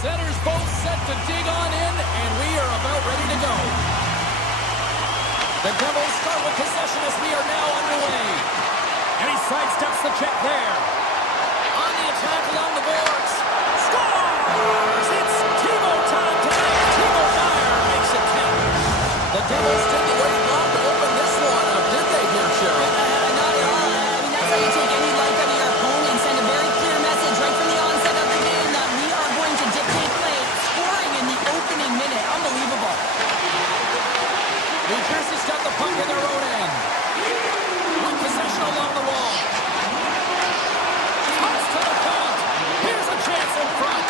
Centers both set to dig on in, and we are about ready to go. The Devils start with possession as we are now underway. And he sidesteps the check there. On the attack along the boards. Scores! It's Timo time tonight. Timo Meyer makes it count. The Devils didn't wait long to open this one up, did they here, Cheryl? Not at all. I mean, that's how you take any life out of your opponent. Send a very clear message right from the onset of the game that we are going to dictate play. Scoring in the opening minute. Unbelievable. New Jersey's got the puck in their own end. With possession along the wall. Toss to the point. Here's a chance in front.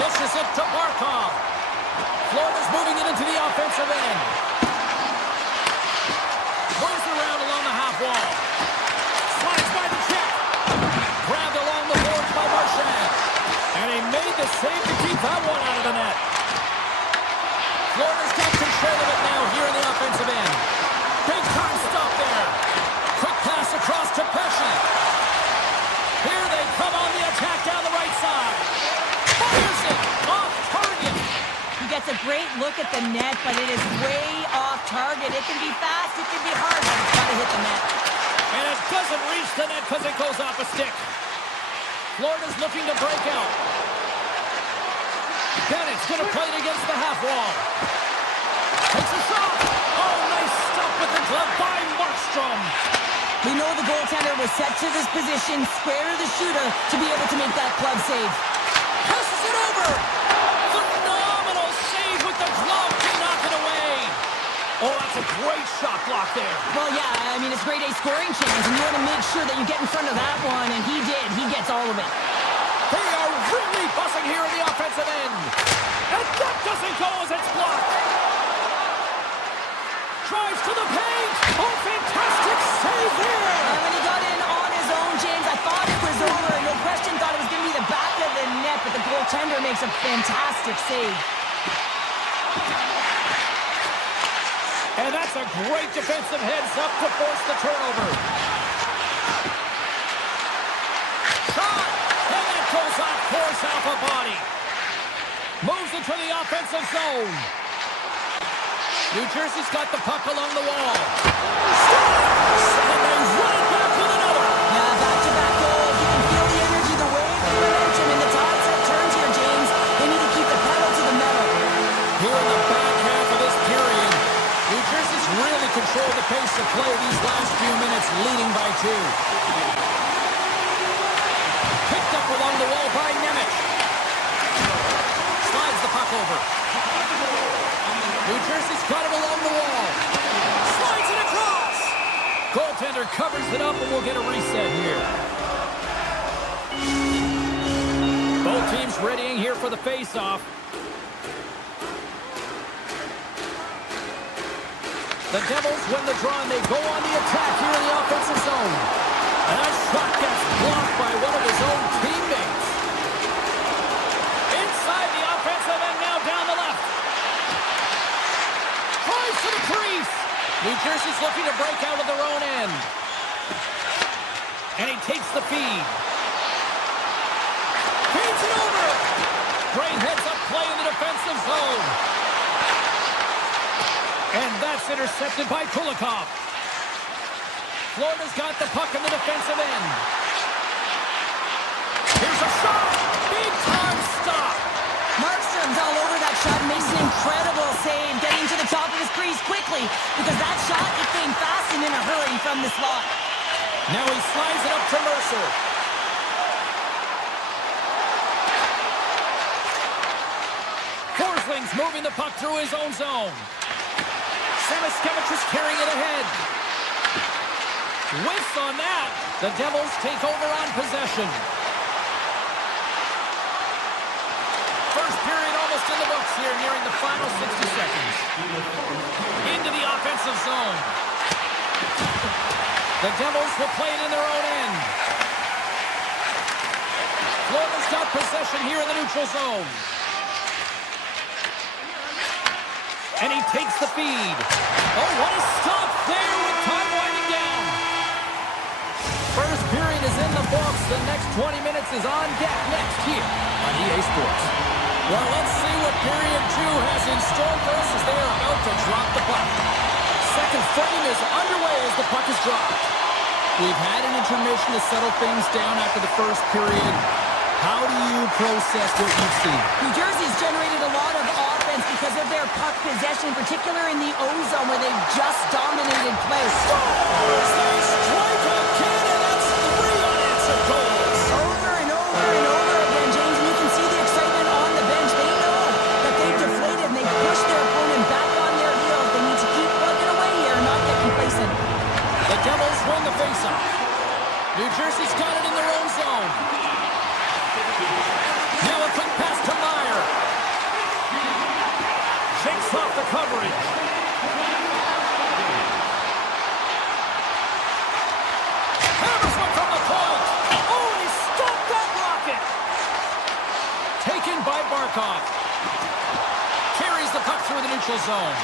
Dishes it to Barkov. Florida's moving it into the offensive end. Moves around along the half wall. Slides by the check. Grabbed along the boards by Marchand. And he made the save to keep that one out of the net. Florida's got control of it now here in the offensive end. Big time stop there. Quick pass across to Pesci. Here they come on the attack down the right side. Fires it off target. He gets a great look at the net, but it is way off target. It can be fast, it can be hard, but it's got to hit the net. And it doesn't reach the net because it goes off a stick. Florida's looking to break out. Bennett's going to play it against the half wall. Takes a shot. Oh, nice stop with the glove by Markstrom. We know the goaltender was set to this position, square to the shooter, to be able to make that glove save. Passes it over. Phenomenal save with the glove to knock it away. Oh, that's a great shot block there. Well, yeah, I mean, it's grade A scoring chance, and you want to make sure that you get in front of that one, and he did. He gets all of it. They are really buzzing here in the offensive end. And that doesn't go as it's blocked. Drives to the paint. Oh, fantastic save there. And when he got in on his own, James, I thought it was over. No question, thought it was going to be the back of the net, but the goaltender makes a fantastic save. And that's a great defensive heads-up to force the turnover. Shot! And that goes off course off a body. Moves into the offensive zone. New Jersey's got the puck along the wall. Scores! And they run it back with another. Yeah, back-to-back goals. You can feel the energy, the wave, the momentum, and the tides have turned here, James. They need to keep the pedal to the metal. Here in the back half of this period, New Jersey's really controlled the pace of play these last few minutes, leading by 2. Picked up along the wall by Nemec. Slides the puck over. New Jersey's got it along the wall. Slides it across. Goaltender covers it up, and we'll get a reset here. Both teams readying here for the face-off. The Devils win the draw, and they go on the attack here in the offensive zone. And that shot gets blocked by one of his own teammates. Inside the offensive end now down the left. Tries to the crease. New Jersey's looking to break out of their own end. And he takes the feed. Feeds it over. Great heads-up play in the defensive zone. And that's intercepted by Kulikov. Florida's got the puck in the defensive end. Here's a shot. Big time stop. Markstrom's all over that shot and makes an incredible save, getting to the top of his crease quickly, because that shot, it came fast and in a hurry from the slot. Now he slides it up to Mercer. Forsling's moving the puck through his own zone. Samiskevich is carrying it ahead. Whiffs on that. The Devils take over on possession. First period almost in the books here, nearing the final 60 seconds. Into the offensive zone. The Devils will play it in their own end. Florida's got possession here in the neutral zone. And he takes the feed. Oh, what a stop there with time winding down. First period is in the books. The next 20 minutes is on deck next here on EA Sports. Well, let's see what period 2 has in store for us as they are about to drop the puck. Second frame is underway as the puck is dropped. We've had an intermission to settle things down after the first period. How do you process what you've seen? New Jersey's generated a lot of offense because of their puck possession, particularly in the O-zone where they've just dominated play. Scores! They strike again, and that's 3 unanswered goals. Over and over and over again, James, and you can see the excitement on the bench. They know that they've deflated and they've pushed their opponent back on their heels. They need to keep plugging away here and not get complacent. The Devils win the faceoff. New Jersey's got it in their own zone. Now a quick pass to Meyer. Shakes off the coverage. Hammers one from the point. Oh, and he stopped that rocket. Taken by Barkov. Carries the puck through the neutral zone.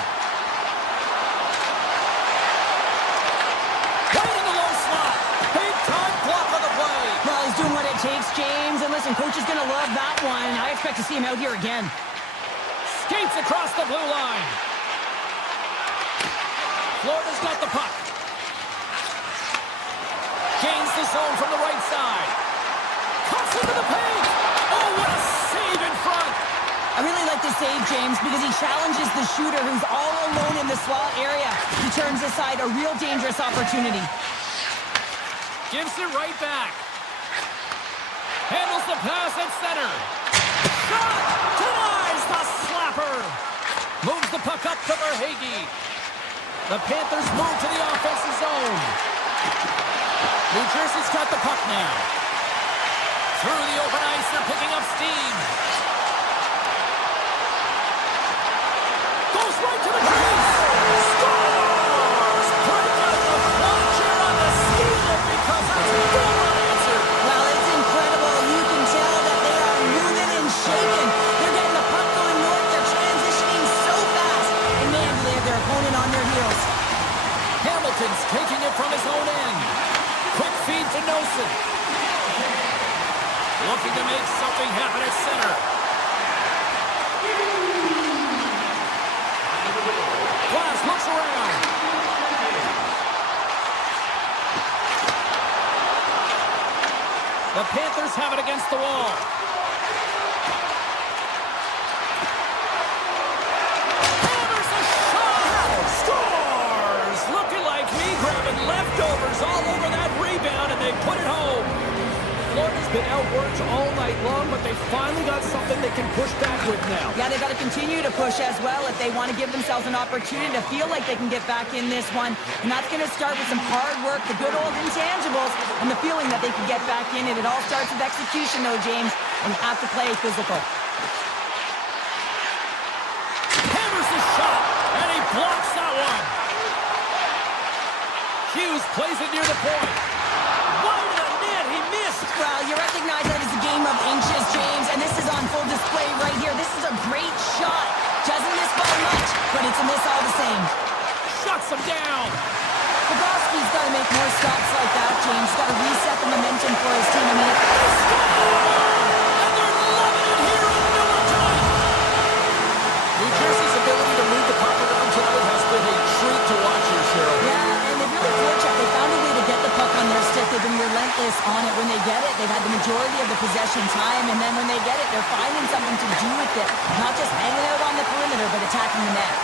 Right in the low slot. Big time block on the play. Well, he's doing what it takes, James. And listen, coach is going to love that one. I expect to see him out here again. Skates across the blue line. Florida's got the puck. Gains the zone from the right side. Cuts into the paint. Oh, what a save in front. I really like this save, James, because he challenges the shooter who's all alone in the slot area. He turns aside a real dangerous opportunity. Gives it right back. Handles the pass at center. Shot! Denies the slapper. Moves the puck up to Verhaeghe. The Panthers move to the offensive zone. New Jersey's got the puck now. Through the open ice, they're picking up steam. Goes right to the crease. Scores! Break out the puncher on the steal because it's still unanswered. Well, it's incredible. You can tell that they are moving and shaking. They're getting the puck going north. They're transitioning so fast. And man, do they have their opponent on their heels. Hamilton's taking it from his own end. Quick feed to Nelson. Looking to make something happen at center. Glass looks around. The Panthers have it against the wall. Hammers a shot! Scores! Looking like me grabbing leftovers all over that rebound, and they put it home. Florida's been outworked all night long, but they finally got something they can push back with now. Yeah, they've got to continue to push as well if they want to give themselves an opportunity to feel like they can get back in this one. And that's going to start with some hard work, the good old intangibles, and the feeling that they can get back in it. It all starts with execution, though, James, and you have to play physical. Hammers the shot, and he blocks that one. Hughes plays it near the point. Wide of the net, he missed. Well, you recognize that it's a game of inches, James, and this is on full display right here. This is a great shot. Doesn't miss by much, but it's a miss all the same. Shuts him down. Bobrovsky's got to make more stops like that, James. Got to reset the momentum for his team. I mean, And they're loving it here in Miller tonight. New Jersey's ability to move the puck around tonight has been a treat to watch here, Cheryl. yeah, and they've really fortunate. They found a way to get the puck on their stick. They've been relentless on it. When they get it, they've had the majority of the possession time, and then when they get it, they're finding something to do with it. Not just hanging out on the perimeter, but attacking the net.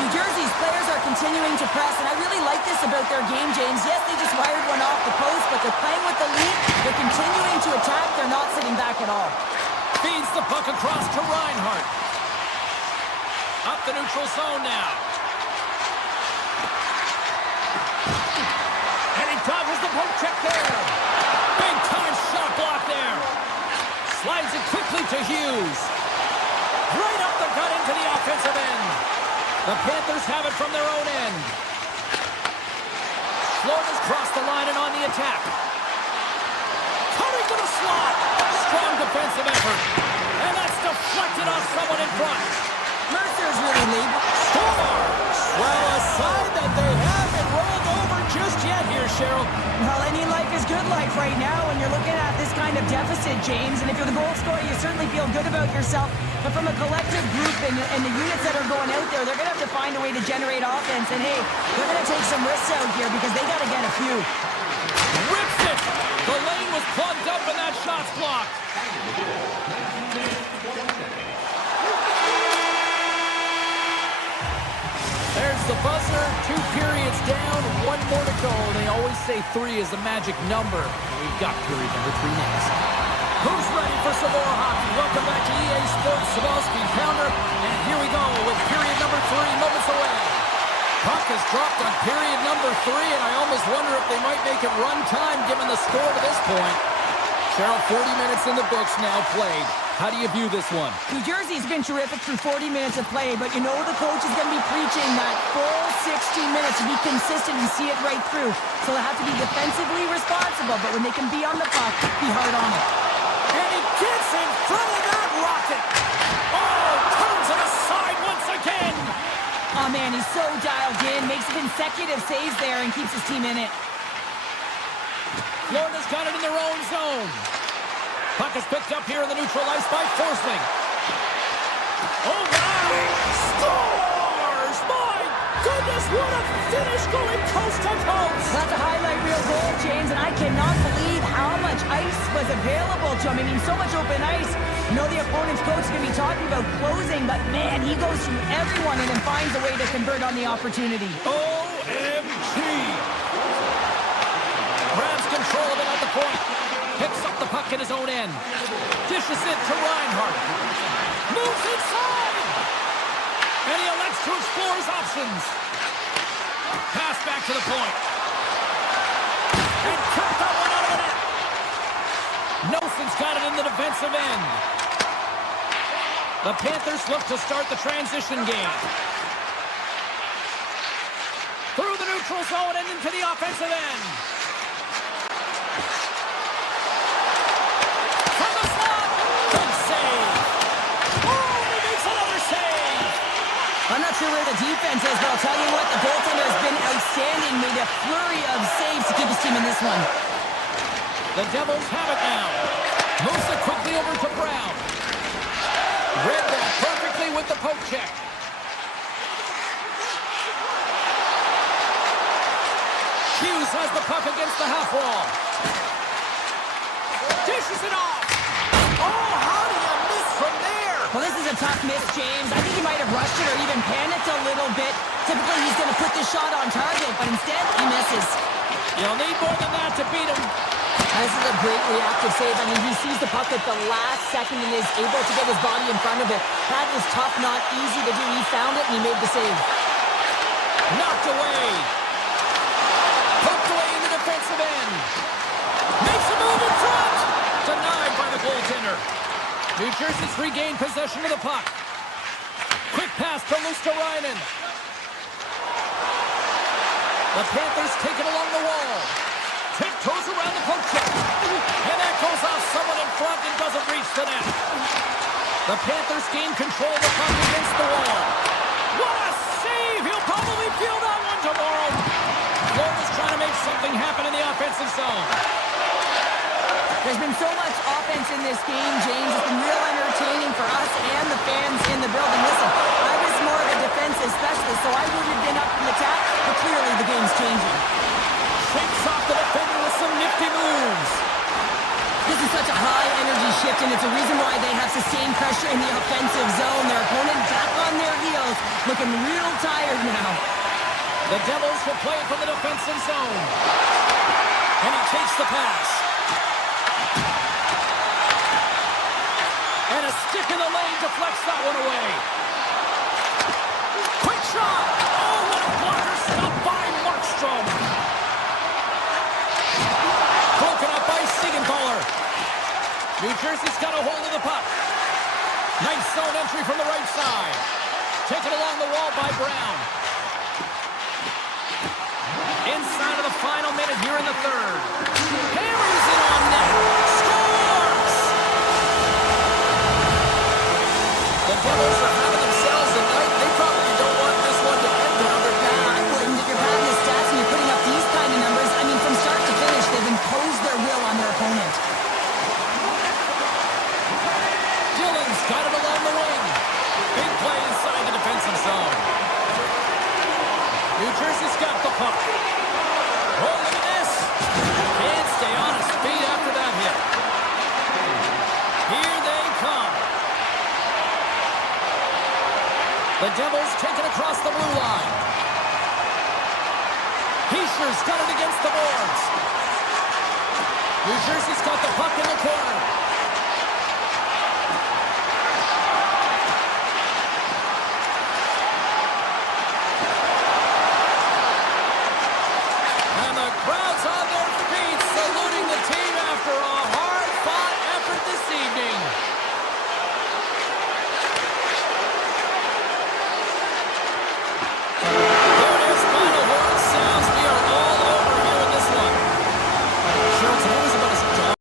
New Jersey's players are continuing to press, and I really like this about their game, James. Yes, they just wired one off the post, but they're playing with the lead. They're continuing to attack. They're not sitting back at all. Feeds the puck across to Reinhart. Up the neutral zone now. And he dodges the poke check there. Big time shot block there. Slides it quickly to Hughes. Right up the gut into the offensive end. The Panthers have it from their own end. Florida's crossed the line and on the attack. Coming to the slot. Strong defensive effort. And that's deflected off someone in front. Mercer's really labeled. Scores! Well, a sign that they haven't rolled over just yet here, Cheryl. Well, any life is good life right now when you're looking at this kind of deficit, James. And if you're the goal scorer, you certainly feel good about yourself. But from a collective group and the units that are going out there, they're going to have to find a way to generate offense. And, hey, they're going to take some risks out here because they got to get a few. Rips it! The lane was plugged up and that shot's blocked. There's the buzzer. 2 periods down, 1 more to go. They always say 3 is the magic number. We've got period number 3 next. Who's ready for some more hockey? Welcome back to EA Sports Savalski Pounder. And here we go with period number 3, moments away. Puck is dropped on period number 3, and I almost wonder if they might make it run time given the score to this point. Cheryl, 40 minutes in the books now played. How do you view this one? New Jersey's been terrific through 40 minutes of play, but you know the coach is going to be preaching that full 60 minutes to be consistent and see it right through. So they have to be defensively responsible, but when they can be on the puck, be hard on it. And he gets in front of that rocket. Oh, turns it aside once again. Oh, man, he's so dialed in, makes consecutive saves there and keeps his team in it. Florida's got it in their own zone. Puck is picked up here in the neutral ice by Forsling. Oh, my! Scores! My goodness, what a finish going coast to coast! That's a highlight reel goal, James, and I cannot believe how much ice was available to him. I mean, so much open ice. You know the opponent's coach is going to be talking about closing, but, man, he goes through everyone and then finds a way to convert on the opportunity. OMG! Grabs control of it at the point. Picks up the puck in his own end. Dishes it to Reinhart. Moves inside! And he elects to explore his options. Pass back to the point. And kept that one out of the net. Nelson's got it in the defensive end. The Panthers look to start the transition game. Through the neutral zone and into the offensive end. I'm not sure where the defense is, but I'll tell you what, the goaltender has been outstanding. Made a flurry of saves to keep his team in this one. The Devils have it now. Moves it quickly over to Brown. Read that perfectly with the poke check. Hughes has the puck against the half wall. Dishes it off. Oh, how do you miss from there? Well, this is a tough miss, James. I think he might have rushed it or even panicked a little bit. Typically, he's going to put this shot on target, but instead, he misses. You'll need more than that to beat him. This is a great reactive save. I mean, he sees the puck at the last second and is able to get his body in front of it. That is tough, not easy to do. He found it, and he made the save. Knocked away. Poked away in the defensive end. Makes a move in front. Denied by the goaltender. New Jersey's regained possession of the puck. Quick pass to Luosterainen. The Panthers take it along the wall. Tiptoes around the poke check. And that goes off someone in front and doesn't reach the net. The Panthers gain control of the puck against the wall. What a save! He'll probably feel that one tomorrow. Florida's trying to make something happen in the offensive zone. There's been so much offense in this game, James. It's been real entertaining for us and the fans in the building. Listen, I was more of a defensive specialist, so I wouldn't have been up from the top, but clearly the game's changing. Shakes off the defender with some nifty moves. This is such a high-energy shift, and it's a reason why they have sustained pressure in the offensive zone. Their opponent back on their heels, looking real tired now. The Devils will play it from the defensive zone. And he takes the pass. And a stick in the lane deflects that one away. Quick shot! Oh, what a blocker stop by Markstrom. Broken up by Siegenthaler. New Jersey's got a hold of the puck. Nice zone entry from the right side. Taken along the wall by Brown. Inside of the final minute here in the third. Hammers it on net. Scores! The Devils are having themselves an Rogers got it against the boards. New Jersey's got the puck in the corner. And the crowd's on their feet, saluting the team after a hard-fought effort this evening. There it is, final horn sounds. We are all over here in this one. Sure, it's always about as dog.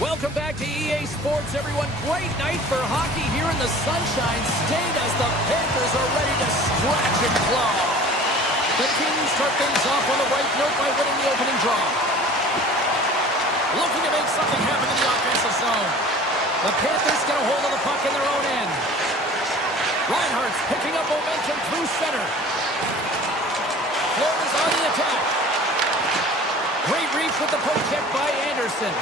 Welcome back to EA Sports, everyone. Great night for hockey here in the Sunshine State as the Panthers are ready to scratch and claw. The Kings start things off on the right note by winning the opening draw. Looking to make something happen in the offensive zone. The Panthers get a hold of the puck in their own end. Reinhardt's picking up momentum through center. Florida's on the attack. Great reach with the poke check by Anderson.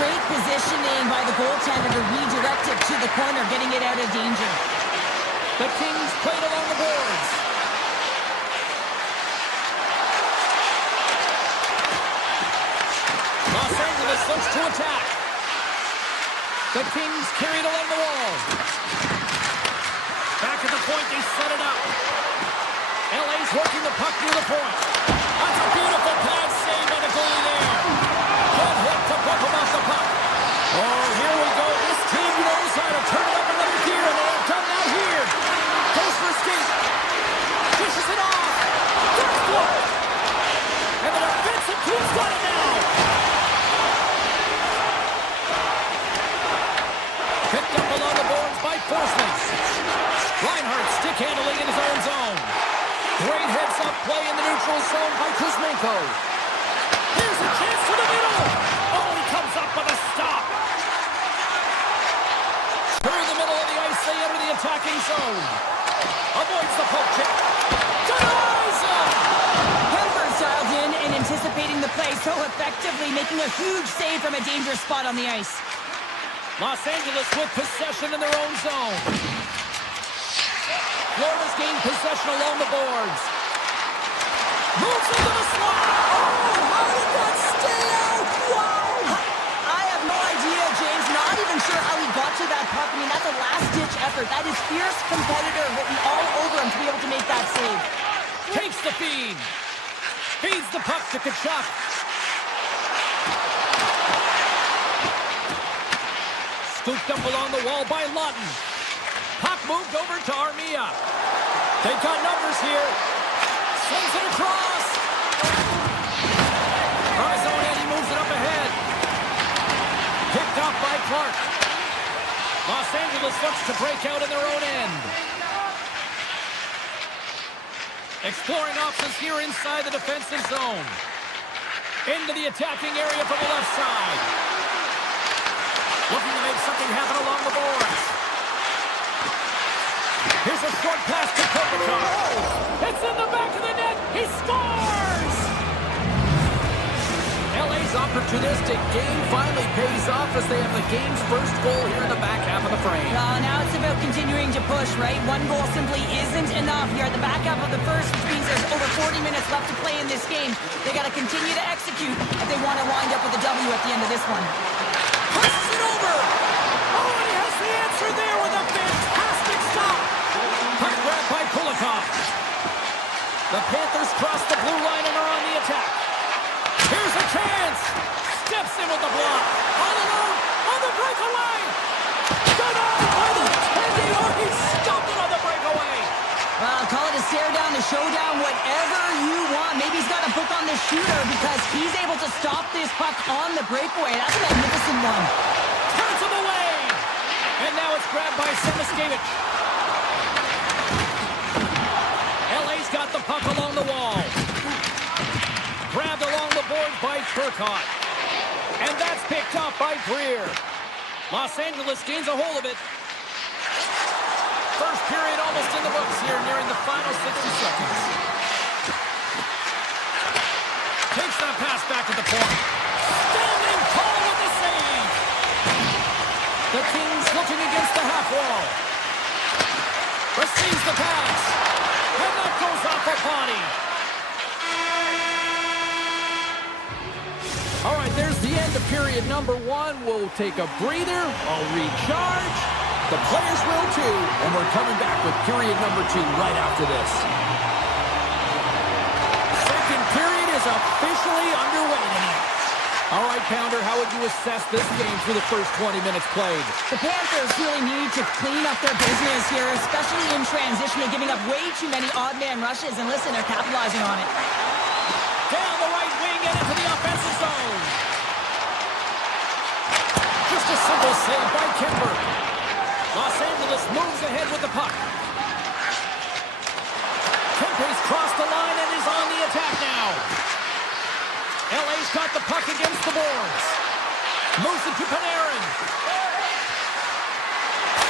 Great positioning by the goaltender to redirect it to the corner, getting it out of danger. The Kings played along the boards. Los Angeles looks to attack. The Kings carried along the wall. Back at the point, they set it up. LA's working the puck near the point. That's a beautiful pad save by the goalie there. Good hit to buck him off the puck. Oh, here we go. This team knows how to turn it up another gear, and they have done that here. Goes for a skate. Dishes it off. First block. And the defensive team's got it now. Picked up along the boards by Forsman. Reinhardt stick handling in his own zone. Great heads-up play in the neutral zone by Kuzmenko. Here's a chance to the middle. Oh, he comes up with a stop. Through the middle of the ice, they enter the attacking zone. Avoids the poke check. Denies him. Kemper's dialed in and anticipating the play so effectively, making a huge save from a dangerous spot on the ice. Los Angeles with possession in their own zone. Florida's gained possession along the boards. Moves into the slot. Oh, how did that stay out? Wow! I have no idea, James. Not even sure how he got to that puck. I mean, that's a last-ditch effort. That is fierce competitor written all over him to be able to make that save. Takes the feed. Feeds the puck to Kachuk. Scooped up along the wall by Lawton. Puck moved over to Armia. They've got numbers here. Slings it across. From his own end, he moves it up ahead. Picked off by Clark. Los Angeles looks to break out in their own end. Exploring options here inside the defensive zone. Into the attacking area from the left side. Looking to make something happen along the boards. Here's a short pass to Kopitar. It's in the back of the net. He scores! LA's opportunistic game finally pays off as they have the game's first goal here in the back half of the frame. Now it's about continuing to push, right? One goal simply isn't enough. You're at the back half of the first, which means there's over 40 minutes left to play in this game. They got to continue to execute if they want to wind up with a W at the end of this one. Pushes it over. Oh, and he has the answer there with a fantastic stop. Puck grab by Kulikov. The Panthers cross the blue line and are on the attack. Here's a chance. Steps in with the block. All alone on the breakaway. Good on by the Teddy. Oh, he stopped it on the breakaway. Well, call it a stare down, a showdown, whatever you want. Maybe he's got a book on the shooter because he's able to stop this puck on the breakaway. That's a magnificent one. Turns him away. And now it's grabbed by Semiskevich. LA's got the puck along the wall. Grabbed along the board by Turcotte. And that's picked up by Greer. Los Angeles gains a hold of it. First period almost in the books here, nearing the final 60 seconds. Takes that pass back at the point. Standing tall with the save. The Kings looking against the half wall. Receives the pass. And that goes off a body. All right, there's the end of period number one. We'll take a breather. I'll recharge. The players will too. And we're coming back with period number two right after this. Second period is officially underway tonight. All right, Pounder, how would you assess this game through the first 20 minutes played? The Panthers really need to clean up their business here, especially in transition. They're giving up way too many odd man rushes, and listen, they're capitalizing on it. Down the right wing and into the offensive zone. Just a simple save by Kemper. Los Angeles moves ahead with the puck. Kemper's crossed the line and is on the attack now. LA's got the puck against the boards. Moves it to Panarin.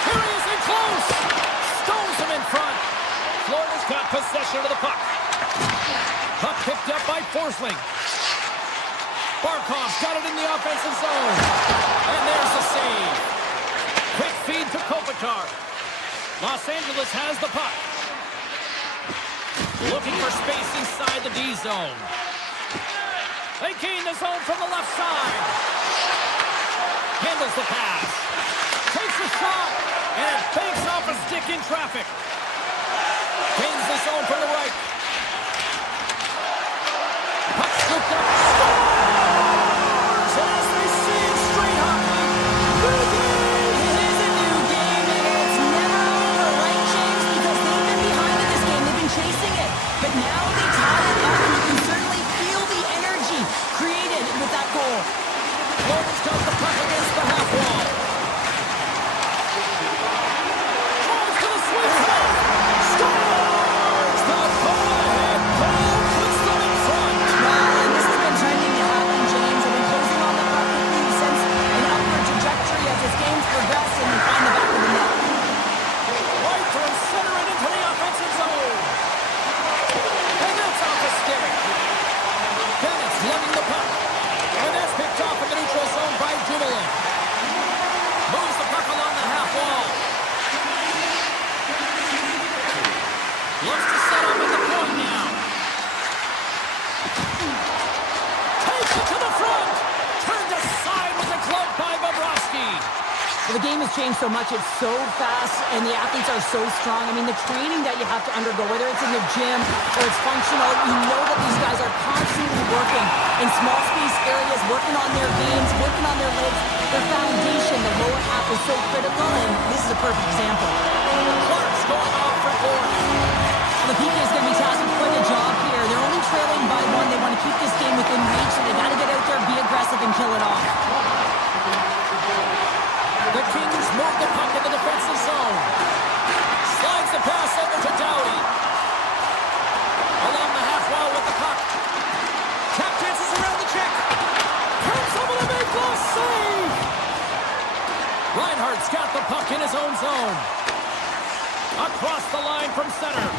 Here he is in close. Stones him in front. Florida's got possession of the puck. Puck picked up by Forsling. Barkov's got it in the offensive zone. And there's the save. Quick feed to Kopitar. Los Angeles has the puck. Looking for space inside the D zone. They gain the zone from the left side. Handles the pass. Takes a shot. And it banks off a stick in traffic. Gains the zone from the right. Puck scooped up. Scores! As they see in straight hockey. New game! It is a new game, and it's never over, right, James? Because they've been behind in this game. They've been chasing it. But now they tie it up, and you can certainly feel the energy created with that goal. Logan's got the puck against the half wall. Drives to the sweet spot. Scores! The go-ahead goal puts them in front. Well, and this has been trending to happen, James. They've been closing on the puck quickly since an upward trajectory as this game's progressed, and they find the back of the net. Right from center and into the offensive zone. And that's off the stick. Bennett's lugging the puck. And that's picked off in the neutral zone by Dumoulin. Moves the puck along the half wall. Looks to set up at the point now. Takes it to the front. Turned aside with the glove by Bobrovsky. Well, the game has changed so much. It's so fast, and the athletes are so strong. I mean, the training that you have to undergo, whether it's in the gym or it's functional, you know that these guys are constantly working in small space areas, working on their games, working on their legs. Their foundation, the lower half, is so critical, and this is a perfect example. Clark's going off for Gordon. The PK is going to be tasked with quite a job here. They're only trailing by one. They want to keep this game within reach, so they got to get out there, be aggressive, and kill it off. The Kings move the puck in the defensive zone. Slides the pass over to Doughty. Along the half wall with the puck. Tap dances around the check. Comes up with a big glove save. Reinhardt's got the puck in his own zone. Across the line from center.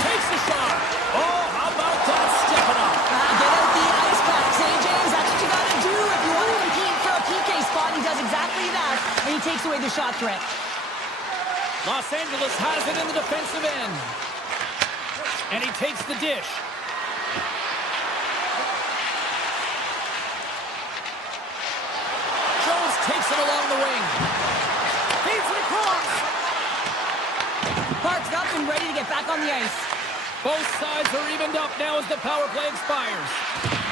Takes a shot. Oh, how about that? Stepping up. Get out the ice packs, hey, James? That's what you got to do if you want to compete for a PK spot. He does exactly that, and he takes away the shot threat. Los Angeles has it in the defensive end. And he takes the dish. Jones takes it along the wing. Feeds it across. Park's up and ready to get back on the ice. Both sides are evened up now as the power play expires.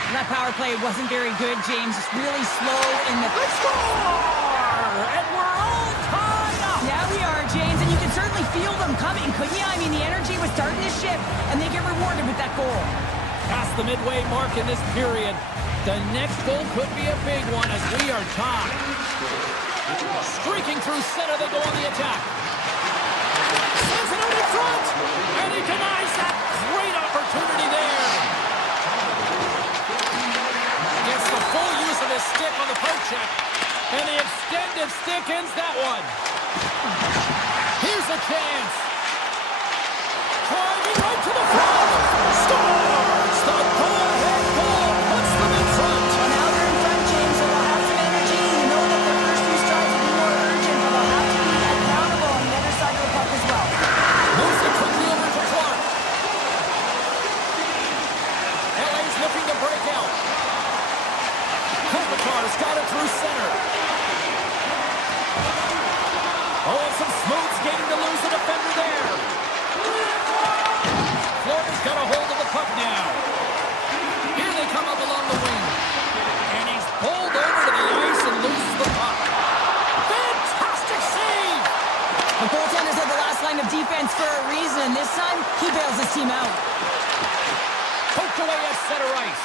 And that power play wasn't very good, James. It's really slow in the... They score! And we're all tied up. Now we are, James, and you can certainly feel them coming, couldn't you? I mean, the energy was starting to shift, and they get rewarded with that goal. Past the midway mark in this period. The next goal could be a big one as we are tied. Streaking through center, they go on the attack. Sends it out in front, and he denies that great opportunity there. Gets the full use of his stick on the poke check, and the extended stick ends that one. Here's a chance. Driving right to the front. Scores! The go-ahead goal puts them in front. Well, now they're in front, James, so they'll have some energy. You know that their first few strides will be more urgent, but they'll have to be accountable on the other side of the puck as well. Moves it quickly over to Clark. LA's looking to break out. Kopitar's got it through center. Oh, some smooth skating to lose the defender there. Florida's got a hold of the puck now. Here they come up along the wing. And he's pulled over to the ice and loses the puck. Fantastic save! The goaltenders had the last line of defense for a reason, and this time, he bails his team out. Poked away at center ice.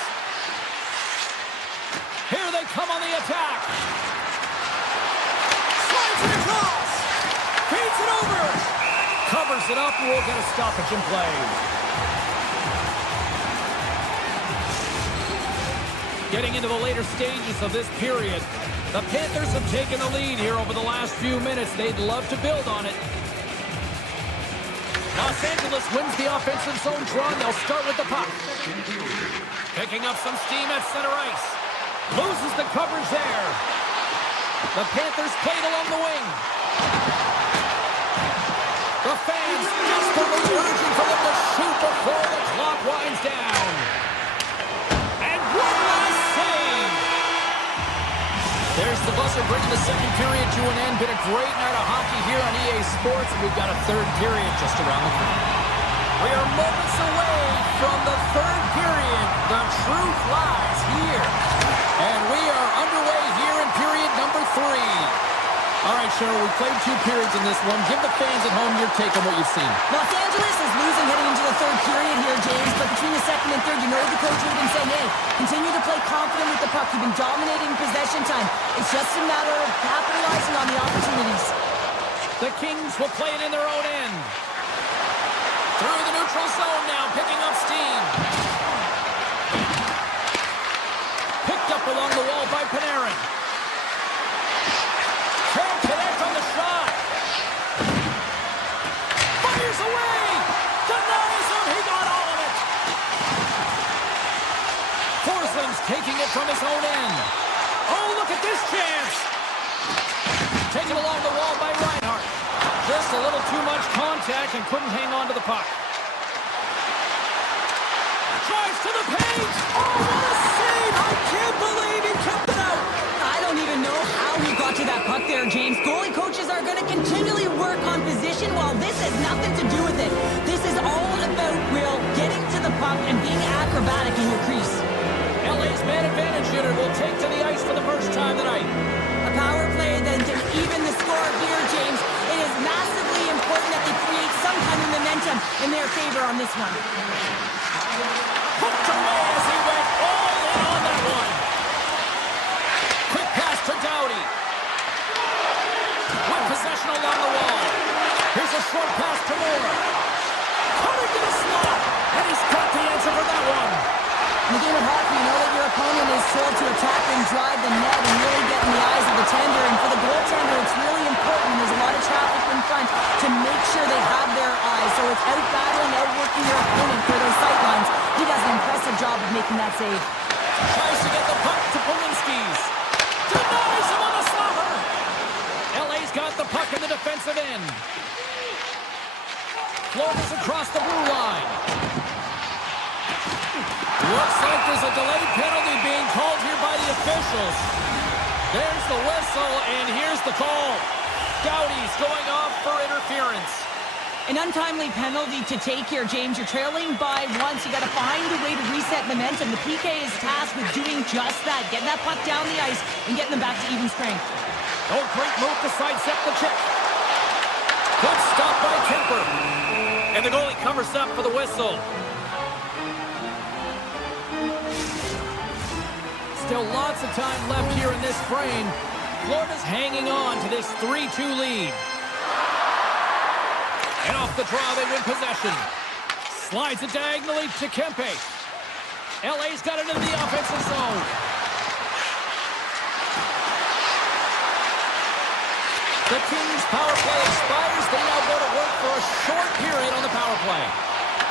Here they come on the attack. Slides it across. Feeds it over. Covers it up and we'll get a stoppage in play. Getting into the later stages of this period, the Panthers have taken the lead here over the last few minutes. They'd love to build on it. Los Angeles wins the offensive zone draw. They'll start with the puck. Picking up some steam at center ice. Loses the coverage there. The Panthers played along the wing. Finally urging for them to shoot before the clock winds down. And one last save. There's the buzzer bringing the second period to an end. Been a great night of hockey here on EA Sports, and we've got a third period just around the corner. We are moments away from the third period. The truth lies here. And we are underway here in period number 3. All right, Cheryl, we played 2 periods in this one. Give the fans at home your take on what you've seen. Los Angeles is losing heading into the third period here, James. But between the second and third, you know the coach would have been saying, hey, continue to play confident with the puck. You've been dominating possession time. It's just a matter of capitalizing on the opportunities. The Kings will play it in their own end. Through the neutral zone now, picking up steam. Picked up along the wall by Panarin. Can't connect on the shot. Fires away. Denies him. He got all of it. Forsland's taking it from his own end. Oh, look at this chance. Taken along the wall by Reinhart. Just a little too much contact and couldn't hang on to the puck. Drives to the paint. Oh, what a save. I can't believe he kept it out. I don't even know how he got to that puck there, James. Goalie coaches are going to continually work on position while this has nothing to do with it. This is all about Will getting to the puck and being acrobatic in your crease. LA's man advantage unit will take to the ice for the first time tonight. A power play then to even the score here, James. It is massively important that they create some kind of momentum in their favor on this one. Hooked away as he went all in on that one. Quick pass to Doughty. With possession along the wall. Here's a short pass to Moore. Cutting to the slot. And he's got the answer for that one. In the game of hockey, you know that your opponent is told to attack and drive the net and really get in the eyes of the tender. And for the goaltender, it's really important. There's a lot of traffic in front to make sure they have their eyes. So it's out-battling, out-working your opponent for those sight lines. He does an impressive job of making that save. Tries to get the puck to Polinski's. Denies him on the slobber. LA's got the puck in the defensive end. Floaters across the blue line. Looks like there's a delayed penalty being called here by the officials. There's the whistle, and here's the call. Doughty's going off for interference. An untimely penalty to take here, James. You're trailing by once. You got to find a way to reset momentum. The PK is tasked with doing just that, getting that puck down the ice and getting them back to even strength. Oh, great move to sidestep the check. Good stop by Kemper. And the goalie covers up for the whistle. Still lots of time left here in this frame. Florida's hanging on to this 3-2 lead. And off the draw, they win possession. Slides it diagonally to Kempe. LA's got it into the offensive zone. The Kings' power play expires. They now go to work for a short period on the power play.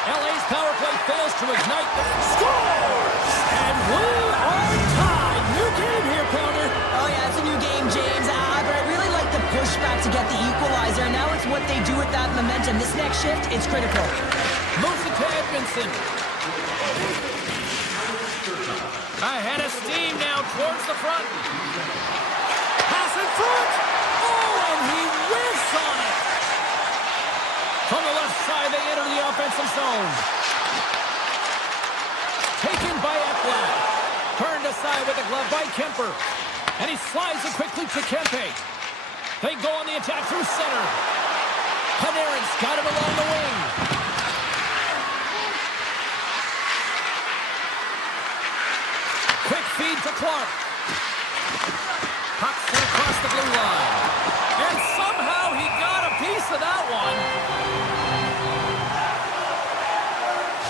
LA's power play fails to ignite. Scores! And we are tied. New game here, Pounder. Oh, yeah, it's a new game, James. But I really like the pushback to get the equalizer. Now it's what they do with that momentum. This next shift, it's critical. Moves it to Edmondson. Ahead of steam now towards the front. Pass in front. Oh, and he whiffs on it. From the left side, they enter the offensive zone. Taken by Ekblad. Turned aside with the glove by Kemper. And he slides it quickly to Kempe. They go on the attack through center. Panarin's got it along the wing. Quick feed to Clark. Puck sent across the blue line. And somehow he got a piece of that one.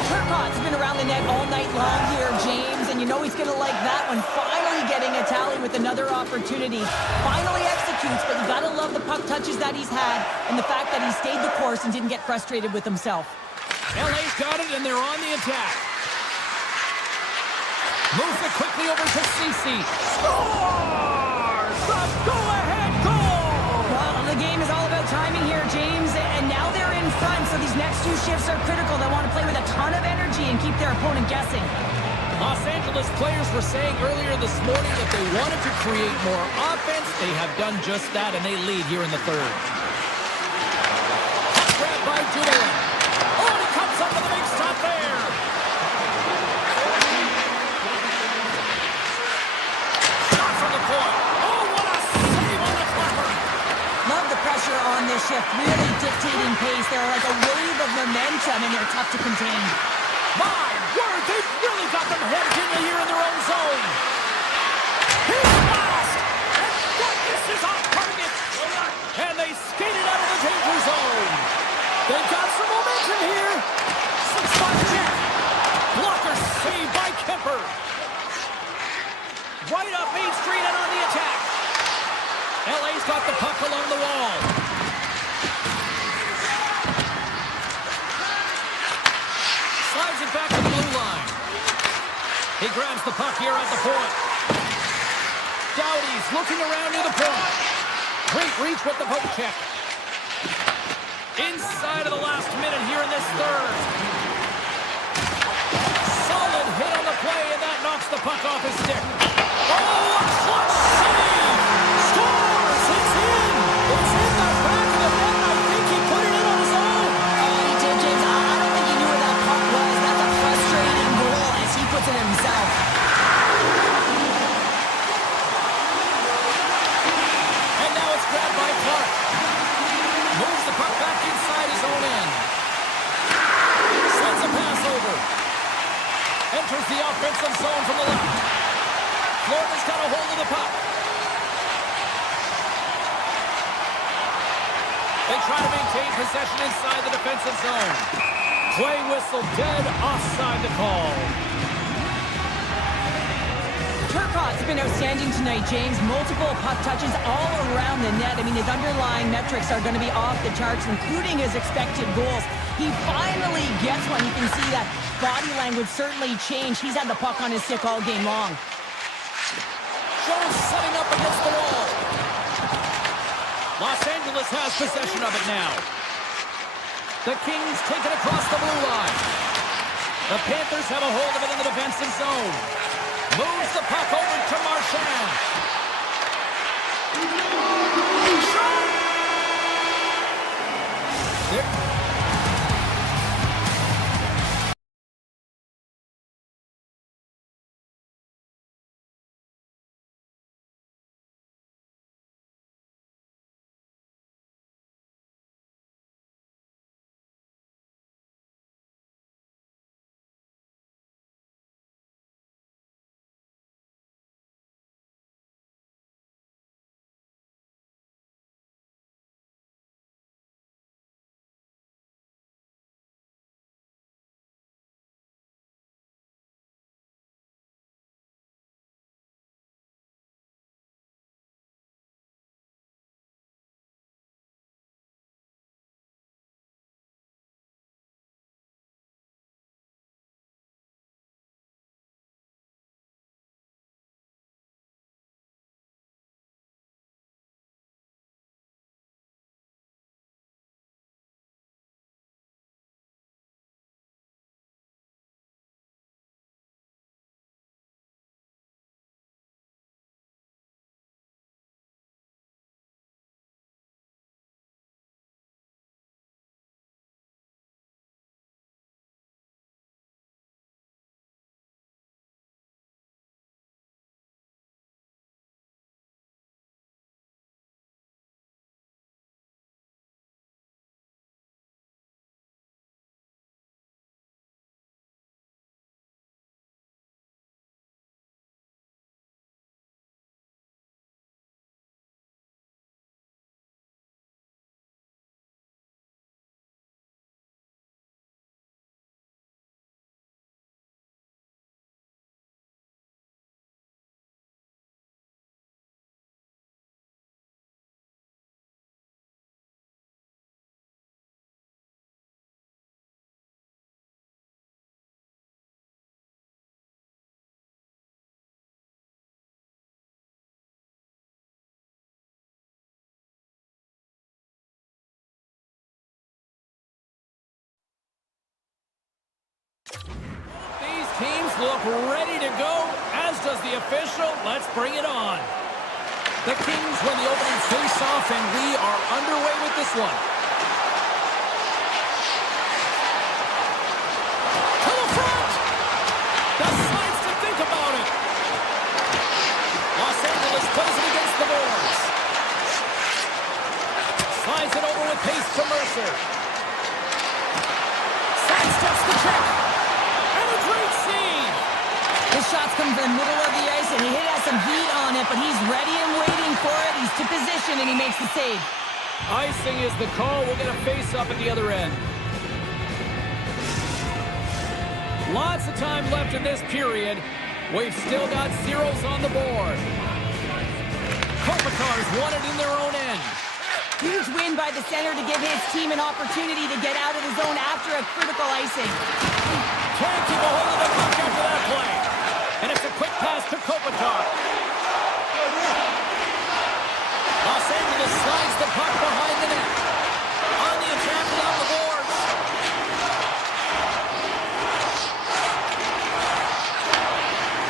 Turcotte's been around the net all night long here, James, and you know he's going to like that one. Finally getting a tally with another opportunity. Finally executes, but you got to love the puck touches that he's had and the fact that he stayed the course and didn't get frustrated with himself. LA's got it, and they're on the attack. Moves it quickly over to Ceci. Scores! The go-ahead goal! Well, the game is all about timing here, James, and now they're in time, so these next two shifts are critical. They want to play with a ton of energy and keep their opponent guessing. Los Angeles players were saying earlier this morning that they wanted to create more offense. They have done just that, and they lead here in the third. Grabbed by Dumoulin. Oh, and he comes up with a big stop there. Shot from the point. Oh, what a save on the clapper. Love the pressure on this shift, really dictating pace. They're like a wave of momentum, and they're tough to contain. My word, they've really got them headed in here in their own zone. Here's the blast. And that misses off target. And they skated out of the danger zone. They've got some momentum here. 6-5 check. Blocker saved by Kemper. Right up Main Street and on the attack. LA's got the puck along the wall. Slides it back to the blue line. He grabs the puck here at the point. Doughty's looking around near the point. Great reach with the poke check. Inside of the last minute here in this third. Solid hit on the play, and that knocks the puck off his stick. Oh, a clutch save! Scores! It's in! It's in the back of the net, and I think he put it in on his own. Oh, he did, James. I don't think he knew where that puck was. That's a frustrating goal as he puts it himself. And now it's grabbed by Clark. Moves the puck back inside his own end. Sends a pass over. Enters the offensive zone from the left. Florida's got a hold of the puck. They try to maintain possession inside the defensive zone. Play whistle dead, offside the call. Turcotte's been outstanding tonight, James. Multiple puck touches all around the net. I mean, his underlying metrics are going to be off the charts, including his expected goals. He finally gets one. You can see that body language certainly changed. He's had the puck on his stick all game long. Jones setting up against the wall. Los Angeles has possession of it now. The Kings take it across the blue line. The Panthers have a hold of it in the defensive zone. Moves the puck over to Marchand. Shot! players look ready to go, as does the official. Let's bring it on. The Kings win the opening face-off, and we are underway with this one. To the front! The slides to think about it. Los Angeles plays it against the boards. Slides it over with pace to Mercer. Sidesteps the check. And a great save. His shots come from the middle of the ice, and he has some heat on it, but he's ready and waiting for it. He's to position, and he makes the save. Icing is the call. We'll get a face-up at the other end. Lots of time left in this period. We've still got zeros on the board. Kopitar's won it in their own end. Huge win by the center to give his team an opportunity to get out of the zone after a critical icing. Can't keep a hold of the puck after that play. And it's a quick pass to Kopitar. Los Angeles slides the puck behind the net. On the attack along the boards.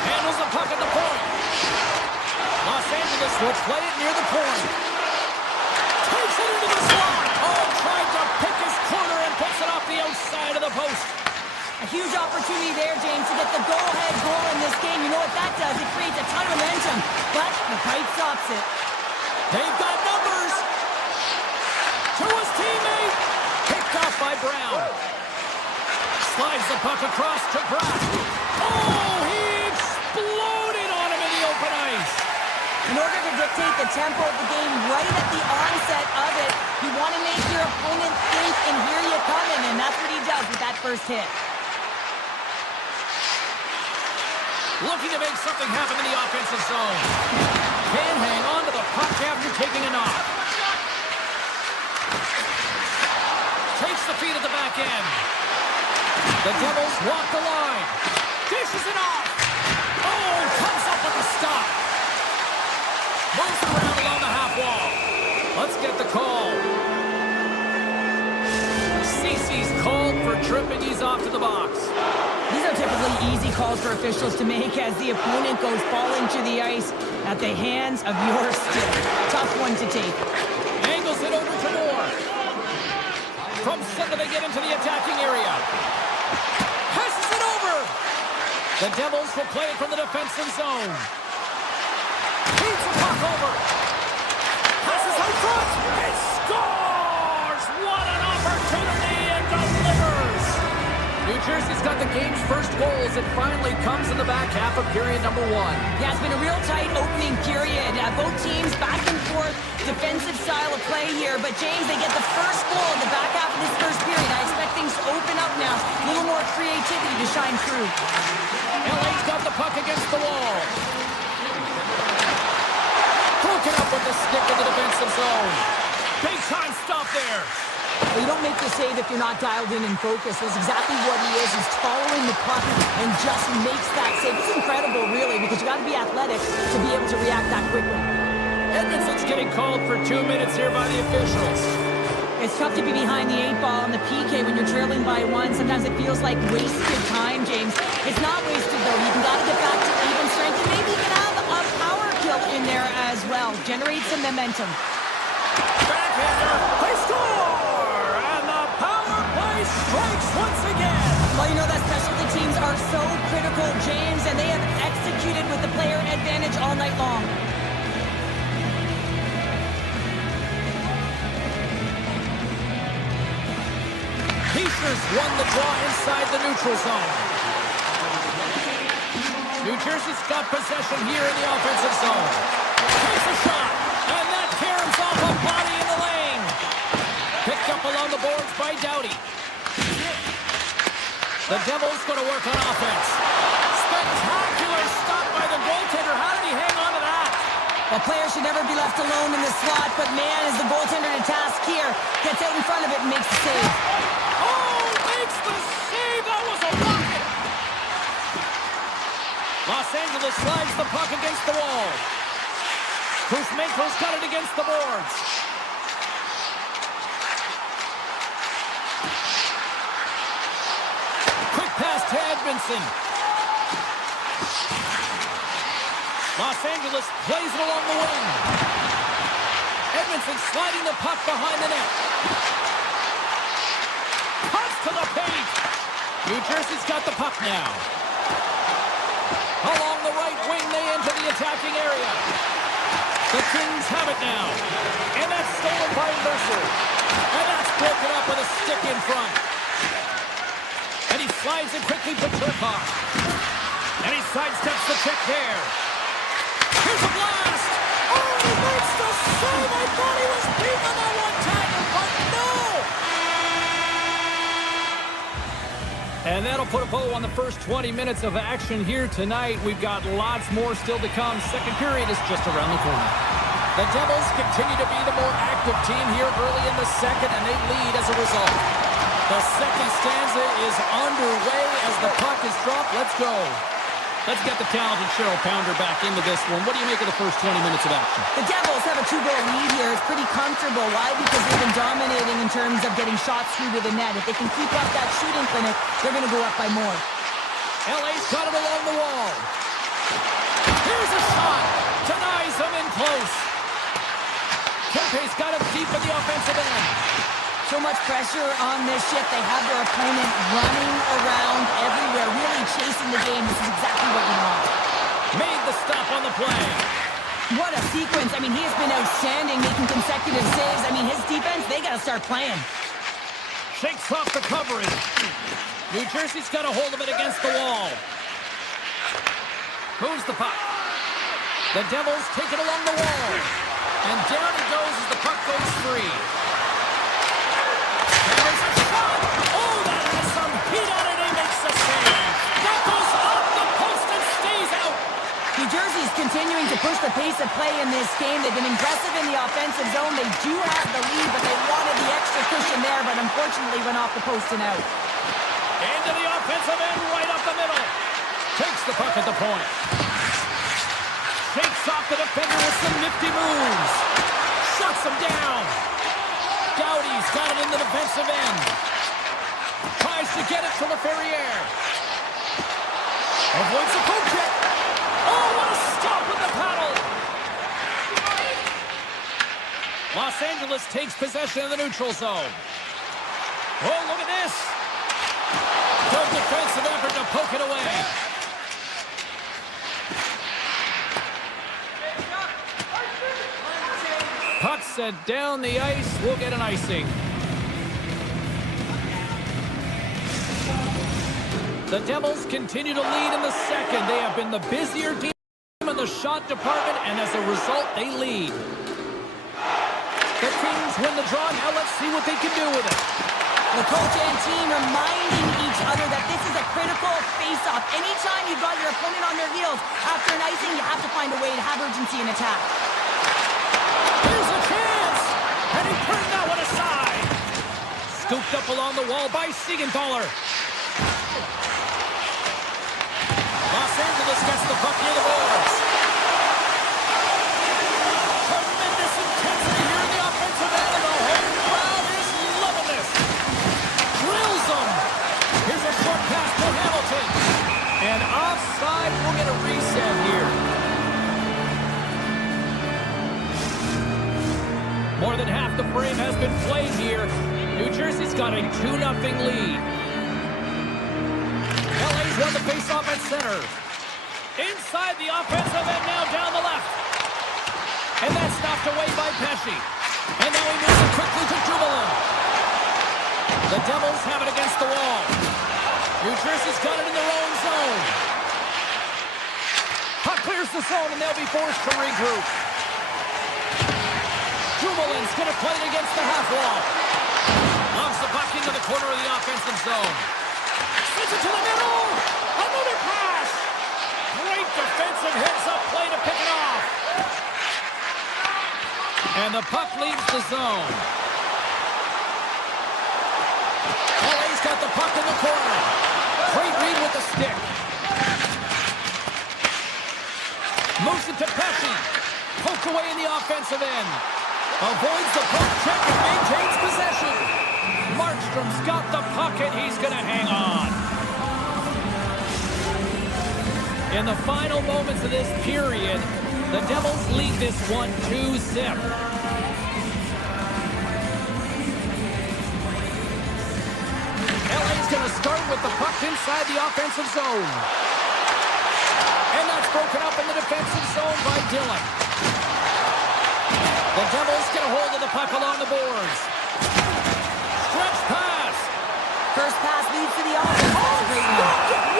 Handles the puck at the point. Los Angeles will play it near the point. Takes it into the slot. Oh, tried to pick his corner and puts it off the outside of the post. A huge opportunity there, James, to get the go-ahead goal in this game. You know what that does? It creates a ton of momentum, but the pipe stops it. They've got numbers. To his teammate. Picked off by Brown. Slides the puck across to Bratt. Oh, he exploded on him in the open ice. In order to dictate the tempo of the game right at the onset of it, you want to make your opponent think and hear you coming, and that's what he does with that first hit. Looking to make something happen in the offensive zone. Can hang on to the puck after taking a knock. Takes the feed at the back end. The Devils walk the line. Dishes it off. Oh, comes up with a stop. Moves it around along the half wall. Let's get the call. Cece's called for tripping. He's off to the box. These are typically easy calls for officials to make as the opponent goes falling to the ice at the hands of your stick. Tough one to take. Angles it over to Moore. From center they get into the attacking area. Passes it over. The Devils will play it from the defensive zone. Beats the puck over. Passes out front. He scores! What an opportunity and delivers! New Jersey's got the game's first goal as it finally comes in the back half of period number one. Yeah, it's been a real tight opening period. Both teams back and forth, defensive style of play here. But James, they get the first goal in the back half of this first period. I expect things to open up now. A little more creativity to shine through. LA's got the puck against the wall. Broken up with the stick in the defensive zone. Big time stop there. Well, you don't make the save if you're not dialed in and focused. That's exactly what he is. He's following the puck and just makes that save. It's incredible, really, because you got to be athletic to be able to react that quickly. Edmondson's getting called for 2 minutes here by the officials. It's tough to be behind the 8 ball on the PK when you're trailing by 1. Sometimes it feels like wasted time, James. It's not wasted, though. You got to get back to even strength and maybe even have a power kill in there as well. Generate some momentum. Backhander, they score! And the power play strikes once again. Well, you know that specialty teams are so critical, James, and they have executed with the player advantage all night long. Pacers won the draw inside the neutral zone. New Jersey's got possession here in the offensive zone. Takes a shot, and that caroms off a body in the lane. Picked up along the boards by Doughty. The Devils going to work on offense. Spectacular stop by the goaltender. How did he hang on to that? Well, players should never be left alone in the slot, but man, is the goaltender to task here. Gets out in front of it and makes the save. Oh, makes the save. That was a rocket. Los Angeles slides the puck against the wall. Kuzmenko's got it against the boards. Quick pass to Edmondson. Los Angeles plays it along the wing. Edmondson sliding the puck behind the net. Cuts to the paint. New Jersey's got the puck now. Along the right wing, they enter the attacking area. The Kings have it now. And that's stolen by Mercer. And that's broken up with a stick in front. And he slides it quickly to Turcotte. And he sidesteps the check there. Here's a blast! Oh, he makes the save! I thought he was beat on that one-timer, but no! And that'll put a bow on the first 20 minutes of action here tonight. We've got lots more still to come. Second period is just around the corner. The Devils continue to be the more active team here early in the second, and they lead as a result. The second stanza is underway as the puck is dropped. Let's go. Let's get the talented Cheryl Pounder back into this one. What do you make of the first 20 minutes of action? The Devils have a 2-goal lead here. It's pretty comfortable. Why? Because they've been dominating in terms of getting shots through to the net. If they can keep up that shooting clinic, they're going to go up by more. LA's got it along the wall. Here's a shot. Denies him in close. Kempe's got it deep in the offensive end. So much pressure on this shift. They have their opponent running around everywhere, really chasing the game. This is exactly what you want. Made the stop on the play. What a sequence. I mean, he has been outstanding, making consecutive saves. I mean, his defense, they got to start playing. Shakes off the coverage. New Jersey's got a hold of it against the wall. Moves the puck. The Devils take it along the wall. And down it goes as the puck goes free. There's a shot. Oh, that has some heat on it. He makes the save. That goes off the post and stays out. New Jersey's continuing to push the pace of play in this game. They've been aggressive in the offensive zone. They do have the lead, but they wanted the extra cushion there, but unfortunately went off the post and out. Into the offensive end, right up the middle. Takes the puck at the point. Shakes off the defender with some nifty moves. Shuts him down. Doughty's got it in the defensive end. Tries to get it to LaFerriere. Avoids the poke check. Oh, what a stop with the paddle. Los Angeles takes possession of the neutral zone. Oh, look at this. Good defensive effort to poke it away. Puck set down the ice. We'll get an icing. The Devils continue to lead in the second. They have been the busier team in the shot department, and as a result, they lead. The Kings win the draw. Now let's see what they can do with it. The coach and team reminding each other that this is a critical face-off. Anytime you've got your opponent on their heels after an icing, you have to find a way to have urgency in attack. Here's a chance! And he turned that one aside. Scooped up along the wall by Siegenthaler. Los Angeles gets the puck near the boards. Tremendous intensity here in the offensive end, and the whole crowd is loving this. Drills them. Here's a short pass to Hamilton. And offside, we'll get a reset here. More than half the frame has been played here. New Jersey's got a 2-0 lead. LA's won the faceoff at center. Inside the offensive end now down the left. And that's knocked away by Pesce. And now he moves it quickly to Dumoulin. The Devils have it against the wall. New Jersey's got it in their own zone. Puck clears the zone and they'll be forced to regroup. Dumoulin's going to play it against the half wall. Lobs the puck into the corner of the offensive zone. Sends it to the middle. Another pass. Great defensive heads-up play to pick it off. And the puck leaves the zone. LA's got the puck in the corner. Great read with the stick. Moves it to Pesce. Poked away in the offensive end. Avoids the poke check and maintains possession. Markstrom's got the puck and he's going to hang on. In the final moments of this period, the Devils lead this one 2-zip. LA's going to start with the puck inside the offensive zone. And that's broken up in the defensive zone by Dillon. The Devils get a hold of the puck along the boards. Stretch pass. First pass leads to the offense. That's a great one.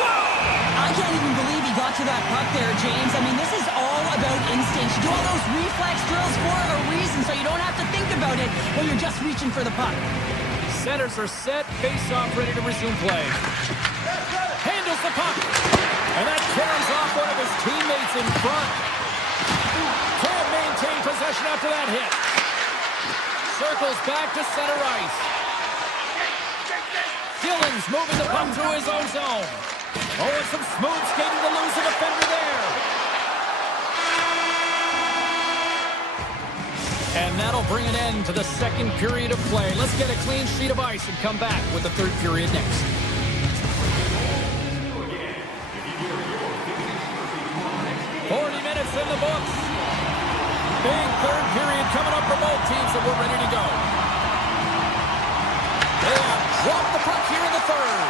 I can't even believe he got to that puck there, James. I mean, this is all about instinct. You do all those reflex drills for a reason, so you don't have to think about it when you're just reaching for the puck. Centers are set, face-off, ready to resume play. Handles the puck. And that carries off one of his teammates in front. Can't maintain possession after that hit. Circles back to center ice. Dillon's moving the puck through his own zone. Oh, and some smooth skating to lose the defender there. And that'll bring an end to the second period of play. Let's get a clean sheet of ice and come back with the third period next. In the books. Big third period coming up for both teams, and we're ready to go. They have dropped the puck here in the third.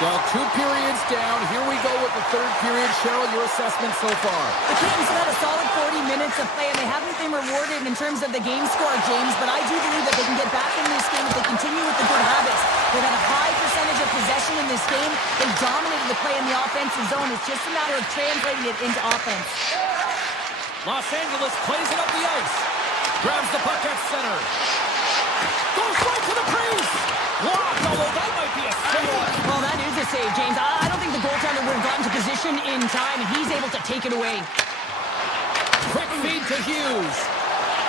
Well, 2 periods down. Here we go with the third period. Cheryl, your assessment so far? The Kings have had a solid 40 minutes of play, and they haven't been rewarded in terms of the game score, James, but I do believe that they can get back in this game if they continue with the good habits. They've had a high percentage of possession in this game. They dominated the play in the offensive zone. It's just a matter of translating it into offense. Los Angeles plays it up the ice. Grabs the puck at center. Goes right to the crease. Blocked, although that might be a save. Well, that is a save, James. I don't think the goaltender would have gotten to position in time, and he's able to take it away. Quick feed to Hughes.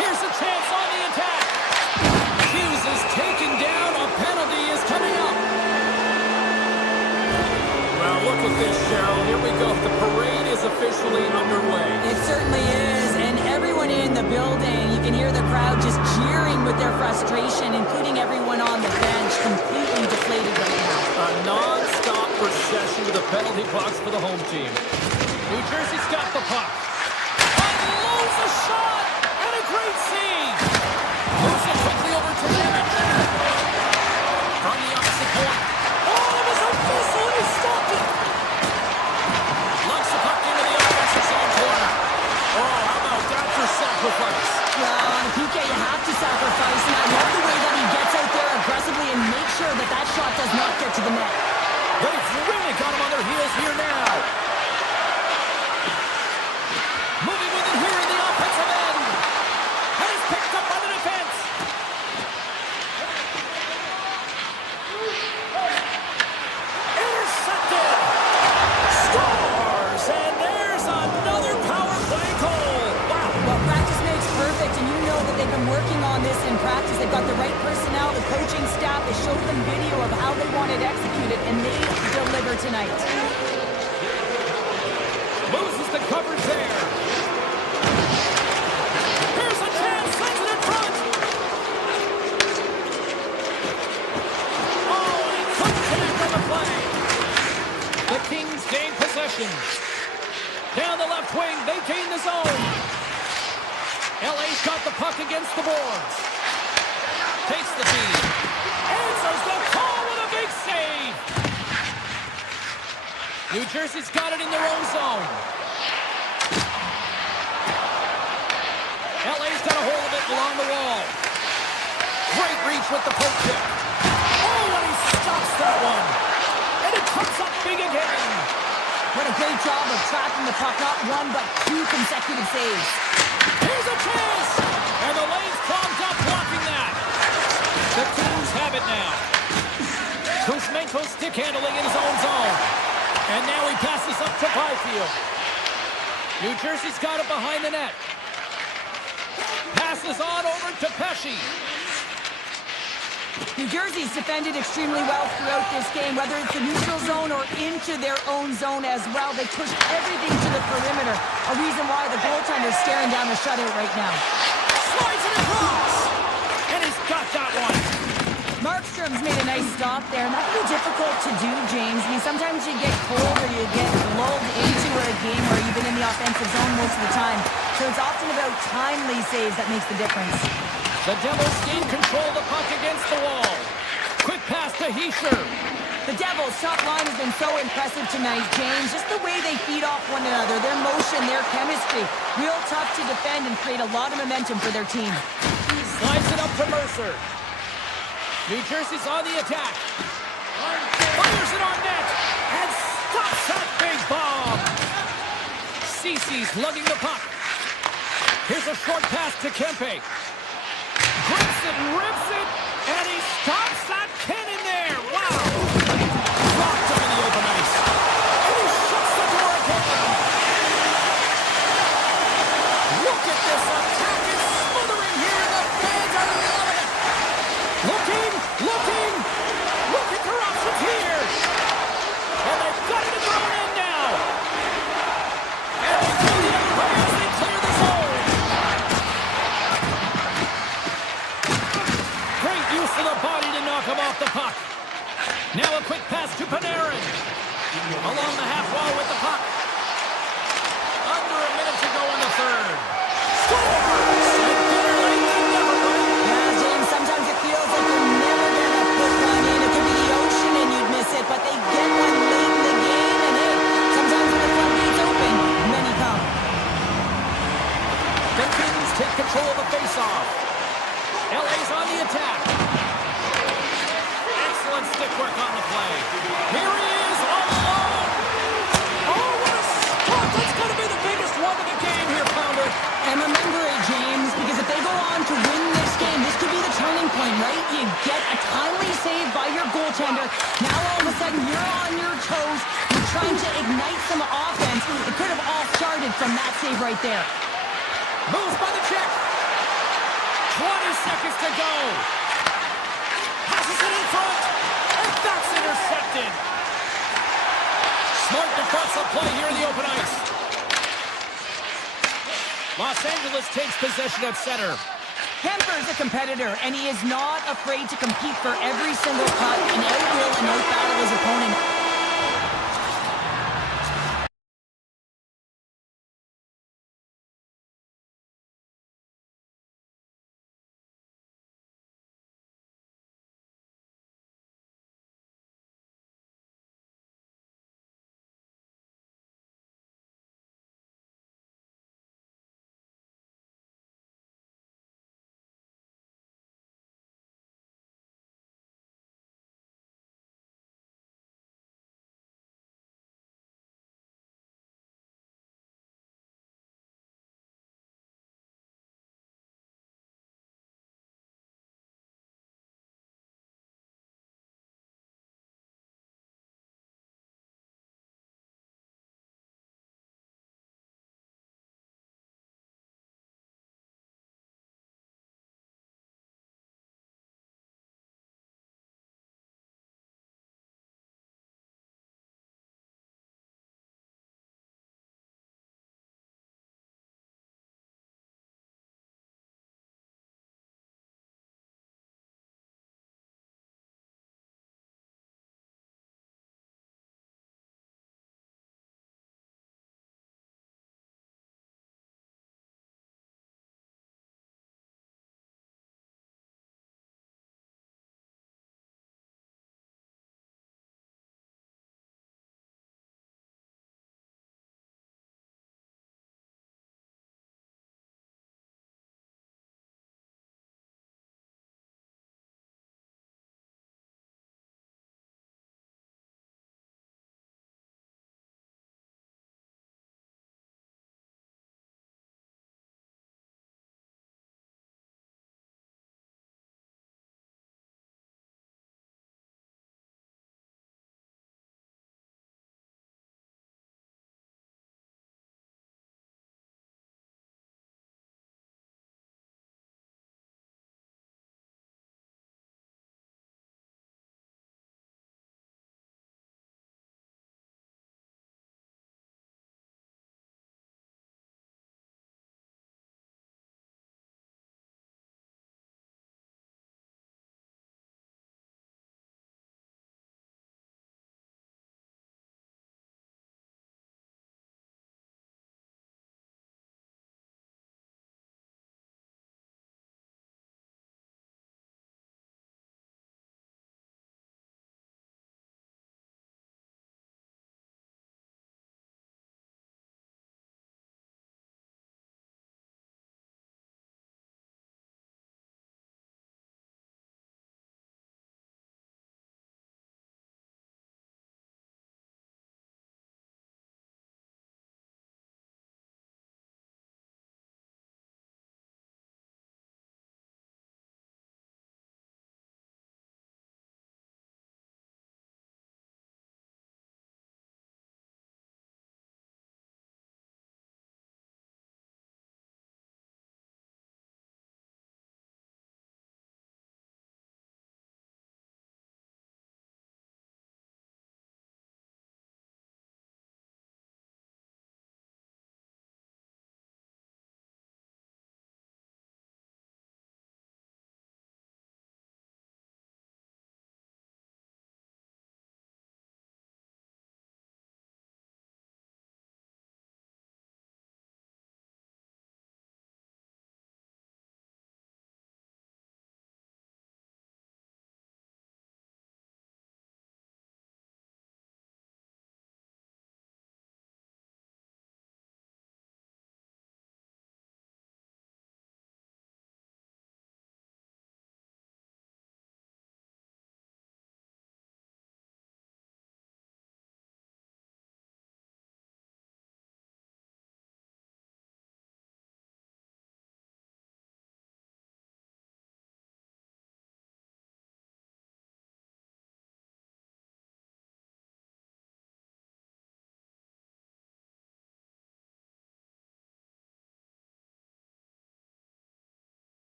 Here's a chance on the attack. Hughes is taken down. A penalty is coming up. Well, look at this, Cheryl. Here we go. The parade is officially underway. It certainly is, and everyone in the building, you can hear the crowd just cheering with their frustration, including everyone on the bench, completely deflated right now. A non-stop procession to the penalty box for the home team. New Jersey's got the puck. Unloads a shot, and a great save. Moves it quickly over to Damage. From the opposite point. Oh, it was a whistle, and he stopped it. Lunks the puck into the offensive zone corner. Oh, how about that for sacrifice? Well, on a PK, you have to sacrifice, and I love the way that he gets out there aggressively and makes sure that that shot does not get to the net. They've really got him on their heels here now. Moving with it here in the offensive end. And he's picked up by the defense. Intercepted. Scores. And there's another power play goal. Wow. Well, practice makes perfect, and you know that they've been working on this in practice. They've got the right personnel, the coaching staff. They showed them video of how they want it executed, and they deliver tonight. Loses the coverage there. Here's a chance. Sends it in front. Oh, he couldn't connect on the play. The Kings gain possession. Down the left wing, they gain the zone. LA's got the puck against the boards. Takes the feed. Answers the call with a big save. New Jersey's got it in their own zone. LA's got a hold of it along the wall. Great reach with the poke check. Oh, and he stops that one. And it comes up big again. What a great job of tracking the puck, not one but 2 consecutive saves. Here's a chance. And the lane's clogged up blocking that. The Kings have it now. Kuzmenko stick handling in his own zone. And now he passes up to Byfield. New Jersey's got it behind the net. Passes on over to Pesce. New Jersey's defended extremely well throughout this game, whether it's the neutral zone or into their own zone as well. They pushed everything to the perimeter, a reason why the goaltender's staring down the shutout right now. Slides it across. And he's got that one. Markstrom Martin's made a nice stop there, and that can be difficult to do, James. I mean, sometimes you get cold or you get lulled into a game where you've been in the offensive zone most of the time. So it's often about timely saves that makes the difference. The Devils gain control of the puck against the wall. Quick pass to Heischer. The Devils' top line has been so impressive tonight, James. Just the way they feed off one another, their motion, their chemistry. Real tough to defend and create a lot of momentum for their team. Slides it up to Mercer. New Jersey's on the attack. Fires it on net. And stops that big bomb. Cece's lugging the puck. Here's a short pass to Kempe. Grips it, rips it, and he stops that cannon there. Wow. Dropped him in the open ice. And he shuts the door again. Look at this attack. It's smothering here. The fans are loving it. Looking. Looking for options here. And they've got it in their own end now. And they throw the other way as they clear the zone. Great use of the body to knock him off the puck. Now a quick pass to Panarin. Along the half wall with the puck. Under a minute to go in the third. Scores! And better late than never, right? Yeah, James, sometimes it feels like you're never going to put one in. It could be the ocean and you'd miss it, but they get one late in the game, and hey, sometimes when the floodgates open, many come. The Kings take control of the faceoff. LA's on the attack. Excellent stick work on the play. Here he is, all alone. Oh, what a stop. That's going to be the biggest one of the game here, Pounder. And remember it, James, because if they go on to win this game, this could be the turning point, right? You get a timely save by your goaltender. Now all of a sudden you're on your toes. You're trying to ignite some offense. It could have all started from that save right there. Moves by the check. 20 seconds to go. Passes it in front. And that's intercepted. Smart defensive play here in the open ice. Los Angeles takes possession at center. Kemper's a competitor, and he is not afraid to compete for every single puck and out-will and out-battle his opponent.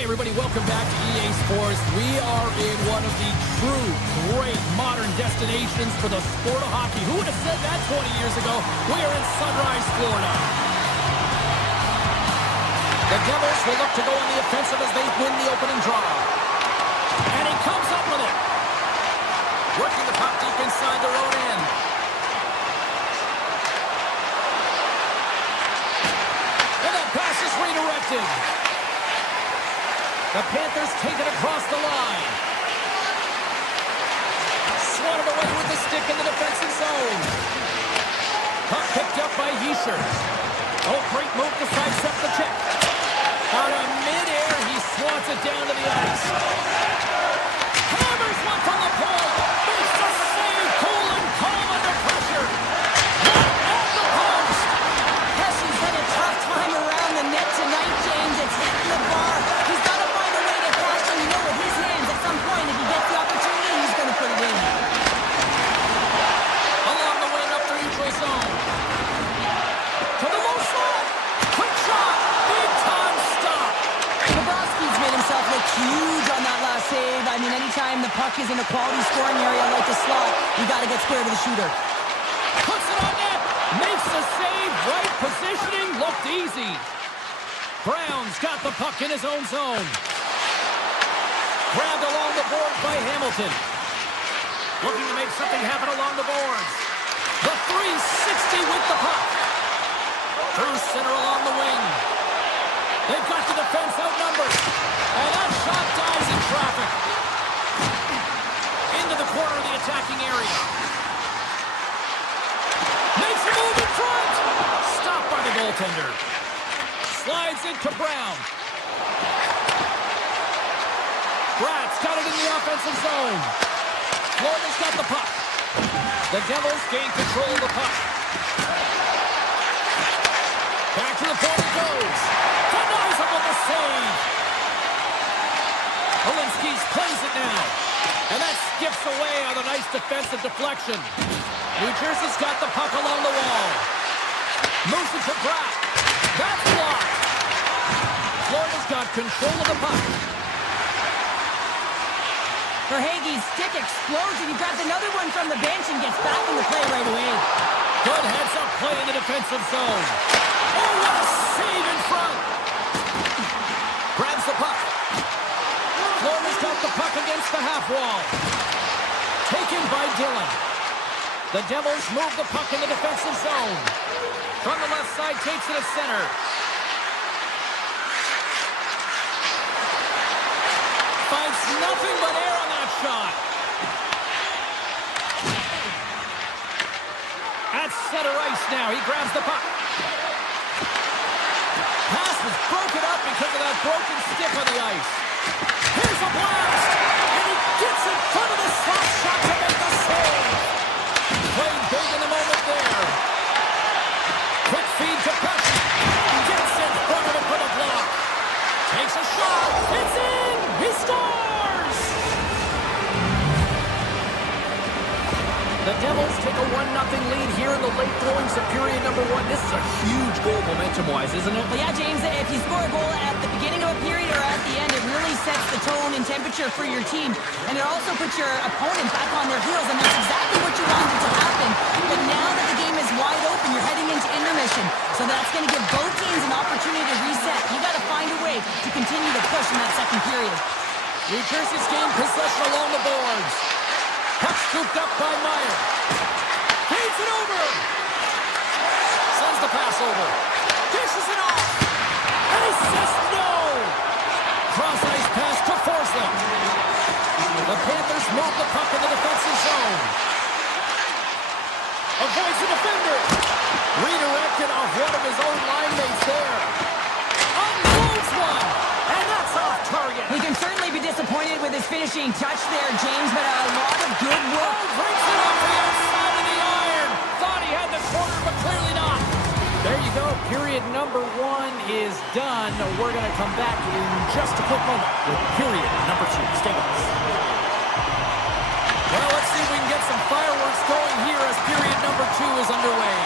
Hi, everybody. Welcome back to EA Sports. We are in one of the true great modern destinations for the sport of hockey. Who would have said that 20 years ago? We are in Sunrise, Florida. The Devils will look to go on the offensive as they win the opening draw. And he comes up with it. Working the puck deep inside their own end. And that pass is redirected. The Panthers take it across the line. Swatted away with the stick in the defensive zone. Puck picked up by Heischer. Oh, great move to sidestep the check. Out of midair, he swats it down to the ice. Hammers one from the point. Makes the save. Cool and calm under pressure. At the post. Pesci's had a tough time around the net tonight, James. It's hitting the bar. He's got to find a way to cash in, with his hands at some point. If he gets the opportunity, he's going to put it in. Along the wing up the neutral zone. To the low slot. Quick shot. Big time stop. Bobrovsky's made himself look huge on that last save. I mean, anytime the puck is in a quality scoring area like the slot, you got to get square to the shooter. Puts it on net. Makes the save. Right positioning. Looked easy. Brown's got the puck in his own zone. Grabbed along the board by Hamilton. Looking to make something happen along the boards. The 360 with the puck. Through center along the wing. They've got the defense outnumbered. And that shot dies in traffic. Into the corner of the attacking area. Makes a move in front. Stopped by the goaltender. Slides it to Brown. Brad's got it in the offensive zone. Florida's got the puck. The Devils gain control of the puck. Back to the point it goes. Denies him with the save. Olinsky's plays it now. And that skips away on a nice defensive deflection. New Jersey's got the puck along the wall. Moves it to Pratt. That's blocked. Florida's got control of the puck. Verhaeghe's stick explodes, and he grabs another one from the bench and gets back in the play right away. Good heads-up play in the defensive zone. Oh, what a save in front. Grabs the puck. Florida's got the puck against the half wall. Taken by Dillon. The Devils move the puck in the defensive zone. From the left side, takes it to center. Finds nothing but air on that shot. At center ice now, he grabs the puck. Pass was broken up because of that broken stick on the ice. Here's a blast, and he gets in front of the slot shot to make the save. Playing big in the moment there. Quick feed to Pesci. Gets in front of it for the block. Takes a shot. It's in. He scores. The Devils take a 1-0 lead here in the late goings of period number 1. This is a huge goal momentum-wise, isn't it? Well, yeah, James, if you score a goal at the beginning of a period or at the end, it really sets the tone and temperature for your team. And it also puts your opponent back on their heels, and that's exactly what you wanted to happen. But now that the game is wide open, you're heading into intermission. So that's going to give both teams an opportunity to reset. You got to find a way to continue to push in that second period. New Jersey's gained possession along the boards. Puck scooped up by Meyer. Feeds it over. Sends the pass over. Dishes it off. And he says no. Cross-ice pass to Forsling. The Panthers move the puck in the defensive zone. Avoids the defender. Redirected off one of his own line mates there. Unloads one. And that's off target. He can certainly be disappointed with his finishing touch there, James, but a lot of good work. Breaks it off the outside of the iron. Thought he had the corner, but clearly not. There you go. Period number 1 is done. We're going to come back in just a quick moment with period number 2. Stay with us. Well, let's see if we can get some fireworks going here as period number 2 is underway.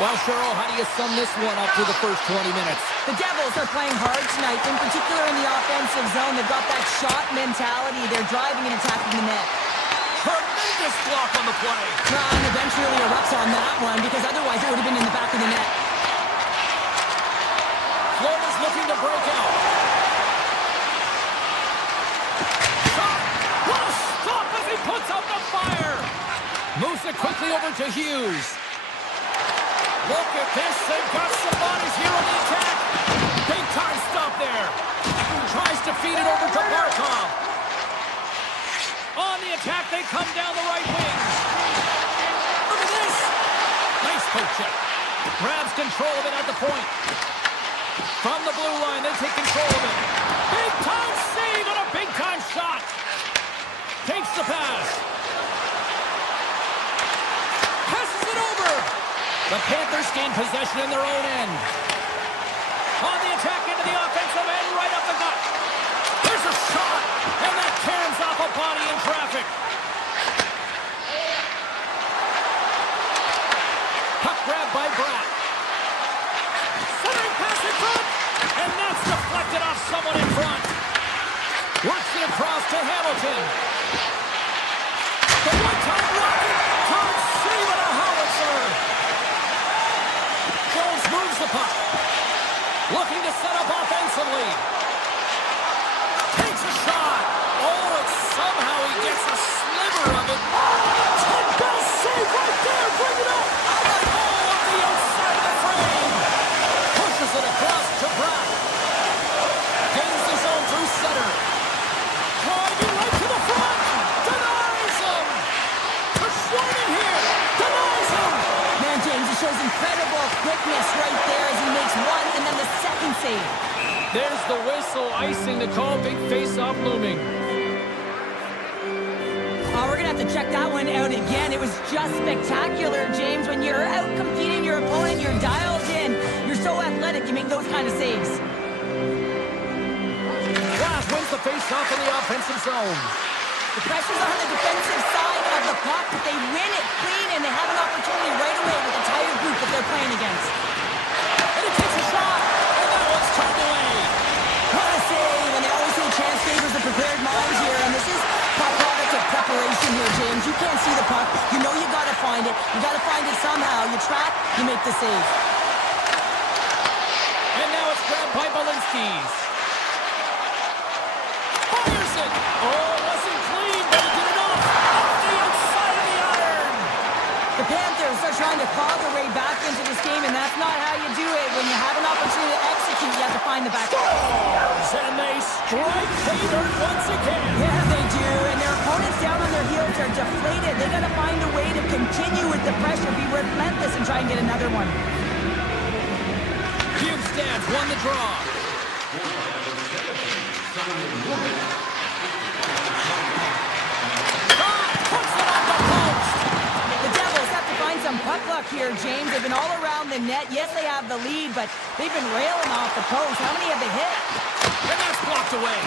Well, Cheryl, how do you sum this one up through the first 20 minutes? The Devils are playing hard tonight, in particular in the offensive zone. They've got that shot mentality. They're driving and attacking the net. Tremendous block on the play. And the bench really erupts on that one, because otherwise it would have been in the back of the net. Florida's looking to break out. Shot! What a stop as he puts out the fire! Moves it quickly over to Hughes. Look at this. They've got some bodies here on the attack. Big time stop there. Tries to feed it over to Barkov. On the attack, they come down the right wing. Look at this. Nice poke check. Grabs control of it at the point. From the blue line, they take control of it. Big time save and a big time shot. Takes the pass. Passes it over. The Panthers gain possession in their own end. On the attack into the offensive end, right up the gut. There's a shot, and that tears off a body in traffic. Puck grab by Bratt. Centering pass in front, and that's deflected off someone in front. Works it across to Hamilton. The one-time rocket turns save and a howitzer. Jones moves the puck. Looking to set up offensively. Takes a shot. Oh, and somehow he gets a sliver of it. Best save right there. Bring it up. Oh, up the outside of the frame. Pushes it across to Bratt. Gains the zone through center. Driving right to the front. Denies him. Persuaded here. Denies him. Man, James, it shows incredible quickness right there as he makes one and then the second save. There's the whistle, icing the call, big face-off looming. Oh, we're going to have to check that one out again. It was just spectacular, James. When you're out competing your opponent, you're dialed in. You're so athletic, you make those kind of saves. Flash wins the face-off in the offensive zone. The pressure's on the defensive side of the puck, but they win it clean, and they have an opportunity right away with the entire group that they're playing against. And he takes a shot, and that one's turned away. What a save, and they always say chance favors the prepared minds here, and this is a product of preparation here, James. You can't see the puck. You know you got to find it. You got to find it somehow. You track, you make the save. And now it's grabbed by Balinskis. Fires it. Oh, it wasn't clean, but he did it off the outside of the iron. The Panthers are trying to claw their way back into this game, and that's not how you do it. When you have an opportunity to execute, you have to find the back. Scores, and they strike pay dirt once again. Yeah, they do, and their opponents down on their heels are deflated. They got to find a way to continue with the pressure, be relentless, and try and get another one. Hughes won the draw. Some puck luck here, James. They've been all around the net. Yes, they have the lead, but they've been railing off the post. How many have they hit? And that's blocked away.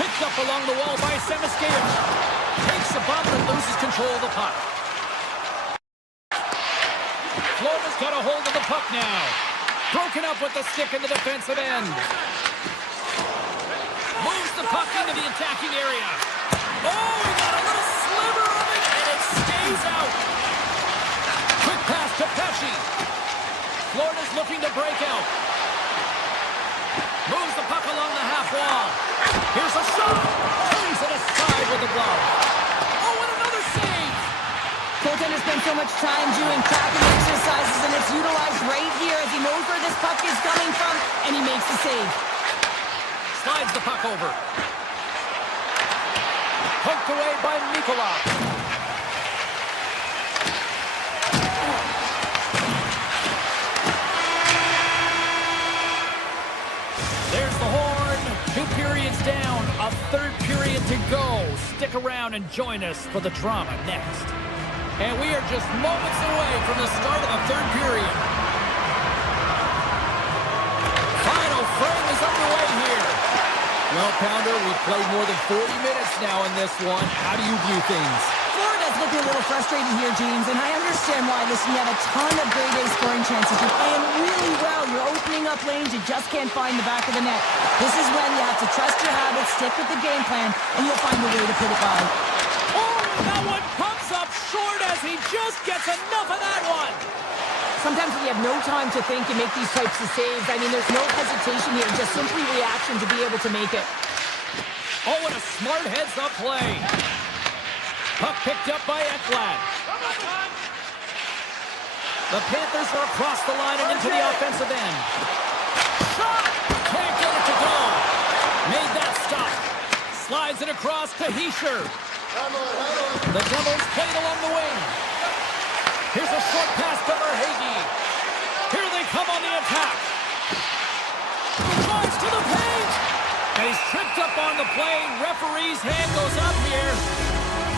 Picked up along the wall by Semiskevich. Takes a bump and loses control of the puck. Florida's got a hold of the puck now. Broken up with the stick in the defensive end. Moves the puck into the attacking area. Oh, he got a little sliver of it, and it stays out. Quick pass to Pesci. Florida's looking to break out. Moves the puck along the half wall. Here's a shot. Turns it aside with the glove. Oh, and another save. Goaltender spends so much time doing tracking exercises, and it's utilized right here as he knows where this puck is coming from, and he makes the save. Slides the puck over. Poked away by Nikolai. There's the horn. 2 periods down. A third period to go. Stick around and join us for the drama next. And we are just moments away from the start of the third period. Final frame is underway here. Well, Pounder, we've played more than 40 minutes now in this one. How do you view things? Florida's looking a little frustrated here, James, and I understand why. Listen, you have a ton of grade A scoring chances. You're playing really well. You're opening up lanes. You just can't find the back of the net. This is when you have to trust your habits, stick with the game plan, and you'll find a way to put it by. Oh, that one comes up short as he just gets enough of that one. Sometimes when you have no time to think and make these types of saves, I mean, there's no hesitation here, just simply reaction to be able to make it. Oh, and a smart heads-up play. Puck picked up by Ekblad. The Panthers are across the line and into the offensive end. Shot! Can't get it to go. Made that stop. Slides it across to Hischier. The Devils played along the wing. Here's a short pass to Verhaeghe. Here they come on the attack. Drives to the paint. And he's tripped up on the play. Referee's hand goes up here.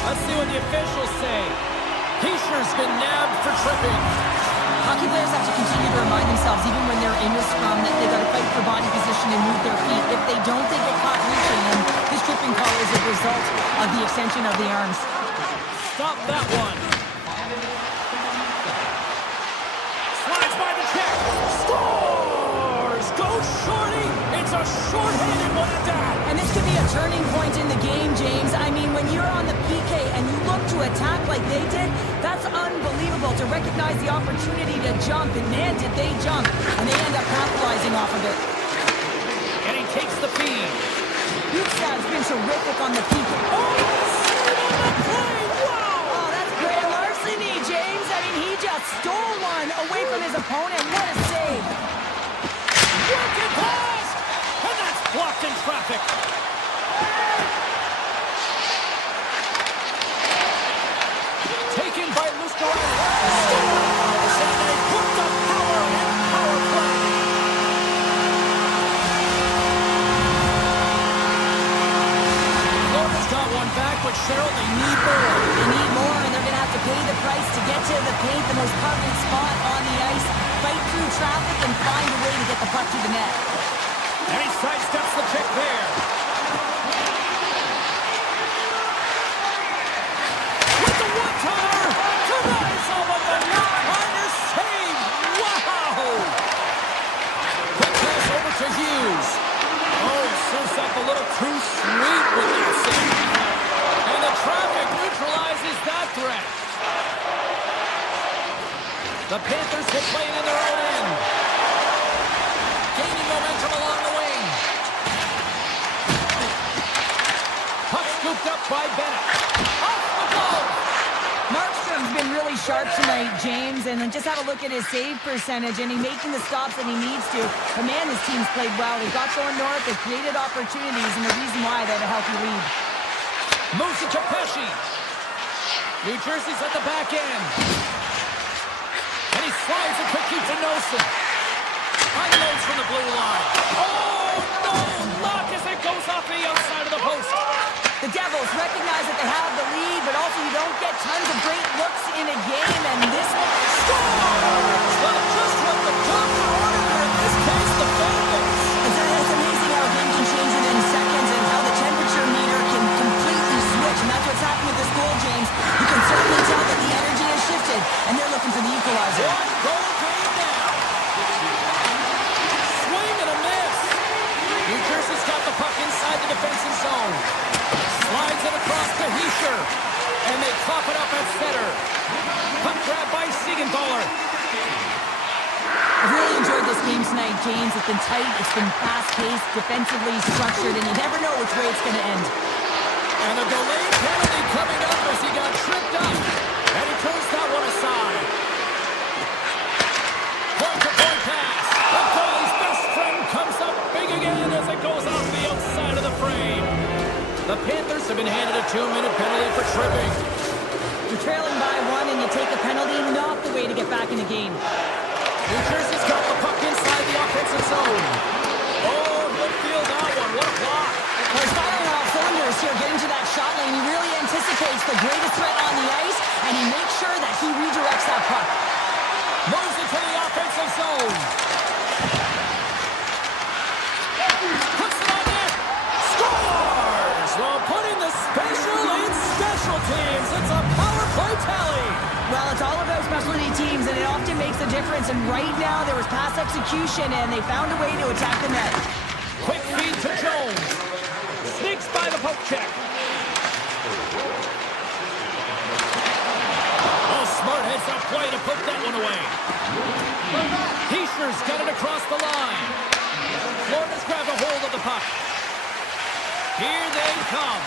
Let's see what the officials say. Hischier's been nabbed for tripping. Hockey players have to continue to remind themselves, even when they're in the scrum, that they got to fight for body position and move their feet. If they don't, they get caught reaching, and this tripping call is a result of the extension of the arms. Stop that one. Slides by the check. Scores! Go Shorty! It's a short-handed one at that. And this could be a turning point in the game, James. I mean, when you're on the PK and you look to attack like they did, that's unbelievable to recognize the opportunity to jump. And man, did they jump. And they end up capitalizing off of it. And he takes the feed. Bukestad's been terrific on the PK. Oh, save on the play! Wow! Oh, that's great larceny, James. I mean, he just stole one away from his opponent. What a save. Working pass! And that's blocked in traffic. Taken by Luskowski. Scores! And they put the power in power play. Florida's got one back, but Cheryl, they need more. They need more, and they're going to have to pay the price to get to the paint, the most coveted spot on the ice, fight through traffic, and find a way to get the puck to the net. And he sidesteps the check there. With the one-timer, denies him with the net-finder save. Wow! Quick pass over to Hughes. Oh, Susak a little too sweet with that save. And the traffic neutralizes that threat. The Panthers will play it in their own end. Gaining momentum along the wing. Puck scooped up by Bennett. Off the goal. Markstrom's been really sharp tonight, James, and then just have a look at his save percentage, and he's making the stops that he needs to. But man, his team's played well. They've got going north, they've created opportunities, and the reason why they have a healthy lead. Moves it to Pesci. New Jersey's at the back end. And he slides it quickly to Nelson. Unloads from the blue line. Oh, no! Lock as it goes off the outside of the post. The Devils recognize that they have the lead, but also you don't get tons of great looks in a game, and this one scores! Well, just what the doctor ordered, in this case, the Bengals. It's amazing how a game can change within seconds and how the temperature meter can completely switch, and that's what's happened with this goal, James. You can certainly tell that the energy has shifted, and they're looking for the equalizer. One goal game now. Swing and a miss. New Jersey's got the puck inside the defensive zone. Slides it across to Hischier. And they cough it up at center. Puck grab by Siegenthaler. I've really enjoyed this game tonight, James. It's been tight, it's been fast-paced, defensively structured, and you never know which way it's going to end. And a delayed penalty coming up as he got tripped up. And he turns that one aside. Point-to-point pass. The goalie's best friend comes up big again as it goes off the outside of the frame. The Panthers have been handed a 2-minute penalty for tripping. You're trailing by one and you take a penalty, not the way to get back in the game. New Jersey's got the puck inside the offensive zone. Oh, good field that one. What a block. Well, he's firing on all cylinders here, getting to that shot lane. He really anticipates the greatest threat on the ice, and he makes sure that he redirects that puck. Moves it to the offensive zone. Puts it on net. Scores! Well, putting the special in special teams. It's a power play. makes a difference, and right now there was pass execution, and they found a way to attack the net. Quick feed to Jones. Sneaks by the poke check. Oh, smart heads-up play to put that one away. Heischer's got it across the line. Florida's grabbed a hold of the puck. Here they come.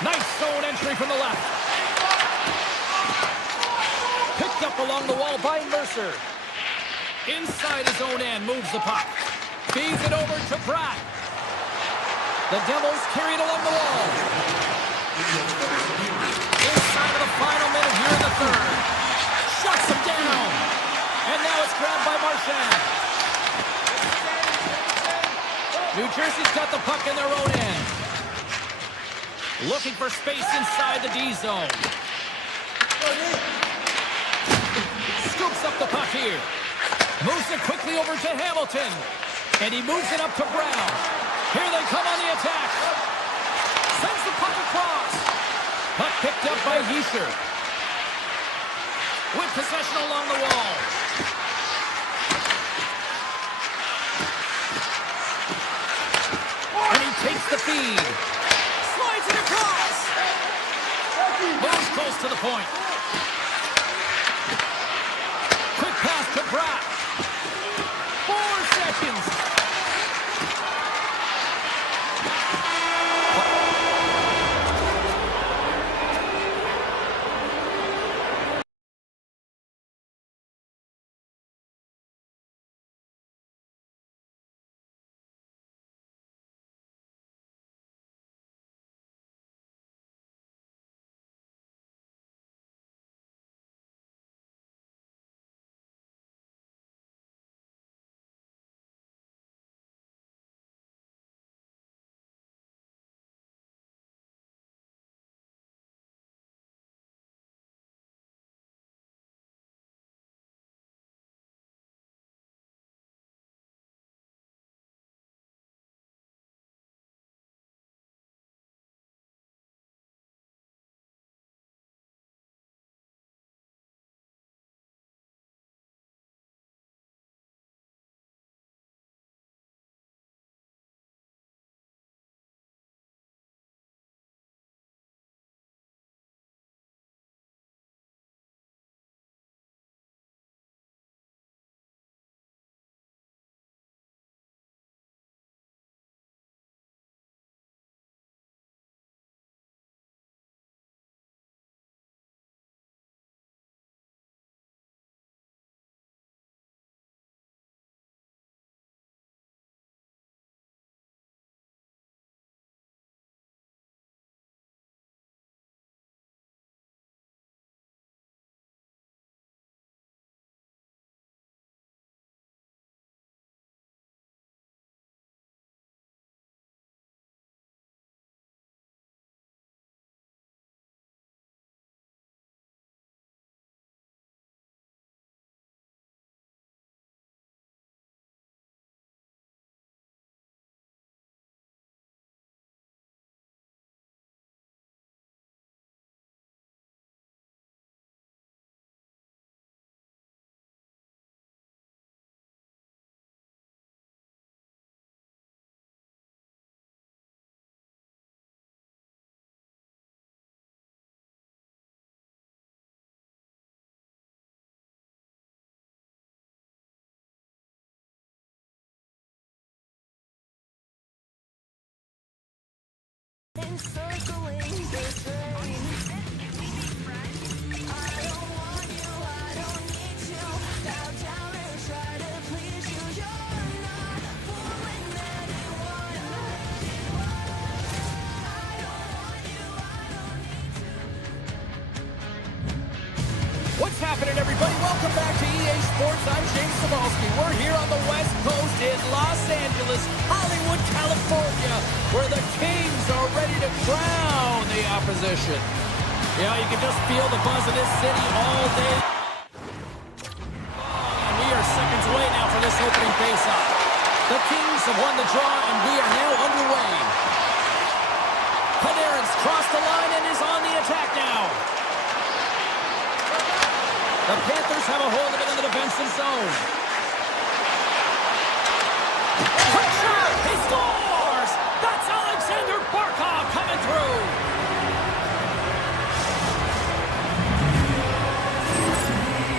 Nice zone entry from the left. Picked up along the wall by Mercer. Inside his own end, moves the puck. Feeds it over to Pratt. The Devils carry it along the wall. Inside of the final minute here in the third. Shuts him down. And now it's grabbed by Marchand. New Jersey's got the puck in their own end. Looking for space inside the D zone. Scoops up the puck here. Moves it quickly over to Hamilton. And he moves it up to Brown. Here they come on the attack. Sends the puck across. Puck picked up by Hischer. With possession along the wall. And he takes the feed. Slides it across. Moves close to the point. Quick pass to Pratt. 4 seconds. What's happening, everybody? Welcome back to EA Sports. I'm James Cebulski. We're here on the West Coast in Los Angeles, Hollywood, California, where the Kings are ready to crown the opposition. Yeah, you can just feel the buzz of this city all day. And we are seconds away now for this opening faceoff. The Kings have won the draw, and we are now underway. Panarin's crossed the line and is on the attack now. The Panthers have a hold of it in the defensive zone. Quick shot! He scores! That's Alexander Barkov coming through.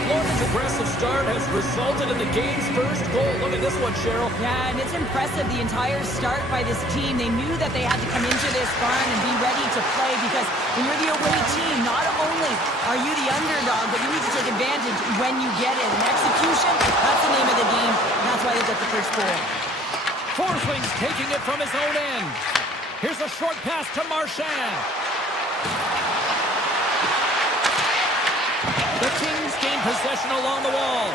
Florida's aggressive start has resulted in the game's first goal. Look at this one, Cheryl. Yeah, and it's impressive, the entire start by this team. They knew that they had to come into this barn and be ready to play because when you're the away team, not only are you the underdog, but you need to take advantage when you get it. And execution, that's the name of the game. And that's why they get the first goal. Forsling's taking it from his own end. Here's a short pass to Marchand. The Kings gain possession along the wall.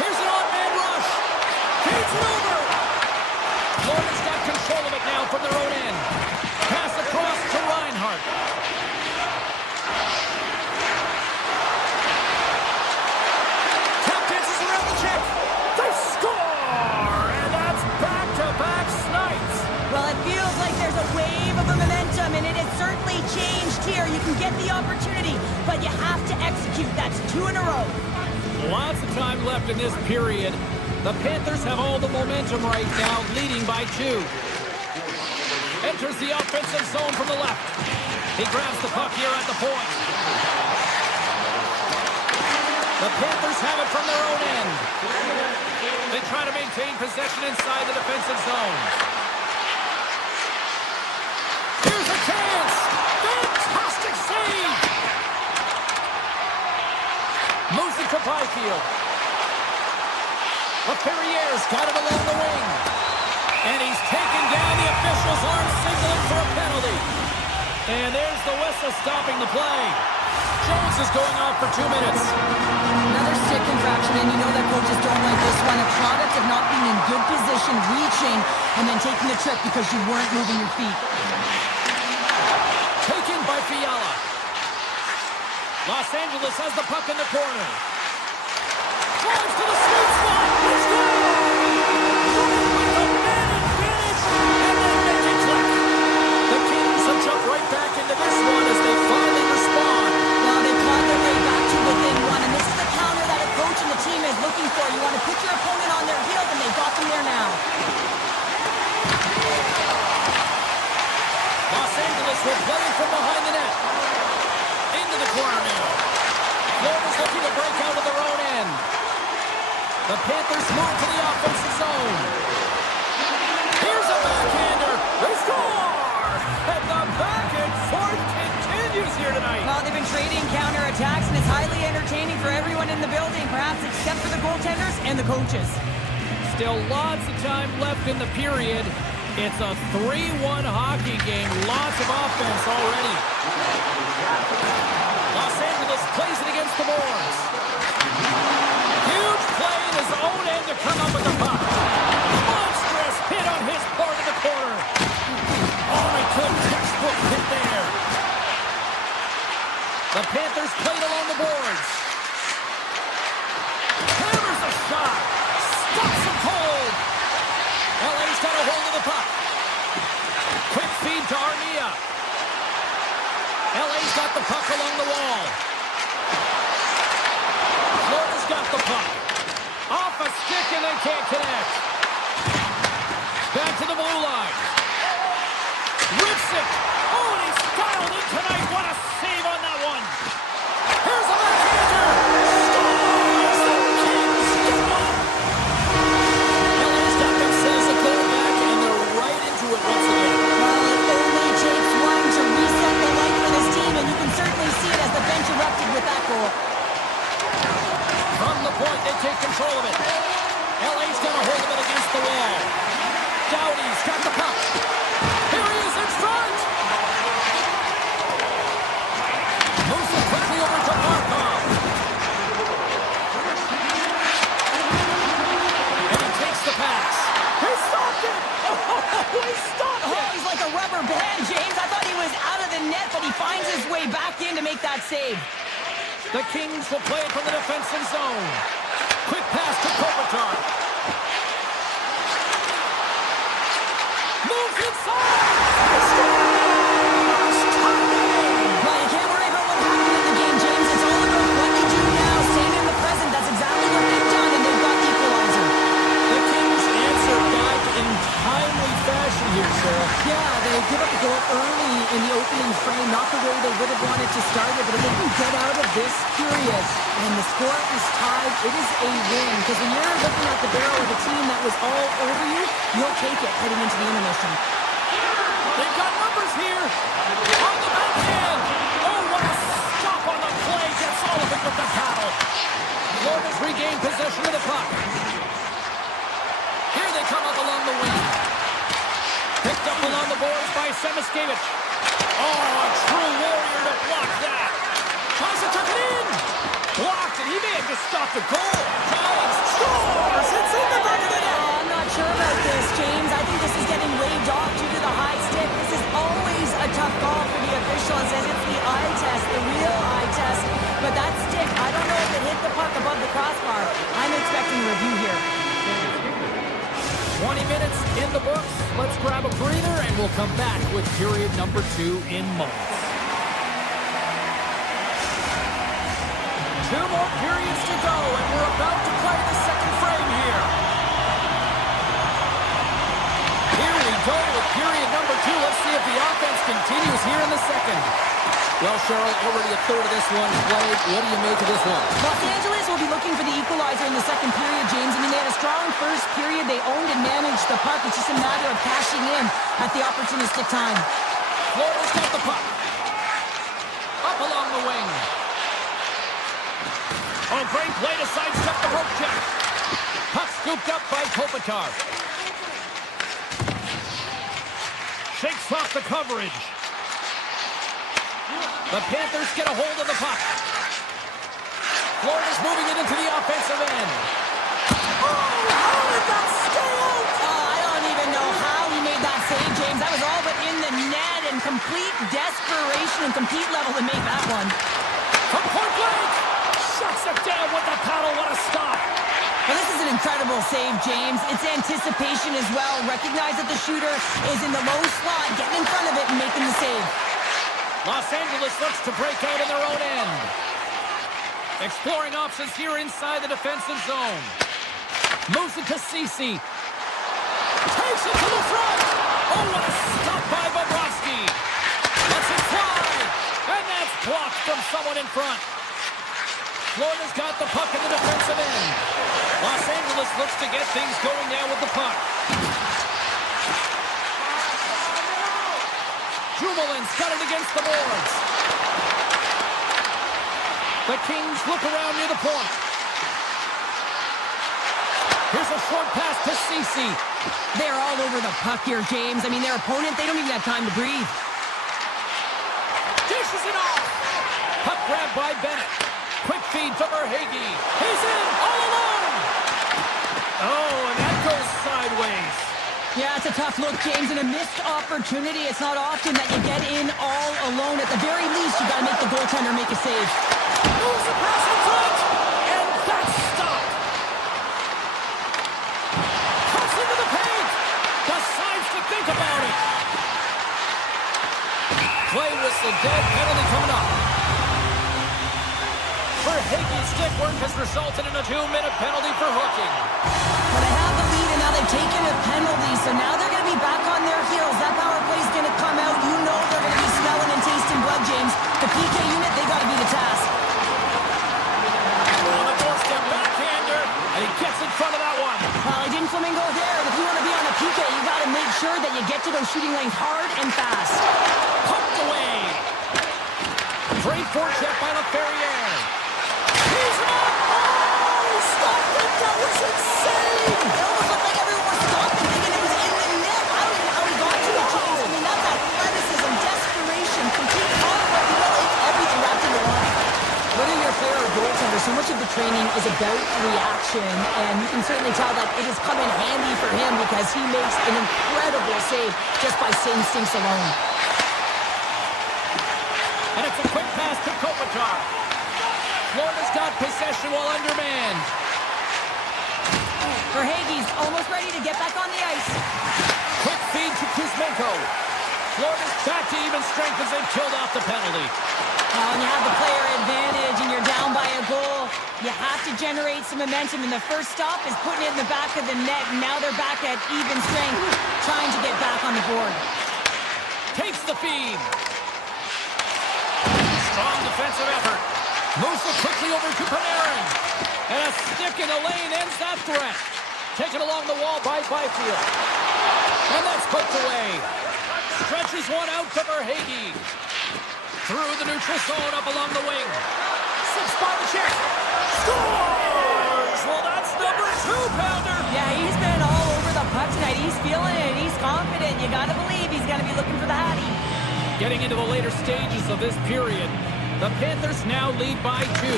Here's an odd-man rush. Feeds it over. Florida's got control of it now from their own end. Pass across to Reinhart. Tap dances around the check. They score! And that's back-to-back snipes. Well, it feels like there's a wave of momentum, and it has certainly changed here. You can get the opportunity, but you have to execute. That's 2 in a row. Lots of time left in this period. The Panthers have all the momentum right now, leading by 2. Enters the offensive zone from the left. He grabs the puck here at the point. The Panthers have it from their own end. They try to maintain possession inside the defensive zone. Here's a chance! Fantastic save! Moves it to Byfield. LaFerriere's got it along the wing. And he's taken down. The officials aren't signaling for a penalty. And there's the whistle stopping the play. Jones is going off for 2 minutes. Another stick infraction, and you know that coaches don't like this one. A product of not being in good position, reaching, and then taking the trick because you weren't moving your feet. Taken by Fiala. Los Angeles has the puck in the corner. Drives to the sweet spot. Let's go! With a man advantage, and then make it click. The Kings have jumped right back into this one as they finally respond. Well, they clawed their way back to within 1, and this is the counter that a coach and the team is looking for. You want to put your opponent on their heels, and they've got them there now. Los Angeles will play it from behind the net. Into the corner now. Florida's looking to break out of their own end. The Panthers move to the offensive zone. Here's a backhander. They score! And the back and forth continues here tonight. Well, they've been trading counterattacks, and it's highly entertaining for everyone in the building, perhaps except for the goaltenders and the coaches. Still lots of time left in the period. It's a 3-1 hockey game. Lots of offense already. Los Angeles plays it against the boards. Huge play in his own end to come up with the puck. Monstrous hit on his part of the corner. Oh, a good textbook hit there. The Panthers played along the boards. Hammers a shot. Stops him cold. LA's got a hold of the puck. Quick feed to Armia. LA's got the puck along the wall. Florida's got the puck. Off a stick and they can't connect. Back to the blue line. Rips it. Oh, and he's fouled in tonight. What a save on that one. Here's a backhander. Scores! The Kings get one. LA's got themselves a goal back, and they're right into it once again. Well, it only takes 1 to reset the light for this team, and you can certainly see it as the bench erupted with that goal. From the point, they take control of it. LA's got a hold of it against the wall. Doughty's got the puck. Here he is in front. Moves it quickly over to Barkov. And he takes the pass. He stopped it. Oh, he stopped it. Oh, he's like a rubber band, James. I thought he was out of the net, but he finds his way back in to make that save. The Kings will play it from the defensive zone. Quick pass to Kopitar. Moves inside. Well, you can't worry about what happened in the game, James. It's all about what you do now. period and the score is tied, it is a win. Because when you're looking at the barrel of a team that was all over you, you'll take it heading into the intermission. They've got numbers here. On the backhand. Oh, what a stop on the play. Gets all of it with the paddle. Florida's regained possession of the puck. Here they come up along the wing. Picked up along the boards by Semiskevich. Oh, a true warrior to block that. Tries to tuck it in. Blocked, and he may have just stopped a goal. Giants scores. It's in the back of the net. I'm not sure about this, James. I think this is getting waved off due to the high stick. This is always a tough call for the official. It says it's the eye test, the real eye test. But that stick, I don't know if it hit the puck above the crossbar. I'm expecting a review here. 20 minutes in the books. Let's grab a breather, and we'll come back with period number 2 in moments. 2 more periods to go, and we're about to play the second frame here. Here we go with period number 2. Let's see if the offense continues here in the second. Well, Cheryl, already a third of this one played. What do you make of this one? Los Angeles will be looking for the equalizer in the second period, James. I mean, they had a strong first period. They owned and managed the puck. It's just a matter of cashing in at the opportunistic time. Florida's got the puck. Up along the wing. Oh, great play to sidestep the rope check. Puck scooped up by Kopitar. Shakes off the coverage. The Panthers get a hold of the puck. Florida's moving it into the offensive end. Oh, how did that stay out? Oh, I don't even know how he made that save, James. That was all but in the net and complete desperation and complete level to make that one. From point blank. Shuts it down with the paddle. What a stop. Well, this is an incredible save, James. It's anticipation as well. Recognize that the shooter is in the low slot, getting in front of it and making the save. Los Angeles looks to break out in their own end. Exploring options here inside the defensive zone. Moves it to Ceci. Takes it to the front. Oh, what a stop by Bobrovsky. Lets it fly. And that's blocked from someone in front. Florida's got the puck in the defensive end. Los Angeles looks to get things going now with the puck. Dumoulin's got it against the boards. The Kings look around near the point. Here's a short pass to Ceci. They're all over the puck here, James. I mean, their opponent, they don't even have time to breathe. Dishes it off. Puck grabbed by Bennett. Quick feed to Verhaeghe. He's in all alone. Oh, and that goes sideways. Yeah, it's a tough look, James, and a missed opportunity. It's not often that you get in all alone. At the very least, you got to make the goaltender make a save. Moves the pass in front, and that's stopped. Cuts into the paint. Decides to think about it. Play whistle dead. Penalty coming up. Verhaeghe's stick work has resulted in a 2-minute penalty for hooking. Well, they have the lead, and now they've taken a penalty, so now they're going to be back on their heels. That power play's going to come out. You know they're going to be smelling and tasting blood, James. The PK unit, they got to be the task. On the doorstep, backhander, and he gets in front of that one. Well, he didn't flamingo there, and if you want to be on a PK, you got to make sure that you get to those shooting lanes hard and fast. Pumped away. Great forecheck by LaFerriere. He's up! Oh, stop it! That was insane! It almost looked like everyone was stopping, thinking it was in the net. I don't even know how he got to it, James. I mean, that's athleticism, desperation, complete conflict. You know, it's everything wrapped into one. Whether you're a player or goaltender, so much of the training is about reaction, and you can certainly tell that it has come in handy for him because he makes an incredible save just by instincts alone. And it's a quick pass to Kopitar. Florida's got possession while undermanned. Verhaeghe's almost ready to get back on the ice. Quick feed to Kuzmenko. Florida's back to even strength as they've killed off the penalty. Now, when you have the player advantage and you're down by a goal, you have to generate some momentum, and the first stop is putting it in the back of the net, and now they're back at even strength, trying to get back on the board. Takes the feed. Strong defensive effort. Moves it quickly over to Panarin. And a stick in the lane ends that threat. Taken along the wall by Byfield. And that's poked away. Stretches one out to Verhaeghe. Through the neutral zone up along the wing. Six by the check. Scores! Well, that's number 2-pounder. Yeah, he's been all over the puck tonight. He's feeling it. He's confident. You got to believe he's going to be looking for the Hattie. Getting into the later stages of this period, the Panthers now lead by 2.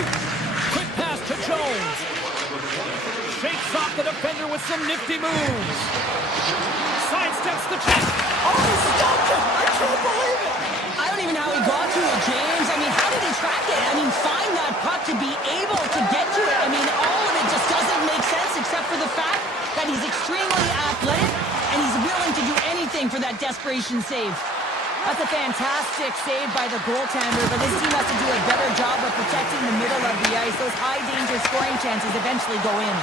Quick pass to Jones. Shakes off the defender with some nifty moves. Sidesteps the check. Oh, he stopped it! I can't believe it! I don't even know how he got to it, James. I mean, how did he track it? I mean, find that puck to be able to get to it. I mean, all of it just doesn't make sense except for the fact that he's extremely athletic and he's willing to do anything for that desperation save. That's a fantastic save by the goaltender, but this team has to do a better job of protecting the middle of the ice. Those high-danger scoring chances eventually go in.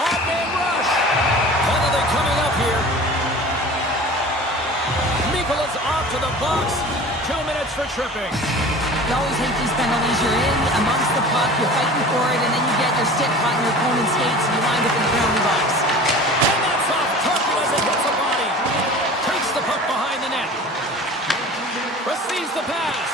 On-man rush. Penalty coming up here. Mikola's off to the box. 2 minutes for tripping. You always hate these penalties. You're in amongst the puck, you're fighting for it, and then you get your stick caught in your opponent's skates, and you wind up in the penalty box. And that's off target as it hits the body. Takes the puck behind the net. Receives the pass.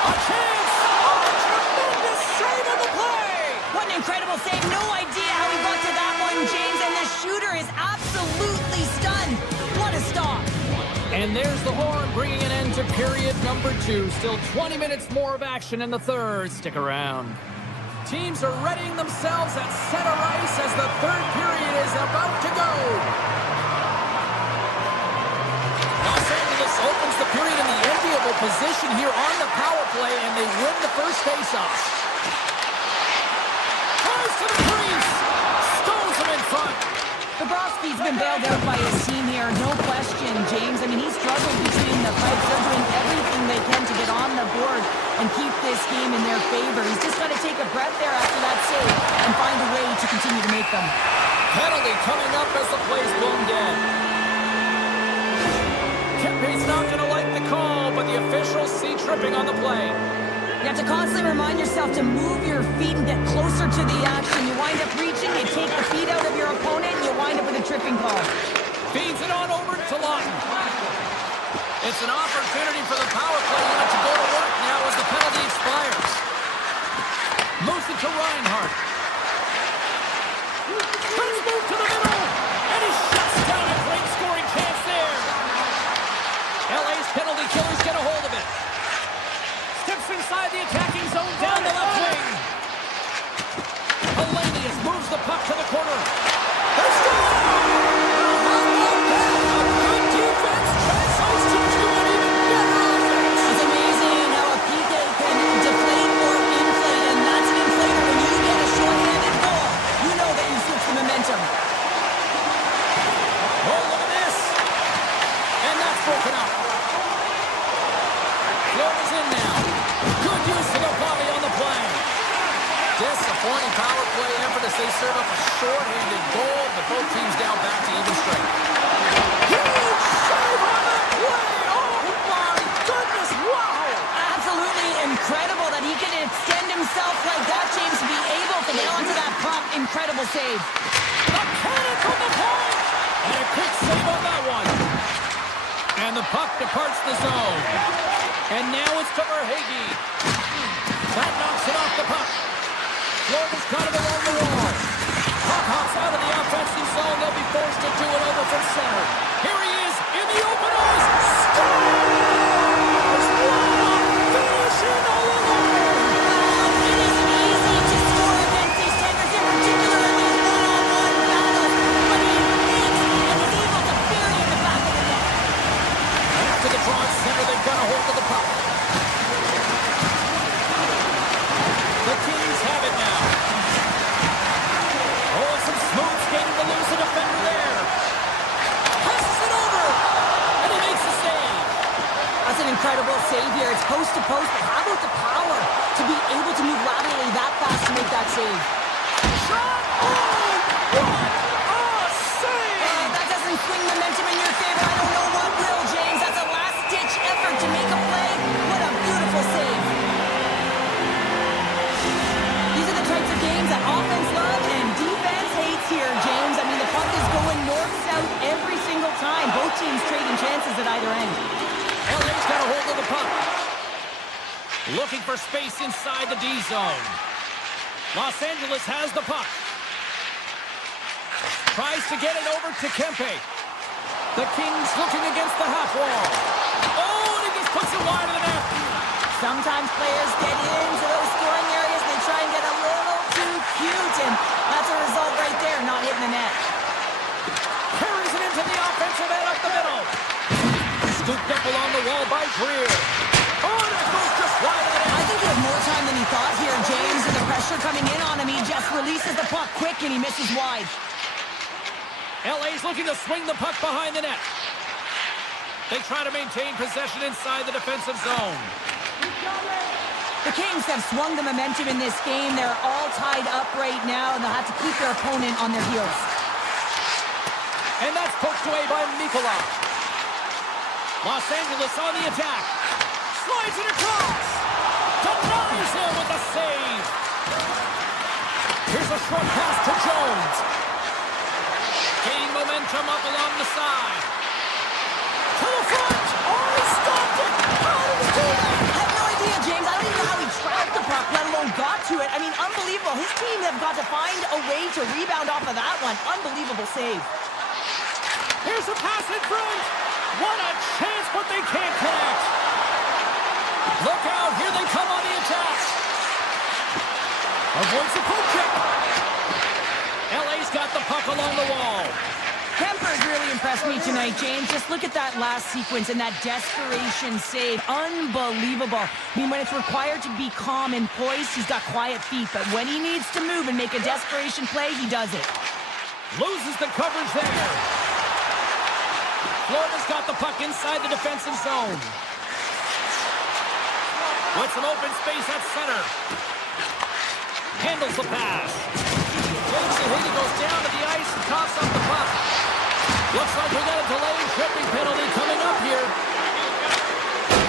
A chance. Oh, tremendous save on the play. What an incredible save. No idea how he got to that one, James, and the shooter is absolutely stunned. What a stop. And there's the horn, bringing an end to period number 2. Still 20 minutes more of action in the third. Stick around. Teams are readying themselves at center ice as the third period is about to go. Los Angeles opens the period in the enviable position here on the power play, and they win the first faceoff. Tries to the crease. Stones him in front. Bobrovsky's been bailed out by his team here, no question, James. I mean, he's struggled between the pipes. They're doing everything they can to get on the board and keep this game in their favor. He's just got to take a breath there after that save and find a way to continue to make them. Penalty coming up as the play's blown dead. Kempe's not going to like the call, but the officials see tripping on the play. You have to constantly remind yourself to move your feet and get closer to the action. You wind up reaching, you take the feet out of your opponent, and you wind up with a tripping call. Feeds it on over to Lawton. It's an opportunity for the power play unit to go to work now as the penalty expires. Moves it to Reinhart. Let's move to the middle. And he shuts down a great scoring chance there. LA's penalty killers get a hold of it. Steps inside the attacking zone down the left wing. Elenius moves the puck to the corner. They score! Good defense translates to an even better offense. It's amazing how a PK can deflate or inflate, and that's an inflator. When you get a short-handed goal, you know that you switch the momentum. Oh, look at this. And that's broken up. Florida's in now. Good use of the body on the play. Disappointing power play effort as they serve up a short-handed goal, but both teams down back to even strength. Huge save on that play! Oh my goodness, wow! Absolutely incredible that he can extend himself like that, James, to be able to get onto that puck. Incredible save. A cannon from the point! And a quick save on that one. And the puck departs the zone. And now it's to Verhaeghe. That knocks it off the puck. Florida's got it along the wall. Puck hops out of the offensive zone. They'll be forced to do it over from center. Here he is in the open ice. Scores! Wow! Finishing all alone. It is easy to score against these tenders, in particular in these one-on-one battles, but he thinks and is able to bury in the back of the net. After the draw at center, they've got a hold of the puck. The Kings have it now. Oh, some smooth skating to lose the defender there. Passes it over. And he makes the save. That's an incredible save here. It's post to post, but how about the power to be able to move laterally that fast to make that save? Shot! Oh, what a save! That doesn't swing momentum in your favor. I don't know what will, James. That's a last teams trading chances at either end. LA's got a hold of the puck. Looking for space inside the D zone. Los Angeles has the puck. Tries to get it over to Kempe. The Kings looking against the half wall. Oh, and he just puts it wide of the net. Sometimes players get into those scoring areas and they try and get a little too cute, and that's a result right there, not hitting the net. Carries it into the offensive end up the middle. Scooped up along the wall by Greer. Oh, and it goes just wide of the net. I think he had more time than he thought here, James, and the pressure coming in on him. He just releases the puck quick and he misses wide. LA's looking to swing the puck behind the net. They try to maintain possession inside the defensive zone. The Kings have swung the momentum in this game. They're all tied up right now, and they'll have to keep their opponent on their heels. And that's poked away by Mikula. Los Angeles on the attack. Slides it across. Denies him with the save. Here's a short pass to Jones. Gaining momentum up along the side. To the front. Oh, he stopped it. How did he do that? I have no idea, James. I don't even know how he tracked the puck, let alone got to it. I mean, unbelievable. His team have got to find a way to rebound off of that one. Unbelievable save. Here's a pass in front. What a chance, but they can't connect. Look out. Here they come on the attack. Avoids the poke check. LA's got the puck along the wall. Kemper's really impressed me tonight, James. Just look at that last sequence and that desperation save. Unbelievable. I mean, when it's required to be calm and poised, he's got quiet feet. But when he needs to move and make a desperation play, he does it. Loses the coverage there. Florida's got the puck inside the defensive zone. With some open space at center. Handles the pass. James Sahihi goes down to the ice and coughs up the puck. Looks like we got a delayed tripping penalty coming up here.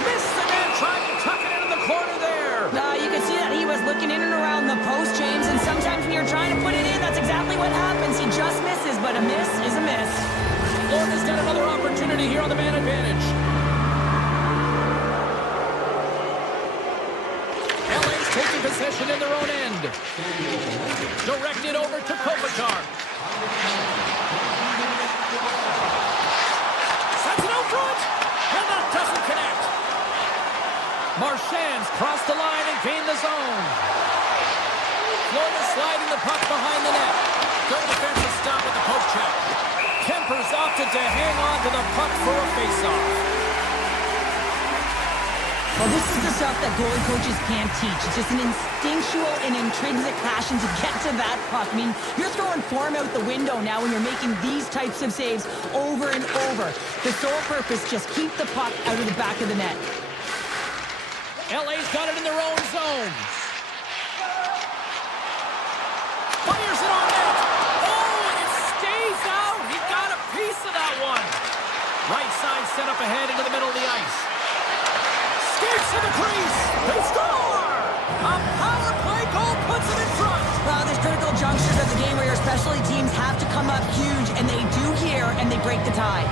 Missed the net, trying to tuck it into the corner there. You can see that he was looking in and around the post, James, and sometimes when you're trying to put it in, that's exactly what happens. He just misses, but a miss is a miss. Florida's got another opportunity here on the man advantage. LA's taking possession in their own end. Directed over to Kopitar. Sends it out front, and that doesn't connect. Marchand's crossed the line and gained the zone. Florida sliding the puck behind the net. Good defensive stop with the poke check. Kemper's opted to hang on to the puck for a face-off. Well, this is the stuff that goalie coaches can't teach. It's just an instinctual and intrinsic passion to get to that puck. I mean, you're throwing form out the window now when you're making these types of saves over and over. The sole purpose, just keep the puck out of the back of the net. LA's got it in their own zone. Fires it on net. Oh, and it stays out. He got a piece of that one. Right side set up ahead into the middle of the ice. Skates to the crease. They score! A power play goal puts it in front. Well, there's critical junctures of the game where your specialty teams have to come up huge, and they do here, and they break the tie.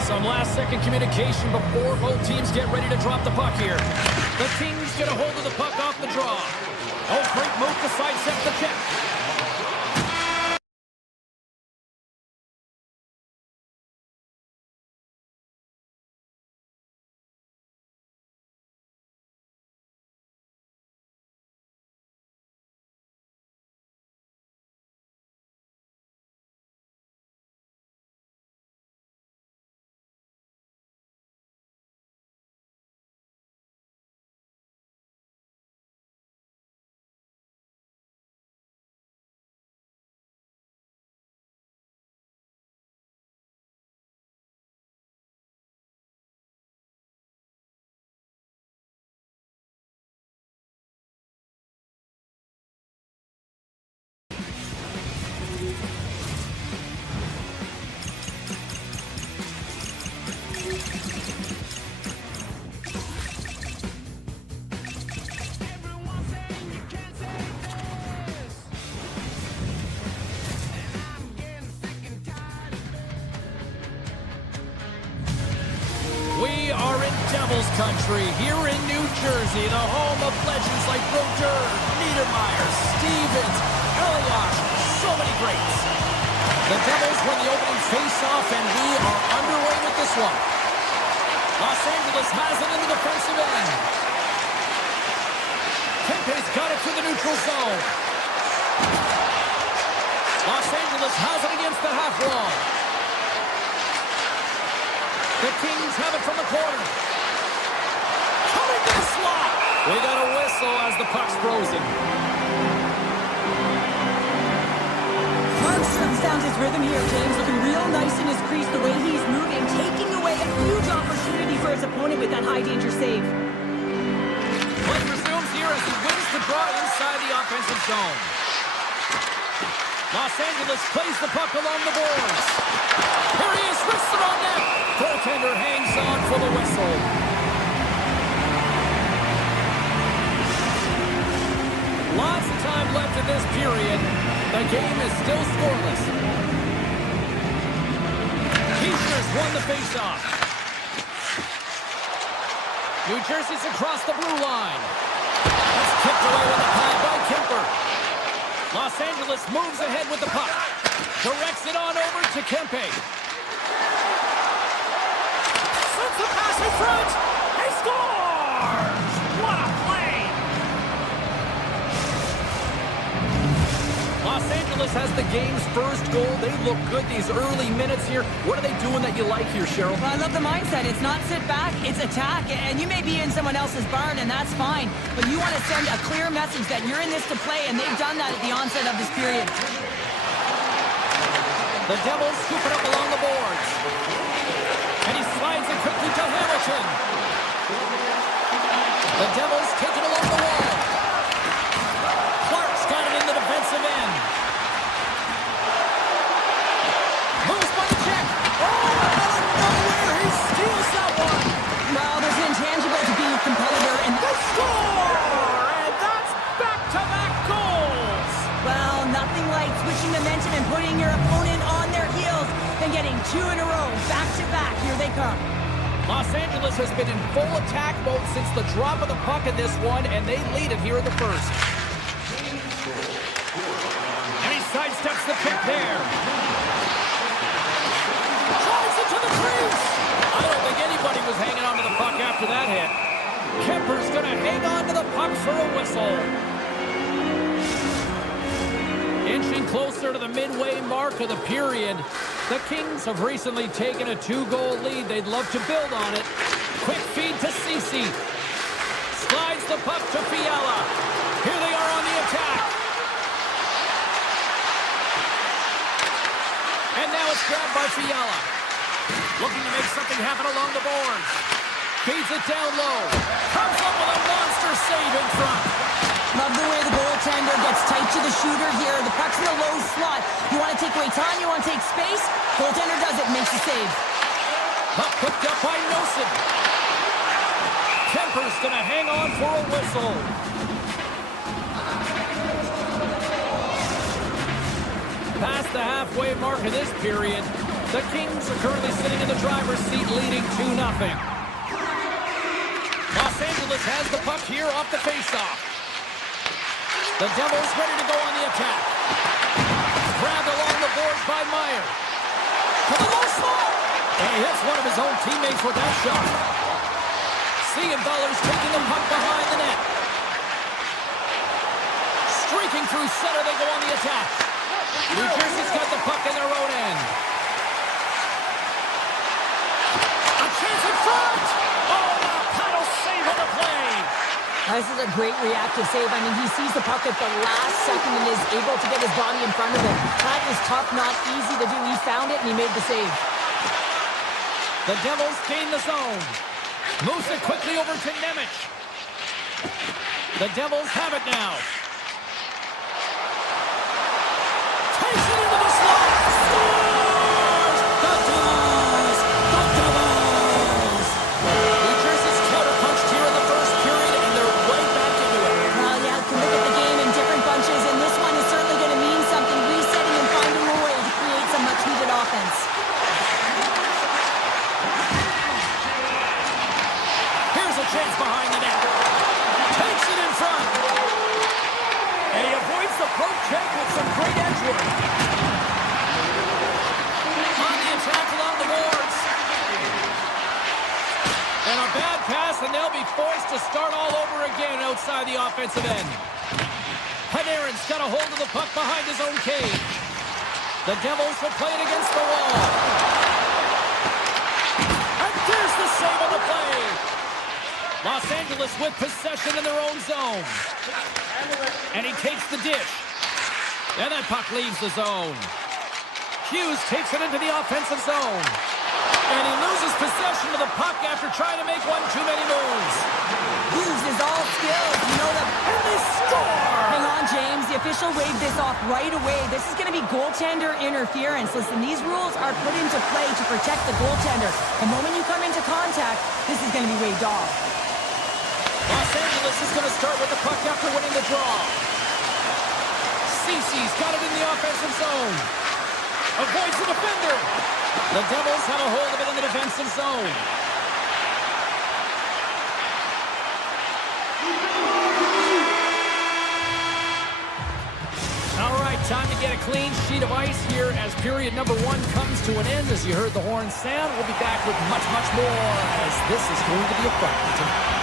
Some last-second communication before both teams get ready to drop the puck here. The Kings get a hold of the puck off the draw. Oh, great move to sidestep the check. Devils country here in New Jersey, the home of legends like Brodeur, Niedermeyer, Stevens, Elias, so many greats. The Devils win the opening face-off, and we are underway with this one. Los Angeles has it in the defensive end. Kempe's got it through the neutral zone. Los Angeles has it against the half wall. The Kings have it from the corner. Coming to the slot. We got a whistle as the puck's frozen. Markstrom's found his rhythm here, James. Looking real nice in his crease, the way he's moving, taking away a huge opportunity for his opponent with that high-danger save. Play resumes here as he wins the draw inside the offensive zone. Los Angeles plays the puck along the boards. Here he is, wrists it on net. Goaltender hangs on for the whistle. Lots of time left in this period. The game is still scoreless. Keisher's won the faceoff. New Jersey's across the blue line. It's kicked away with a pad by Kemper. Los Angeles moves ahead with the puck. Directs it on over to Kempe. Sends the pass in front. He scores! What a play! Los Angeles has the game's first goal. They look good these early minutes here. What are they doing that you like here, Cheryl? Well, I love the mindset. It's not sit back, it's attack. And you may be in someone else's barn, and that's fine. But you want to send a clear message that you're in this to play, and they've done that at the onset of this period. The Devils scoop it up along the boards. And he slides it quickly to Hamilton. The Devils take it along the wall. Clark's got it in the defensive end. Moves by the check. Oh, out of nowhere, he steals that one. Well, there's an intangible to being a competitor, and They score! And that's back-to-back goals. well, nothing like switching momentum and putting your opponent on their heels than getting two in a row, back-to-back. Here they come. Los Angeles has been in full attack mode since the drop of the puck in this one, and they lead it here in the first. And he sidesteps the pick there. Drives it to the crease. I don't think anybody was hanging on to the puck after that hit. Kemper's going to hang on to the puck for a whistle. Inching closer to the midway mark of the period. The Kings have recently taken a 2-goal lead. They'd love to build on it. Quick feed to Ceci. Slides the puck to Fiala. Here they are on the attack. And now it's grabbed by Fiala. Looking to make something happen along the boards. Feeds it down low. Comes up with a monster save in front. Love the way the goaltender gets tight to the shooter here. The puck's in a low slot. You want to take away time, you want to take space. Goaltender does it, makes the save. Puck picked up by Nelson. Kemper's going to hang on for a whistle. Past the halfway mark of this period, the Kings are currently sitting in the driver's seat leading 2-0. Los Angeles has the puck here off the faceoff. The Devils ready to go on the attack. Grabbed along the boards by Meyer. To the low slot. And he hits one of his own teammates with that shot. Siegenthaler's taking the puck behind the net. Streaking through center, they go on the attack. New Jersey's got the puck in their own end. A chance in front. Oh, a paddle save on the play. This is a great reactive save. I mean, he sees the puck at the last second and is able to get his body in front of it. That is tough, not easy to do. He found it and he made the save. The Devils gain the zone. Moves it quickly over to Nemec. The Devils have it now. Takes it into the slot. Scores! The Devils! The Devils! New Jersey's counterpunched here in the first period, and they're right back into it. Well, yeah, can look at the game in different bunches, and this one is certainly going to mean something, resetting and finding a way to create some much-needed offense. chance behind the net. Takes it in front. And he avoids the poke check with some great edge work. On the attack along the boards. And a bad pass, and they'll be forced to start all over again outside the offensive end. Panarin's got a hold of the puck behind his own cage. The Devils will play it against the wall. And there's the save on the play. Los Angeles with possession in their own zone. And he takes the dish. And that puck leaves the zone. Hughes takes it into the offensive zone. And he loses possession of the puck after trying to make one too many moves. Hughes is all skills. You know that. And they score! Hang on, James. The official waved this off right away. This is going to be goaltender interference. Listen, these rules are put into play to protect the goaltender. The moment you come into contact, this is going to be waved off. Los Angeles is going to start with the puck after winning the draw. Cece's got it in the offensive zone. Avoids the defender. The Devils have a hold of it in the defensive zone. All right, time to get a clean sheet of ice here as period number 1 comes to an end. As you heard the horn sound, we'll be back with much, much more as this is going to be a fight.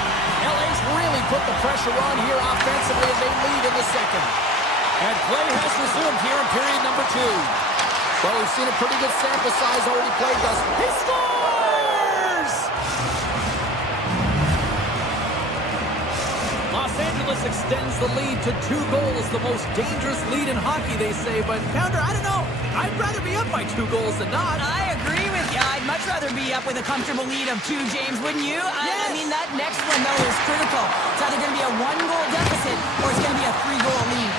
LA's really put the pressure on here offensively as they lead in the second. And play has resumed here in period number 2. Well, we've seen a pretty good sample size already played, Gus. He scores! Los Angeles extends the lead to 2 goals, the most dangerous lead in hockey, they say. But, Pounder, I don't know. I'd rather be up by 2 goals than not. I agree with you. I'd much rather be up with a comfortable lead of 2, James, wouldn't you? Yes. I mean, that next one, though, is critical. It's either going to be a 1-goal deficit or it's going to be a 3-goal lead.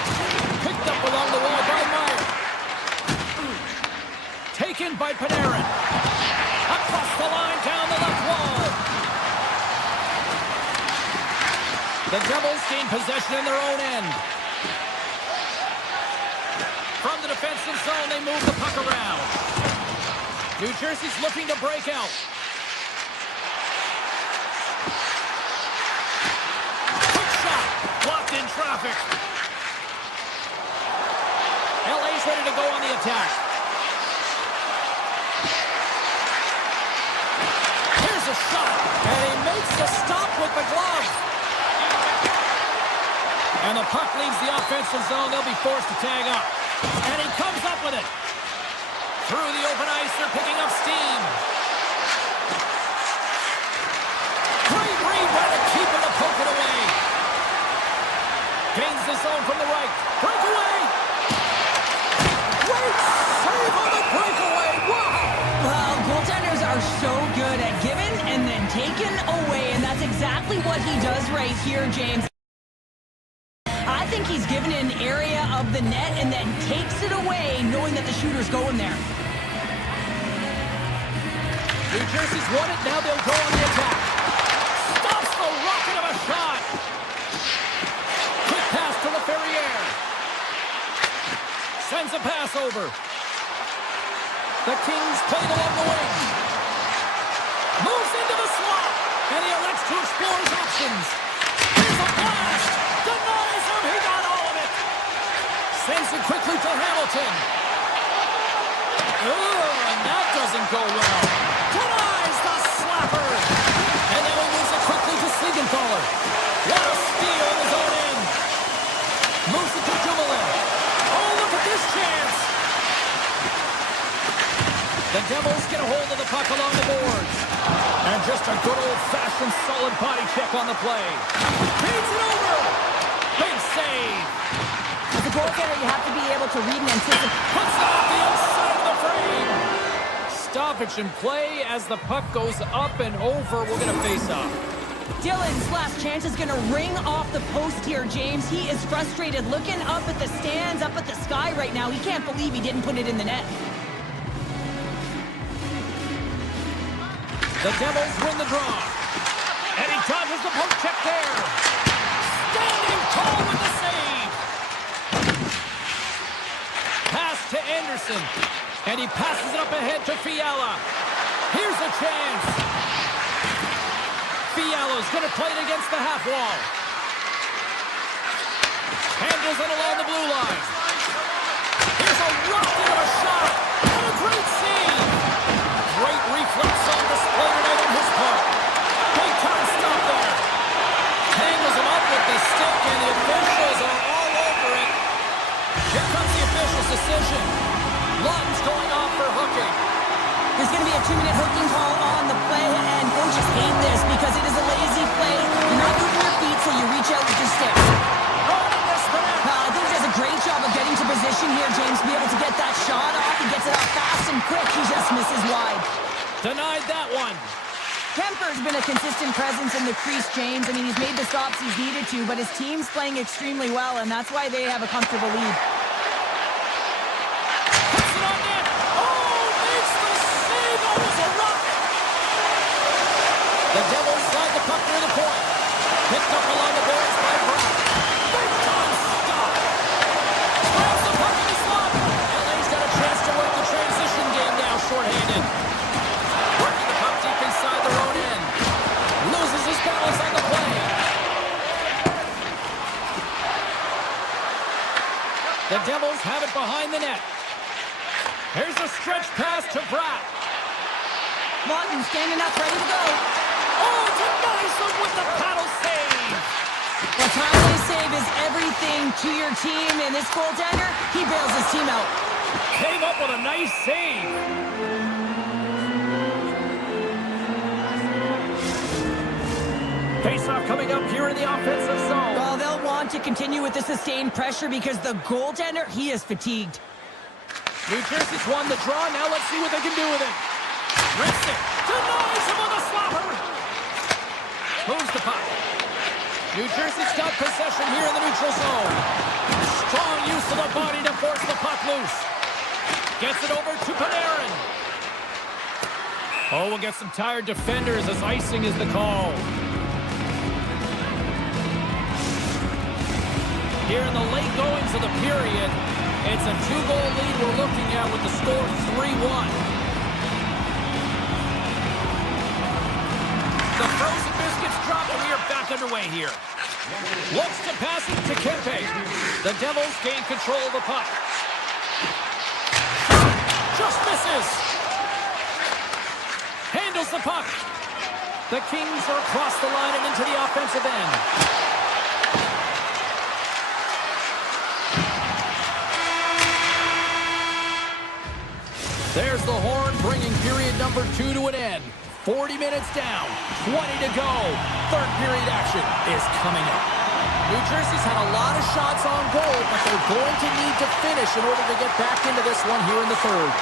Picked up along the wall by Meyer. Taken by Panarin. Across the line, down the left wall. The Devils gain possession in their own end. From the defensive zone, they move the puck around. New Jersey's looking to break out. Quick shot. Blocked in traffic. LA's ready to go on the attack. Here's a shot. And he makes the stop with the glove. And the puck leaves the offensive zone. They'll be forced to tag up. And he comes up with it. Through the open ice, they're picking up steam. Great read by the keeper to poke it away. Gains the zone from the right. Breakaway. Great save on the breakaway. Wow. Well, goaltenders are so good at giving and then taking away, and that's exactly what he does right here, James. I think he's given an area of the net and then takes it away, knowing that the shooter's going there. New Jersey's won it. Now they'll go on the attack. Stops the rocket of a shot. Quick pass to LaFerriere. Sends a pass over. The Kings play it along the wing. Moves into the slot. And he elects to explore his options. Here's a blast. Denies him. He got all of it. Sends it quickly to Hamilton. And that doesn't go well. Denies the slapper. And then he moves it quickly to Siegenthaler. What a steal in his own end. Moves it to Dumoulin. Oh, look at this chance. The Devils get a hold of the puck along the boards. And just a good old-fashioned solid body check on the play. Feeds it over. Big save. As a goaltender, you have to be able to read and anticipate. Puts it off the inside of the frame. Stoppage in play as the puck goes up and over. We're going to face off. Dylan's last chance is going to ring off the post here, James. He is frustrated, looking up at the stands, up at the sky right now. He can't believe he didn't put it in the net. The Devils win the draw. And he dodges the poke check there. Standing tall with the save. Pass to Anderson. And he passes it up ahead to Fiala. Here's a chance. Fiala is going to play it against the half wall. Handles it along the blue line. Here's a rocket of a shot. And a great save. Great reflex on display tonight on his part. Big time stop there. Tangles him up with the stick, and the officials are all over it. Here comes the official's decision. Lutton's going off for hooking. There's going to be a 2-minute hooking call on the play, and coaches hate this because it is a lazy play. You're not moving your feet, so you reach out with your stick. I think he does a great job of getting to position here, James, to be able to get that shot off. He gets it off fast and quick. He just misses wide. Denied that one. Kemper's been a consistent presence in the crease, James. I mean, he's made the stops he's needed to, but his team's playing extremely well, and that's why they have a comfortable lead. Puts it on net. Oh, makes the save. Oh, it's a rocket. The Devils slide the puck near the point. Picked up along the boards by Brown. Big time stop. Grabs the puck in the slot. LA's got a chance to work the transition game now, shorthanded. Working the puck deep inside their own end. Loses his balance on the play. The Devils have it behind the net. Here's a stretch pass to Brown. Lawton standing up, ready to go. Oh, denies them with the paddle save. Well, timely save is everything to your team, and this goaltender, he bails his team out. Came up with a nice save. Face-off coming up here in the offensive zone. Well, they'll want to continue with the sustained pressure because the goaltender, he is fatigued. New Jersey's won the draw. Now let's see what they can do with it. Rips it. Denies him on the slapper. Moves the puck. New Jersey's got possession here in the neutral zone. Strong use of the body to force the puck loose. Gets it over to Panarin. Oh, we'll get some tired defenders as icing is the call. Here in the late goings of the period, it's a 2-goal lead we're looking at with the score 3-1. The frozen biscuits drop, and we are back underway here. Looks to pass it to Kempe. The Devils gain control of the puck. Just misses. Handles the puck. The Kings are across the line and into the offensive end. There's the horn, bringing period number 2 to an end. 40 minutes down, 20 to go. Third period action is coming up. New Jersey's had a lot of shots on goal, but they're going to need to finish in order to get back into this one here in the third.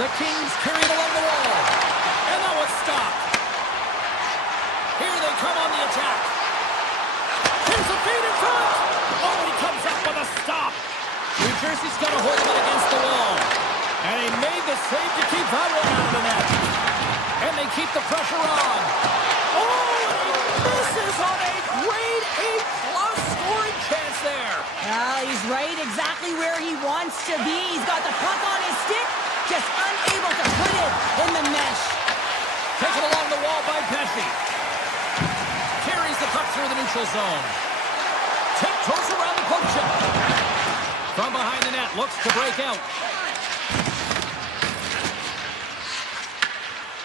The Kings carry it along the wall. And that one's stopped. Here they come on the attack. Here's a feed in front. Oh, he comes up with a stop. New Jersey's got a hold of it against the wall. And he made the save to keep that one out of the net. And they keep the pressure on. Oh, and he misses on a grade A+ scoring chance there. He's right exactly where he wants to be. He's got the puck on his stick, just unable to put it in the mesh. Taken along the wall by Pesci. Carries the puck through the neutral zone. Tiptoes around the poke check. From behind the net, looks to break out.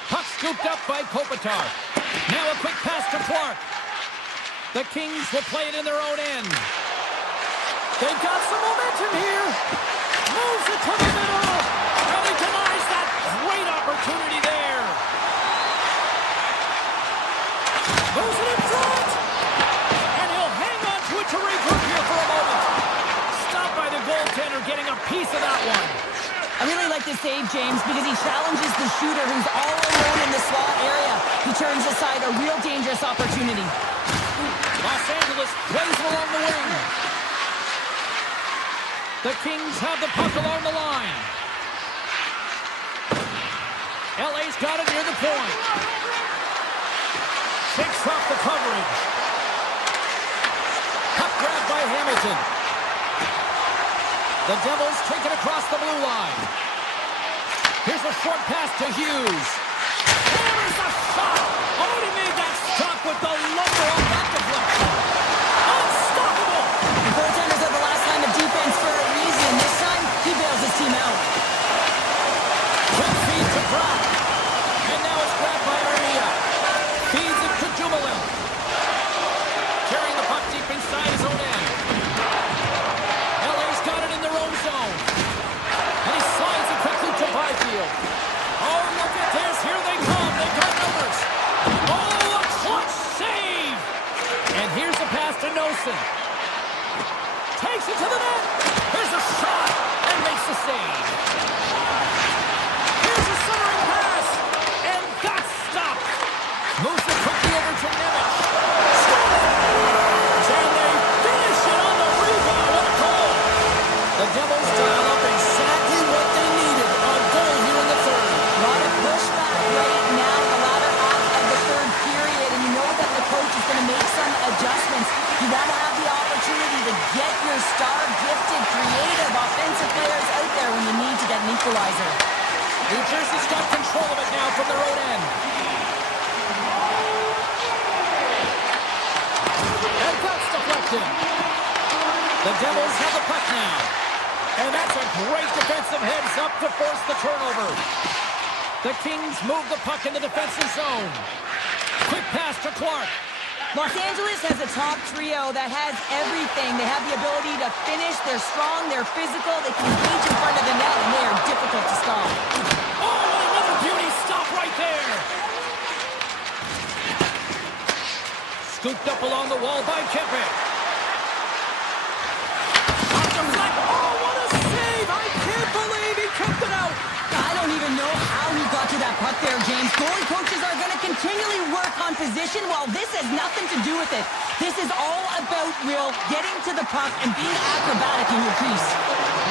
Puck scooped up by Kopitar. Now a quick pass to Clark. The Kings will play it in their own end. They've got some momentum here. Moves it to the middle. And he denies that great opportunity there. Moves it in front. And he'll hang on to it to regroup here for a moment. Stopped by the goaltender, getting a piece of that one. I really like this save, James, because he challenges the shooter who's all alone in the slot area. He turns aside a real dangerous opportunity. Los Angeles plays it along the wing. The Kings have the puck along the line. LA's got it near the point. Shakes off the coverage. Puck grabbed by Hamilton. The Devils take it across the blue line. Here's a short pass to Hughes. Hammers a shot. Oh, Nosen. Takes it to the net. Here's a shot and makes the save. Here's a centering pass, and that's stopped. Moves it quickly over to Nemec. Scores! And they finish it on the rebound. What a goal! The Devils dial up exactly what they needed. A goal here in the third. A lot of pushback right now, the latter half of the third period, and you know that the coach is going to make some adjustments. You want to have the opportunity to get your star, gifted, creative offensive players out there when you need to get an equalizer. New Jersey's got control of it now from their own end. And that's deflected. The Devils have the puck now. And that's a great defensive heads-up to force the turnover. The Kings move the puck in the defensive zone. Quick pass to Clark. Los Angeles has a top trio that has everything. They have the ability to finish. They're strong. They're physical. They can engage in front of the net, and they are difficult to stop. Oh, another beauty stop right there. Scooped up along the wall by Kempe. Off the flat. Oh, what a save. I can't believe he kept it out. I don't even know how he got to that puck there, James. Goalie coaches are going to continually work on position while this has nothing to do with it. This is all about Will getting to the puck and being acrobatic in your crease.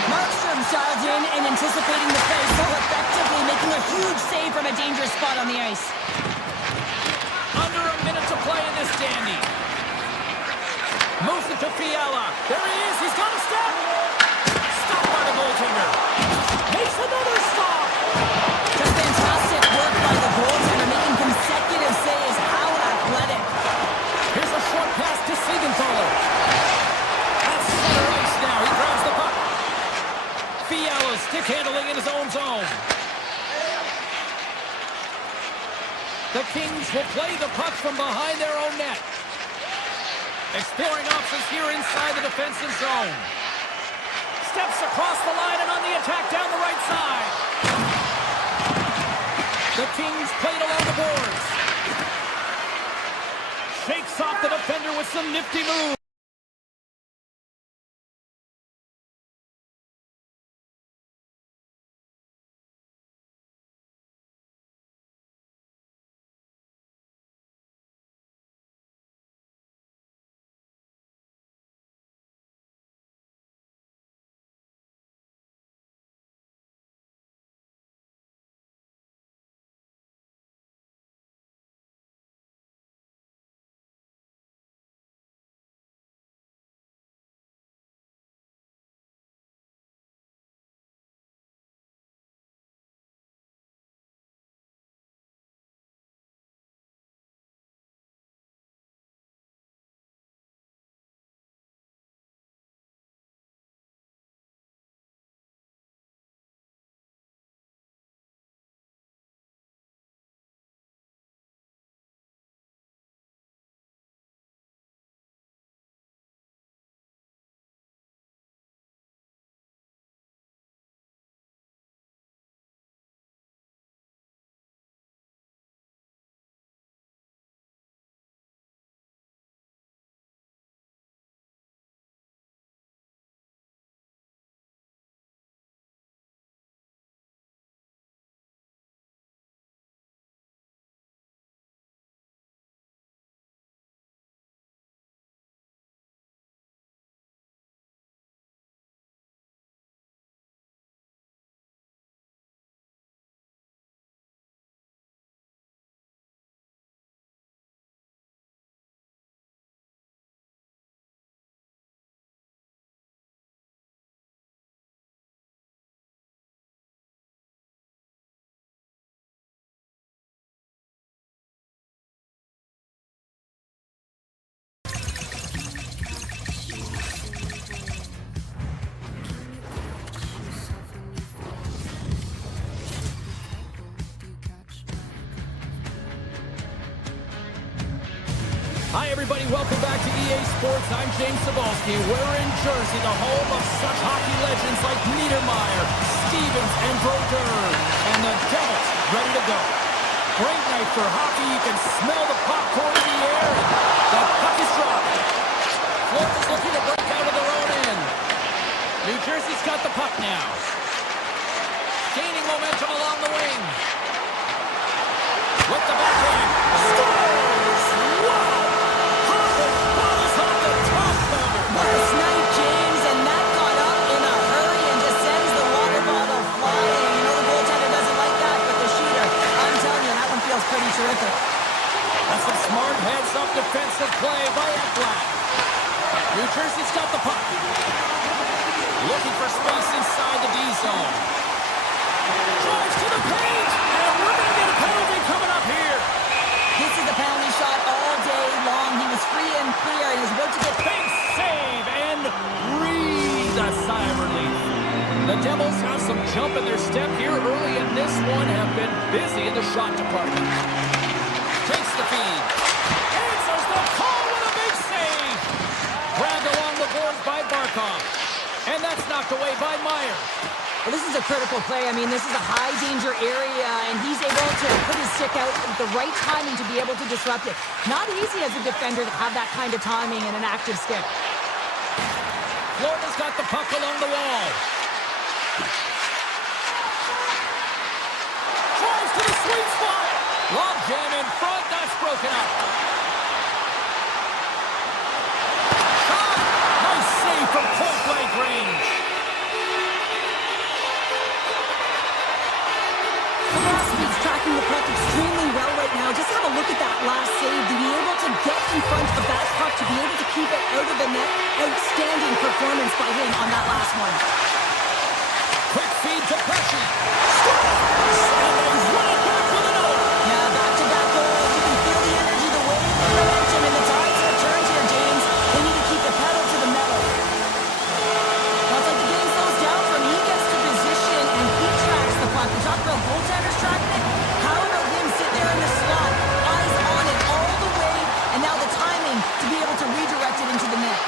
Markstrom dials in and anticipating the play so effectively, making a huge save from a dangerous spot on the ice. Under a minute to play in this dandy. Moves it to Fiala. There he is. He's got a step. Stopped by the goaltender. Makes another stop. Just fantastic work by the goaltender, making consecutive saves. How athletic. Here's a short pass to Siegenthaler. That's center ice now. He grabs the puck. Fiala stick handling in his own zone. The Kings will play the puck from behind their own net. Exploring options here inside the defensive zone. Steps across the line and on the attack down the right side. The Kings played along the boards. Shakes off the defender with some nifty moves. Hi, everybody. Welcome back to EA Sports. I'm James Cebulski. We're in Jersey, the home of such hockey legends like Niedermeyer, Stevens, and Brodeur. And the Devils ready to go. Great night for hockey. You can smell the popcorn in the air. And the puck is dropped. Hard heads-up defensive play by Ekblad. New Jersey's got the puck. Looking for space inside the D zone. Drives to the paint, and we're going to get a penalty coming up here. This is a penalty shot all day long. He was free and clear, and he was about to get... Big save, and breathe a sigh of relief. The Devils have some jump in their step here early, and this one have been busy in the shot department. Takes the feed. Answers the call with a big save. Grabbed along the boards by Barkov. And that's knocked away by Meyer. Well, this is a critical play. I mean, this is a high-danger area, and he's able to put his stick out at the right timing to be able to disrupt it. Not easy as a defender to have that kind of timing and an active stick. Florida's got the puck along the wall. Drives to the sweet spot. Long jam in front. That's broken up. Shot. Nice save from point-blank range. He's tracking the puck extremely well right now. Just have a look at that last save. To be able to get in front of that puck, to be able to keep it out of the net. Outstanding performance by him on that last one. Quick feed to Pesci. Scores! And they run it back with another. Yeah, back-to-back goals. You can feel the energy, the wave, the momentum, and the tides have turned here, James. They need to keep the pedal to the metal. Well, it's like the game slows down for him. He gets to position, and he tracks the puck. We talked about goaltenders tracking it. How about him sit there in the slot, eyes on it all the way, and now the timing to be able to redirect it into the net.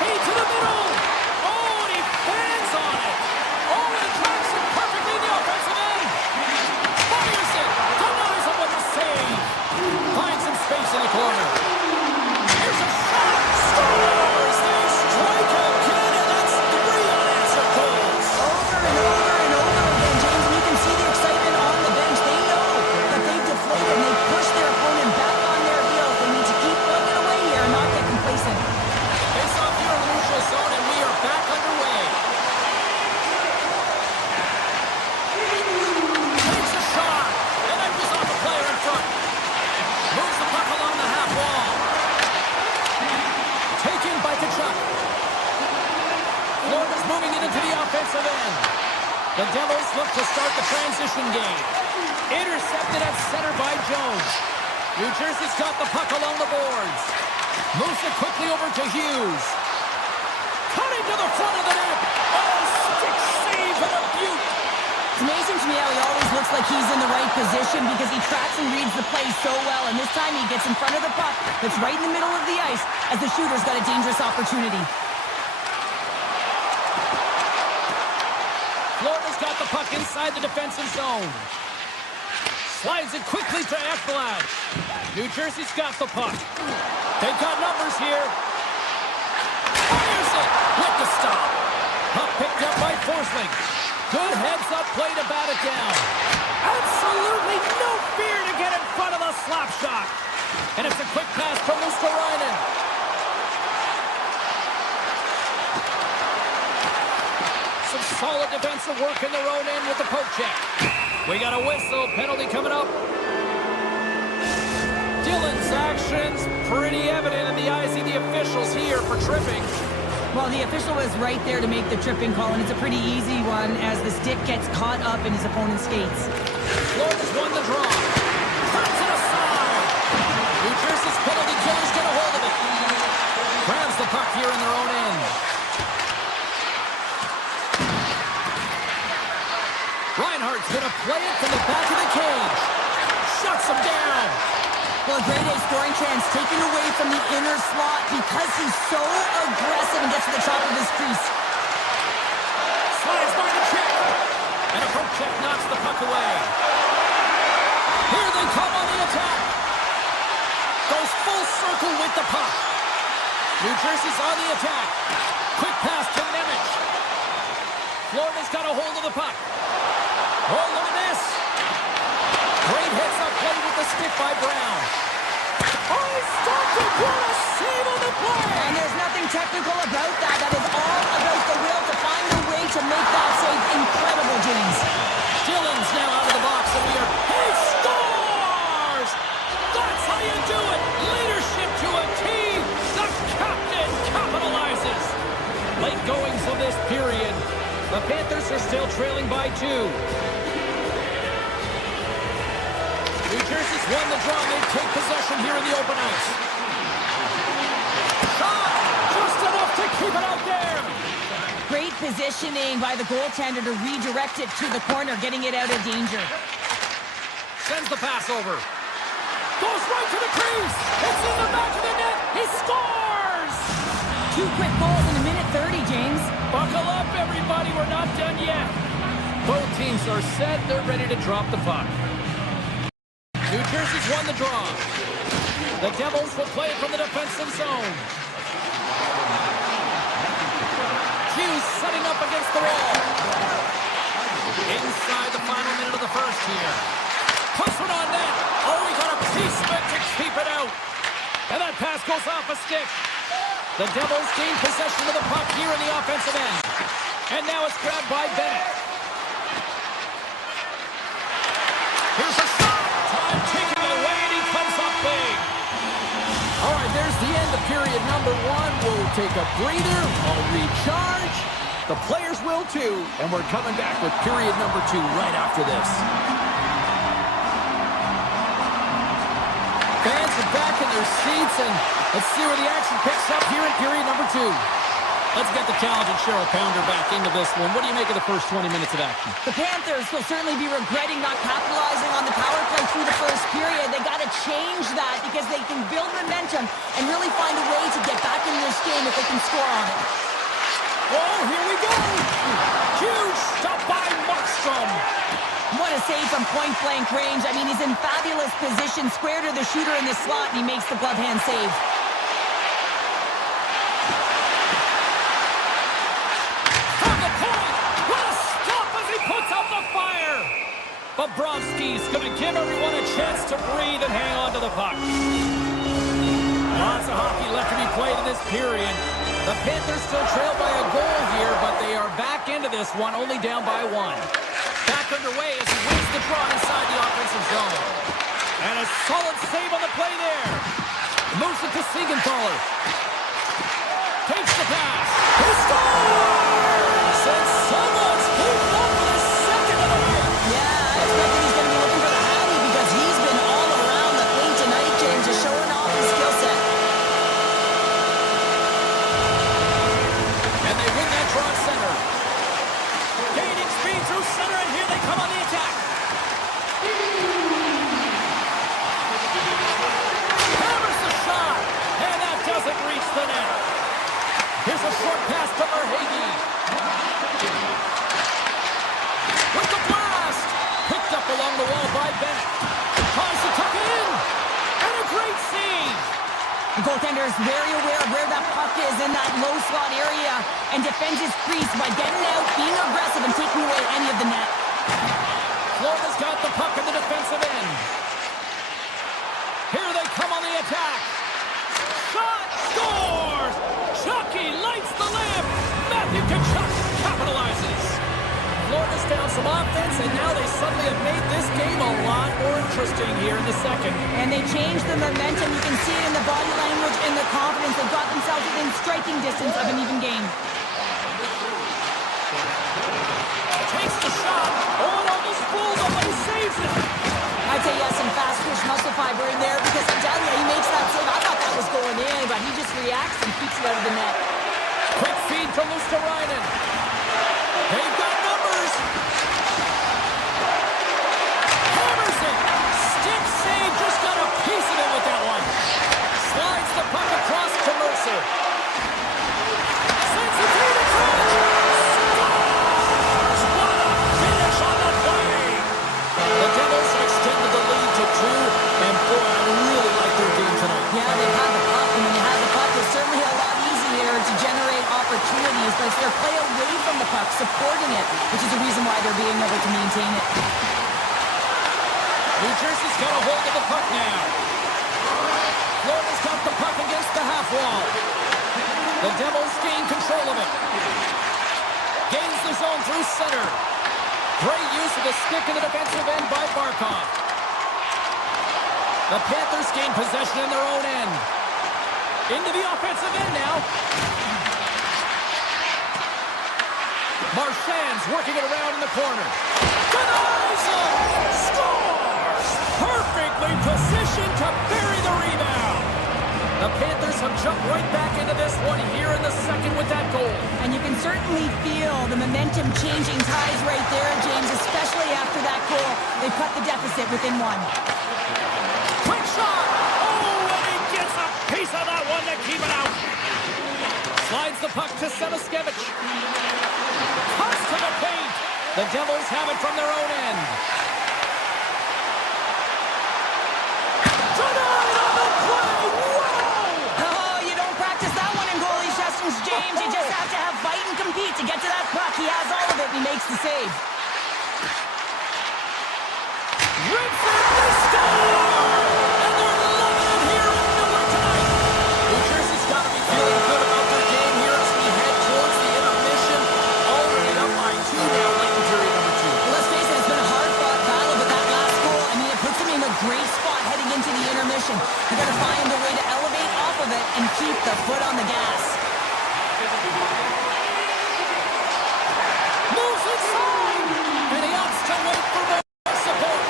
Hey, to the middle. Oh, and he fans on it. Oh, and it tracks it perfectly in the offensive end. Fires it. Denies him with the save. Finds some space in the corner. Here's a shot. Scores. They strike again, and that's 3 unanswered goals. Over and over and over again, James, and you can see the excitement on the bench. They know that they've deflated and they've pushed their opponent back on their heels. They need to keep plugging away here and not get complacent. Face off here in the neutral zone, and we are back underway. Takes a shot, and that was off a player in front. Moves the puck along the half wall. Taken by Tkachuk. Florida's moving it into the offensive end. The Devils look to start the transition game. Intercepted at center by Jones. New Jersey's got the puck along the boards. Moves it quickly over to Hughes. Cutting to the front of the net. Oh, stick save and a beaut. It's amazing to me how he always looks like he's in the right position because he tracks and reads the play so well. And this time he gets in front of the puck that's right in the middle of the ice as the shooter's got a dangerous opportunity. Florida's got the puck inside the defensive zone. Slides it quickly to Ekblad. New Jersey's got the puck. They've got numbers here. Fires it with the stop. Puck picked up by Forsling. Good heads-up play to bat it down. Absolutely no fear to get in front of the slap shot. And it's a quick pass from Muskarainen. Some solid defensive work in their own end with the poke check. We got a whistle. Penalty coming up. Dylan's actions pretty evident in the eyes of the officials here for tripping. Well, the official was right there to make the tripping call, and it's a pretty easy one as the stick gets caught up in his opponent's skates. Florida's won the draw. Cuts it aside. New Jersey's penalty killers get a hold of it. Grabs the puck here in their own end. Reinhardt's going to play it from the back of the cage. Shuts him down. Well, a grade A scoring chance taken away from the inner slot because he's so aggressive and gets to the top of his crease. Slides by the check. And a poke check knocks the puck away. Here they come on the attack. Goes full circle with the puck. New Jersey's on the attack. Quick pass to Nemec. Florida's got a hold of the puck. Oh, look at this. Great heads-up play with the stick by Brown. Oh, he stopped it. What a save on the play. And there's nothing technical about that. That is all about the will to find a way to make that save incredible, James. Dylan's now out of the box, and we are... He scores! That's how The Panthers are still trailing by 2. New Jersey's won the draw. They take possession here in the open ice. Shot! Just enough to keep it out there. Great positioning by the goaltender to redirect it to the corner, getting it out of danger. Sends the pass over. Goes right to the crease. It's in the back of the net. He scores! 2 quick goals in a minute 30, James. Buckle up, everybody. We're not done yet. Both teams are set. They're ready to drop the puck. New Jersey's won the draw. The Devils will play it from the defensive zone. Hughes setting up against the wall. Inside the final minute of the first here. Puts it on net. Oh, he got a piece of it to keep it out. And that pass goes off a stick. The Devils gain possession of the puck here in the offensive end. And now it's grabbed by Bennett. Here's a shot. Time taking it away, and he comes up big. All right, there's the end of period number 1. We'll take a breather. I'll recharge. The players will too. And we're coming back with period number 2 right after this. Fans are back in their seats, and let's see where the action picks up here in period number 2. Let's get the talented Cheryl Pounder back into this one. What do you make of the first 20 minutes of action? The Panthers will certainly be regretting not capitalizing on the power play through the first period. They got to change that because they can build momentum and really find a way to get back in this game if they can score on it. Oh, here we go! Huge stop by Markstrom. What a save from point-blank range. I mean, he's in fabulous position, square to the shooter in the slot, and he makes the glove hand save. Bobrovsky's going to give everyone a chance to breathe and hang on to the puck. Lots of hockey left to be played in this period. The Panthers still trail by a goal here, but they are back into this one, only down by 1. Back underway as he wins the draw inside the offensive zone. And a solid save on the play there. Moves it to Siegenthaler. Takes the pass. He scores! And someone's keeping up with his second of the night. Yeah, I expect that he's going to be looking for the Hattie because he's been all around the paint tonight, James, just showing off his skill set. And they win that draw at center. Gaining speed through center, and here they come on the attack. Hammers the shot, and that doesn't reach the net. Here's a short pass to Verhaeghe. With the blast, picked up along the wall by Bennett. Tries to tuck it in, and a great save. The goaltender is very aware of where that puck is in that low slot area and defends his crease by getting out, being aggressive, and taking away any of the net. Florida's got the puck in the defensive end. Here they come on the attack. Shot, scores! Chucky lights the lamp. Matthew Tkachuk capitalizes. Florida's down some offense, and now they suddenly have made this game a lot more interesting here in the second. And they changed the momentum. You can see it in the body language and the confidence. They got themselves within striking distance of an even game. Takes the shot. Oh, it almost fools him, but he saves it. I'd say yes, some fast twitch muscle fiber in there because I'm telling you, he makes that save. I thought that was going in, but he just reacts and keeps it out of the net. Quick feed to Luosterainen. They've got numbers. Hammers it. Stick save. Just got a piece of it with that one. Slides the puck across to Mercer. Sends it through the crotch. Scores! What a finish on the play. The Devils have extended the lead to 2, and boy, I really like their game tonight. Yeah, they have the puck, and when you have the puck, it's certainly a lot easier to generate opportunities, but it's their play away from the puck, supporting it, which is the reason why they're being able to maintain it. New Jersey's got a hold of the puck now. Florida's got the puck against the half wall. The Devils gain control of it. Gains the zone through center. Great use of the stick in the defensive end by Barkov. The Panthers gain possession in their own end. Into the offensive end now. Marchand's working it around in the corner. Denies him! Scores! Perfectly positioned to bury the rebound. The Panthers have jumped right back into this one here in the second with that goal. And you can certainly feel the momentum changing ties right there, James, especially after that goal. They cut the deficit within one. Quick shot! Oh, and he gets a piece of that one to keep it out. Slides the puck to Semiskevich. Cuts to the paint. The Devils have it from their own end. Denied on the play! Wow! Oh, you don't practice that one in goalie sessions, James. You just have to have fight and compete to get to that puck. He has all of it, and he makes the save. Rips it, they score! And they're loving it here in Newark tonight. New Jersey's got to be feeling good about their game here as we head towards the intermission. Already up by 2 now, late in period number 2. Well, let's face it, it's been a hard-fought battle, but that last goal, I mean, it puts them in a great spot heading into the intermission. They've got to find a way to elevate off of it and keep the foot on the gas. Moves inside! And he opts to wait for more support.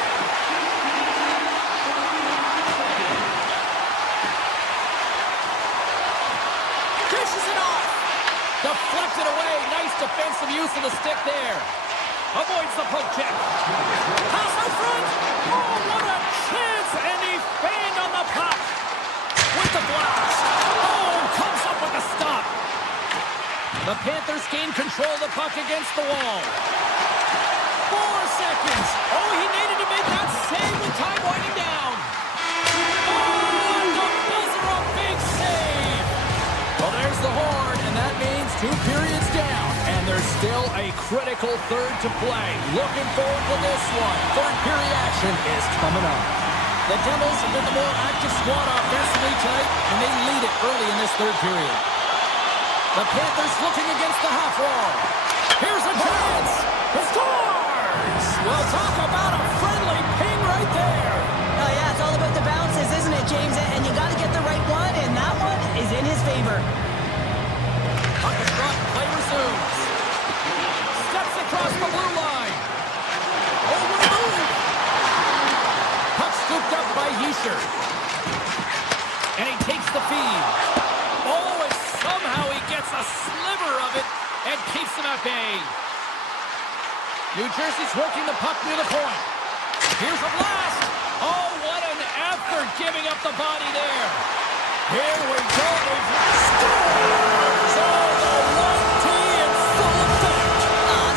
Dishes it off. Deflected away. Nice defensive use of the stick there. Avoids the poke check. Pass out front. Oh, what a chance. And he fanned on the puck. With the blast. Oh, comes up with a stop. The Panthers gain control of the puck against the wall. 4 seconds. Oh, he needed to make that save with time winding down. Oh, and the buzzer, a big save. Well, there's the horn, and that means 2 periods down. And there's still a critical third to play. Looking forward to this one. Third period action is coming up. The Devils have been the more active squad offensively tonight, and they lead it early in this third period. The Panthers looking against the half wall. Here's a chance. He scores! Well, talk about a friendly ping right there. Oh, yeah, it's all about the bounces, isn't it, James? And you got to get the right one, and that one is in his favor. Puck is dropped, play resumes. Steps across the blue line. Oh, what a move! Puck scooped up by Heischer. And he takes the feed. Oh, and somehow he gets a sliver of it and keeps him at bay. New Jersey's working the puck near the point. Here's a blast. Oh, what an effort giving up the body there. Here we go. Scores! Oh, the 1T in full effect.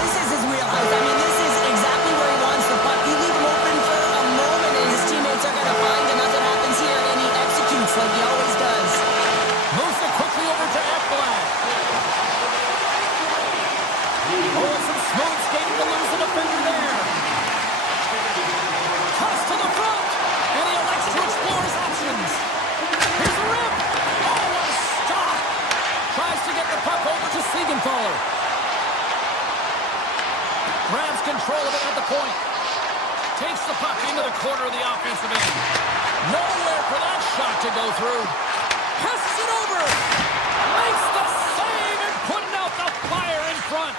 This is his wheelhouse. I mean, this is exactly where he wants the puck. You leave him open for a moment, and his teammates are going to find him. Nothing happens here, and he executes like he always does. Moves it quickly over to Ekblad. Oh, some smooth skating to lose the defender there. Toss to the front, and he elects to explore his options. Here's a rip. Oh, what a stop. Tries to get the puck over to Siegenthaler. Grabs control of it at the point. Takes the puck into the corner of the offensive end. Nowhere for that shot to go through. Passes it over. Makes the save and putting out the fire in front.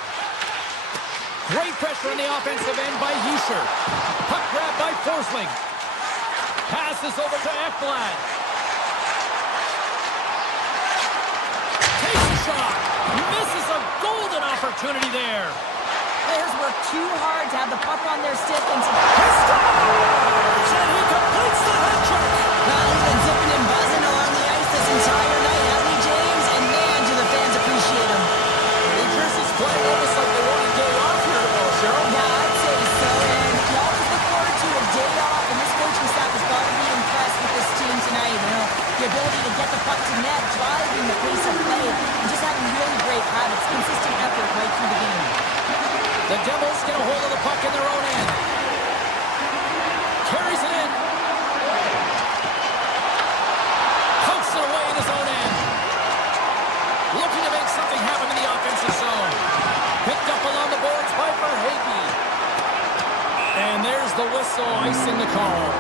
Great pressure in the offensive end by Heischer. Puck grab by Forsling. Passes over to Ekblad. Takes a shot. Misses a golden opportunity there. Players work too hard to have the puck on their stick and He scores! And he completes the hat trick. he's been zipping and buzzing along the ice this entire night, hasn't he, James? And man, do the fans appreciate him. New Jersey's playing almost like they want a day off here tomorrow, Cheryl. Yeah, I'd say so. And you always look forward to a day off, and this coaching staff has got to be impressed with this team tonight. You know, the ability to get the puck to net, driving the pace of play, and just having really great habits, consistent effort right through the game. The Devils get a hold of the puck in their own end. Carries it in. Pokes it away in his own end. Looking to make something happen in the offensive zone. Picked up along the boards by Verhaeghe. And there's the whistle, icing the call.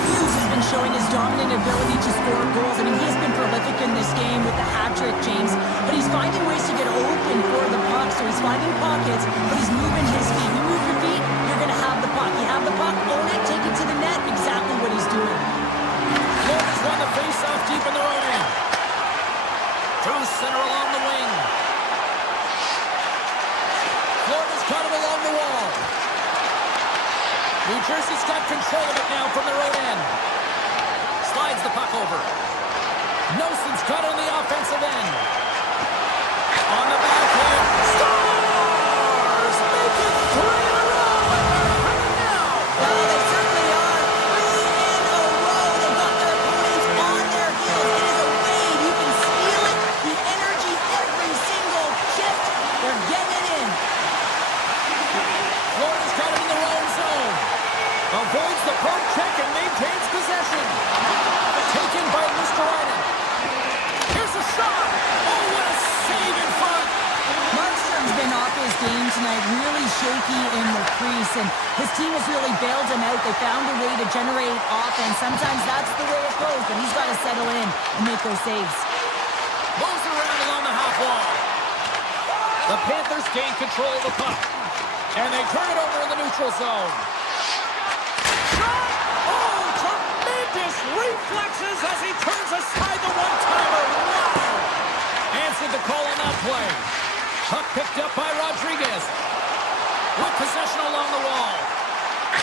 Hughes has been showing his dominant ability to score goals. I mean, he's been prolific prolific in this game with the hat trick, James. But he's finding ways to get open for the puck. So he's finding pockets, but he's moving his feet. You move your feet, you're going to have the puck. You have the puck, own it, take it to the net. Exactly what he's doing. Florida's won the face-off deep in their own end. Through center along the wing. Florida's got it along the wall. New Jersey's got control of it now from their own end. Slides the puck over. Nelson's got it on the offensive end. On the backhand. Stars! Make it 3 in a row, and they're coming now. Well, they certainly are. 3 in a row. They got their opponents on their heels. It is a wave. You can feel it. The energy every single shift. They're getting it in. Florida's got it in their own zone. Avoids the poke check and maintains possession. Taken by Mr. Arden. Here's a shot. Oh, what a save in front. Markstrom's been off his game tonight, really shaky in the crease, and his team has really bailed him out. They found a way to generate offense. Sometimes that's the way it goes, but he's got to settle in and make those saves. Moves around along the half wall. The Panthers gain control of the puck. And they turn it over in the neutral zone. Shot! Oh, tremendous reflexes as he turns aside the one-timer. Wow! Answered the call on that play. Puck picked up by Rodriguez. With possession along the wall.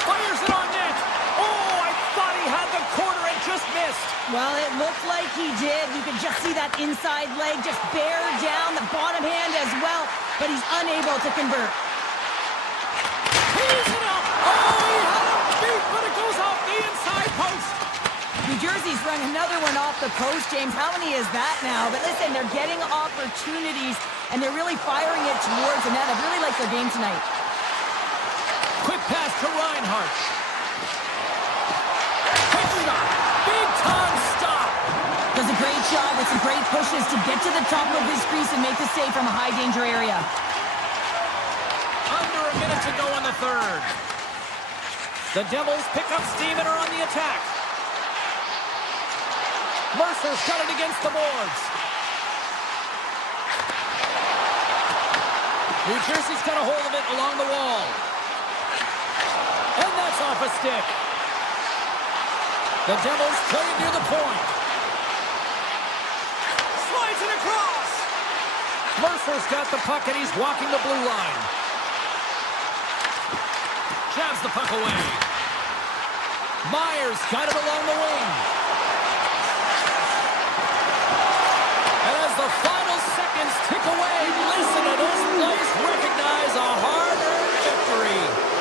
Fires it on net. Oh, I thought he had the corner and just missed. Well, it looked like he did. You could just see that inside leg just bear down, the bottom hand as well, but he's unable to convert. He's it up. Oh, he had him beat, but it goes off the inside post. New Jersey's run another one off the post, James. How many is that now? But listen, they're getting opportunities, and they're really firing it towards the net. I really like their game tonight. Quick pass to Reinhart. Big time stop. Does a great job with some great pushes to get to the top of his crease and make the save from a high danger area. Under a minute to go in the third. The Devils pick up steam and are on the attack. Mercer's got it against the boards. New Jersey's got a hold of it along the wall. And that's off a stick. The Devils play it near the point. Slides it across. Mercer's got the puck and he's walking the blue line. Jabs the puck away. Myers got it along the wing. And as the final seconds tick away, listen to this place recognize a hard-earned victory.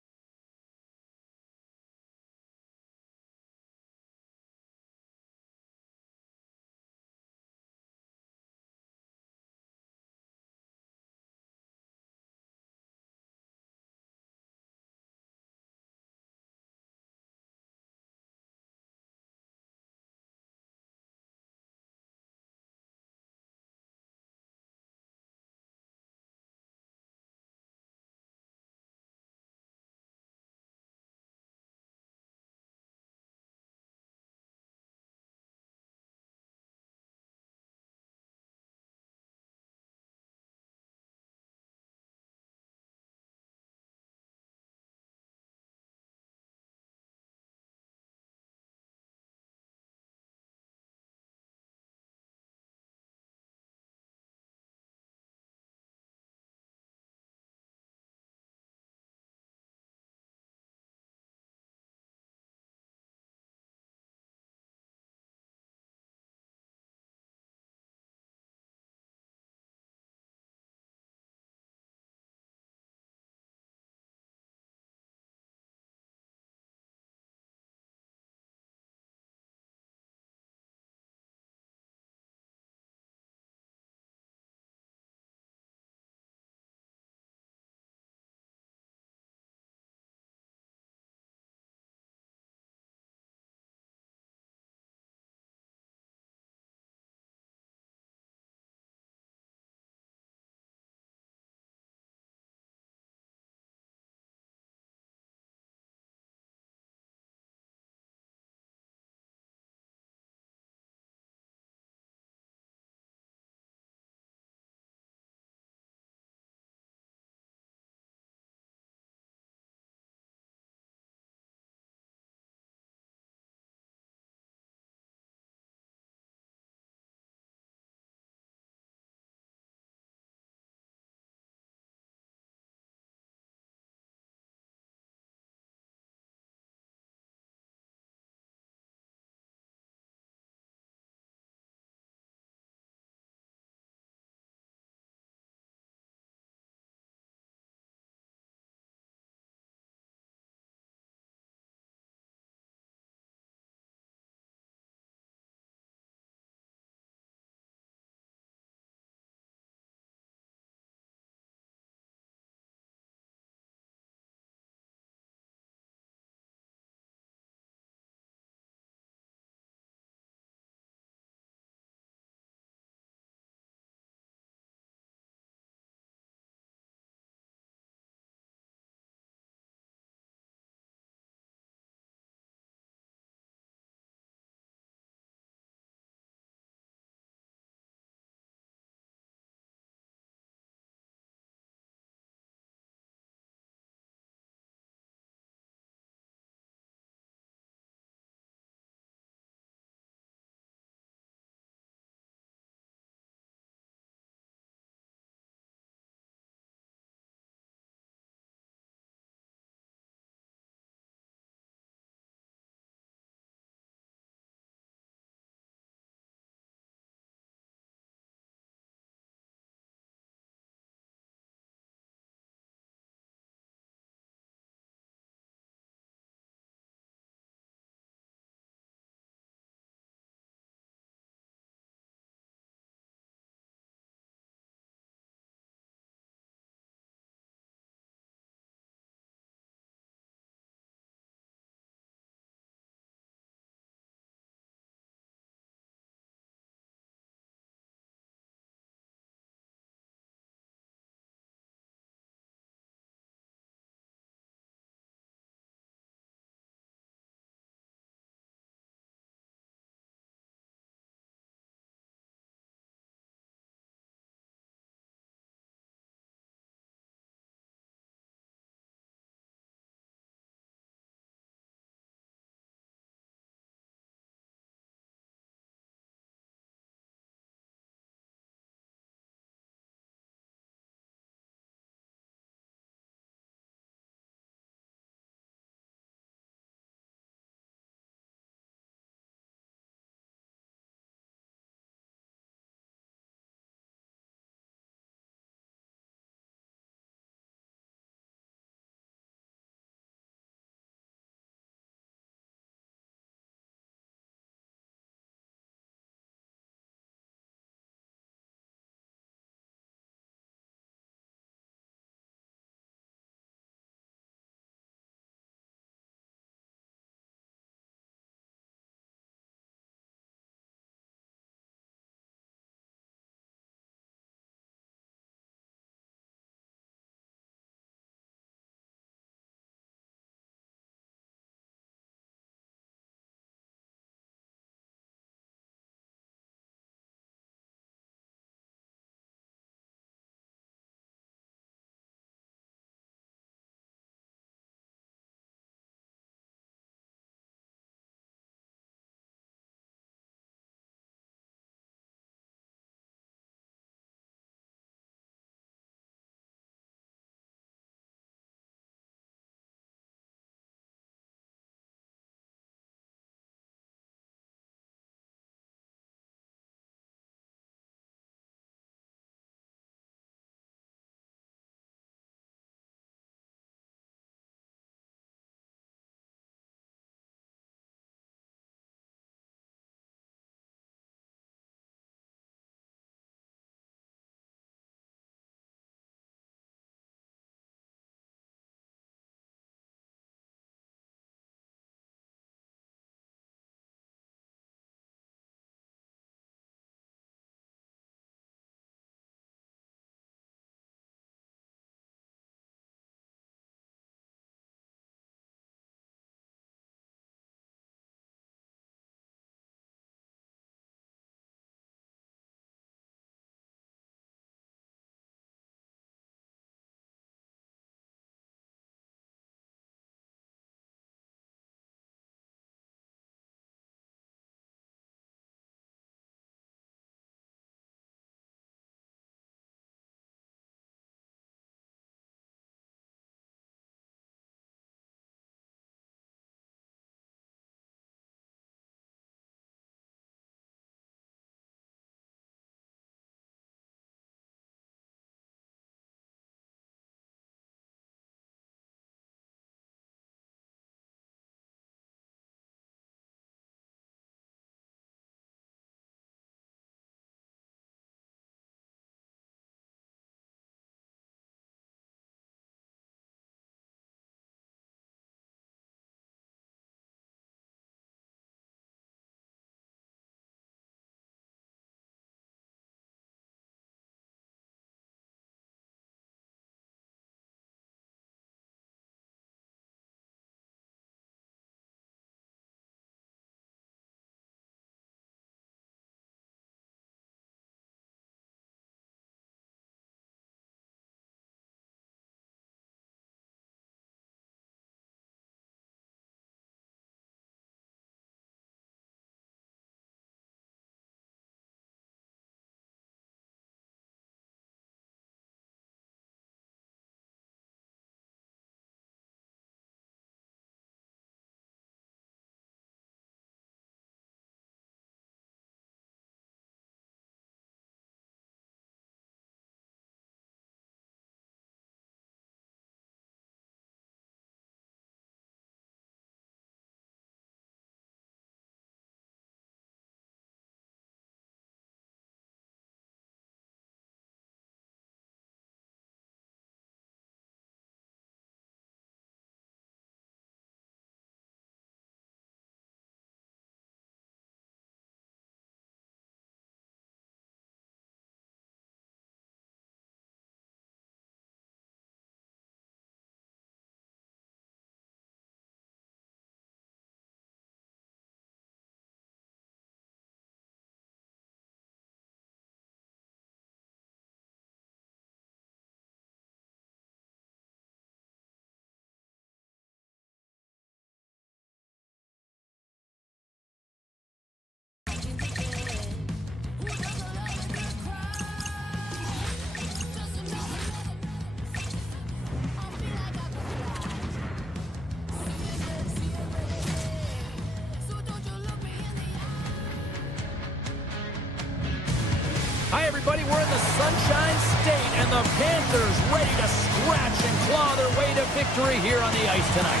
everybody. We're in the Sunshine State, and the Panthers ready to scratch and claw their way to victory here on the ice tonight.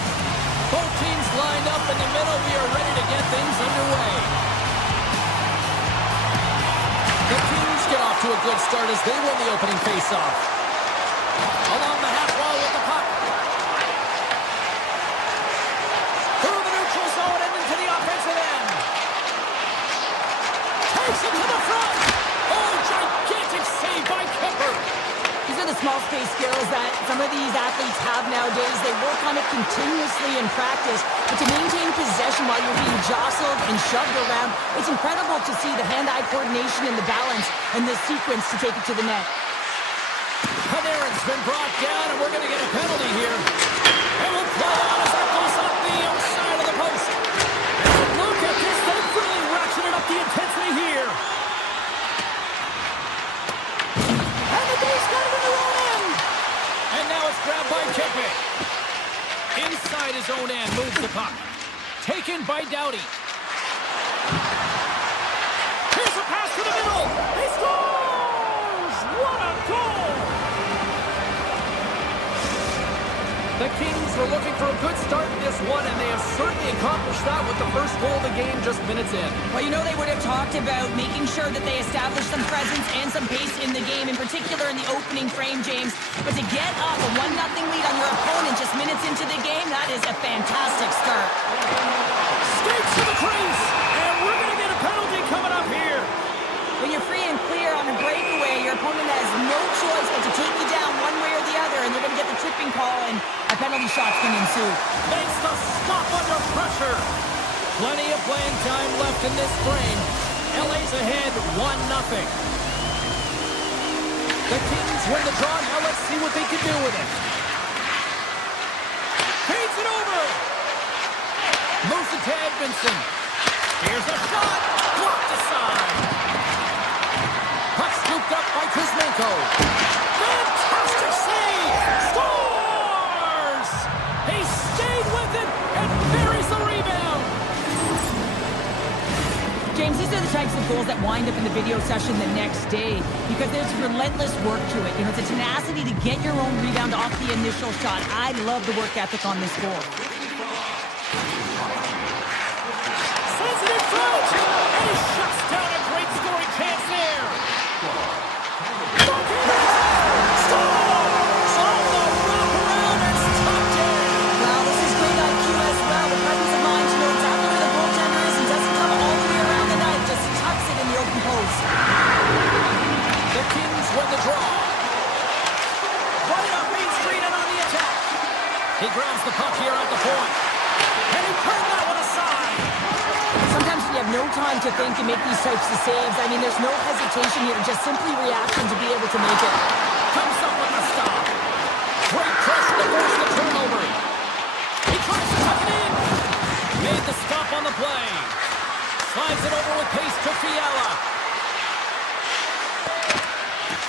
Both teams lined up in the middle. We are ready to get things underway. The Kings get off to a good start as they win the opening faceoff. Along the half wall with the puck. Through the neutral zone and into the offensive end. Takes it to the front. Oh, gigantic save by Kemper. These are the small space skills that some of these athletes have nowadays. They work on it continuously in practice. But to maintain possession while you're being jostled and shoved around, it's incredible to see the hand-eye coordination and the balance in this sequence to take it to the net. Panarin's been brought down, and we're going to get a penalty here. And we'll play on as that goes up the outside of the post. And look at this. They've really ratcheted up the intensity here. And the base got it in their own end. And now it's grabbed by Kempe. Inside his own end, moves the puck. Taken by Doughty. Here's a pass to the middle. He scores! What a goal! The Kings were looking for a good start in this one, and they have certainly accomplished that with the first goal of the game just minutes in. Well, you know they would have talked about making sure that they established some presence and some pace in the game, in particular in the opening frame, James. But to get up a 1-0 lead on your opponent just minutes into the game, that is a fantastic start. Skates to the crease, and we're going to get a penalty coming up here. When you're free and clear on a breakaway, your opponent has no choice but to take you down one way or the other, and they're going to get the tripping call, and a penalty shot's going to ensue. Makes the stop under pressure. Plenty of playing time left in this frame. LA's ahead 1-0. The Kings win the draw. Now let's see what they can do with it. Feeds it over. Moves it to Edmondson. Here's a shot. Blocked aside. Puck scooped up by Kuzmenko. Fantastic save! Scores! He stayed with it and buries the rebound. James, these are the types of goals that wind up in the video session the next day because there's relentless work to it. You know, it's a tenacity to get your own rebound off the initial shot. I love the work ethic on this goal. Sends it in front, and he shuts down a great scoring chance there. Scores! On the wraparound, it's tucked in. Well, this is great IQ as well. The presence of mind to know exactly where the goaltender is and doesn't come all the way around the net. Just tucks it in the open post. The Kings win the draw. Running up Main Street and on the attack. He grabs the puck here at the point. And he turned that one aside. Sometimes when you have no time to think and make these types of saves, I mean, there's no hesitation here, just simply reaction to be able to make it. Comes up with a stop. Great pressure to force the turnover. He tries to tuck it in. Made the stop on the play. Slides it over with pace to Fiala.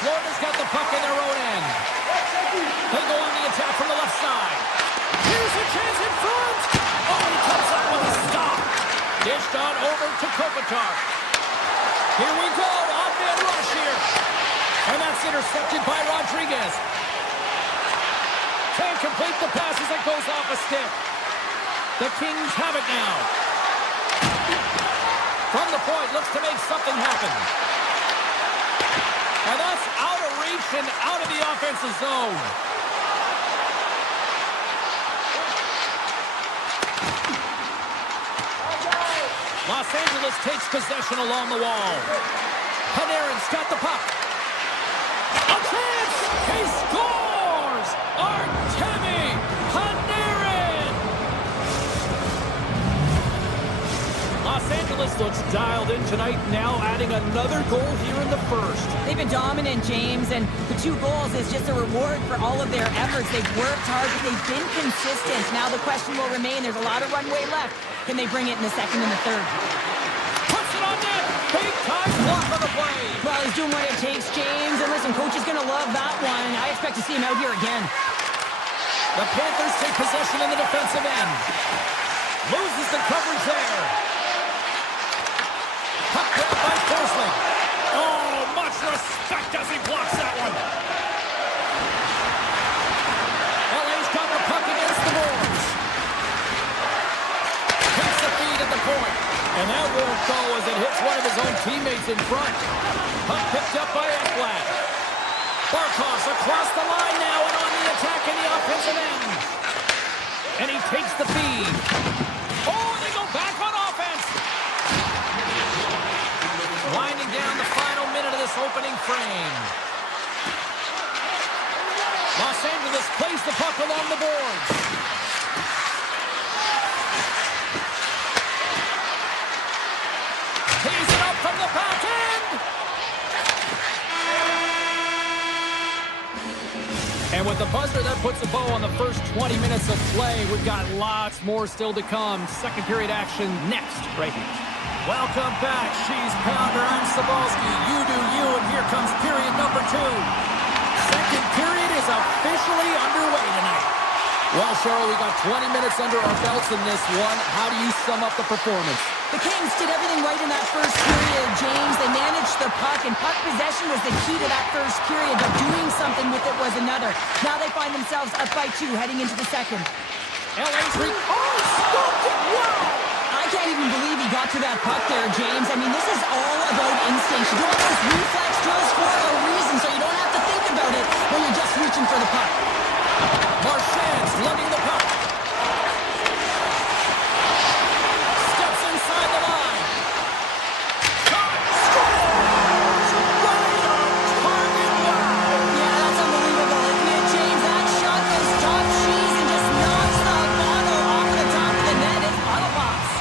Florida's got the puck in their own end. They go on the attack from the left side. Here's a chance in front. Oh, he comes up with a stop. Dished on over to Kopitar. Here we go. On-man rush here. And that's intercepted by Rodriguez. Can't complete the pass as it goes off a stick. The Kings have it now. From the point, looks to make something happen. And that's out of reach and out of the offensive zone. Los Angeles takes possession along the wall. Panarin's got the puck. A chance! He scores! Artemi Panarin! Los Angeles looks dialed in tonight, now adding another goal here in the first. They've been dominant, James, and the 2 goals is just a reward for all of their efforts. They've worked hard, but they've been consistent. Now the question will remain, there's a lot of runway left. Can they bring it in the second and the third? Puts it on net! Big time block on the play! Well, he's doing what it takes, James. And listen, coach is going to love that one. I expect to see him out here again. The Panthers take possession in the defensive end. Loses the coverage there. Puck grab by Forsling. Oh, much respect as he blocks that one. LA's got the puck against the boards. Takes the feed at the point. And that won't go as it hits one of his own teammates in front. Puck picked up by Ekblad. Barkov's across the line now and on the attack in the offensive end. And he takes the feed. Oh, they go back on offense. Winding down the final minute of this opening frame. Los Angeles plays the puck along the boards. Tees it up from the back end. And with the buzzer, that puts a bow on the first 20 minutes of play. We've got lots more still to come. Second period action next, right here. Welcome back, Cheese Pounder. I'm Sabalski. You do you, and here comes period number 2. Second period is officially underway tonight. Well, Cheryl, we got 20 minutes under our belts in this one. How do you sum up the performance? The Kings did everything right in that first period, James. They managed the puck, and puck possession was the key to that first period, but doing something with it was another. Now they find themselves up by 2 heading into the second. LA's stopped it! Wow! I can't even believe he got to that puck there, James. I mean, this is all about instinct. You do all those reflex drills for a reason, so you don't have to think about it when you're just reaching for the puck. Marchand's lugging the puck. Steps inside the line. Shot! Scores! Right on target! Wow! Yeah, that's unbelievable, isn't it, James? That shot goes top cheese and just knocks the bottle off the top of the net. It's bottle pops.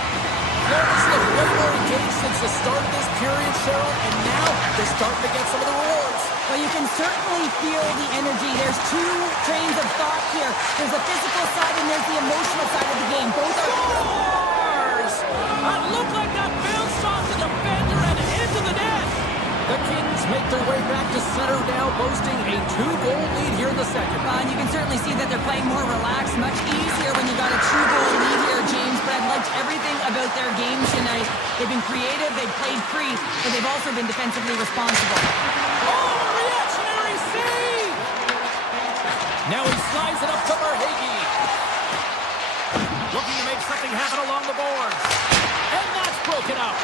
Florida's looked way more engaged since the start of this period, Cheryl, and now they're starting to get some of the rewards. Well, you can certainly feel the energy. There's 2 trains of thought here. There's the physical side and there's the emotional side of the game. Both are... Scores! It looked like that bounced off the defender and into the net. The Kings make their way back to center now, boasting a 2-goal lead here in the second. And you can certainly see that they're playing more relaxed, much easier when you got a 2-goal lead here, James. But I've liked everything about their game tonight. They've been creative, they've played free, but they've also been defensively responsible. Oh, reactionary save! Now he slides it up to Verhaeghe. Looking to make something happen along the boards. And that's broken up.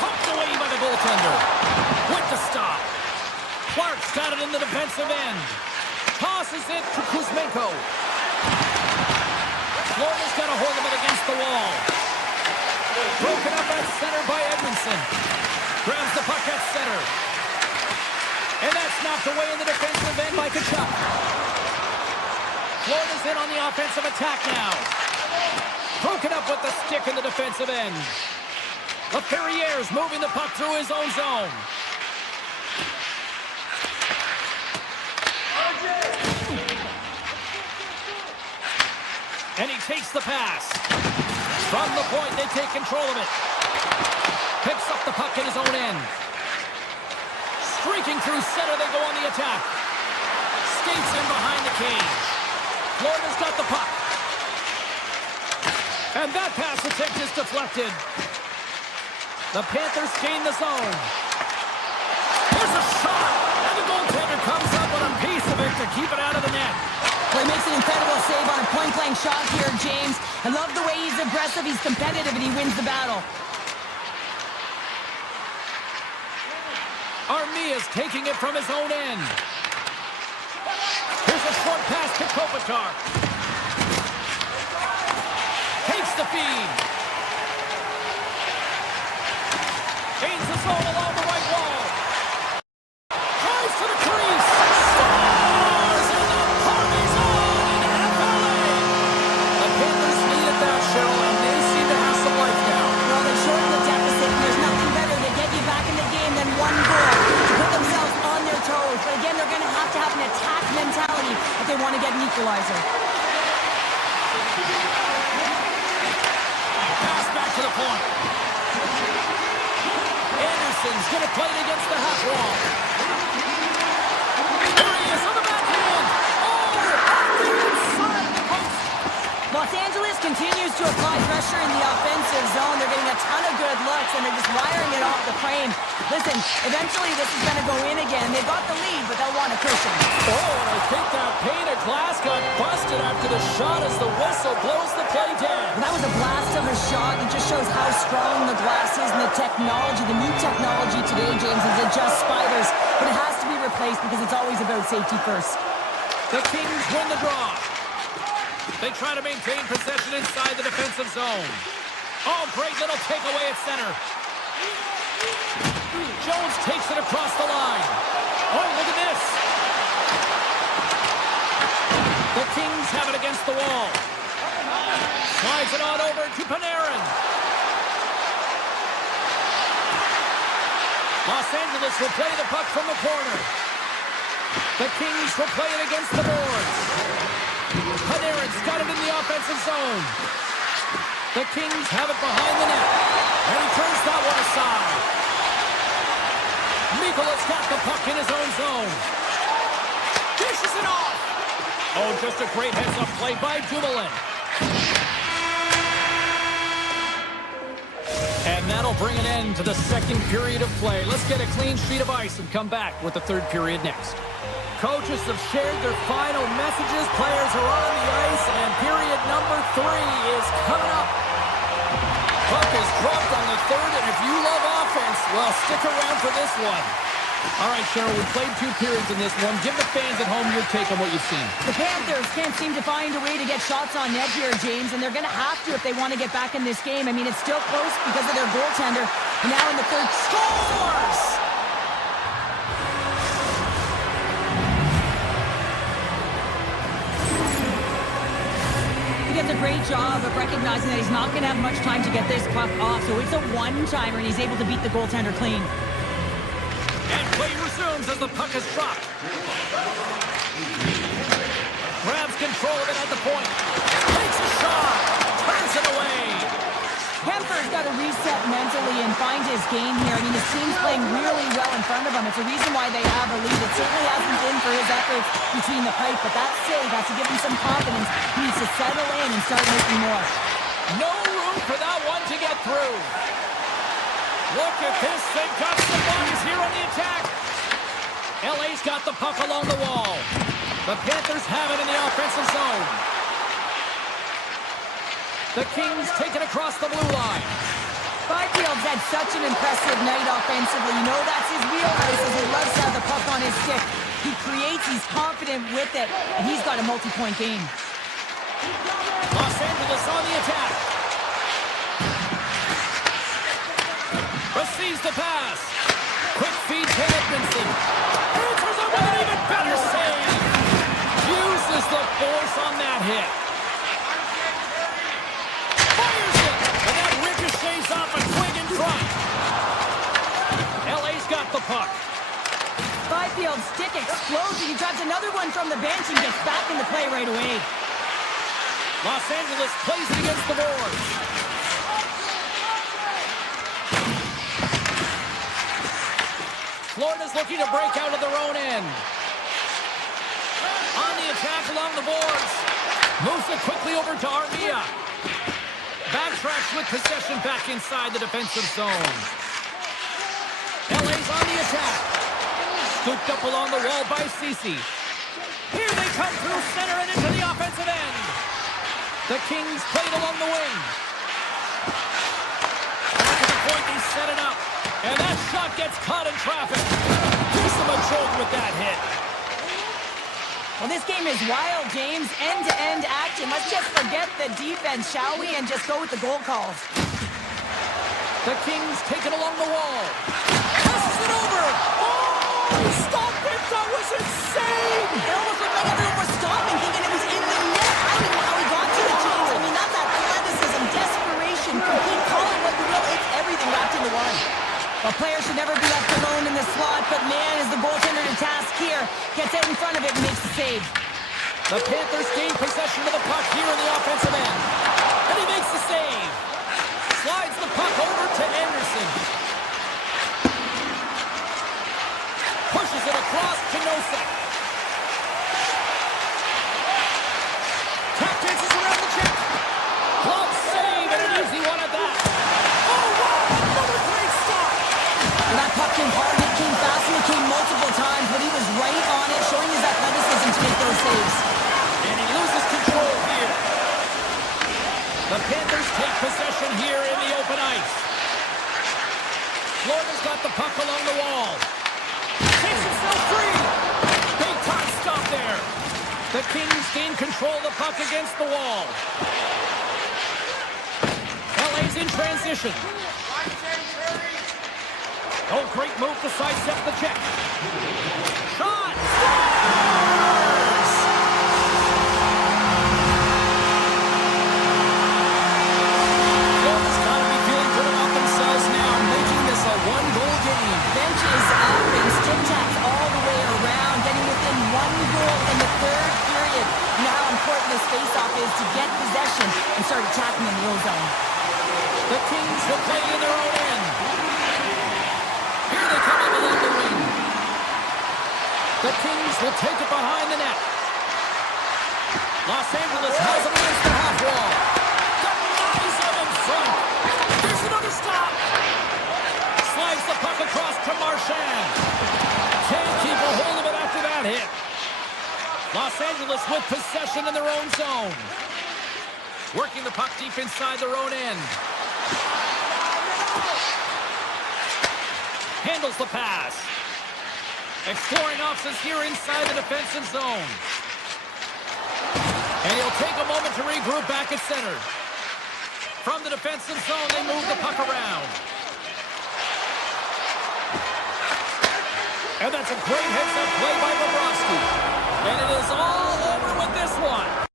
Pumped away by the goaltender. With the stop. Clark's got it in the defensive end. Tosses it to Kuzmenko. Florida's got a hold of it against the wall. Broken up at center by Edmondson. Grabs the puck at center. And that's knocked away in the defensive end by Tkachuk. Florida's in on the offensive attack now. Broken up with the stick in the defensive end. Laferriere's moving the puck through his own zone. And he takes the pass. From the point, they take control of it. Picks up the puck in his own end. Streaking through center, they go on the attack. Skates in behind the cage. Florida's got the puck. And that pass attempt is deflected. The Panthers gain the zone. Here's a shot. And the goaltender comes up with a piece of it to keep it out of the net. Well, he makes an incredible save on a point-blank shot here, James. I love the way he's aggressive, he's competitive, and he wins the battle. Armia's taking it from his own end. Here's a short pass to Kopitar. Takes the feed. Gains the zone along the right wall. Tries to the crease. Scores! And the party's on in FLA. The Panthers needed that, Cheryl, and they seem to have some life now. Well, they shortened the deficit, and there's nothing better to get you back in the game than 1 goal to put themselves on their toes. But again, they're going to have an attack mentality if they want to get an equalizer. Pass back to the point. Anderson's going to play it against the half wall. Here he is on the backhand. Oh, off the inside post. Los Angeles continues to apply pressure in the offensive zone. They're getting a ton of good looks, and they're just wiring it off the frame. Listen, eventually this is going to go in again. They've got the lead, but they'll want a cushion. Oh, and I think that pane of glass got busted after the shot as the whistle blows the play dead. Well, that was a blast of a shot. It just shows how strong the glass is and the technology. The new technology today, James, is it just spiders. But it has to be replaced because it's always about safety first. The Kings win the draw. They try to maintain possession inside the defensive zone. Oh, great little takeaway at center. Jones takes it across the line. Oh, look at this. The Kings have it against the wall. Slides it on over to Panarin. Los Angeles will play the puck from the corner. The Kings will play it against the boards. Panarin's got it in the offensive zone. The Kings have it behind the net. And he turns that one aside. Mikola's got the puck in his own zone. Dishes it off. Oh, just a great heads-up play by Dumoulin. And that'll bring an end to the second period of play. Let's get a clean sheet of ice and come back with the third period next. Coaches have shared their final messages. Players are on the ice, and period number 3 is coming up. Puck is dropped on the third, and if you love offense, well, stick around for this one. All right, Cheryl, we played 2 periods in this one. Give the fans at home your take on what you've seen. The Panthers can't seem to find a way to get shots on net here, James, and they're going to have to if they want to get back in this game. I mean, it's still close because of their goaltender, and now in the third, scores! He does a great job of recognizing that he's not going to have much time to get this puck off, so it's a one-timer, and he's able to beat the goaltender clean. And play resumes as the puck is dropped. Grabs control of it at the point. Takes a shot. Turns it away. Kemper's got to reset mentally and find his game here. I mean, his team's playing really well in front of him. It's a reason why they have a lead. It certainly hasn't been for his efforts between the pipe, but that save has to give him some confidence. He needs to settle in and start making more. No room for that one to get through. Look at this. They've got some bodies here on the attack. LA's got the puck along the wall. The Panthers have it in the offensive zone. The Kings take it across the blue line. Byfield's had such an impressive night offensively. You know that's his wheelhouse as he loves to have the puck on his stick. He creates, he's confident with it, and he's got a multi-point game. Los Angeles on the attack. Receives the pass. Quick feed to Edmondson. Answers it with an even better save. Uses the force on that hit. Fires it. And that ricochets off a swing in front. LA's got the puck. Byfield's stick explodes, and he drives another one from the bench and gets back in the play right away. Los Angeles plays it against the boards. Florida's looking to break out of their own end. On the attack along the boards. Moves it quickly over to Armia. Backtracks with possession back inside the defensive zone. LA's on the attack. Scooped up along the wall by Ceci. Here they come through center and into the offensive end. The Kings played along the wing. Back to the point, they set it up. And that shot gets caught in traffic. Piece of a jolt with that hit. Well, this game is wild, James. End-to-end action. Let's just forget the defense, shall we? And just go with the goal calls. The Kings take it along the wall. Passes it over. Oh, he stopped it. That was insane. It almost looked like everyone was stopping, thinking it was in the net. I don't know how he got to it, James. I mean, that's athleticism, desperation, complete, call it what you will. It's everything wrapped into one. A player should never be left alone in the slot, but man, is the goaltender to task here. Gets out in front of it and makes the save. The Panthers gain possession of the puck here in the offensive end. And he makes the save. Slides the puck over to Anderson. Pushes it across to Nosek. Tap dances around the check. Glove save and an easy one at that. Oh, wow! Another great stop. That puck can got the puck along the wall. Takes himself free. Big time stop there. The Kings gain control of the puck against the wall. LA's in transition. Oh, great move to sidestep the check. Shot! Scores! Florida's got to be feeling good about themselves now, making this a one-goal game. Benches up and stick tacks all the way around, getting within 1 goal in the third period. You know how important this faceoff is to get possession and start attacking in the O-zone. The Kings will play in their own end. Here they come up along the wing. The Kings will take it behind the net. Los Angeles has it against the half wall. Denies them in front. There's another stop. Slides the puck across to Marchand. Can't keep a hold of it after that hit. Los Angeles with possession in their own zone. Working the puck deep inside their own end. Handles the pass. Exploring options here inside the defensive zone. And he'll take a moment to regroup back at center. From the defensive zone, they move the puck around. And that's a great heads-up play by Bobrovsky. And it is all over with this one.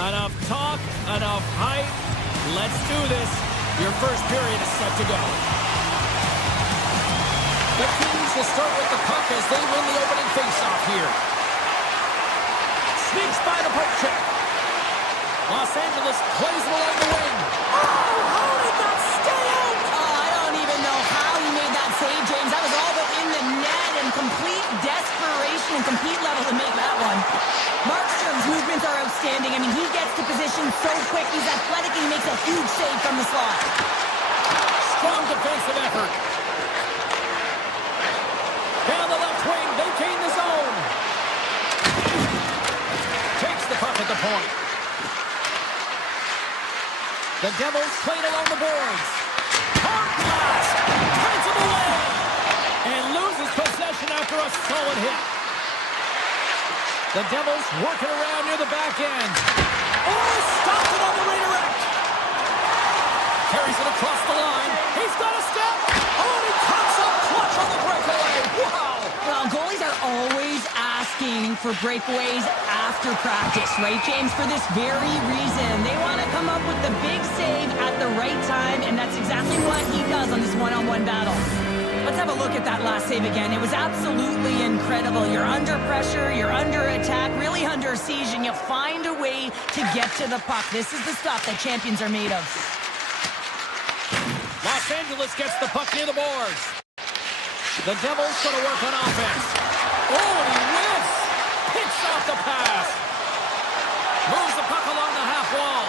Enough talk, enough hype. Let's do this. Your first period is set to go. The Kings to start with the puck as they win the opening faceoff here. Sneaks by the poke check. Los Angeles plays it along the wing. Oh, how did that stay out? Oh, I don't even know how he made that save, James. That was all but in the net and complete desperation and compete level to make that one. Markstrom's movements are outstanding. I mean, he gets to position so quick. He's athletic and he makes a huge save from the slot. Strong defensive effort. Down the left wing, they gain the zone. Takes the puck at the point. The Devils played along the boards. Hard blast! Turns him away! And loses possession after a solid hit. The Devils working around near the back end. Oh, stopped it on the redirect! Carries it across the line. He's got a step! Oh, and he comes up clutch on the breakaway! Wow! Well, goalies are always asking for breakaways after practice, right, James? For this very reason. They want to come up with the big save at the right time, and that's exactly what he does on this one-on-one battle. Let's have a look at that last save again. It was absolutely incredible. You're under pressure, you're under attack, really under siege, and you find a way to get to the puck. This is the stuff that champions are made of. Los Angeles gets the puck near the boards. The Devils going to work on offense. Oh, and he whiffs. Picks off the pass. Moves the puck along the half wall.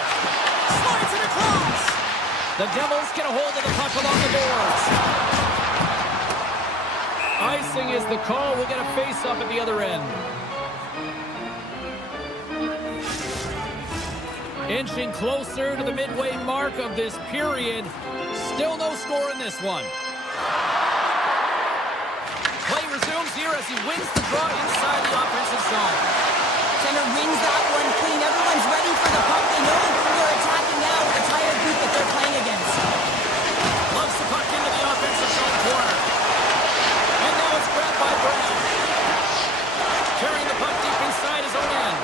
Slides it across. The Devils get a hold of the puck along the boards. Icing is the call. We'll get a face-up at the other end. Inching closer to the midway mark of this period. Still no score in this one. Play resumes here as he wins the draw inside the offensive zone. Center wins that one clean. Everyone's ready for the puck. They know they're attacking now with the tired group that they're playing against. Loves the puck into the offensive zone corner. And now it's grabbed by Brown. Carrying the puck deep inside his own end.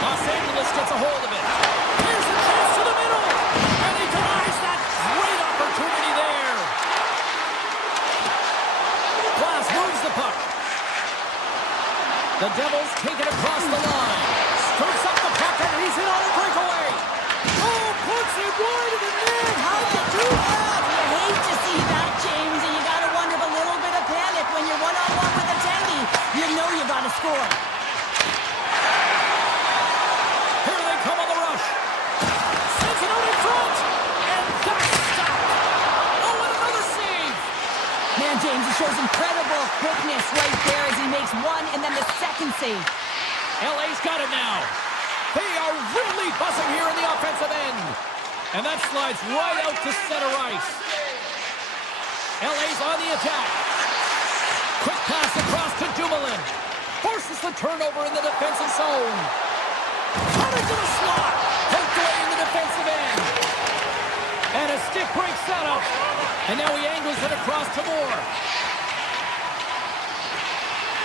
Los Angeles gets a hold of it. Here's a chance to the middle. And he denies that great opportunity there. Glass moves the puck. The Devils take it across the line. Scoops up the puck and he's in on a breakaway. Oh, puts it wide of the net. How'd you do that? You hate to see that, James, and you got to wonder if a little bit of panic when you're one-on-one with a Tendy. You know you got to score. Here they come on the rush. Sends it out in front. And that's stopped. Oh, and another save. Man, James, he shows incredible quickness right there as he makes one and then the second save. LA's got it now. They are really buzzing here in the offensive end. And that slides right out to center ice. LA's on the attack. Quick pass across to Dumoulin. Forces the turnover in the defensive zone. Cut into the slot. Poked away in the defensive end. And a stick breaks that up. And now he angles it across to Moore.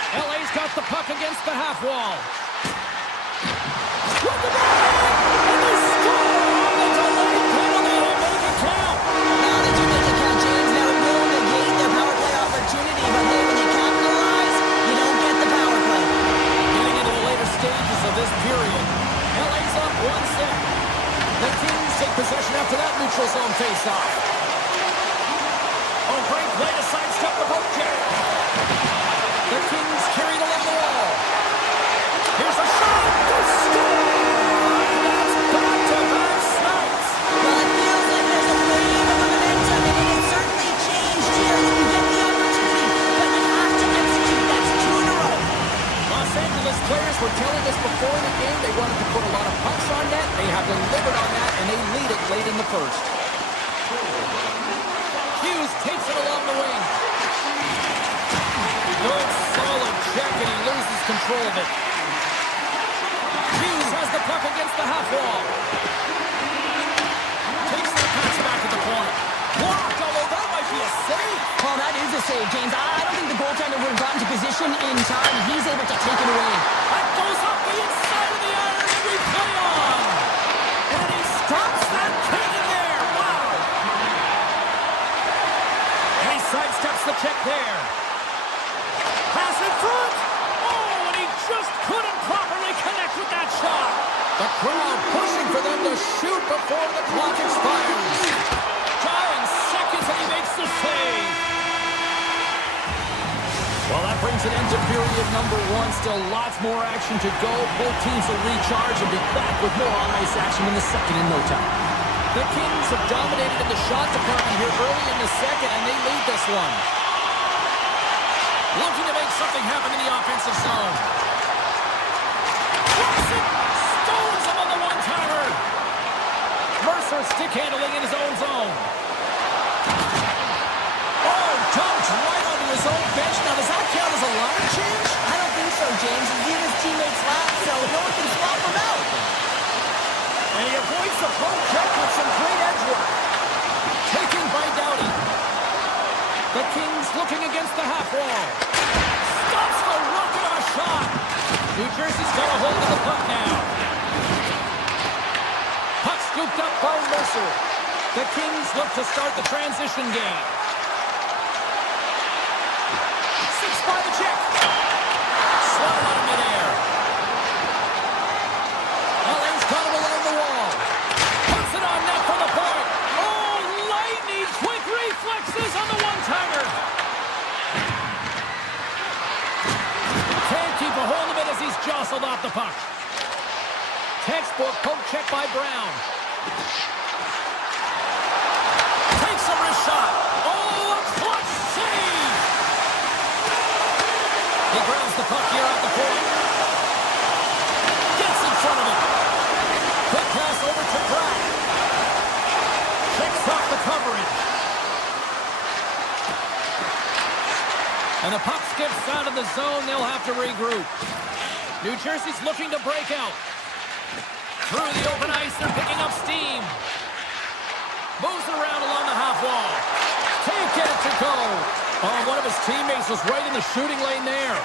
LA's got the puck against the half wall. With the ball, and they score! The delayed penalty, they make it count. Now they do make it count, James. Now it will negate their power play opportunity, but hey, when you capitalize, you don't get the power play. Getting into the later stages of this period, LA's up 1-0. The Kings take possession after that neutral zone faceoff. Oh, great play to sidestep the poke check. The Kings carried along the wall. Here's a shot. They score! That's back-to-back snipes. Well, it feels like there's a wave of momentum, and it has certainly changed here. You can get the opportunity, but you have to execute. That's 2 in a row. Los Angeles players were telling us before the game they wanted to put a lot of pucks on net. They have delivered on that, and they lead it late in the first. Hughes takes it along the wing. Good, solid check, and he loses control of it. Hughes has the puck against the half wall. Takes the pass back at the point. Blocked, although that might be a save. Well, that is a save, James. I don't think the goaltender would have gotten to position in time. He's able to take it away. That goes up the inside of the iron, and we play on. And he stops that cannon there. Wow. And he sidesteps the check. crowd pushing for them to shoot before the clock expires. 9 seconds and he makes the save. Well, that brings an end to period number 1. Still lots more action to go. Both teams will recharge and be back with more on-ice action in the second in no time. The Kings have dominated in the shot department here early in the second, and they lead this one. Looking to make something happen in the offensive zone. Drops it! Stones him on the one-timer! Mercer stick handling in his own zone. Oh, dumped right onto his own bench. Now, does that count as a line change? I don't think so, James. He's giving his teammates laps, so no one can swap him out. And he avoids the poke check with some great edge work. Taken by Doughty. The Kings looking against the half wall. Stops the rocket of a shot. New Jersey's got a hold of the puck now. Puck scooped up by Mercer. The Kings look to start the transition game. 6 by the check. Slotted out of midair. LA's got him along the wall. Puts it on net for the point. Oh, lightning quick reflexes on the one-timer. Can't keep a hold of it as he's jostled off the puck. Textbook poke check by Brown. Takes a wrist shot. Oh, a clutch save. He grabs the puck here at the point. Gets in front of it. Quick pass over to Pratt. Checks off the coverage. And the puck skips out of the zone. They'll have to regroup. New Jersey's looking to break out. Through the open ice, they're picking up steam. Moves it around along the half wall. Can't get it to go. Oh, one of his teammates was right in the shooting lane there.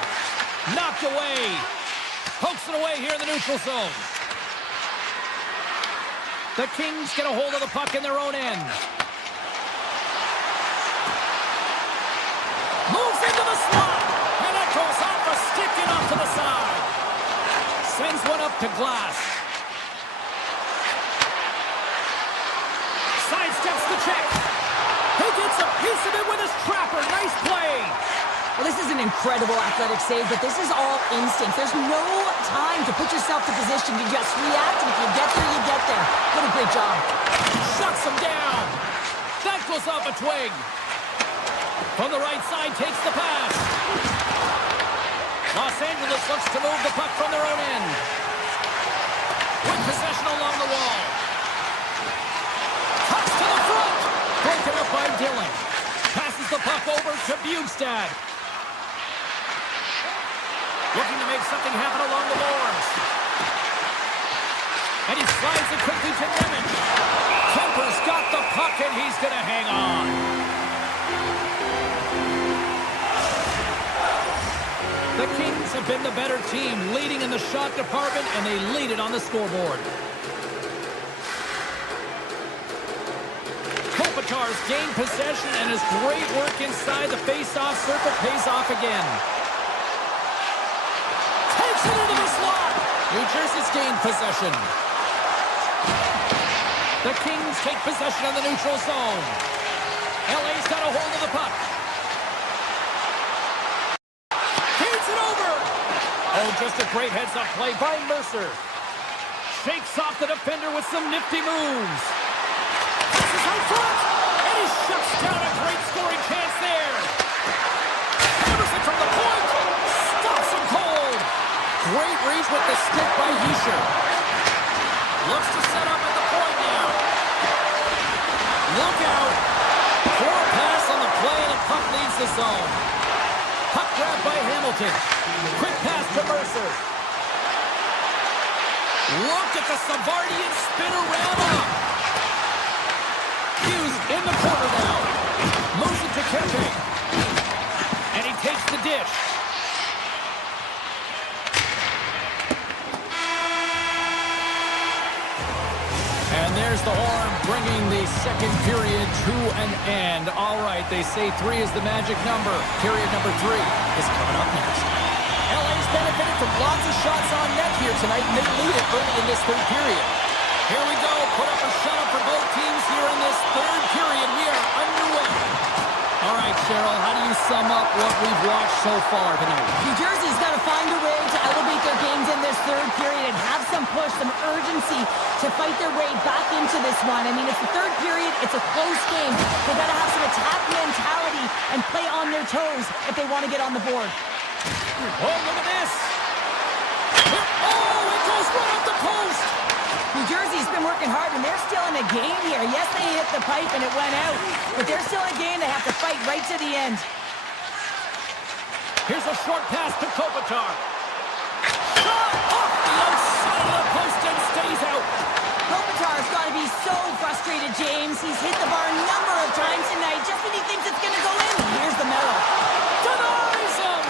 Knocked away. Pokes it away here in the neutral zone. The Kings get a hold of the puck in their own end. Moves into the slot. And that goes off a stick and off to the side. Sends one up to Glass. Sidesteps the check. He gets a piece of it with his trapper. Nice play. Well, this is an incredible athletic save, but this is all instinct. There's no time to put yourself to position. You just react, and if you get there, you get there. What a great job. Shuts him down. That goes off a twig. From the right side, takes the pass. Los Angeles looks to move the puck from their own end. With possession along the wall. Cuts to the front. Broken up by Dillon. Passes the puck over to Bjugstad. Looking to make something happen along the boards. And he slides it quickly to Nemec. Kemper's got the puck and he's going to hang on. The Kings have been the better team, leading in the shot department, and they lead it on the scoreboard. Kopitar's gained possession, and his great work inside the face-off circle pays off again. Takes it into the slot. New Jersey's gained possession. The Kings take possession of the neutral zone. LA's got a hold of the puck. Feeds it over. Oh, just a great heads-up play by Mercer. Shakes off the defender with some nifty moves. Passes out front, and he shuts down a great scoring chance there. Hammers it from the point. Stops him cold. Great reach with the stick by Hischier. Looks to set up at the point now. Look out. Poor pass on the play, and the puck leaves the zone. Puck grab by Hamilton. Quick pass to Mercer. Look at the Savardian spinorama. Hughes in the corner now. Moves it to Kempe. And he takes the dish. And there's the horn, bringing the second period to an end. All right, they say 3 is the magic number. Period number 3 is coming up next. LA's benefited from lots of shots on net here tonight, and they lead it early in this third period. Here we go. Put up or shut up for both teams here in this third period. We are underway. All right, Cheryl, how do you sum up what we've watched so far tonight? New Jersey's got to find a way to elevate their games in this third period and have some push, some urgency to fight their way back into this one. I mean, it's the third period. It's a close game. They've got to have some attack mentality and play on their toes if they want to get on the board. Oh, look at this. Oh, it goes right up the post. New Jersey's been working hard, and they're still in a game here. Yes, they hit the pipe, and it went out, but they're still in a game. They have to fight right to the end. Here's a short pass to Kopitar. Shot off the outside of the post and stays out. Kopitar's got to be so frustrated, James. He's hit the bar a number of times tonight just when he thinks it's going to go in. Here's the medal. Denies him.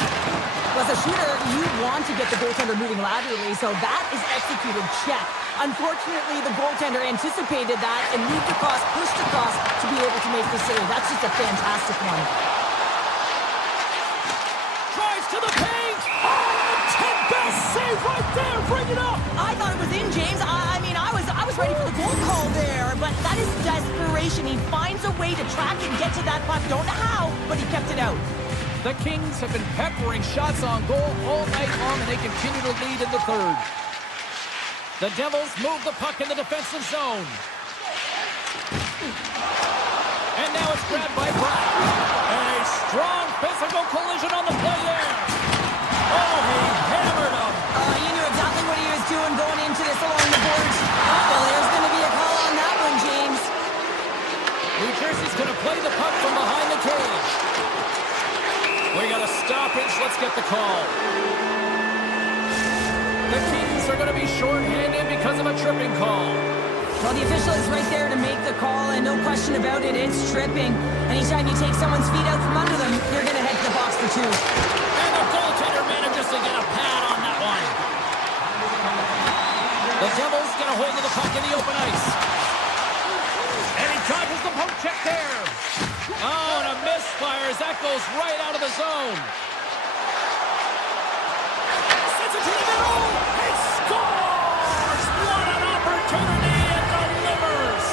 As a shooter, you want to get the goaltender moving laterally, so that is executed. Check. Unfortunately, the goaltender anticipated that and moved across, pushed across to be able to make the save. That's just a fantastic one. Drives to the paint. Oh, 10 best save right there. Bring it up. I thought it was in, James. I mean, I was ready for the goal call there, but that is desperation. He finds a way to track and get to that puck. Don't know how, but he kept it out. The Kings have been peppering shots on goal all night long, and they continue to lead in the third. The Devils move the puck in the defensive zone. And now it's grabbed by Brock. And a strong physical collision on the play there. Oh, he hammered him. He knew exactly what he was doing going into this along the boards. Well, there's going to be a call on that one, James. New Jersey's going to play the puck from behind the cage. We got a stoppage. Let's get the call. The Kings are going to be shorthanded because of a tripping call. Well, the official is right there to make the call, and no question about it, it's tripping. Anytime you take someone's feet out from under them, you're going to head to the box for two. And the goaltender manages to get a pad on that one. The Devils get a hold of the puck in the open ice. And he dodges the poke check there. Oh, and a misfire as that goes right out of the zone. Sends it to the middle. He scores! What an opportunity and delivers.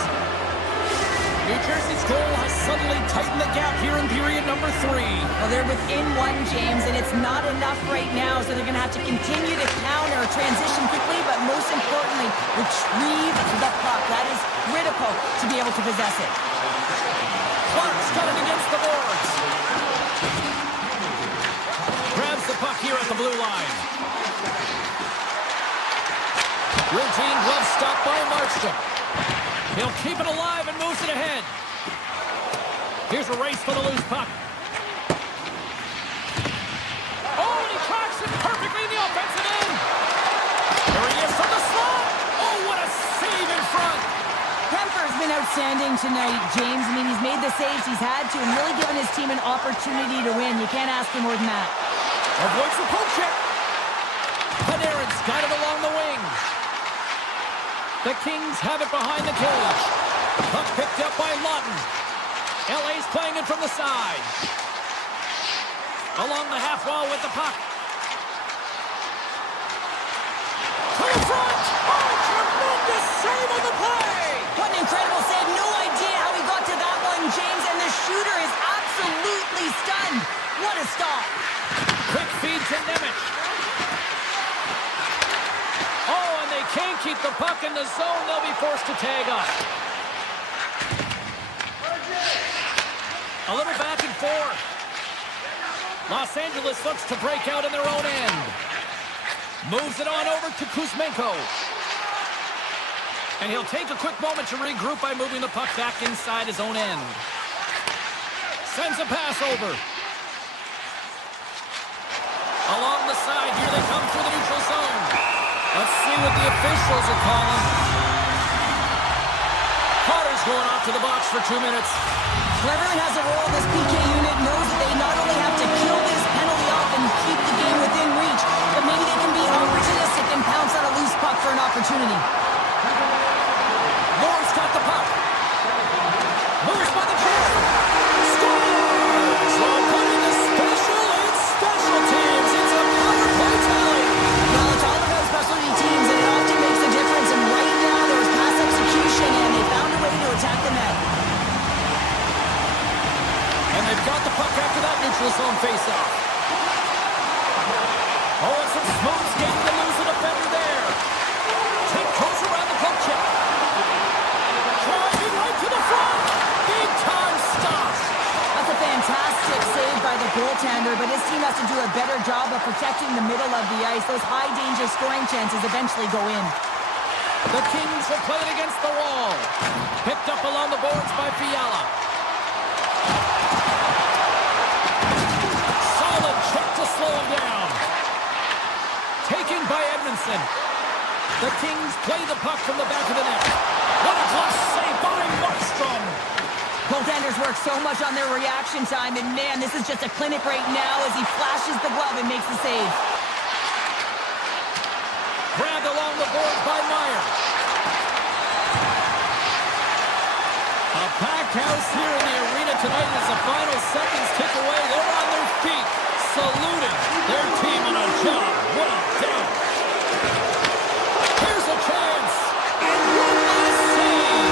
New Jersey's goal has suddenly tightened the gap here in period number 3. Well, they're within one, James, and it's not enough right now, so they're going to have to continue to counter, transition quickly, but most importantly, retrieve the puck. That is critical to be able to possess it. Clark's got it against the boards. Grabs the puck here at the blue line. Routine glove stop by Markstrom. He'll keep it alive and moves it ahead. Here's a race for the loose puck. Oh, and he tracks it perfectly in the offensive end. There he is from the slot. Oh, what a save in front. Kemper's been outstanding tonight, James. I mean, he's made the saves he's had to and really given his team an opportunity to win. You can't ask for more than that. Avoids the poke check. Panarin's got it along the wing. The Kings have it behind the cage. Puck picked up by Lawton. LA's playing it from the side. Along the half wall with the puck. To the front. Oh, tremendous save on the play. What an incredible save. No idea how he got to that one, James, and the shooter is absolutely stunned. What a stop. Quick feed to Nemec. Oh, and they can't keep the puck in the zone. They'll be forced to tag up. A little back and forth. Los Angeles looks to break out in their own end. Moves it on over to Kuzmenko. And he'll take a quick moment to regroup by moving the puck back inside his own end. Sends a pass over. Along the side, here they come through the neutral zone. Let's see what the officials are calling. Carter's going off to the box for 2 minutes. Well, everyone has a role. This PK unit knows that they not only have to kill this penalty off and keep the game within reach, but maybe they can be opportunistic and pounce on a loose puck for an opportunity. Moore's got the puck. Moves by the chair. Scores! Well, putting the special in special teams. It's a power play tally. Well, it's all to do a better job of protecting the middle of the ice. Those high-danger scoring chances eventually go in. The Kings will play it against the wall. Picked up along the boards by Fiala. Solid check to slow him down. Taken by Edmondson. The Kings play the puck from the back of the net. What a glove save by Markstrom. Goaltenders work so much on their reaction time, and man, this is just a clinic right now as he flashes the glove and makes the save. Grabbed along the boards by Meyer. A packed house here in the arena tonight as the final seconds tick away. They're on their feet, saluting their team on a job well done. Here's a chance. And one last save.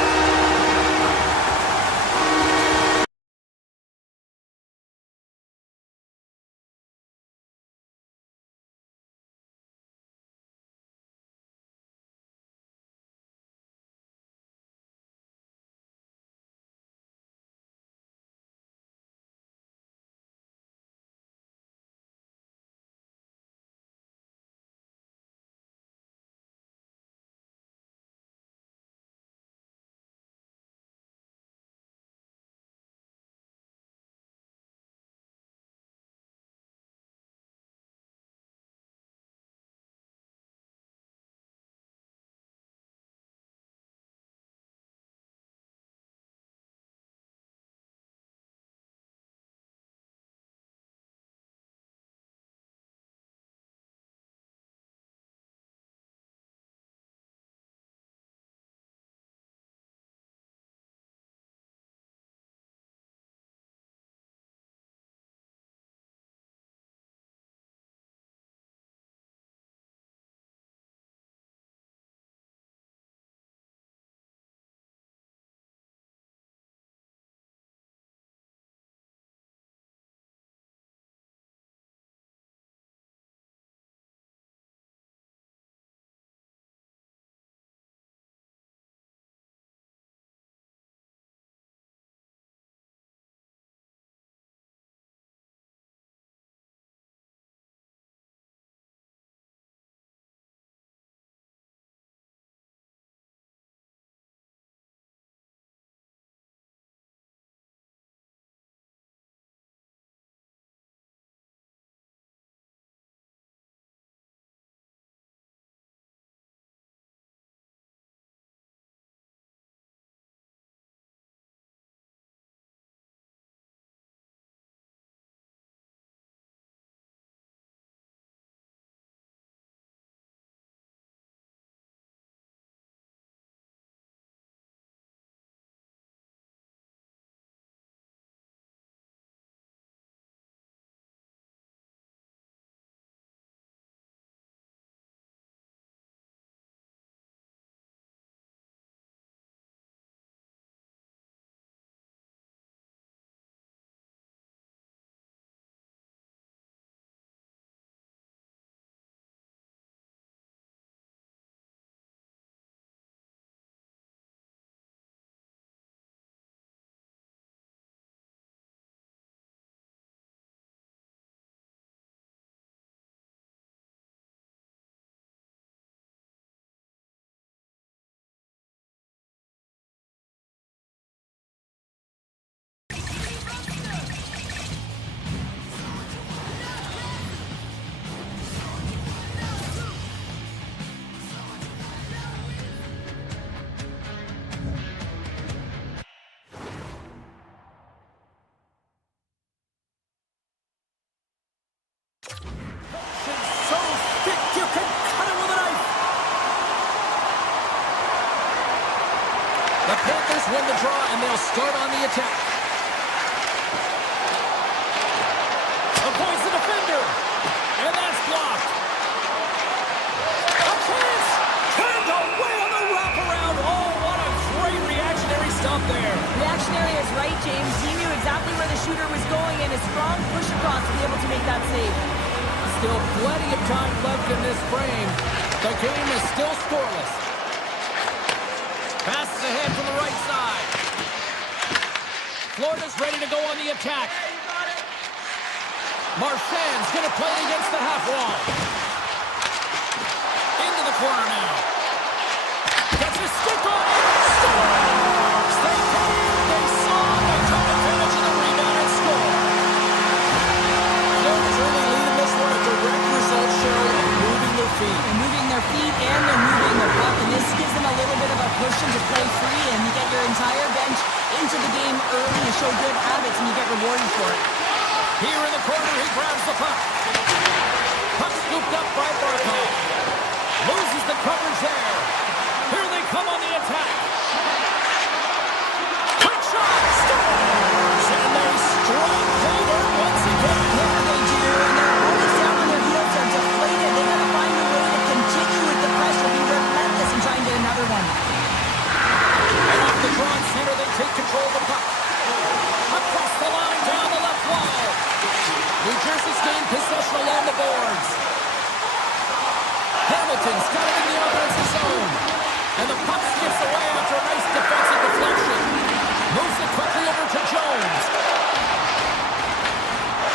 The Panthers win the draw, and they'll start on the attack. Avoids the defender, and that's blocked. A chance! Turned away on the wraparound. Oh, what a great reactionary stop there. Reactionary is right, James. He knew exactly where the shooter was going, and a strong push across to be able to make that save. Still plenty of time left in this frame. The game is still scoreless. Passes ahead from the right side. Florida's ready to go on the attack. Marchand's going to play against the half wall. Into the corner now. Gets his stick on it. Scores! They came, they saw, they took advantage of the rebound and scored. They're really leading this one, a direct result, Cheryl, of moving their feet. They're moving their feet and they're moving their puck, and this gives them a little bit of a cushion to play free, and you get your entire bench into the game early to show good habits, and you get rewarded for it. Here in the corner, he grabs the puck. Puck scooped up by Barkov. Loses the coverage there. Here they come on the attack. Quick shot. Scores! And they strike forward once again. Yeah, they do, and their opponents down on their heels are deflated. They got to find a way to continue with the pressure, be relentless, and try and get another one. And off the drawn center, they take control of the puck. Across the line, down the left wall. New Jersey's gained possession along the boards. Hamilton's got it in the offensive zone. And the puck skips away after a nice defensive deflection. Moves it quickly over to Jones.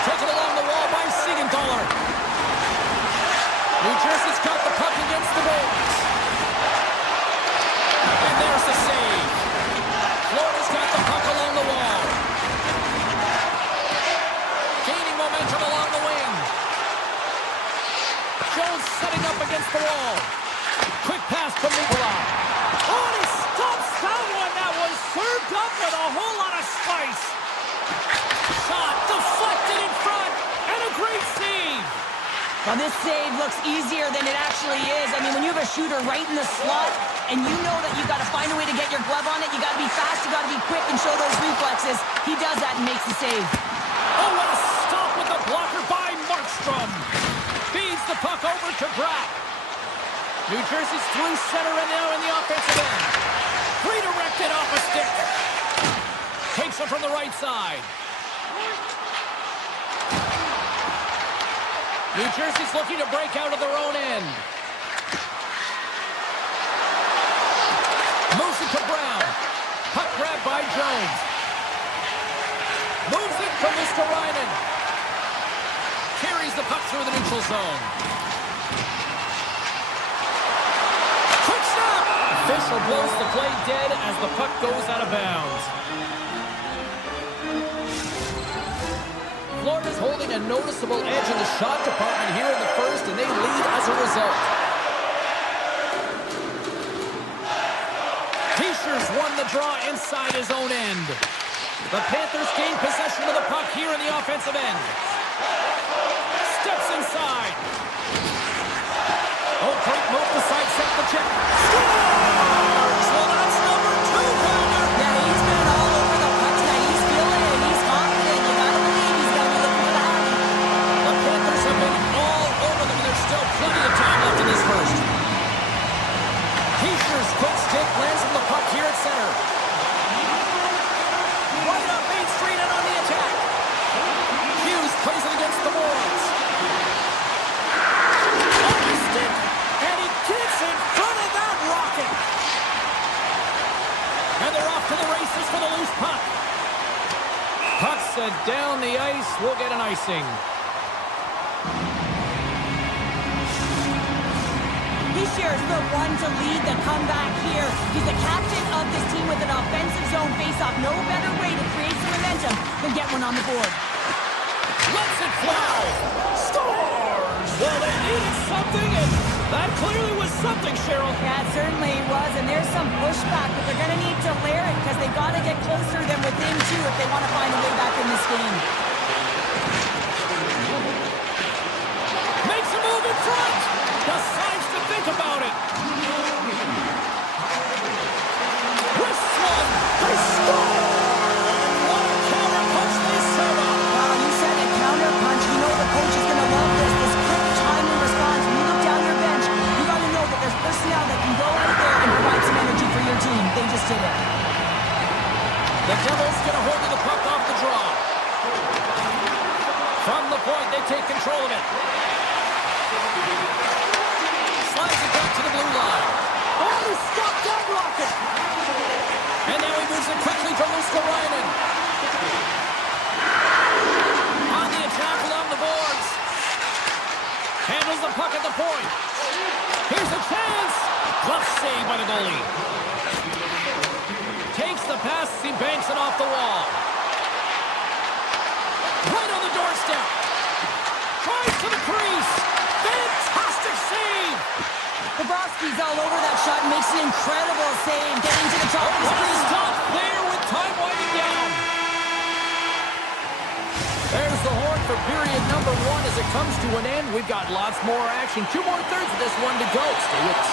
Taken along the wall by Siegenthaler. New Jersey's got the puck against the boards. And there's the save. Florida's got the puck along the wall. Gaining momentum along the wing. Jones setting up against the wall. Quick pass from Nikolai. Oh, and he stops that one. That was served up with a whole lot of spice. Shot deflected in front. And a great save. Well, this save looks easier than it actually is. I mean, when you have a shooter right in the slot, and you know that you've got to find a way to get your glove on it, you got to be fast, you got to be quick, and show those reflexes. He does that and makes the save. Oh, what a stop with the blocker by Markstrom. Feeds the puck over to Bratt. New Jersey's through center and now in the offensive end. Redirected off a stick. Takes it from the right side. New Jersey's looking to break out of their own end. Moves it to Brown. Puck grab by Jones. Moves it from Mr. Ryman. Carries the puck through the neutral zone. Quick snap! Official blows the play dead as the puck goes out of bounds. Florida's holding a noticeable edge in the shot department here in the first, and they lead as a result. T-shirts won the draw inside his own end. The Panthers gain possession of the puck here in the offensive end. Steps inside. Oh, great move to sidestep the check. Scores! Well, that's number 2, Pounder. Yeah, he's been all over the puck tonight. He's feeling it. He's confident. You got to believe he's going to be looking for the hockey. The Panthers have been all over them, and there's still plenty of time left in this first. Heischer's quick stick lands on the puck here at center. Right up Main Street and on the attack. Hughes plays it against the boards. On the stick, and he gets in front of that rocket. And they're off to the races for the loose puck. Puck set down the ice. We'll get an icing. He shares the one to lead the comeback here. He's the captain of this team with an offensive zone faceoff. No better way to create some momentum than get one on the board. Lets it fly. Scores! Well, they needed something, and that clearly was something, Cheryl. Yeah, it certainly was, and there's some pushback, but they're going to need to layer it because they've got to get closer than within 2 if they want to find a way back in this game. Makes a move in front. Decides to think about it. Wrist one. They score. And what a counter punch they set up. Wow, you said a counter punch. You know the coach is going to love this. This quick, timely response. When you look down your bench, you got to know that there's personnel that can go out there and provide some energy for your team. They just did it. The Devils get a hold of the puck off the draw. goalie. Takes the pass, he banks it off the wall. Right on the doorstep. Tries to the crease. Fantastic save. Bobrovsky's all over that shot and makes an incredible save, getting to the top of his crease. Stop there with time winding down. There's the horn for period number 1 as it comes to an end. We've got lots more action. 2 more thirds of this one to go. Stay with us.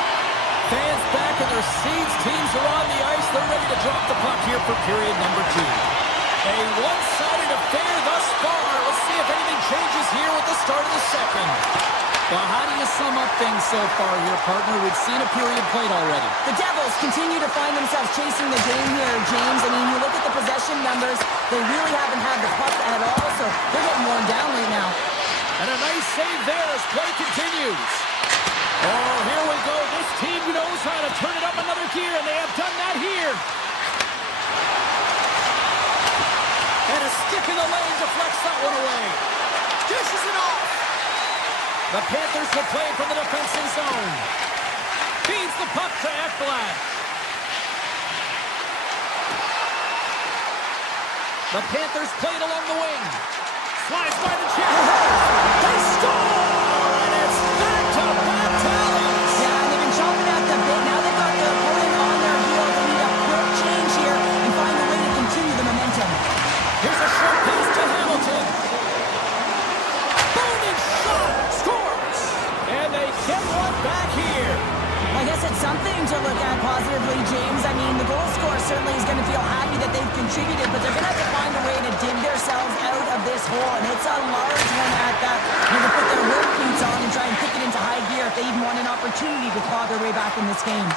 Fans back in their seats. Teams are on the ice. They're ready to drop the puck here for period number 2. A one-sided affair thus far. Let's see if anything changes here with the start of the second. Well, how do you sum up things so far here, partner? We've seen a period played already. The Devils continue to find themselves chasing the game here, James. I mean, you look at the possession numbers, they really haven't had the puck at all, so they're getting worn down right now. And a nice save there as play continues. Oh, here we go. This team knows how to turn it up another gear, and they have done that here. And a stick in the lane deflects that one away. Dishes it off. The Panthers will play from the defensive zone. Feeds the puck to Ekblad. The Panthers play it along the wing. Slides by the check. They score! And it's back to back tallies. Yeah, they've been chomping at the bit. Now they've got their opponent on their heels. They need a quick change here and find a way to continue the momentum. Here's a short pass to Hamilton. Booming shot. Scores. And they get one back here. I guess it's something to look at positively, James. I mean, the goal scorer certainly is going to feel happy that they've contributed, but they're going to have to find a way to dig themselves out of this hole, and it's a large one at that. They're going to put their work boots on and try and kick it into high gear if they even want an opportunity to claw their way back in this game.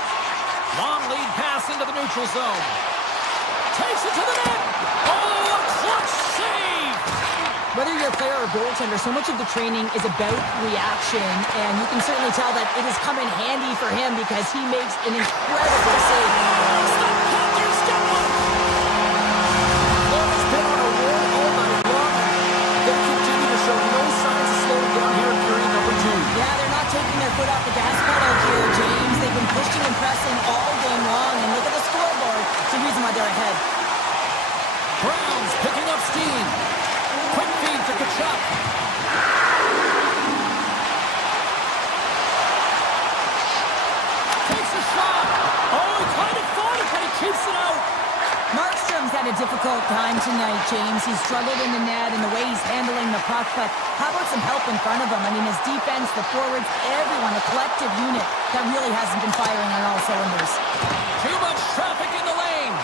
Long lead pass into the neutral zone. Takes it to the net. Oh, a clutch save. Whether you're a player or goaltender, so much of the training is about reaction, and you can certainly tell that it has come in handy for him because he makes an incredible save. The Panthers get one. Florida's been on a roll all night long. They continue to show no signs of slowing down here in period number 2. Yeah, they're not taking their foot off the gas pedal here, James. They've been pushing and pressing all game long, and look at the scoreboard. It's the reason why they're ahead. Browns picking up steam. Quick feed to Kachuk. Takes a shot. Oh, he kind of fought it, but he keeps it out. Markstrom's had a difficult time tonight, James. He's struggled in the net and the way he's handling the puck, but how about some help in front of him? I mean, his defense, the forwards, everyone, a collective unit that really hasn't been firing on all cylinders. Too much traffic in the lane.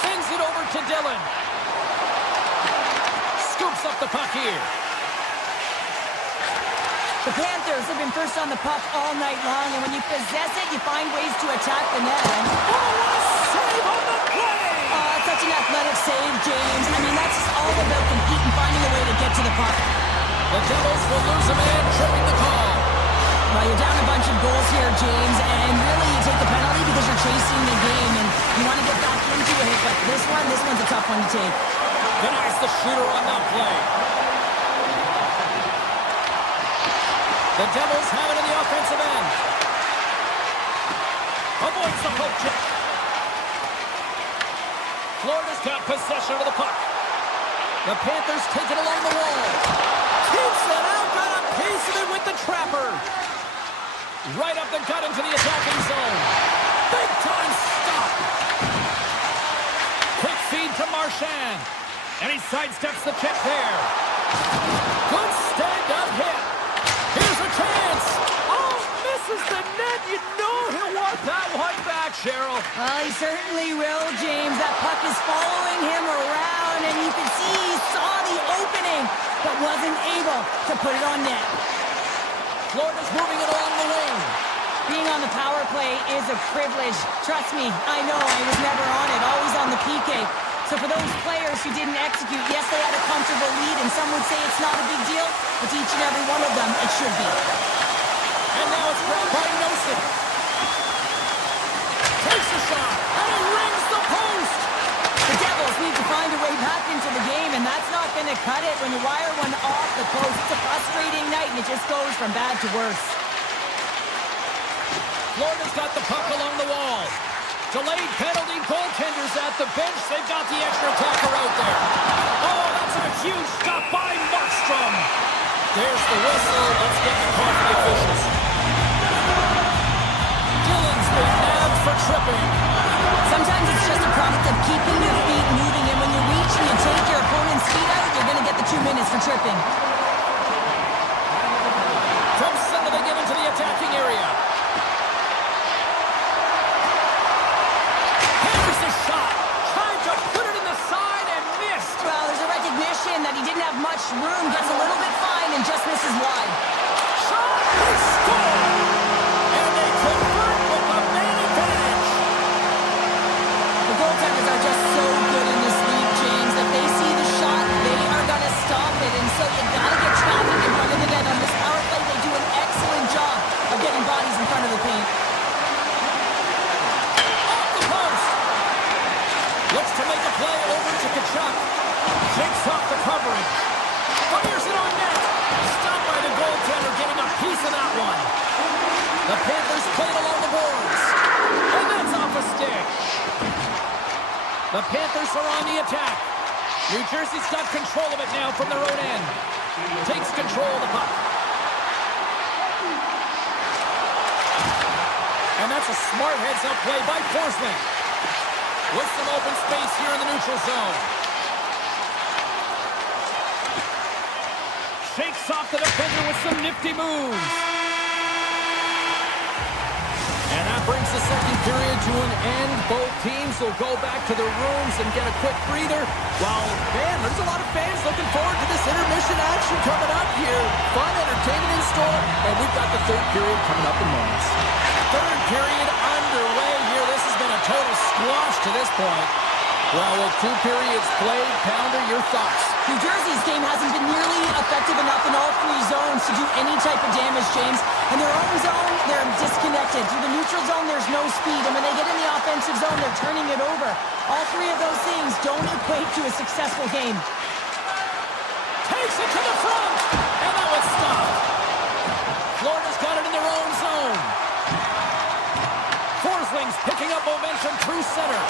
Sends it over to Dillon. Scoops up the puck here. The Panthers have been first on the puck all night long, and when you possess it, you find ways to attack the net. And oh, what a save on the play! Such an athletic save, James. I mean, that's just all about competing, finding a way to get to the puck. The Devils will lose a man, tripping the call. Well, you're down a bunch of goals here, James, and really you take the penalty because you're chasing the game, and you want to get back into it, but this one's a tough one to take. Denies the shooter on that play. The Devils have it in the offensive end. Avoids the poke check. Florida's got possession of the puck. The Panthers take it along the wall. Keeps it out, got a piece of it with the trapper. Right up the gut into the attacking zone. Big time stop. Quick feed to Marchand. And he sidesteps the check there. Good stand-up hit. Here's a chance. Oh, misses the net. You know he'll want that one back, Cheryl. Well, he certainly will, James. That puck is following him around, and you can see he saw the opening, but wasn't able to put it on net. Florida's moving it along the wing. Being on the power play is a privilege. Trust me, I know I was never on it, always on the PK. So for those players who didn't execute, yes, they had a comfortable lead, and some would say it's not a big deal, but to each and every one of them, it should be. And now it's grabbed by Nosen. Takes a shot, and it rings the post. The Devils need to find a way back into the game, and that's not going to cut it when you wire one off the post. It's a frustrating night, and it just goes from bad to worse. Florida's got the puck along the wall. Delayed penalty, goaltenders at the bench. They've got the extra attacker out there. Oh, that's a huge stop by Markstrom. There's the whistle. Let's get the call for the officials. Dylan's been nabbed for tripping. Sometimes it's just a product of keeping your feet moving, and when you reach and you take your opponent's feet out, you're going to get the 2 minutes for tripping. From center, they get into the attacking area. Here's the shot. Trying to put it in the side and missed. Well, there's a recognition that he didn't have much room, gets a little bit fine, and just misses wide. Shot. He scored. And they convert with a man advantage. The goaltenders are just so good in this league, James. If they see the shot, they are going to stop it. And so you got to get traffic in front of the net. On this power play, they do an excellent job of getting bodies in front of the paint. Off the post. Looks to make a play over to Kachuk. Shakes off the coverage. Fires it on net. Stopped by the goaltender, getting a piece of that one. The Panthers played along the boards. And that's off a stick. The Panthers are on the attack. New Jersey's got control of it now from their own end. Takes control of the puck. And that's a smart heads-up play by Forsling. With some open space here in the neutral zone. Shakes off the defender with some nifty moves. And that brings the second period to an end. Both teams will go back to their rooms and get a quick breather. While, man, there's a lot of fans looking forward to this intermission action coming up here. Fun, entertainment in store, and we've got the third period coming up in moments. Third period underway here. This has been a total squash to this point. Well, with 2 periods played, Pounder, your thoughts? New Jersey's game hasn't been nearly effective enough in all 3 zones to do any type of damage, James. In their own zone, they're disconnected. Through the neutral zone, there's no speed. And when they get in the offensive zone, they're turning it over. All 3 of those things don't equate to a successful game. Takes it to the front, and that was stopped. Florida's got it in their own zone. Forsling's picking up momentum through center.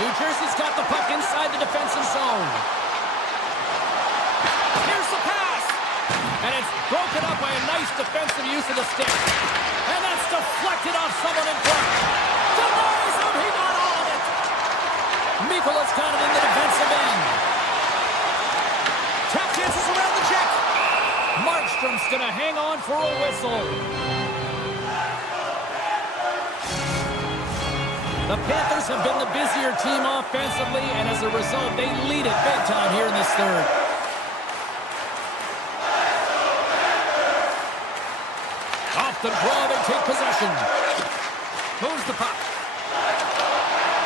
New Jersey's got the puck inside the defensive zone. Here's the pass. And it's broken up by a nice defensive use of the stick. And that's deflected off someone in front. Denies him. He got all of it. Mikola's got it in the defensive end. Tap dances around the check. Markstrom's going to hang on for a whistle. The Panthers have been the busier team offensively, and as a result, they lead it big time here in this third. Off the draw, they take possession. Moves the puck.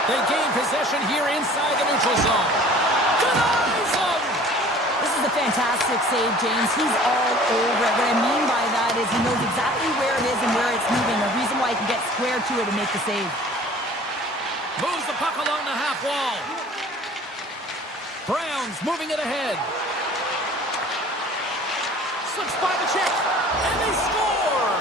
They gain possession here inside the neutral zone. Denies him! This is a fantastic save, James. He's all over it. What I mean by that is he knows exactly where it is and where it's moving. A reason why he can get square to it and make the save. Moves the puck along the half wall. Browns moving it ahead. Slips by the check. And they score!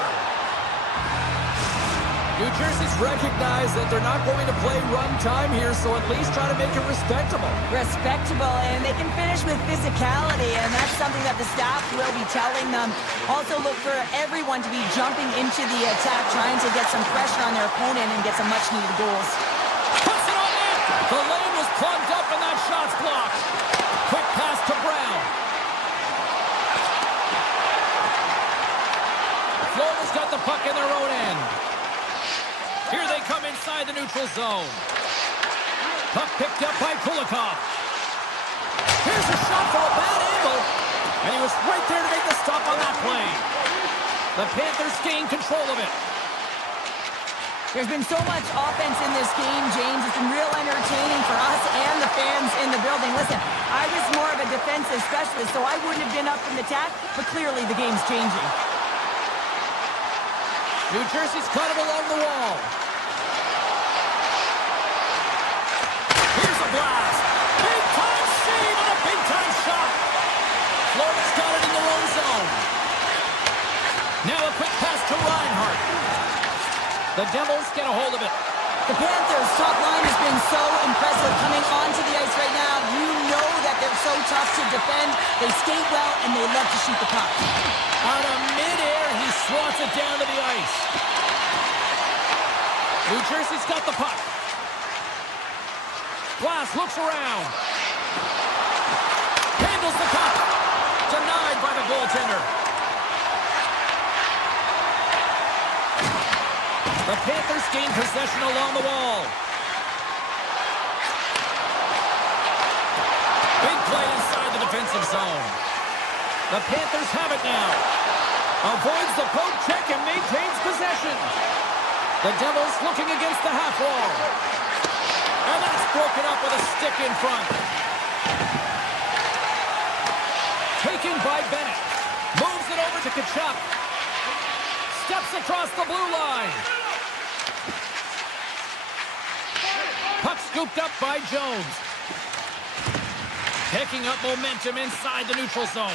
New Jersey's recognized that they're not going to play run time here, so at least try to make it respectable. Respectable, and they can finish with physicality, and that's something that the staff will be telling them. Also look for everyone to be jumping into the attack, trying to get some pressure on their opponent and get some much-needed goals. Puts it on net. The lane was plugged up and that shot's blocked. Quick pass to Brown. Florida's got the puck in their own end. Here they come inside the neutral zone. Puck picked up by Kulikov. Here's a shot for a bad angle. And he was right there to make the stop on that play. The Panthers gain control of it. There's been so much offense in this game, James. It's been real entertaining for us and the fans in the building. Listen, I was more of a defensive specialist, so I wouldn't have been up in the attack, but clearly the game's changing. New Jersey's cut it along the wall. Here's a blast. Big-time save and a big-time shot. Florida's got it in their own zone. Now a quick pass to Reinhart. The Devils get a hold of it. The Panthers' top line has been so impressive coming onto the ice right now. You know that they're so tough to defend. They skate well, and they love to shoot the puck. Out of midair, he swats it down to the ice. New Jersey's got the puck. Glass looks around. Handles the puck. Denied by the goaltender. The Panthers gain possession along the wall. Big play inside the defensive zone. The Panthers have it now. Avoids the poke check and maintains possession. The Devils looking against the half wall. And that's broken up with a stick in front. Taken by Bennett. Moves it over to Tkachuk. Steps across the blue line. Puck scooped up by Jones. Picking up momentum inside the neutral zone.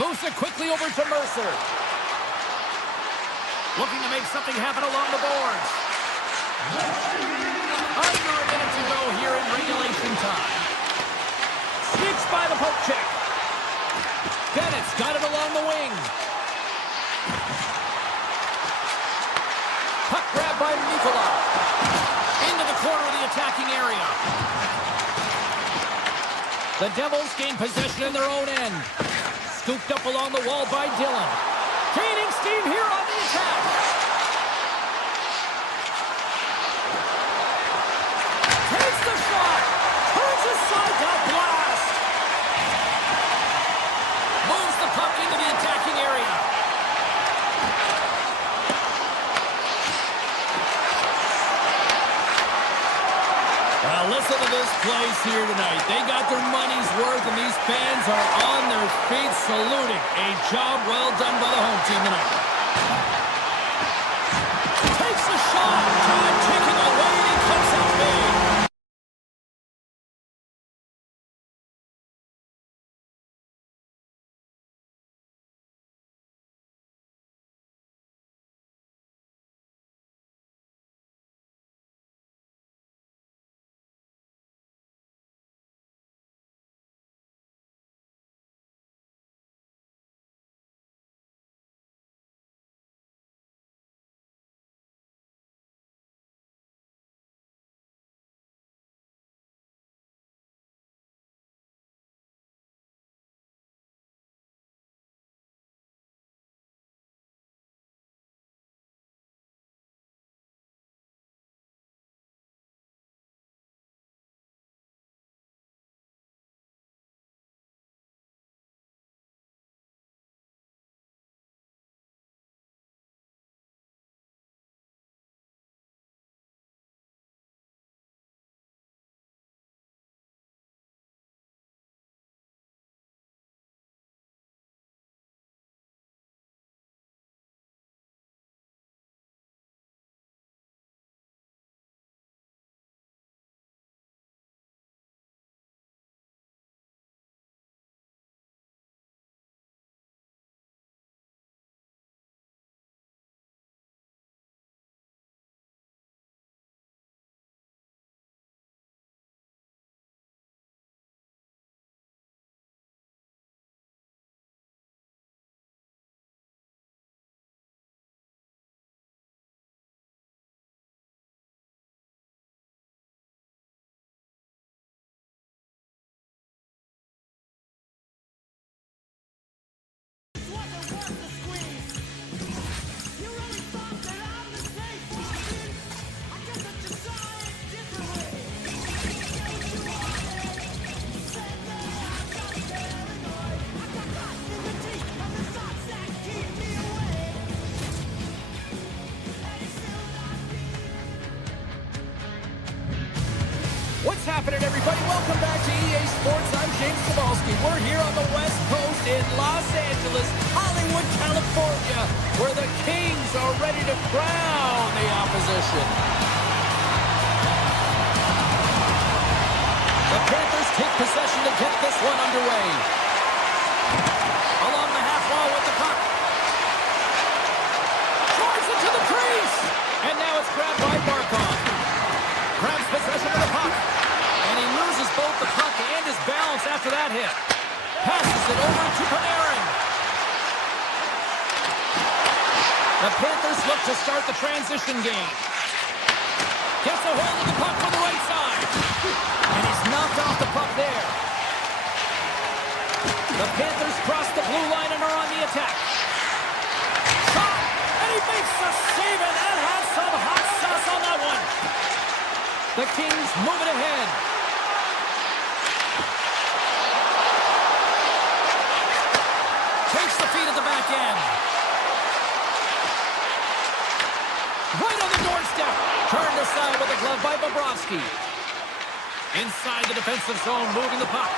Moves it quickly over to Mercer. Looking to make something happen along the boards. Under a minute to go here in regulation time. Sneaks by the poke check. Bennett's got it along the wing. Puck grab by Nicola. Into the corner of the attacking area. The Devils gain possession in their own end. Scooped up along the wall by Dillon. Gaining steam here on the attack. Takes the shot. Turns aside to blast. Moves the puck into the attacking area. Well, listen to this place here tonight. They got their money's worth, and these fans are on their feet saluting. A job well done by the home team tonight. Takes the shot. Time ticking away, and he comes out big. happening, everybody? Welcome back to EA Sports. I'm James Kowalski. We're here on the West Coast in Los Angeles, Hollywood, California, where the Kings are ready to crown the opposition. The Panthers take possession to get this one underway. Along the half wall with the puck. Drives it to the crease. And Pass grab by Barkov. Grabs possession of the puck. And he loses both the puck and his balance after that hit. Passes it over to Panarin. The Panthers look to start the transition game. Gets a hold of the puck from the right side. And he's knocked off the puck there. The Panthers cross the blue line and are on the attack. Shot! And he makes the save, and that has some hot sauce on that one. The Kings move it ahead. Takes the feed at the back end. Right on the doorstep. Turned aside with a glove by Bobrovsky. Inside the defensive zone, moving the puck.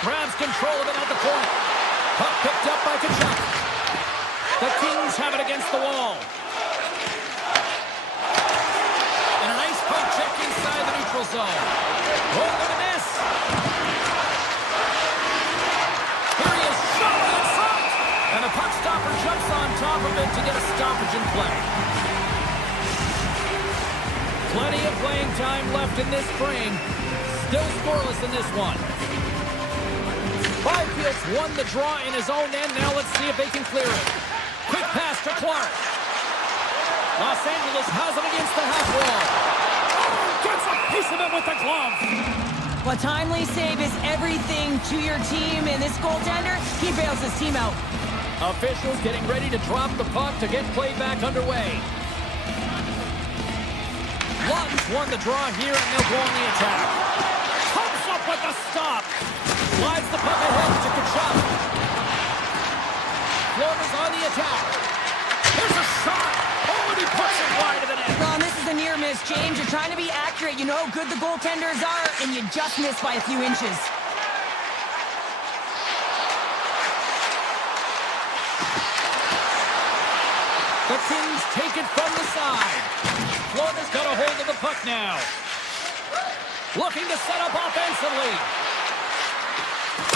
Grabs control of it at the point. Puck picked up by Kachuk. The Kings have it against the wall. And a nice poke check inside the neutral zone. Oh, what a miss. Here he is, shot in front. And the puck stopper jumps on top of it to get a stoppage in play. Plenty of playing time left in this frame. Still scoreless in this one. Byfield's won the draw in his own end. Now let's see if they can clear it. Quick pass to Clark. Los Angeles has it against the half wall. Oh, gets a piece of it with the glove. Well, timely save is everything to your team, and this goaltender, he bails his team out. Officials getting ready to drop the puck to get play back underway. Lutton's won the draw here, and they'll go on the attack. Comes up with the stop. Slides the puck ahead to Kachuk. Florida's on the attack. Here's a shot. Oh, and he puts it wide of the net. Well, this is a near miss, James. You're trying to be accurate. You know how good the goaltenders are, and you just missed by a few inches. The Kings take it from the side. Florida's got a hold of the puck now. Looking to set up offensively.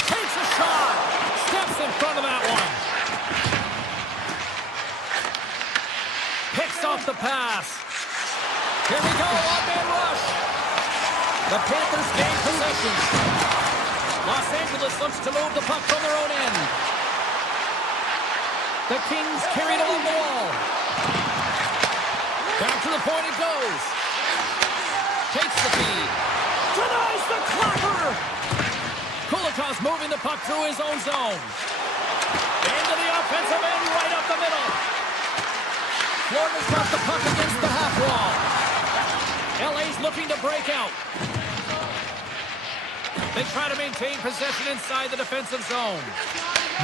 Takes a shot. Steps in front of that one. Picks off the pass. Here we go, one-man rush. The Panthers gain possession. Los Angeles looks to move the puck from their own end. The Kings carried along the wall. Back to the point it goes. Takes the feed. Denies the clapper. Kulikov's moving the puck through his own zone. Into the offensive end, right up the middle. Florida's got the puck against the half wall. LA's looking to break out. They try to maintain possession inside the defensive zone.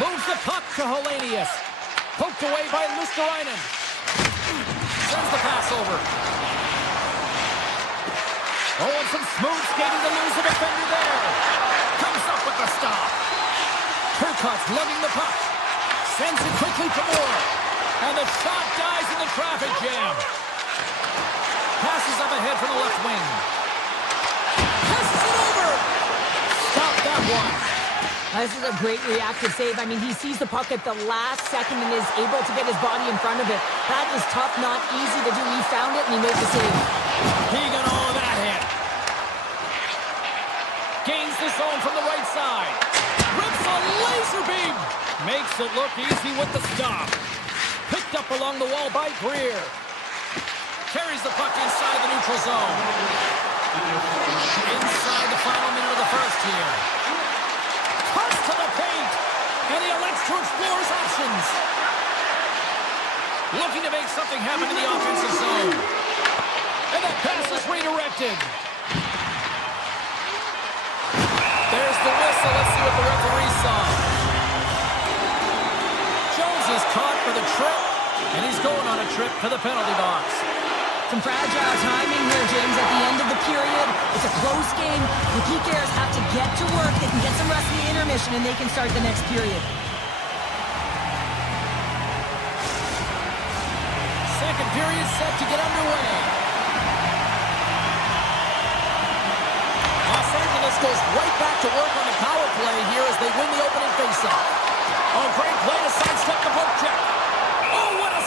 Moves the puck to Helenius. Poked away by Luskarainen. Sends the pass over. Oh, and some smooth skating to lose the defender there. Comes up with the stop. Turcotte's lugging the puck. Sends it quickly to Moore. And the shot dies in the traffic jam. Passes up ahead from the left wing. Passes it over. Stop that one. This is a great reactive save. I mean, he sees the puck at the last second and is able to get his body in front of it. That is tough, not easy to do. He found it and he made the save. He got all of that hit. Gains the zone from the right side. Rips a laser beam. Makes it look easy with the stop. Picked up along the wall by Greer. Carries the puck inside the neutral zone. Inside the final minute of the first here. Cuts to the paint. And he elects to explore his options. Looking to make something happen in the offensive zone. And that pass is redirected. There's the whistle. Let's see what the referee saw. Jones is caught for the trip, and he's going on a trip to the penalty box. Some fragile timing here, James, at the end of the period. It's a close game. The PKers have to get to work. They can get some rest in the intermission, and they can start the next period. Second period set to get underway. Los Angeles goes right back to work on the power play here as they win the opening faceoff. Oh, great play to sidestep the poke check. Oh, what a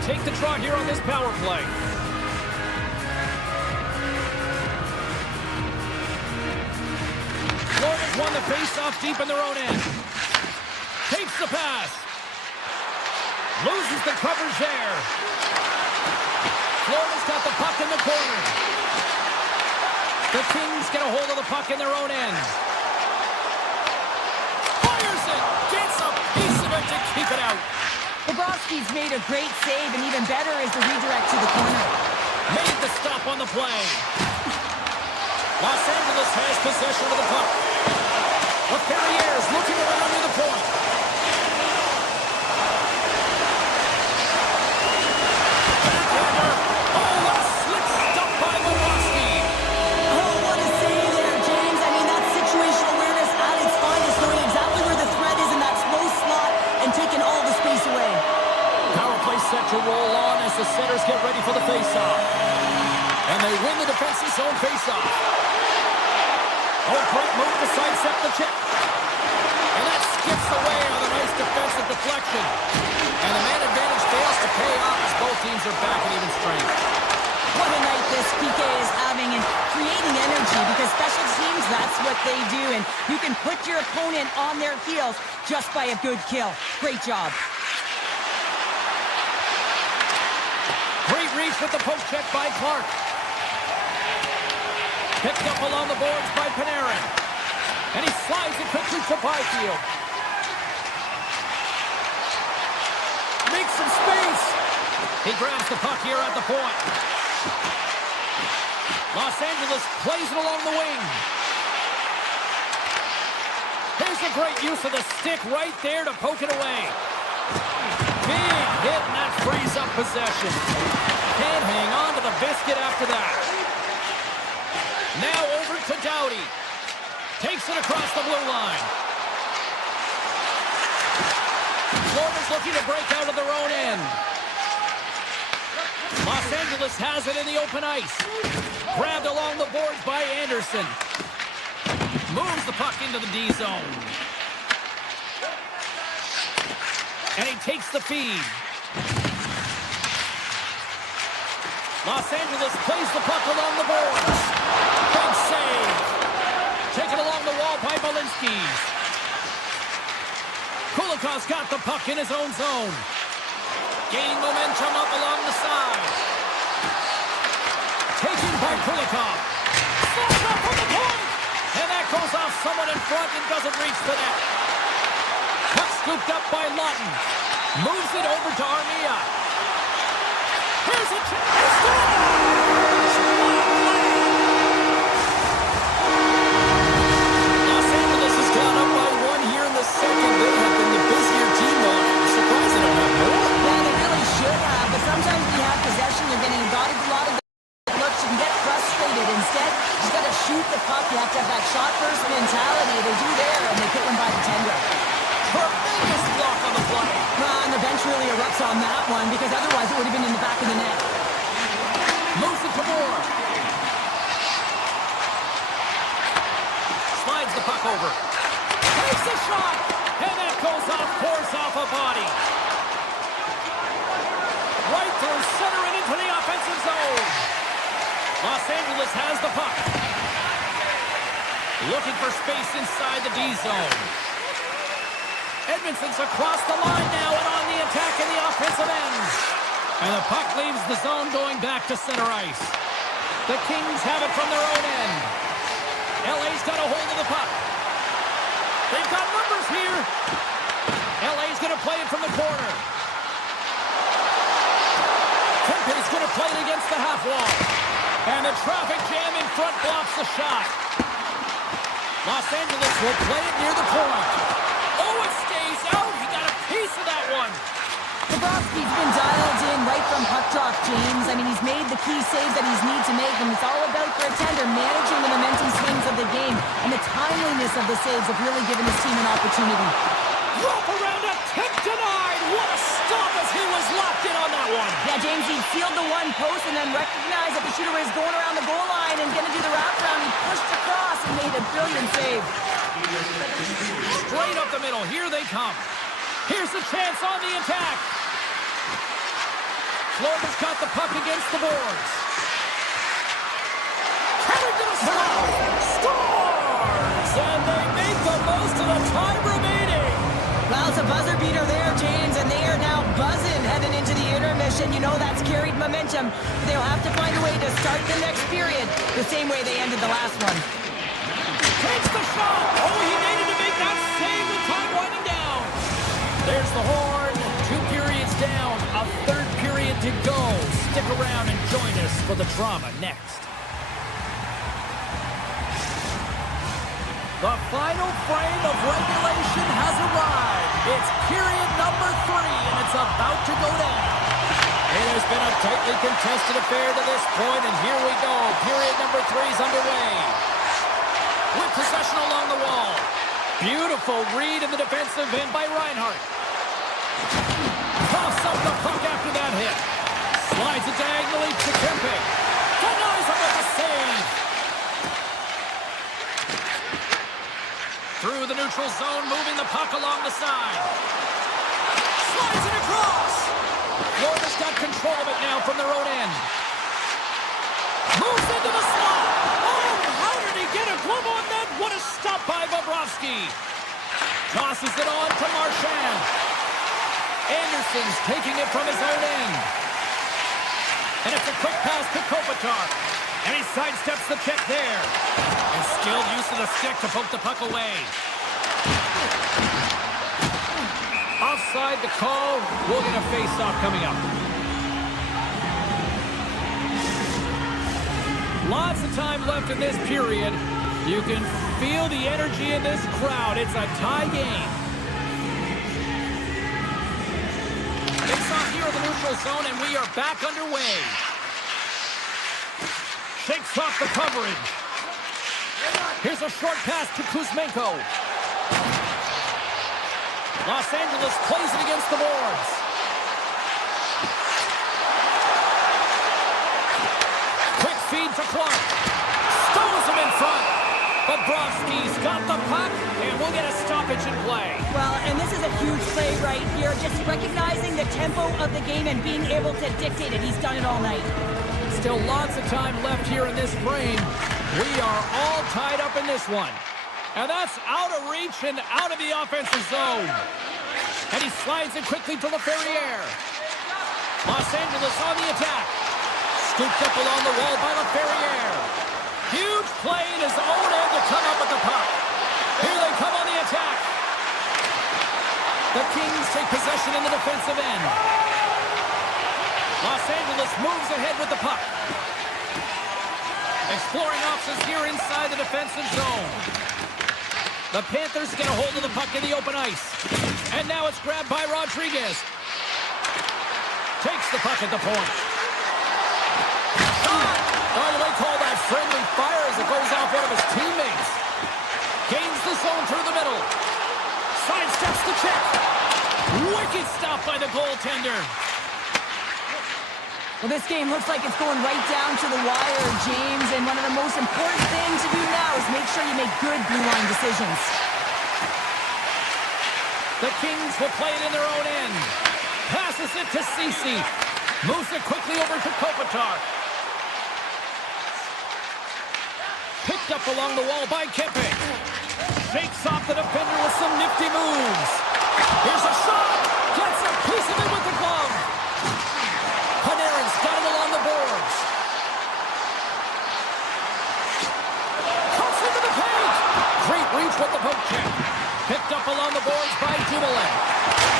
to take the draw here on this power play. Florida's won the face-off deep in their own end. Takes the pass. Loses the coverage there. Florida's got the puck in the corner. The Kings get a hold of the puck in their own end. Fires it. Gets a piece of it to keep it out. Bobrovsky's made a great save, and even better is the redirect to the corner. Made the stop on the play. Los Angeles has possession of the puck. The Ferriers looking around near the point. Backhander. Oh, what a slick stop by Bobrovsky. Oh, what a save there, James. I mean, that's situational awareness at its finest, knowing exactly where the threat is in that slow slot and taking all the space away. Power play set to roll on as the setters get ready for the faceoff. And they win the defensive zone faceoff. Oh, great move to sidestep the check. And that skips away on a nice defensive deflection. And the man advantage fails to pay off as both teams are back at even strength. What a night this PK is having and creating energy, because special teams, that's what they do. And you can put your opponent on their heels just by a good kill. Great job. Great reach with the poke check by Clark. Picked up along the boards by Panarin. And he slides it quickly to Byfield. Makes some space. He grabs the puck here at the point. Los Angeles plays it along the wing. Here's a great use of the stick right there to poke it away. Big hit, and that frees up possession. Can't hang on to the biscuit after that. Now over to Doughty. Takes it across the blue line. Florida's looking to break out of their own end. Los Angeles has it in the open ice. Grabbed along the boards by Anderson. Moves the puck into the D zone. And he takes the feed. Los Angeles plays the puck along the boards. Big save. Taken along the wall by Belinsky. Kulikov's got the puck in his own zone. Gaining momentum up along the side. Taken by Kulikov. Slows up from the point. And that goes off someone in front and doesn't reach the net. Puck scooped up by Lawton. Moves it over to Armia. Here's a chance. Los Angeles has gone up by one here in the second. They have been the busier team, though. I'm surprised they don't have more. Yeah, they really should have, but sometimes we have possession. You're getting a lot of looks. You can get frustrated. Instead, you just got to shoot the puck. You have to have that shot-first mentality. They do there, and they put one by the tender. Tremendous block on the play. And the bench really erupts on that one, because otherwise it would have been in the back of the net. Moves it to Moore. Slides the puck over. Takes a shot. And that goes off, pours off a body. Right through center and into the offensive zone. Los Angeles has the puck. Looking for space inside the D zone. Edmondson's across the line now and on the attack in the offensive end. And the puck leaves the zone going back to center ice. The Kings have it from their own end. LA's got a hold of the puck. They've got numbers here. LA's going to play it from the corner. Kempe's going to play it against the half wall. And the traffic jam in front blocks the shot. Los Angeles will play it near the point. Oh, it stays out. He got a piece of that one. Bobrovsky's been dialed in right from puck drop, James. I mean, he's made the key saves that he's need to make, and it's all about, for a tender, managing the momentum swings of the game, and the timeliness of the saves have really given his team an opportunity. Drop around, attempt denied. What a stop as he was locked in on that one. Yeah, James, he sealed the one post and then recognized that the shooter was going around the goal line and going to do the wraparound. He pushed across and made a brilliant save. Straight up the middle. Here they come. Here's the chance on the attack. Florida's got the puck against the boards. Carried to the slot. Scores! And they make the most of the time remaining. Well, it's a buzzer beater there, James, and they are now buzzing heading into the intermission. You know that's carried momentum. They'll have to find a way to start the next period the same way they ended the last one. Takes the shot. Oh, he needed to make that save with time winding down. There's the horn. 2 periods down. A third period to go. Stick around and join us for the drama next. The final frame of regulation has arrived. It's period number 3, and it's about to go down. It has been a tightly contested affair to this point, and here we go. Period number 3 is underway. With possession along the wall. Beautiful read in the defensive end by Reinhart. Coughs up the puck after that hit. Slides it diagonally to Kempe. Denies him with the save. Through the neutral zone, moving the puck along the side. Slides it across. Florida's got control of it now from their own end. Moves into the slot. Oh, how did he get a glove on that? What a stop by Bobrovsky. Tosses it on to Marchand. Anderson's taking it from his own end. And it's a quick pass to Kopitar. And he sidesteps the check there. And skilled use of the stick to poke the puck away. Offside the call. We'll get a face-off coming up. Lots of time left in this period. You can feel the energy in this crowd. It's a tie game. Face-off here in the neutral zone, and we are back underway. Shakes off the coverage. Here's a short pass to Kuzmenko. Los Angeles plays it against the boards. Quick feed to Clark. Stones him in front. Bobrovsky's got the puck, and we'll get a stoppage in play. Well, and this is a huge play right here. Just recognizing the tempo of the game and being able to dictate it. He's done it all night. Still lots of time left here in this frame. We are all tied up in this one. And that's out of reach and out of the offensive zone. And he slides it quickly to LaFerriere. Los Angeles on the attack. Scooped up along the wall by LaFerriere. Huge play in his own end to come up with the puck. Here they come on the attack. The Kings take possession in the defensive end. Los Angeles moves ahead with the puck. Exploring options here inside the defensive zone. The Panthers get a hold of the puck in the open ice. And now it's grabbed by Rodriguez. Takes the puck at the point. Shot! Oh, you might call that friendly fire as it goes off one of his teammates. Gains the zone through the middle. Sidesteps the check. Wicked stop by the goaltender. Well, this game looks like it's going right down to the wire, James, and one of the most important things to do now is make sure you make good blue line decisions. The Kings will play it in their own end. Passes it to Ceci. Moves it quickly over to Kopitar. Picked up along the wall by Kempe. Shakes off the defender with some nifty moves. Here's a shot. Gets a piece of it with the glove. Panarin's got it along the boards. Cuts into the paint. Great reach with the poke check. Picked up along the boards by Dumoulin.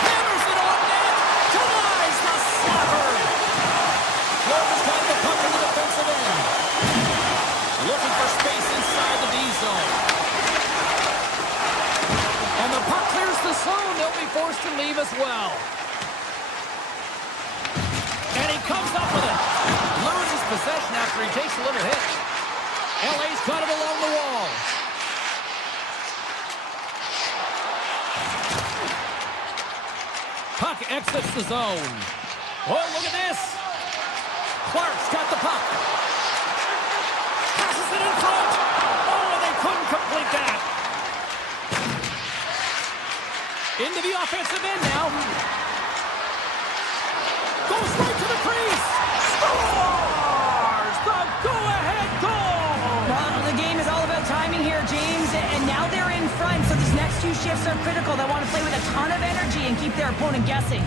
Hammers it on net. Denies the slapper. Florida's got the puck in the defensive end. Looking for space inside the D zone. And the puck clears the zone. They'll be forced to leave as well. And he comes up with it. Loses possession after he takes a little hit. LA's got it along the wall. Puck exits the zone. Oh, look at this. Clark's got the puck. Passes it in front. Oh, and they couldn't complete that. Into the offensive end now. Goes right to the crease. Now they're in front, so these next two shifts are critical. They want to play with a ton of energy and keep their opponent guessing.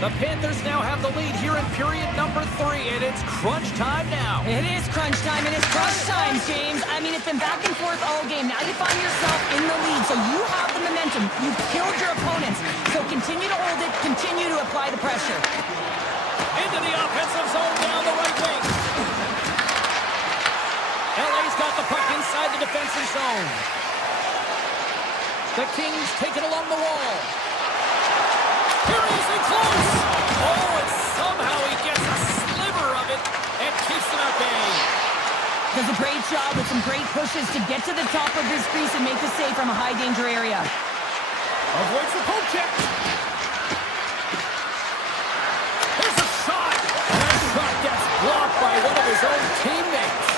The Panthers now have the lead here in period number 3, and it's crunch time now. It is crunch time, and it's crunch time, James. I mean, it's been back and forth all game. Now you find yourself in the lead, so you have the momentum. You've killed your opponents, so continue to hold it, continue to apply the pressure. Into the offensive zone down the right wing. LA's got the puck inside the defensive zone. The Kings take it along the wall. Here he is in close. Oh, and somehow he gets a sliver of it and keeps them at bay. Does a great job with some great pushes to get to the top of his crease and make the save from a high-danger area. Avoids the poke check. Here's a shot. That shot gets blocked by one of his own teammates.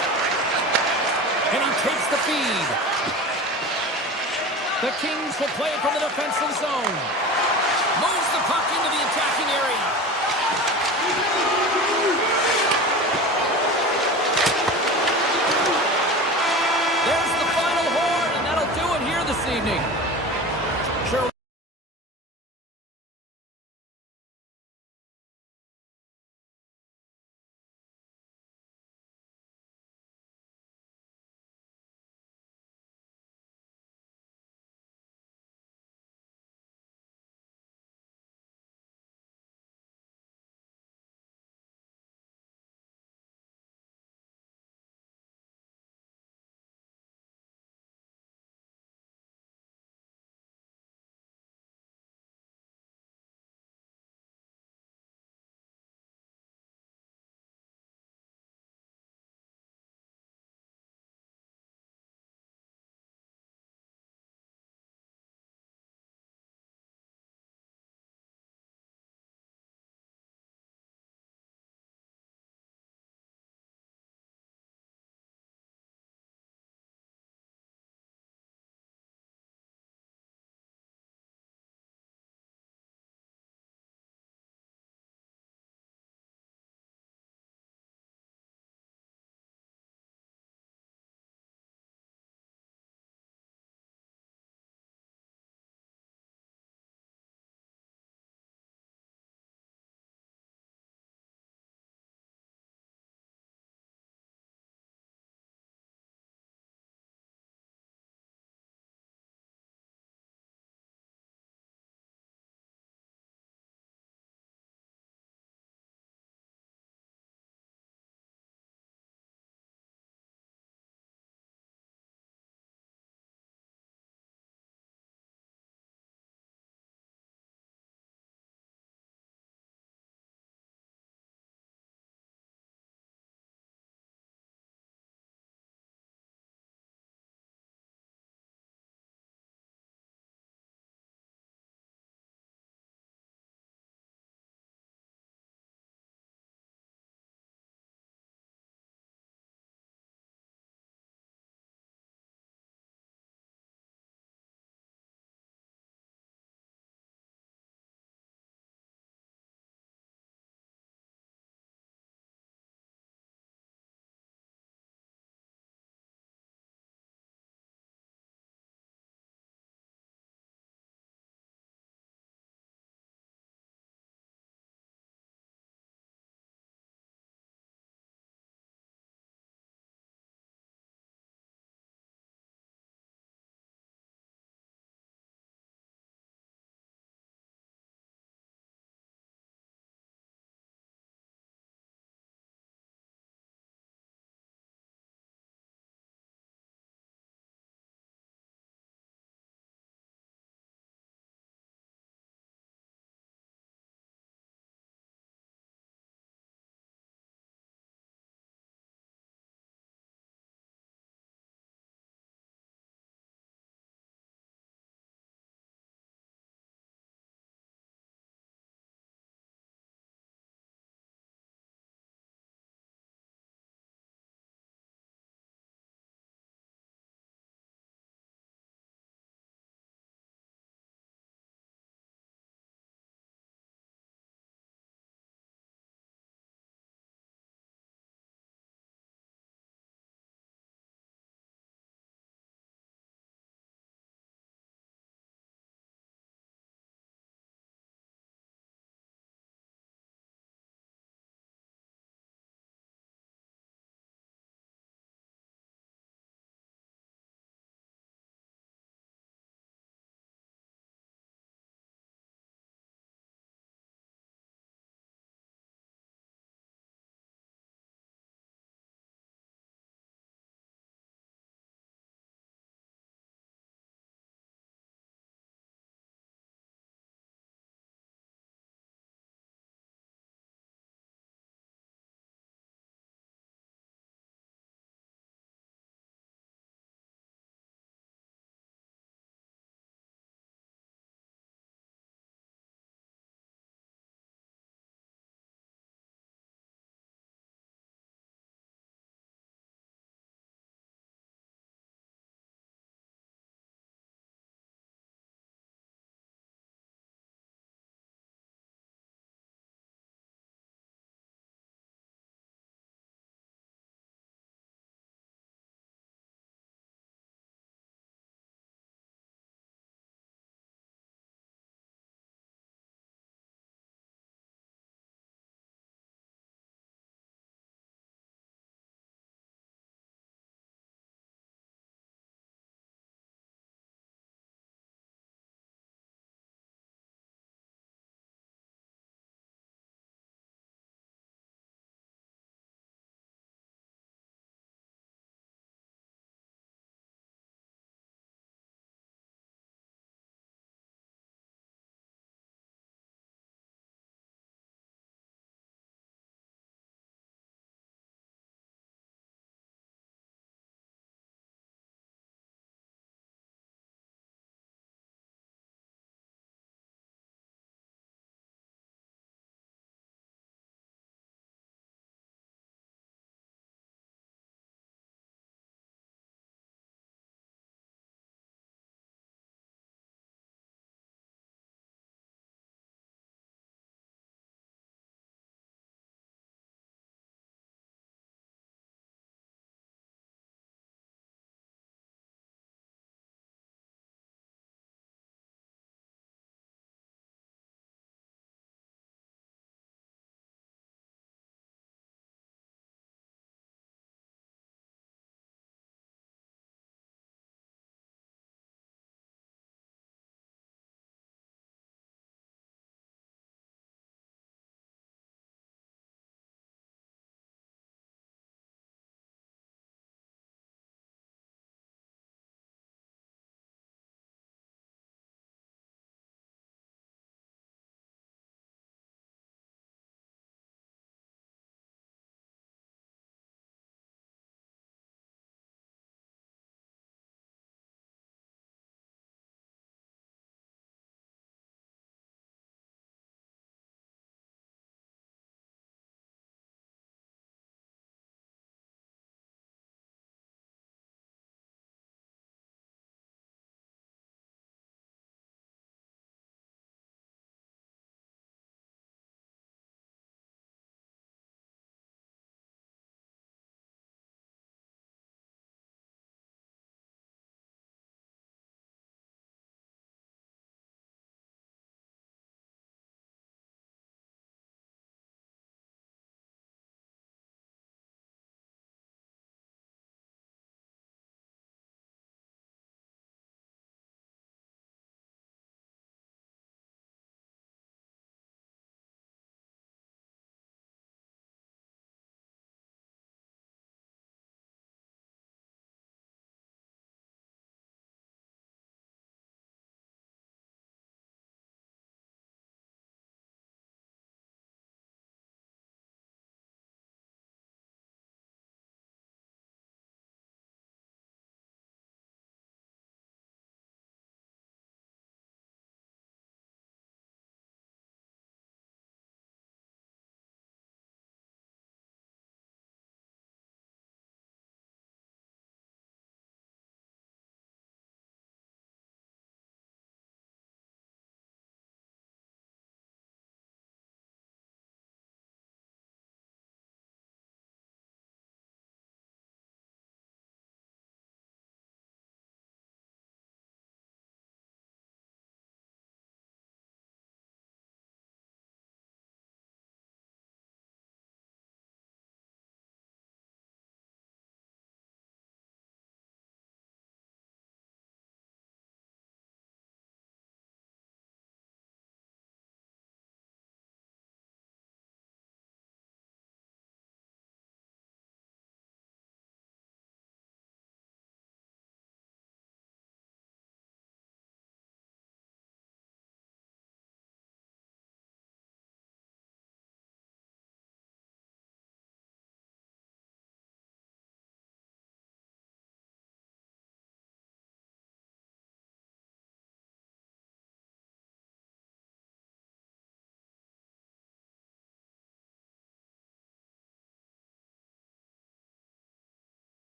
And he takes the feed. The Kings will play it from the defensive zone. Moves the puck into the attacking area. There's the final horn, and that'll do it here this evening. Sure.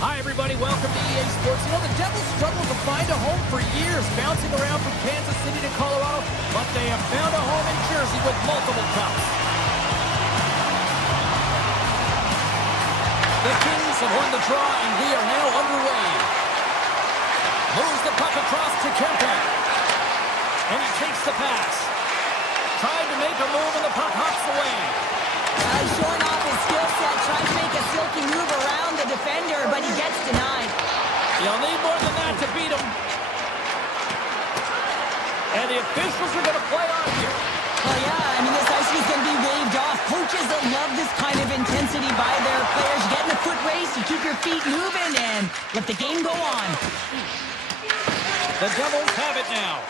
Hi, everybody. Welcome to EA Sports. You know, the Devils struggled to find a home for years, bouncing around from Kansas City to Colorado, but they have found a home in Jersey with multiple cups. The Kings have won the draw, and we are now underway. Moves the puck across to Kempe. And he takes the pass. Trying to make a move, and the puck hops away. Showing off his skill set, trying to make a silky move around the defender, but he gets denied. You'll need more than that to beat him. And the officials are going to play on here. Well, yeah, I mean, this icing is going to be waved off. Coaches that love this kind of intensity by their players. You get in a foot race, you keep your feet moving, and let the game go on. The Devils have it now.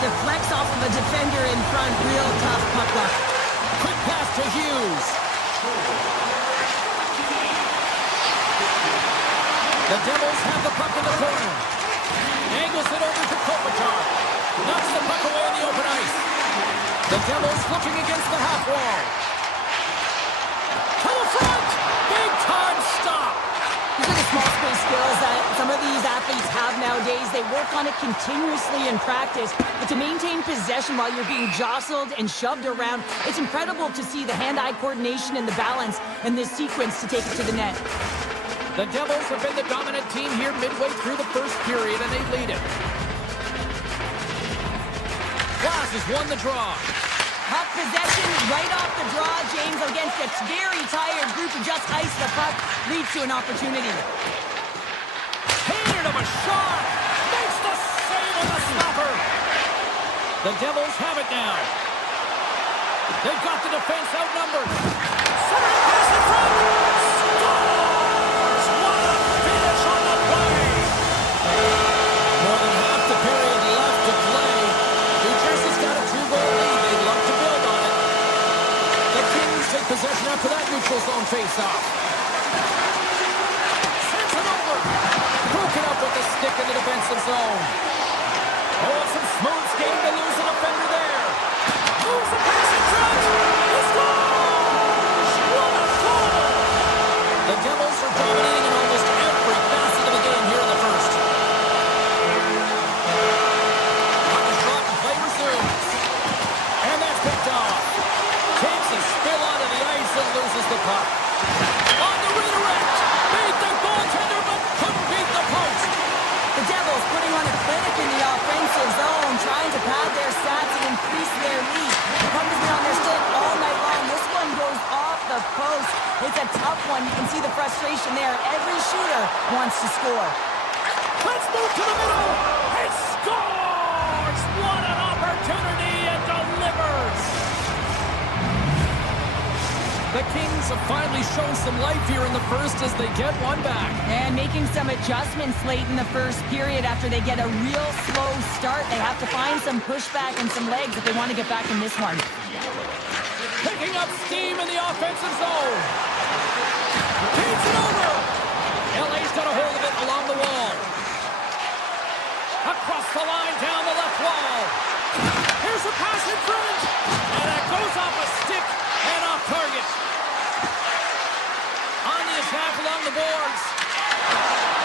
Deflects off of a defender in front. Real tough puck luck. Quick pass to Hughes. The Devils have the puck in the corner. Angles it over to Kopitar. Knocks the puck away in the open ice. The Devils looking against the half wall. To the front. Big time stop. These are the small space skills that some of these athletes have nowadays. They work on it continuously in practice. But to maintain possession while you're being jostled and shoved around, it's incredible to see the hand-eye coordination and the balance in this sequence to take it to the net. The Devils have been the dominant team here midway through the first period, and they lead it. Glass has won the draw. Puck possession right off the draw, James, against a very tired group who just iced the puck, leads to an opportunity. Hated of a shot! Makes the save on the stopper! The Devils have it now. They've got the defense outnumbered. Center pass in front! Scores! What a finish on the play! More than half the period left to play. New Jersey's got a 2-goal lead. They'd love to build on it. The Kings take possession after that neutral zone face-off. Sends it over. Broken up with the stick in the defensive zone. Oh, some smooth skating to lose a defender there. Moves the pass in front. He scores! What a goal! The Devils are dominating in almost every facet of the game here in the first. Puck is dropped and play resumes. And that's picked off. Takes a spill onto the ice and loses the puck. On the redirect. Beat the goaltender, but couldn't beat the post. The Devils putting on a clinic in the offensive zone, trying to pad their stats and increase their lead. The puck has been on their stick all night long. This one goes off the post. It's a tough one. You can see the frustration there. Every shooter wants to score. Let's move to the middle. He scores! What an opportunity, and delivers! The Kings have finally shown some life here in the first as they get one back. And making some adjustments late in the first period after they get a real slow start. They have to find some pushback and some legs if they want to get back in this one. Picking up steam in the offensive zone. Beats it over. LA's got a hold of it along the wall. Across the line, down the left wall. Here's a pass in front. And it goes off a stick and off target. On the attack along the boards.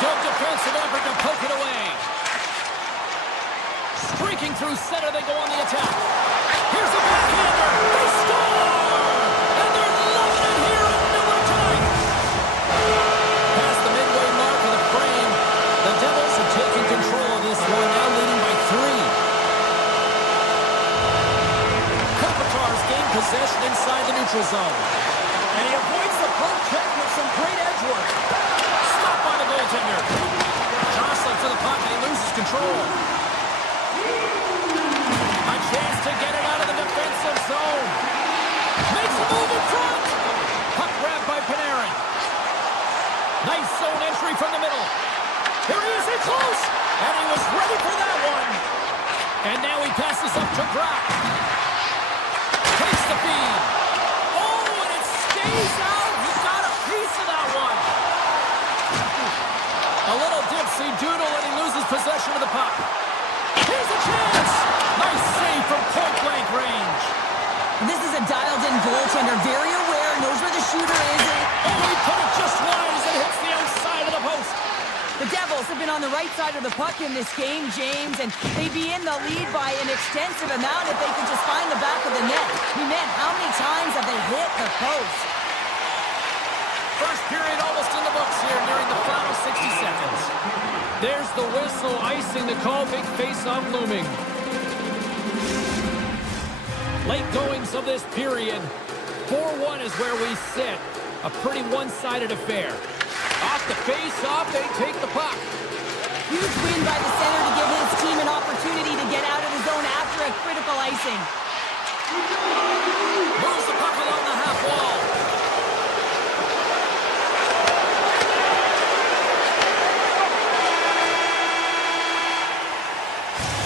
Good defensive effort to poke it away. Streaking through center, they go on the attack. Here's a backhander. They score! And they're loving it here at Miller tonight. Past the midway mark of the frame, the Devils are taking control of this one, now leading by 3. Kopitar's gained possession inside the neutral zone. And he avoids the poke check with some great edge work. Stopped by the goaltender. Jostling for the puck, and he loses control. A chance to get it out of the defensive zone. Makes a move in front. Puck grabbed by Panarin. Nice zone entry from the middle. Here he is in close. And he was ready for that one. And now he passes up to Brock. Takes the feed. Oh, and it stays out. He got a piece of that one. doodle, and he loses possession of the puck. Here's a chance! Nice save from point-blank range. This is a dialed-in goaltender, very aware, knows where the shooter is. Oh, he put it just wide as it hits the outside of the post. The Devils have been on the right side of the puck in this game, James, and they'd be in the lead by an extensive amount if they could just find the back of the net. I mean, man, how many times have they hit the post? First period almost in the books here, nearing the final 60 seconds. There's the whistle, icing the call, big face-off looming. Late goings of this period. 4-1 is where we sit. A pretty one-sided affair. Off the face-off, they take the puck. Huge win by the center to give his team an opportunity to get out of the zone after a critical icing. Moves the puck along the half wall.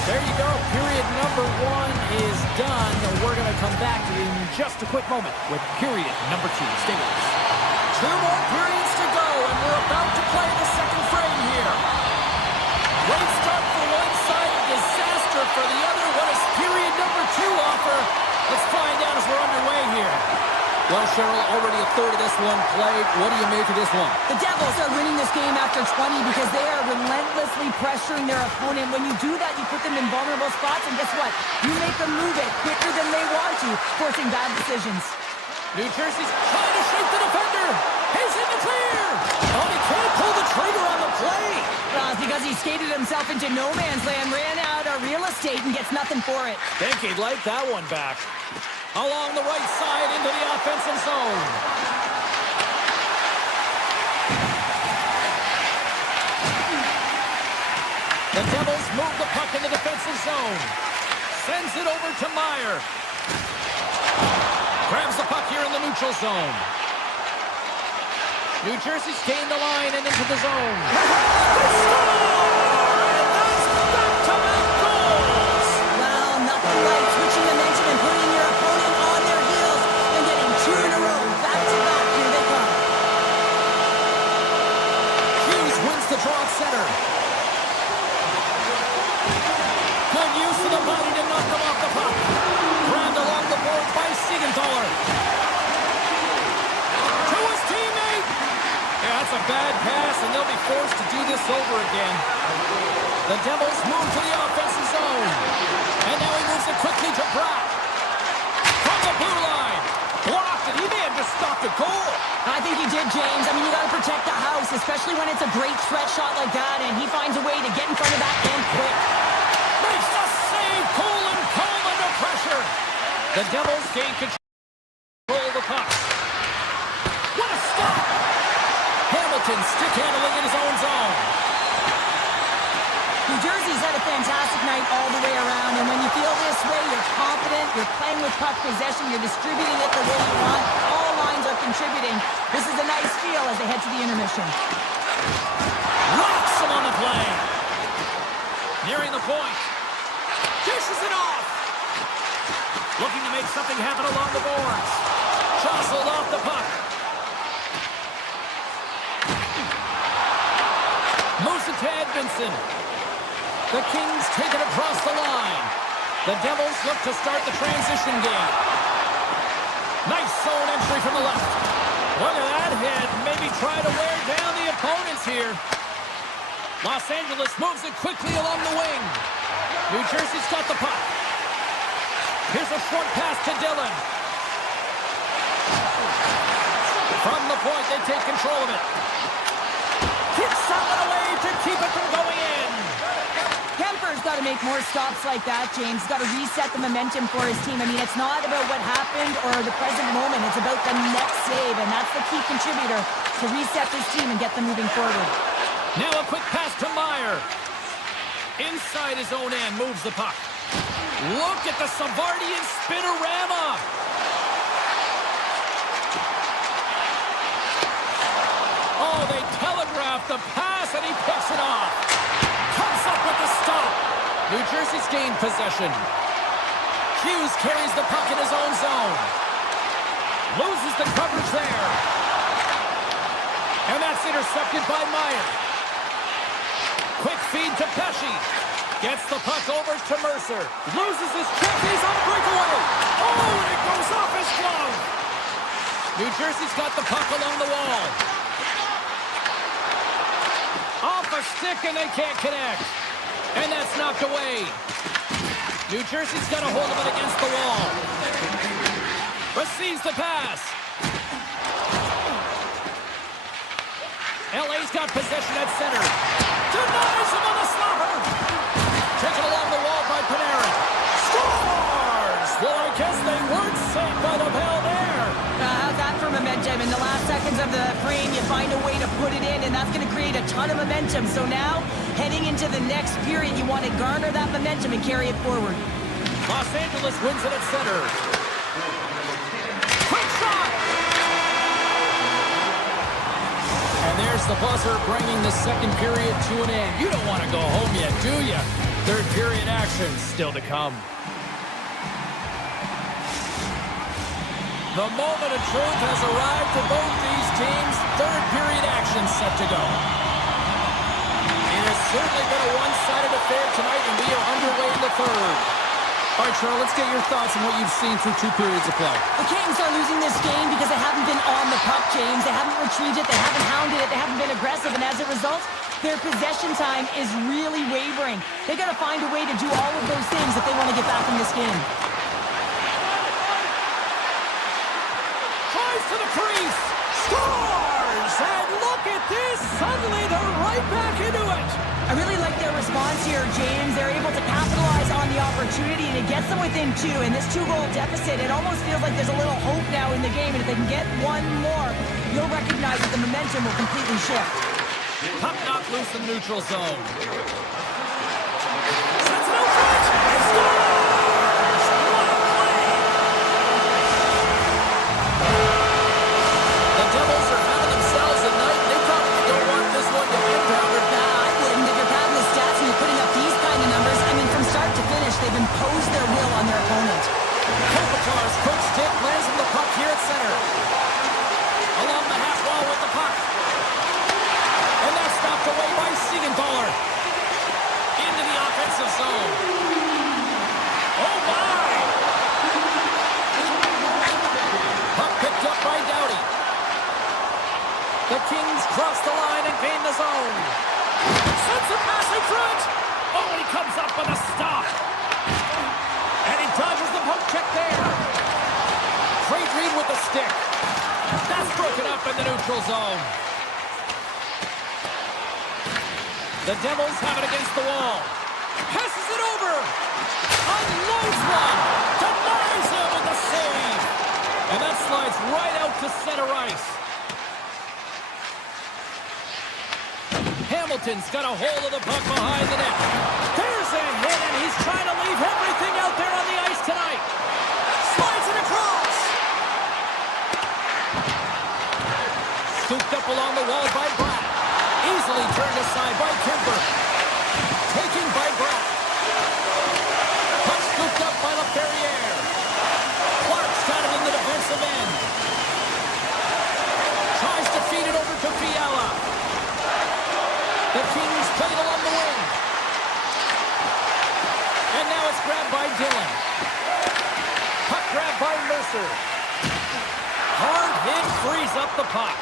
There you go. Period number 1 is done. We're going to come back in just a quick moment with period number 2. Stay with us. 2 more periods to go, and we're about to play the second frame here. Great start for one side, disaster for the other. What does period number 2 offer? Let's find out as we're underway here. Well, Cheryl, already a third of this one played. What do you make of this one? The Devils are winning this game after 20 because they are relentlessly pressuring their opponent. When you do that, you put them in vulnerable spots, and guess what? You make them move it quicker than they want to, forcing bad decisions. New Jersey's trying to shake the defender. He's in the clear. Oh, he can't pull the trigger on the play. Well, it's because he skated himself into no man's land, ran out of real estate, and gets nothing for it. Think he'd like that one back. Along the right side into the offensive zone. The Devils move the puck in the defensive zone. Sends it over to Meyer. Grabs the puck here in the neutral zone. New Jersey's gained the line and into the zone. They score! And that's back-to-back goals! Well, nothing like switching momentum and putting your opponent on their heels and getting 2 in a row. Back-to-back, here they come. Hughes wins the draw at center. Good use of the body to knock them off the puck. Grabbed along the boards by Siegenthaler. To his teammate. Yeah, that's a bad pass, and they'll be forced to do this over again. The Devils move to the offensive zone. And now he moves it quickly to Brock. From the blue line. Blocked it. He may have just stopped a goal. I think he did, James. I mean, you got to protect the house, especially when it's a great stretch shot like that, and he finds a way to get in front of that and quick. Makes the save. Cool and calm under pressure. The Devils gain control of the puck. What a stop! Hamilton stick handling in his own zone. New Jersey's had a fantastic night all the way around, and when you feel this way, you're confident, you're playing with puck possession, you're distributing it the way you want. All lines are contributing. This is a nice feel as they head to the intermission. Rocks him on the play. Nearing the point. Dishes it off. Looking to make something happen along the boards. Jostled off the puck. Moves it to Edmondson. The Kings take it across the line. The Devils look to start the transition game. Nice zone entry from the left. Look at that hit. Maybe try to wear down the opponents here. Los Angeles moves it quickly along the wing. New Jersey's got the puck. Here's a short pass to Dillon. From the point, they take control of it. Kicks that one away to keep it from going in. Kemper's got to make more stops like that, James. Got to reset the momentum for his team. I mean, it's not about what happened or the present moment. It's about the next save, and that's the key contributor to reset this team and get them moving forward. Now a quick pass to Meyer. Inside his own end, moves the puck. Look at the Savardian spinorama. Oh, they telegraphed the pass, and he picks it off. Comes up with the stop. New Jersey's gained possession. Hughes carries the puck in his own zone. Loses the coverage there. And that's intercepted by Meyer. feed to Pesci. Gets the puck over to Mercer. Loses his check. He's on a breakaway. Oh, and it goes off his glove. New Jersey's got the puck along the wall. Off a stick, and they can't connect. And that's knocked away. New Jersey's got a hold of it against the wall. Receives the pass. LA's got possession at center. Denies him on the slapper. Taken along the wall by Panarin. Scores! Well, I guess they weren't saved by the bell there. How's that for momentum? In the last seconds of the frame, you find a way to put it in, and that's going to create a ton of momentum. So now, heading into the next period, you want to garner that momentum and carry it forward. Los Angeles wins it at center. Quick shot! And there's the buzzer, bringing the second period to an end. You don't want to go home yet, do you? Third period action still to come. The moment of truth has arrived for both these teams. Third period action set to go. It has certainly been a one-sided affair tonight, and we are underway in the third. All right, Charles, let's get your thoughts on what you've seen through 2 periods of play. The Kings are losing this game because they haven't been on the puck, James. They haven't retreated, they haven't hounded it, they haven't been aggressive, and as a result, their possession time is really wavering. They got to find a way to do all of those things if they want to get back in this game. Tries to the crease, scores! And look at this, suddenly they're right back into it. I really like their response here, James. They're able to capitalize on the opportunity, and it gets them within 2. And this 2-goal deficit, it almost feels like there's a little hope now in the game. And if they can get one more, you'll recognize that the momentum will completely shift. Puck knocked loose in the neutral zone. Sends it over it, and scores! What a play! The Devils are having themselves a night. They probably don't want this one to end, Howard. I wouldn't. If you're padding the stats and you're putting up these kind of numbers, I mean, from start to finish, they've imposed their will on their opponent. Kopitar's quick stick lands him the puck here at center. Along the half wall with the puck. And that's stopped away by Siegenthaler. Into the offensive zone. Oh, my! Puck picked up by Doughty. The Kings cross the line and gain the zone. Sends a pass in front. Oh, he comes up with a stop. And he dodges the poke check there. Great read with the stick. That's broken up in the neutral zone. The Devils have it against the wall. Passes it over. Unloads one. Denies him with the save. And that slides right out to center ice. Hamilton's got a hold of the puck behind the net. There's a hit, and he's trying to leave everything out there on the ice tonight. Slides it across. Scooped up along the wall by Bratt. Easily turned aside by Kimber. Taken by Bratt. Puck scooped up by LaFerriere. Clark's got it in the defensive end. Tries to feed it over to Fiala. The Kings play it along the wing. And now it's grabbed by Dillon. Puck grabbed by Mercer. Hard hit frees up the puck.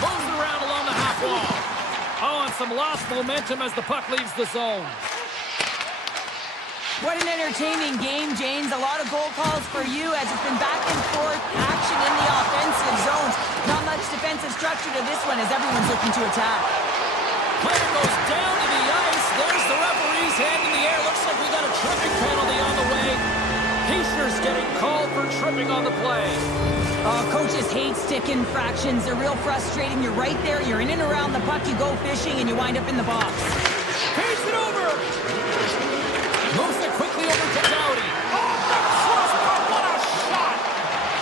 Moves it around along the half wall. Oh, and some lost momentum as the puck leaves the zone. What an entertaining game, James. A lot of goal calls for you as it's been back and forth action in the offensive zones. Not much defensive structure to this one as everyone's looking to attack. Player goes down to the ice. There's the referee's hand in the air. Looks like we got a tripping penalty on the way. Heischer's getting called for tripping on the play. Coaches hate stick infractions. They're real frustrating. You're right there. You're in and around the puck. You go fishing and you wind up in the box. Feeds it over. Moves it quickly over to Doughty. Oh, the crossbar. What a shot.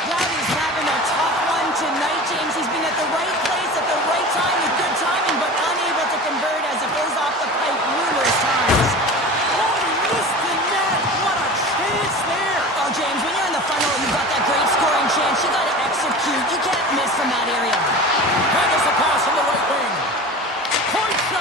Doughty's having a tough one tonight, James. He's been at the right place at the right time with good timing, but unable to convert as it goes off the pipe numerous times. Oh, he missed the net. What a chance there. Oh, James, when you're in the funnel, you've got that great scoring chance. You got to execute. You can't miss from that area. And there's a pass from the right wing. Point shot.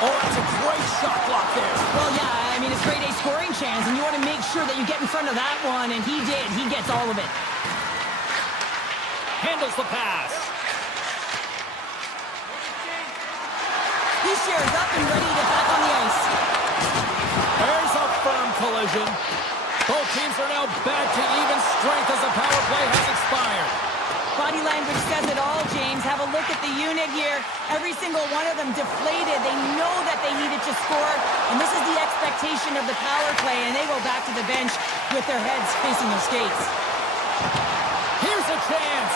Oh, that's a great shot block there. Well, yeah, I mean, it's grade A scoring chance, and you want to make sure that you get in front of that one, and he did. He gets all of it. Handles the pass. He shares up and ready to get back on the ice. There's a firm collision. Both teams are now back to even strength as the power play has expired. Body language says it all, James. Have a look at the unit here. Every single one of them deflated. They know that they needed to score, and this is the expectation of the power play, and they go back to the bench with their heads facing their skates. Here's a chance.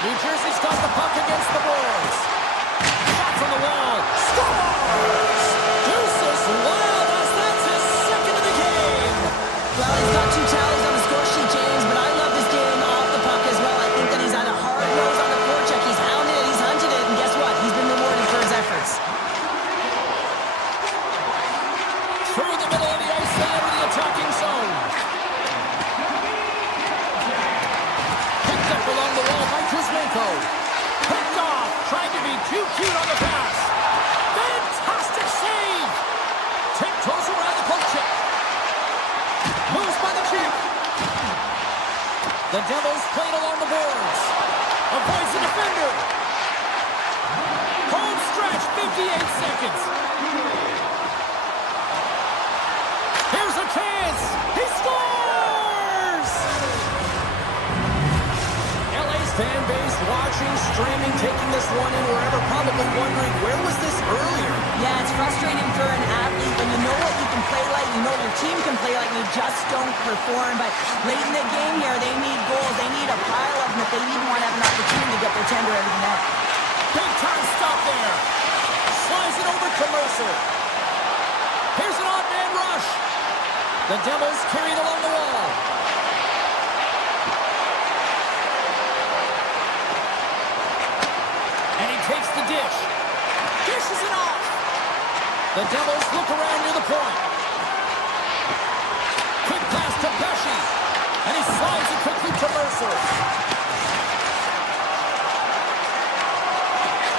New Jersey's got the puck against the boards. Shot from the wall. Scores! Deuces Wild as that's his second of the game. Well, he's got 2 tallies on the score sheet, James, but I love his game off the puck as well. I think that he's had a hard nose on the forecheck. He's hounded it, he's hunted it, and guess what? He's been rewarded for his efforts. Through the middle of the ice, they enter the attacking zone. Picked up along the wall by Kuzmenko. Picked off, trying to be too cute on the pass. Fantastic save! Tiptoes around the poke check. Moves by the check. The Devils played along the boards. Avoids the defender. Home stretch, 58 seconds. Here's a chance. He scores! LA's fan base watching, streaming, taking this one in wherever, probably wondering, where was this earlier? Yeah, it's frustrating for an athlete when you know what you can play like, you know your team can play like, and you just don't perform. But late in the game here, they need goals. They need a pile of them if they even want to have an opportunity to get their tender out of the net. Big time stop there. Slides it over to Mercer. Here's an odd man rush. The Devils carried along the wall. And he takes the dish. Dishes it off. The Devils look around near the point. Quick pass to Pesci. And he slides it quickly to Mercer.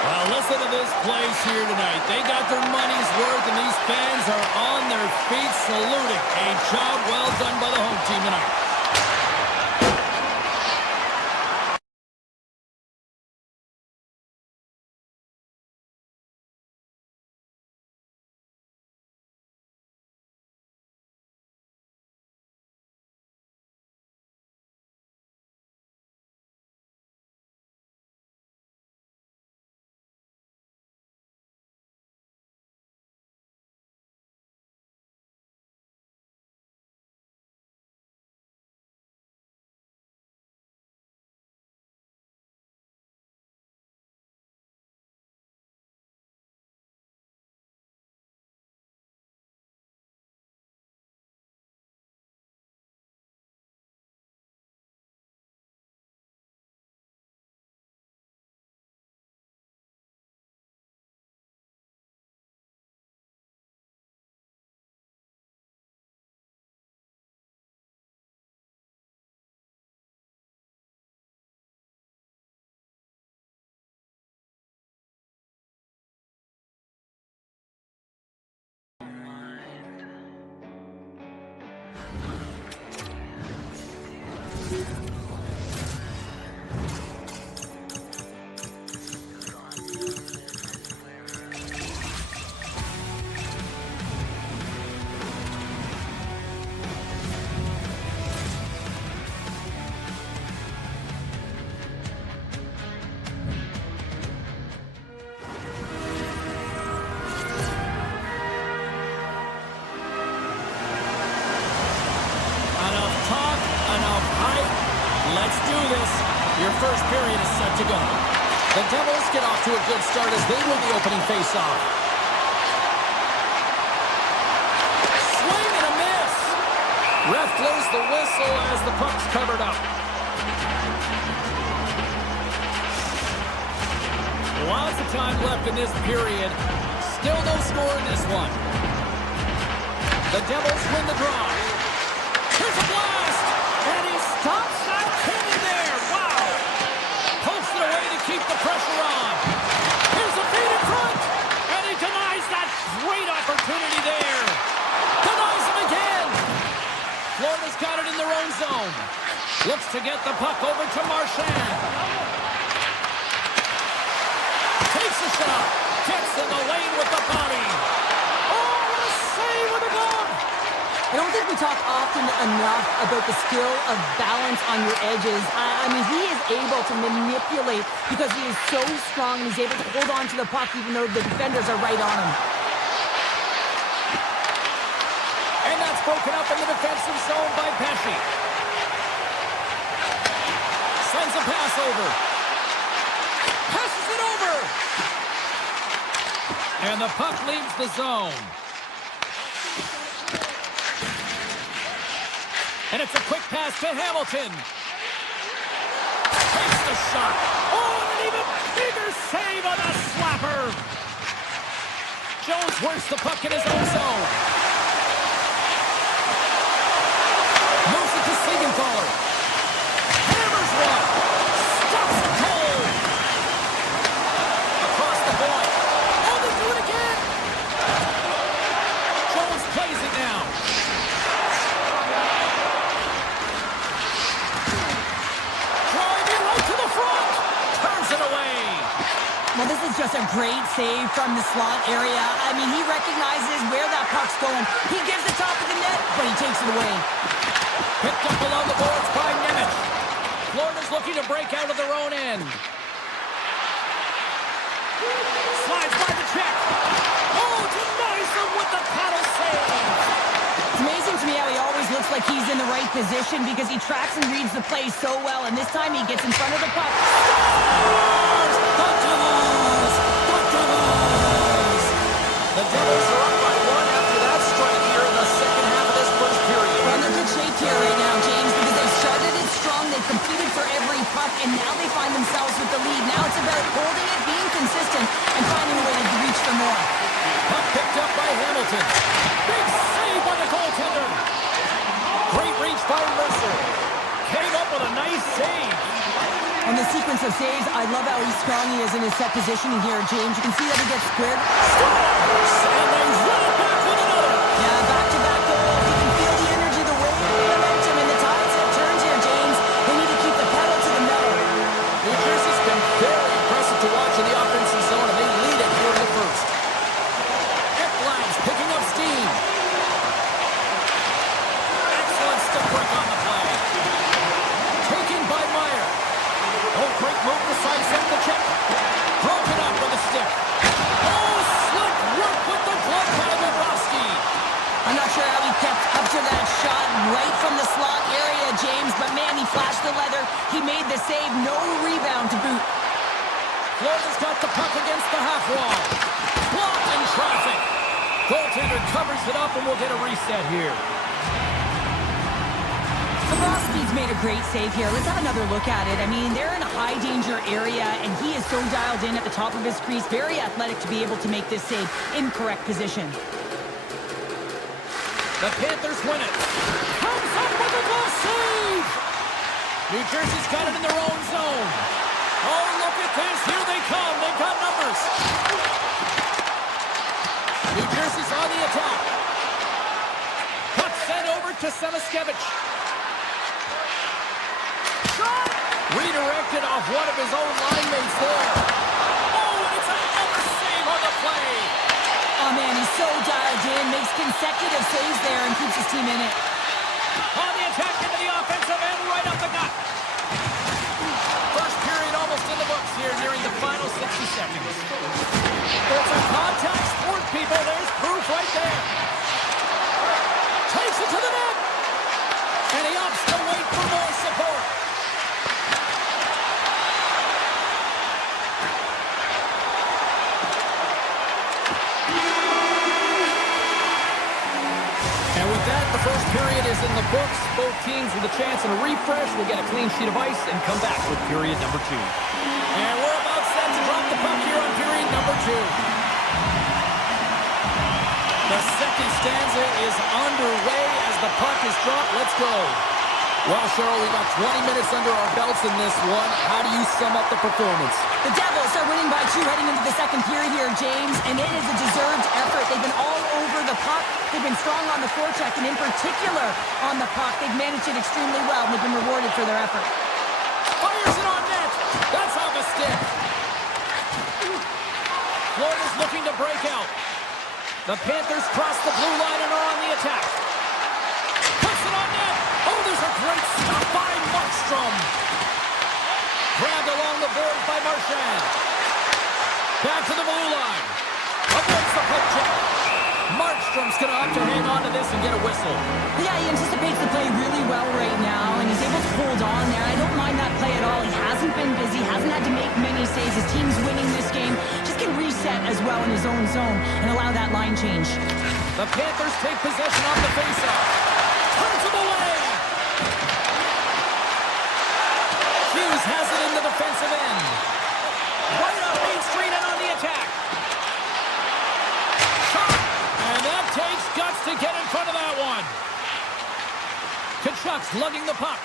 Well, listen to this place here tonight. They got their money's worth, and these fans are on their feet saluting. A job well done by the home team tonight. Let's do this. Your first period is set to go. The Devils get off to a good start as they win the opening faceoff. Swing and a miss. Ref blows the whistle as the puck's covered up. Lots of time left in this period. Still no score in this one. The Devils win the draw. Here's a blast! And he stops that cannon there! Wow! Pokes it away to keep the pressure on. Here's a feed in front! And he denies in the lane with the body. Oh, what a save with a glove. I don't think we talk often enough about the skill of balance on your edges. I mean, he is able to manipulate because he is so strong and he's able to hold on to the puck even though the defenders are right on him. And that's broken up in the defensive zone by Pesci. Sends a pass over. Passes it over. And the puck leaves the zone. And it's a quick pass to Hamilton. Takes the shot. Oh, and an even bigger save on the slapper. Jones works the puck in his own zone. Moves it to Siegenthaler. Hammers one. Stops it cold. Across the point. Oh, they do it again. Jones plays it now. Driving right to the front. Turns it away. Well, this is just a great save from the slot area. I mean, he recognizes where that puck's going. He gives the top of the net, but he takes it away. Picked up along the boards by Nemeth. Florida's looking to break out of their own end. Slides by the check. Oh, denies them with the paddle save. It's amazing to me how he always looks like he's in the right position because he tracks and reads the play so well, and this time he gets in front of the puck. Scores! The Devils! The Devils! The Devils are up by one after that strike here in the second half of this first period. We're in good shape here right now, James, because they've started it strong, they've competed for every puck, and now they find themselves with the lead. Now it's about holding it, being consistent, and finding a way to reach for more. Puck picked up by Hamilton. Big save by the goaltender. Great reach by Mercer. Came up with a nice save. On the sequence of saves, I love how strong he is in his set positioning here, James. You can see that he gets squared. Scores! And they run it back with another. Yeah, back-to-back goals. You can feel the energy, the wave, the momentum, and the tides have turned here, James. They need to keep the pedal to the metal. New Jersey's been very impressive to watch in the offensive zone, and they lead it here in the first. Ekblad's picking up steam. Excellent stick work on the play. Taken by Meyer. Oh, great move to sidestep the check. Broken up with a stick. Oh, slick work with the glove by Bobrovsky. I'm not sure how he kept up to that shot right from the slot area, James, but man, he flashed the leather. He made the save, no rebound to boot. Florida's got the puck against the half wall. Blocked in traffic. Goaltender covers it up, and we'll get a reset here. Bobrovsky's made a great save here. Let's have another look at it. I mean, they're in a high-danger area, and he is so dialed in at the top of his crease. Very athletic to be able to make this save in correct position. The Panthers win it. Comes up with a glove save. New Jersey's got it in their own zone. Oh, look at this. Here they come. They've got numbers. New Jersey's on the attack. Puck sent over to Samaskevich. Shot! Redirected off one of his own line mates there. Oh, and it's another save on the play. Oh, man, he's so dialed in, makes consecutive saves there and keeps his team in it. On the attack into the offensive end, right up the gut. First period almost in the books here, nearing the final 60 seconds. It's a contact sport, people. There's proof right there. Takes it to the net. And he opts to wait for more support. And with that, the first period is in the books. Both teams with a chance and a refresh will get a clean sheet of ice and come back with period number 2. And we're about set to drop the puck here on period number 2. The second stanza is underway as the puck is dropped. Let's go. Well, Cheryl, we got 20 minutes under our belts in this one. How do you sum up the performance? The Devils are winning by 2 heading into the second period here, James, and it is a deserved effort. They've been all over the puck. They've been strong on the forecheck, and in particular on the puck. They've managed it extremely well, and they've been rewarded for their effort. Fires it on net. That's off a stick. is looking to break out. The Panthers cross the blue line and are on the attack. Puts it on net. Oh, there's a great stop by Markstrom. Grabbed along the boards by Marchand. Back to the blue line. Avoids the poke check. Markstrom's going to have to hang on to this and get a whistle. Yeah, he anticipates the play really well right now, and he's able to hold on there. I don't mind that play at all. He hasn't been busy, hasn't had to make many saves. His team's winning this game. Just can reset as well in his own zone and allow that line change. The Panthers take possession off the faceoff. Turns him away. Hughes has it in the defensive end. Right on Main Street and on the attack. And that takes guts to get in front of that one. Kachuk's lugging the puck.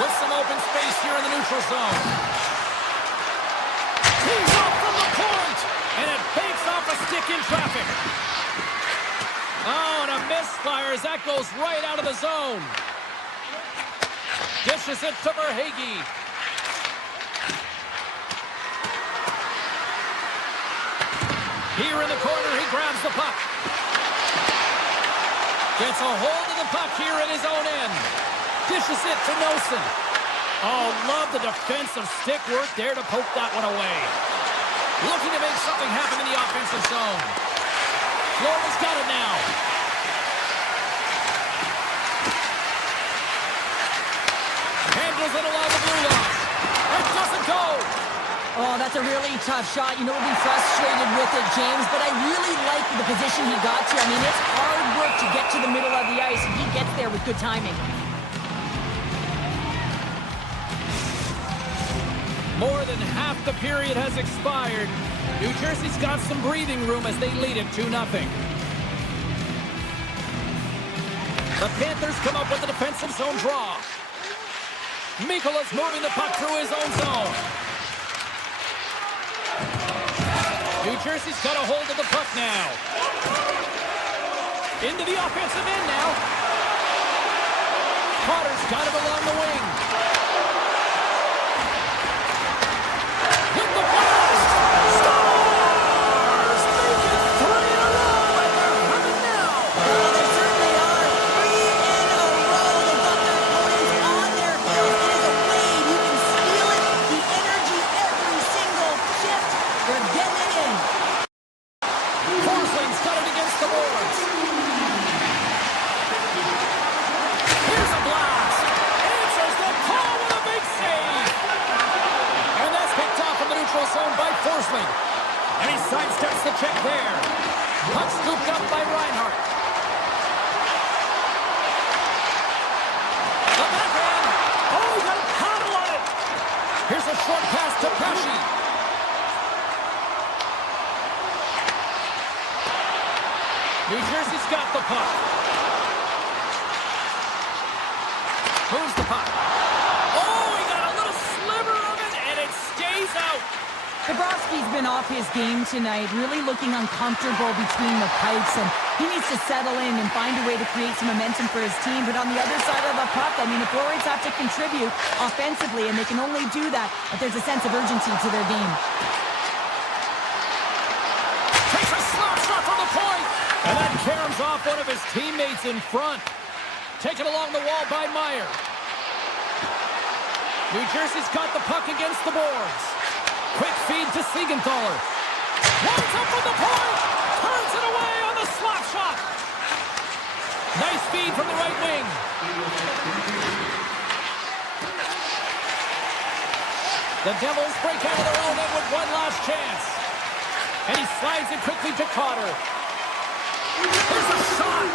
With some open space here in the neutral zone. He's off from the point. And it fakes off a stick in traffic. Oh, and a misfire as that goes right out of the zone. Dishes it to Verhaeghe. Here in the corner, he grabs the puck. Gets a hold of the puck here at his own end. Dishes it to Nelson. Oh, love the defensive stick work there to poke that one away. Looking to make something happen in the offensive zone. Florida's got it now. Handles it along the blue line. It doesn't go. Oh, that's a really tough shot. You know, we'll be frustrated with it, James, but I really like the position he got to. I mean, it's hard work to get to the middle of the ice, and he gets there with good timing. More than half the period has expired. New Jersey's got some breathing room as they lead it 2-0. The Panthers come up with a defensive zone draw. Mikola's moving the puck through his own zone. New Jersey's got a hold of the puck now. Into the offensive end now. Potter's got it along the wing. With the blast! Stars! Make it 3 in a row, and they're coming now. Well, they certainly are. 3 in a row. They've got their opponents on their heels. It is a wave. You can feel it. The energy every single shift. They're getting it in. Forsling's got it against the boards. Here's a blast. Answers the call with a big save. And that's picked off in the neutral zone by Forsling. And he sidesteps the check there. Puck scooped up by Reinhart. The backhand. Oh, he got a paddle on it. Here's a short pass to Pesci. New Jersey's got the puck. Moves the puck. Oh, he got a little sliver of it, and it stays out. Bobrovsky's been off his game tonight, really looking uncomfortable between the pipes, and he needs to settle in and find a way to create some momentum for his team. But on the other side of the puck, I mean, the forwards have to contribute offensively, and they can only do that if there's a sense of urgency to their game. Takes a slap shot from the point, and that caroms off one of his teammates in front. Taken along the wall by Meyer. New Jersey's got the puck against the boards. Quick feed to Siegenthaler. Winds up from the point. Turns it away on the slap shot. Nice feed from the right wing. The Devils break out of their own end with one last chance. And he slides it quickly to Cotter. There's a shot.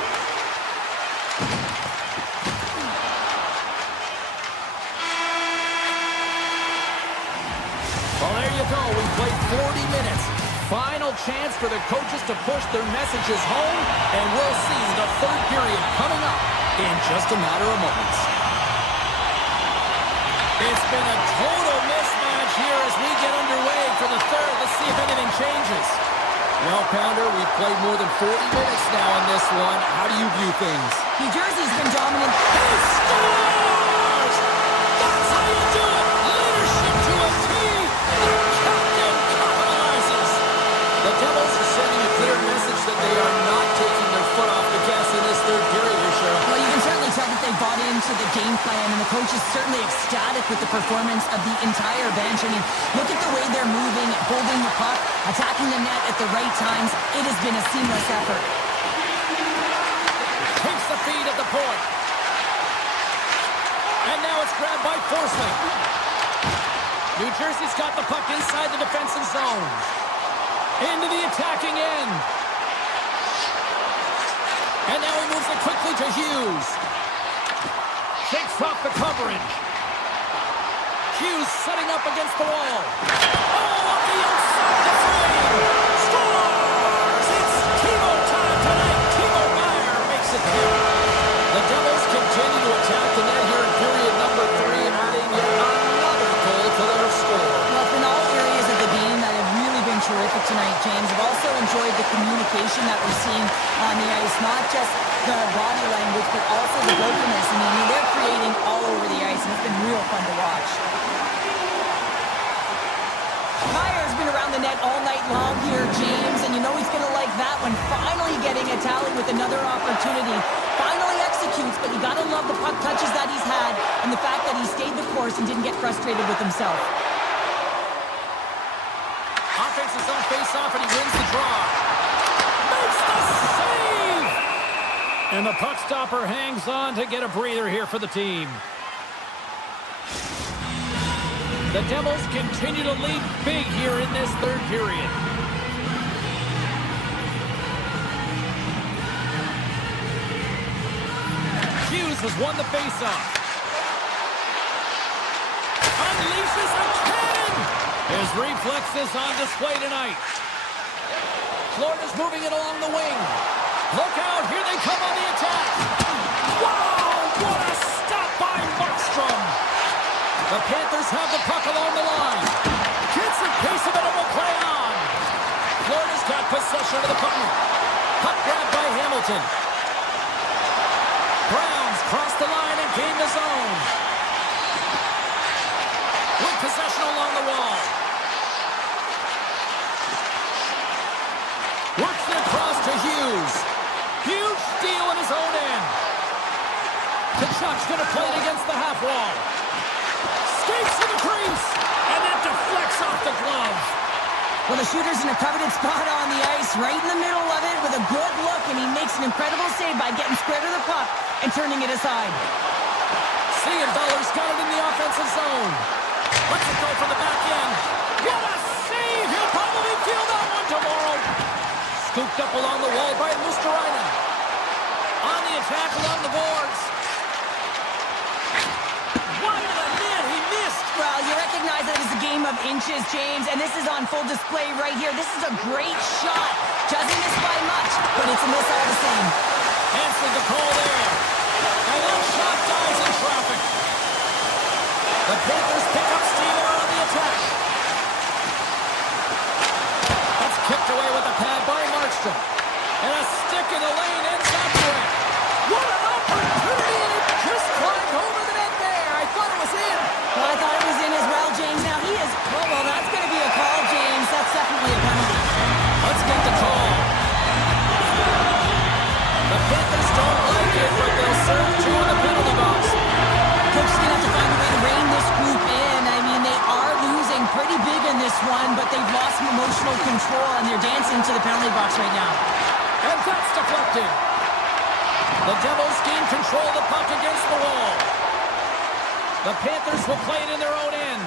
Well, there you go. We played 40 minutes. Final chance for the coaches to push their messages home, and we'll see the third period coming up in just a matter of moments. It's been a total mismatch here as we get underway for the third. Let's see if anything changes. Well, Pounder, we've played more than 40 minutes now in this one. How do you view things? New Jersey's been dominant. He scores! That's how you do it! Leadership to a T! The captain capitalizes! plan, and the coach is certainly ecstatic with the performance of the entire bench. I mean, look at the way they're moving, holding the puck, attacking the net at the right times. It has been a seamless effort. Takes the feed at the point. And now it's grabbed by Forsling. New Jersey's got the puck inside the defensive zone. Into the attacking end. And now he moves it quickly to Hughes. Shakes off the coverage. Hughes setting up against the wall. Oh, off the outside the frame. Scores! It's Timo time tonight. Timo Meier makes it two. The Devils continue to attack the net here in period number 3, adding yet another goal to their score. Well, in all areas of the game that have really been terrific tonight, James. I've also enjoyed the communication that we're seeing on the ice, not just the body language, but also the brokenness. I mean, they're creating all over the ice, and it's been real fun to watch. Meier's been around the net all night long here, James, and you know he's going to like that one. Finally getting a tally with another opportunity. Finally executes, but you got to love the puck touches that he's had and the fact that he stayed the course and didn't get frustrated with himself. Offense is on face-off, and he wins the draw. Makes the save! And the puck stopper hangs on to get a breather here for the team. The Devils continue to lead big here in this third period. Hughes has won the faceoff. Unleashes a cannon! His reflexes on display tonight. Florida's moving it along the wing. Look out, here they come on the attack. Wow, what a stop by Markstrom. The Panthers have the puck along the line. Gets a piece of it and will play on. Florida's got possession of the puck. Puck grabbed by Hamilton. Browns cross the line and gain the zone. With possession along the wall. Works it across to Hughes. Huge steal in his own end. Tkachuk's going to play it against the half wall. Skates to the crease. And then deflects off the glove. Well, the shooter's in a coveted spot on the ice, right in the middle of it with a good look, and he makes an incredible save by getting square to the puck and turning it aside. Siegenthaler's got it in the offensive zone. Let's it go from the back end. What a save! He'll probably feel that one tomorrow. Scooped up along the wall by Mustarainen. On the attack along the boards. Wide of the net, he missed. Well, you recognize that it's a game of inches, James, and this is on full display right here. This is a great shot. Doesn't miss by much, but it's a miss all the same. Answered the call there. And that shot dies in traffic. The Panthers pick up steam and are on the attack. That's kicked away with the pad by Markstrom. And a stick in the lane ends up there. What an opportunity, and it just climbed over the net there. I thought it was in. Well, I thought it was in as well, James. Now he is... Oh, well, that's going to be a call, James. That's definitely a penalty. Let's get the call. The Panthers don't like it, but they'll serve two in the penalty box. Coach is going to have to find a way to rein this group in. I mean, they are losing pretty big in this one, but they've lost some emotional control, and they're dancing to the penalty box right now. And that's deflected. The Devils gain control of the puck against the wall. The Panthers will play it in their own end.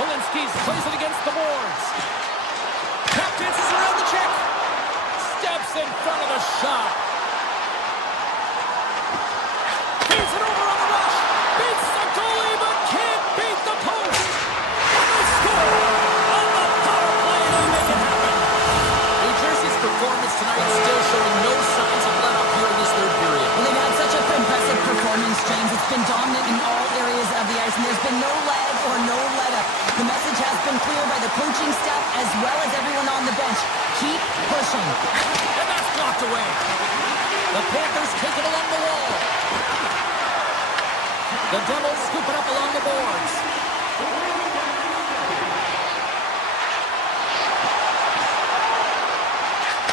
Olinsky's plays it against the boards. Tap dances around the check. Steps in front of the shot. Feeds it over on the rush. Beats the goalie, but can't beat the post. And they score on the power play to make it happen. New Jersey's performance tonight still showing no signs of let up here in this third period. Well, they've had such an impressive performance, James. It's been dominant in all areas of the ice, and there's been no lag or no let-up. The message has been clear by the coaching staff as well as everyone on the bench. Keep pushing. And that's blocked away. The Panthers take it along the wall. The Devils scoop it up along the boards.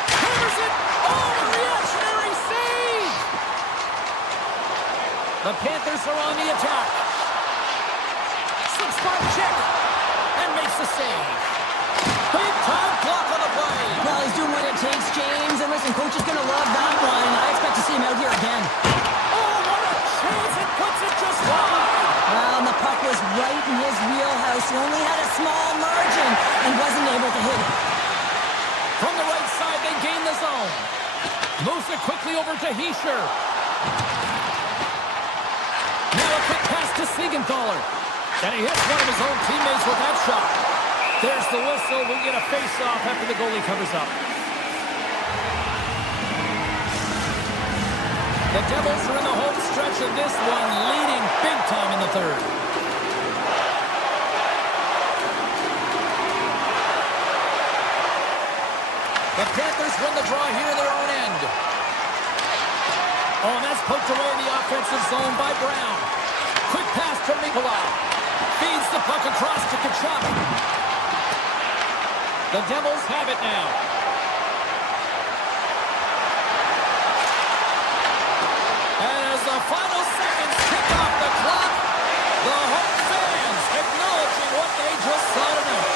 Hammers it! Oh, a reactionary save! The Panthers are on the attack. Slips by the check and makes the save. Big time block on the play. Well, he's doing what it takes, James. And listen, coach is going to love that one. I expect to see him out here again. Oh, what a chance. It puts it just wide. Well, and the puck was right in his wheelhouse. He only had a small margin and wasn't able to hit it. From the right side, they gain the zone. Moves it quickly over to Heischer. Now a quick pass to Siegenthaler. And he hits one of his own teammates with that shot. There's the whistle. We'll get a face-off after the goalie covers up. The Devils are in the home stretch of this one, leading big time in the third. The Panthers win the draw here in their own end. Oh, and that's poked away in the offensive zone by Brown. Quick pass to Nikolai. Feeds the puck across to Kachuk. The Devils have it now. And as the final seconds tick off the clock, the home fans acknowledging what they just saw tonight.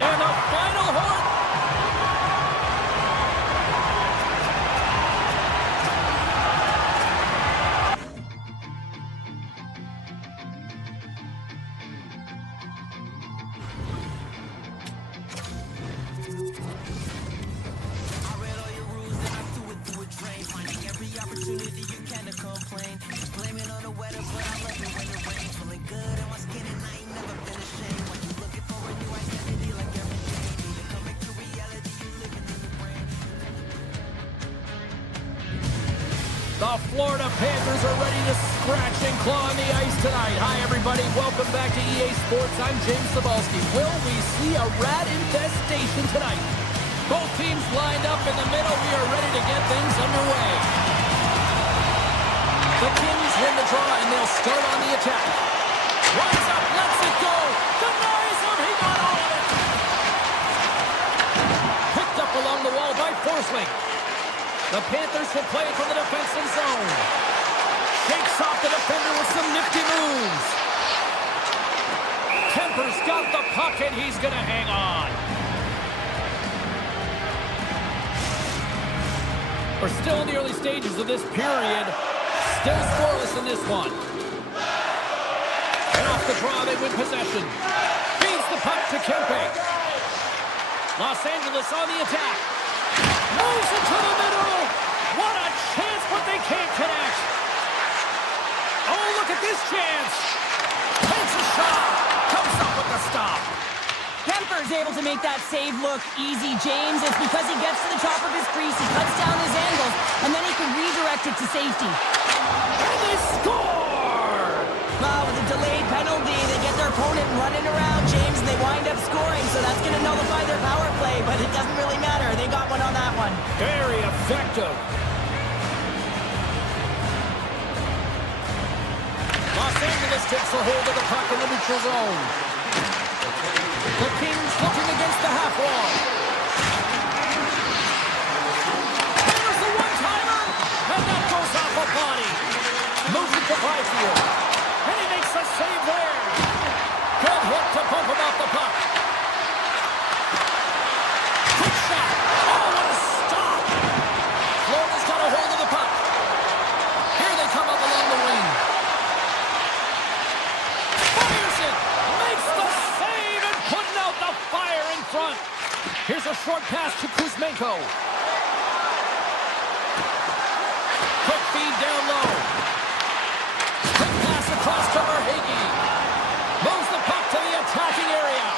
And the final horn. I read all your rules and I threw it through a drain. Finding every opportunity you can to complain. Blame it on the weather, but I love it when it rains. Feeling good in my skin and I ain't never been ashamed. When you looking for a new identity like every day. Need to come back to reality, you living in the brain. The Florida Panthers are ready to scratch and claw on the ice tonight. Hi, everybody. Welcome back to EA Sports. I'm James Cebulski. Will we see a rat infestation tonight? Both teams lined up in the middle. We are ready to get things underway. The Kings win the draw, and they'll start on the attack. Runs up, lets it go. Denies him. He got all of it. Picked up along the wall by Forsling. The Panthers will play it from the defensive zone. Shakes off the defender with some nifty moves. Kemper's got the puck, and he's going to hang on. We're still in the early stages of this period. Still scoreless in this one. And off the draw, they win possession. Feeds the puck to Kempe. Los Angeles on the attack. Moves into the middle. What a chance shots, but they can't connect. Oh, look at this chance. Takes a shot. Comes up with the stop. Kemper's able to make that save look easy, James. It's because he gets to the top of his crease, he cuts down his angles, and then he can redirect it to safety. And they score! Well, with a delayed penalty, they get their opponent running around, James, and they wind up scoring, so that's going to nullify their power play, but it doesn't really matter. They got one on that one. Very effective. Los Angeles takes a hold of the puck in the neutral zone. The Kings looking against the half wall. There's the one-timer, and that goes off a body. Moves it to Byfield, and he makes a save there. Good hit to bump him off the puck. Quick shot. Oh, what a stop. Florida's got a hold of the puck. Here they come up along the wing. Fires it. Makes the save and putting out the fire in front. Here's a short pass to Kuzmenko. Quick feed down low. Quick pass across to Verhaeghe. Moves the puck to the attacking area.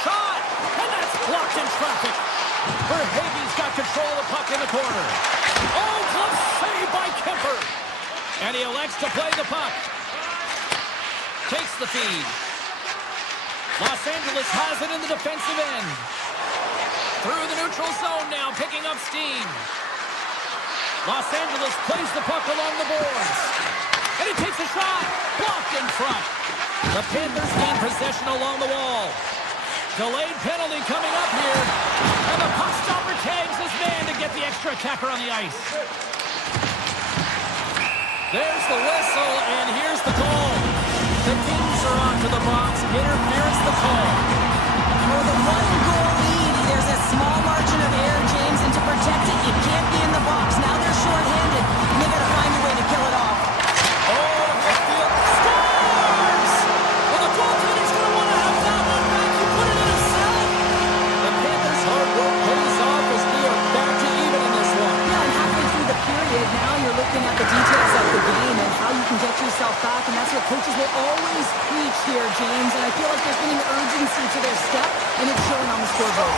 Shot! And that's blocked in traffic. Verhaeghe's got control of the puck in the corner. Oh, glove save by Kemper. And he elects to play the puck. Takes the feed. Los Angeles has it in the defensive end. Through the neutral zone now, picking up steam. Los Angeles plays the puck along the boards. And he takes a shot. Blocked in front. The Panthers gain possession along the wall. Delayed penalty coming up here. And the puck stopper tags his man to get the extra attacker on the ice. There's the whistle, and here's the call. The Kings are onto the box. Interference the call. For the one-goal lead, there's a small margin of error, James, and to protect it, it can't be in the box. Now they're shorthanded, and they got to find a way to kill it off. Oh, the field scores! Well, the goaltender's going to want to have that one back. He put it in himself. The Panthers' hard work pays off as we are back to even in this one. Yeah, and halfway through the period, now you're looking at the details of the game and how you can get yourself back, and that's what coaches will always preach here, James, and I feel like there's been an urgency to their step, and it's showing on the scoreboard.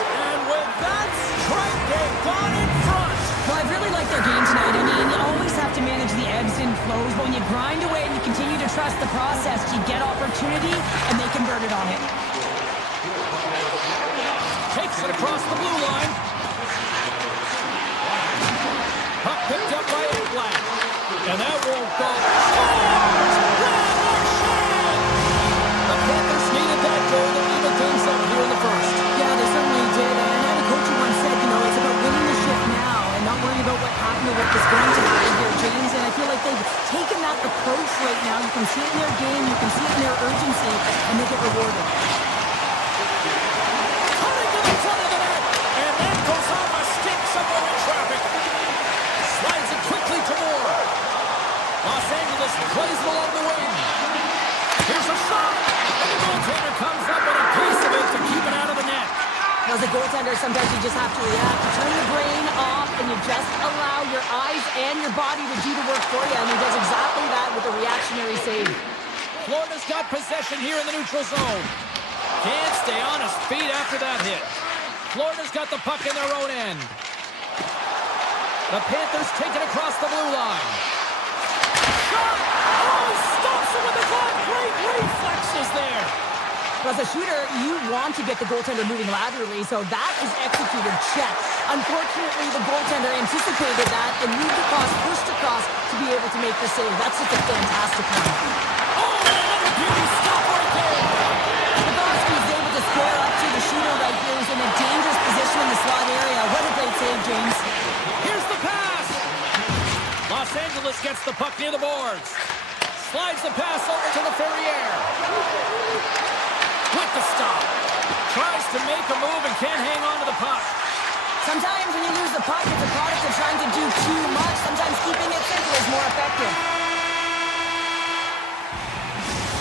And with that strike, they've gone in front. Well, I really like their game tonight. I mean, you always have to manage the ebbs and flows, but when you grind away and you continue to trust the process, you get opportunity, and they convert it on it. Takes it across the blue line. Puck picked up by Ekblad. And that won't go. Scores! Brad Marchand! The Panthers needed that goal to even things up here in the first. Yeah, they certainly did. And I had a coach who once said, you know, it's about winning the shift now and not worrying about what happened or what was going to happen here, James. And I feel like they've taken that approach right now. You can see it in their game, you can see it in their urgency, and they get rewarded. Cutting to the front of the net. And that goes off a stick somewhere in traffic. Slides it quickly to Moore. Los Angeles plays it along the wing. Here's a shot. And the goaltender comes up with a piece of it to keep it out of the net. As a goaltender, sometimes you just have to react. You turn the brain off, and you just allow your eyes and your body to do the work for you, and he does exactly that with a reactionary save. Florida's got possession here in the neutral zone. Can't stay on his feet after that hit. Florida's got the puck in their own end. The Panthers take it across the blue line. Shot! Oh, stops it with the glove. Great reflexes there. As a shooter, you want to get the goaltender moving laterally, so that is executed. Check. Unfortunately, the goaltender anticipated that and moved across, pushed across to be able to make the save. That's just a fantastic one. Oh, another beauty stop right there. Pavelski is able to square up to the shooter right here, who's in a dangerous position in the slot area. What a great save, James. Here's the pass. Los Angeles gets the puck near the boards. Slides the pass over to the Ferrier. With the stop. Tries to make a move and can't hang on to the puck. Sometimes when you lose the puck, it's a product of trying to do too much. Sometimes keeping it simple is more effective.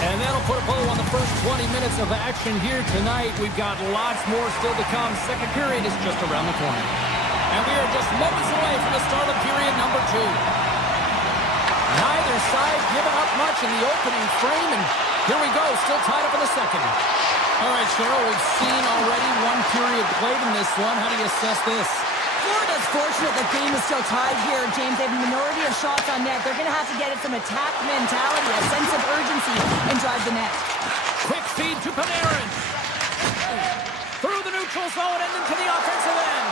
And that'll put a bow on the first 20 minutes of action here tonight. We've got lots more still to come. Second period is just around the corner. And we are just moments away from the start of period number 2. Neither side giving up much in the opening frame, and here we go, still tied up in the second. All right, Cheryl, we've seen already one period played in this one. How do you assess this? Florida's fortunate the game is still tied here, James. They have a minority of shots on net. They're going to have to get it some attack mentality, a sense of urgency, and drive the net. Quick feed to Panarin. Through the neutral zone and into the offensive end.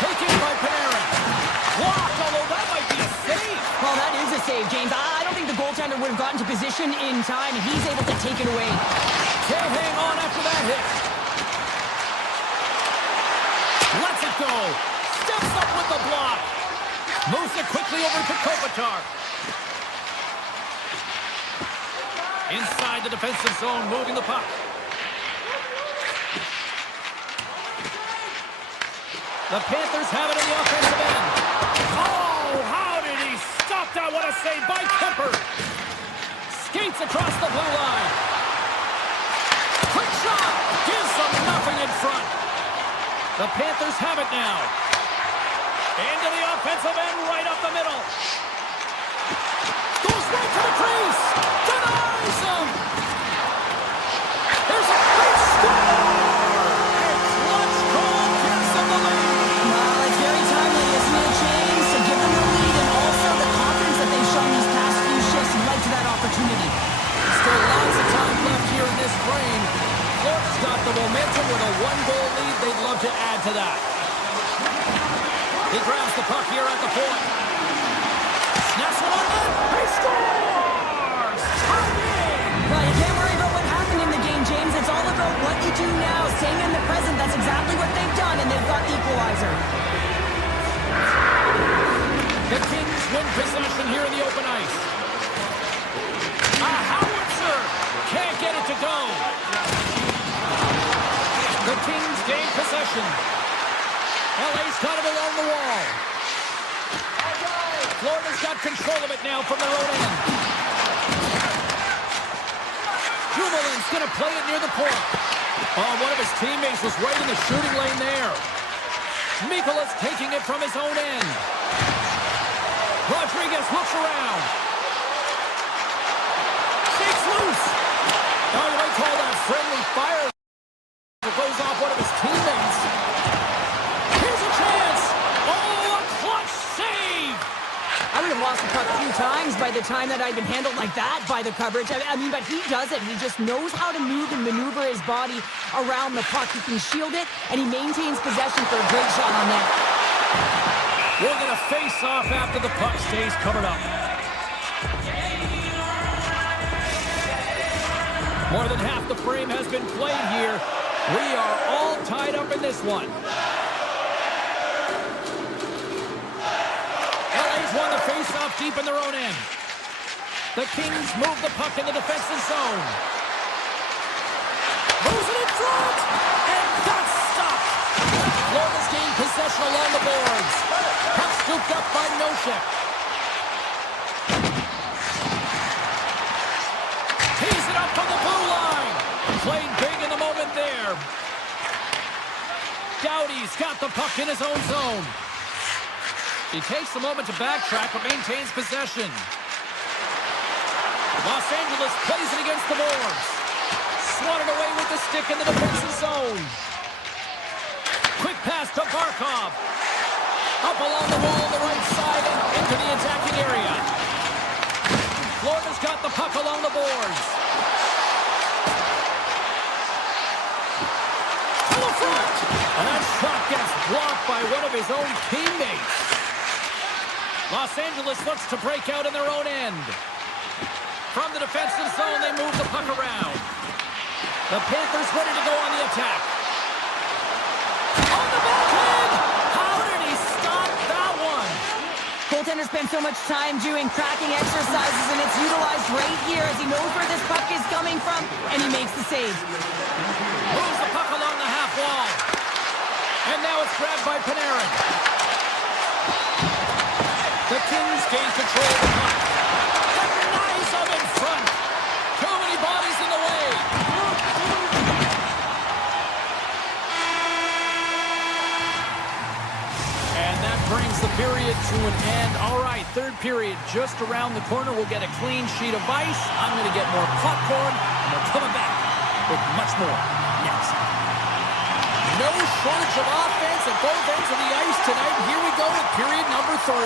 Taken by Panarin. Blocked, although that might be a save. Well, that is a save, James. I don't think the goaltender would have gotten to position in time, and he's able to take it away. Can't hang on after that hit. Lets it go. Steps up with the block. Moves it quickly over to Kopitar. Inside the defensive zone, moving the puck. The Panthers have it in the offensive end. Oh, how did he stop that? What a save by Kemper. Skates across the blue line. Quick shot. Gives them nothing in front. The Panthers have it now. Into the offensive end, right up the middle. Goes right to the crease. Denies him. There's a great score. It's Lunch Call gives them the lead. Well, it's very timely, isn't it, James, to give them the lead and also the confidence that they've shown these past few shifts led to that opportunity. Still lots of time left here in this frame. Florida's got the momentum with a one-goal lead. They'd love to add to that. He grabs the puck here at the point. Snaps one on net. He scores! Tied in! Well, you can't worry about what happened in the game, James. It's all about what you do now, staying in the present. That's exactly what they've done, and they've got the equalizer. The Kings win possession here in the open ice. A howitzer can't get it to go. The Kings gain possession. LA's got it along the wall. Florida's got control of it now from their own end. Jubilin's going to play it near the point. Oh, one of his teammates was right in the shooting lane there. Mikola's taking it from his own end. Rodriguez looks around. Shakes loose. Oh, you might call that friendly fire. It goes off one of his teammates. Here's a chance. Oh, a clutch save. I would have lost the puck a few times by the time that I'd been handled like that by the coverage. I mean, but he does it. He just knows how to move and maneuver his body around the puck. He can shield it, and he maintains possession for a great shot on net. We're going to face off after the puck stays covered up. More than half the frame has been played here. We are all tied up in this one. LA's won the face-off deep in their own end. The Kings move the puck in the defensive zone. Moves it in front, and that's stopped. Florida's gained possession along the boards. Puck scooped up by Nosek. Tees it up from the blue line. Played big in the moment there. Doughty's got the puck in his own zone. He takes a moment to backtrack but maintains possession. Los Angeles plays it against the boards. Swatted away with the stick in the defensive zone. Quick pass to Barkov. Up along the wall on the right side and into the attacking area. Florida's got the puck along the boards. To the front! And that shot gets blocked by one of his own teammates. Los Angeles looks to break out in their own end. From the defensive zone, they move the puck around. The Panthers ready to go on the attack. On the backhand! How did he stop that one? Goaltender spends so much time doing cracking exercises, and it's utilized right here as he knows where this puck is coming from, and he makes the save. Moves the puck along the half wall. And now it's grabbed by Panarin. The Kings gain control of the puck. Denies him in front. Too many bodies in the way. to an end. All right, third period just around the corner. We'll get a clean sheet of ice. I'm going to get more popcorn, and we're coming back with much more next. No shortage of offense at both ends of the ice tonight. Here we go with period number 3.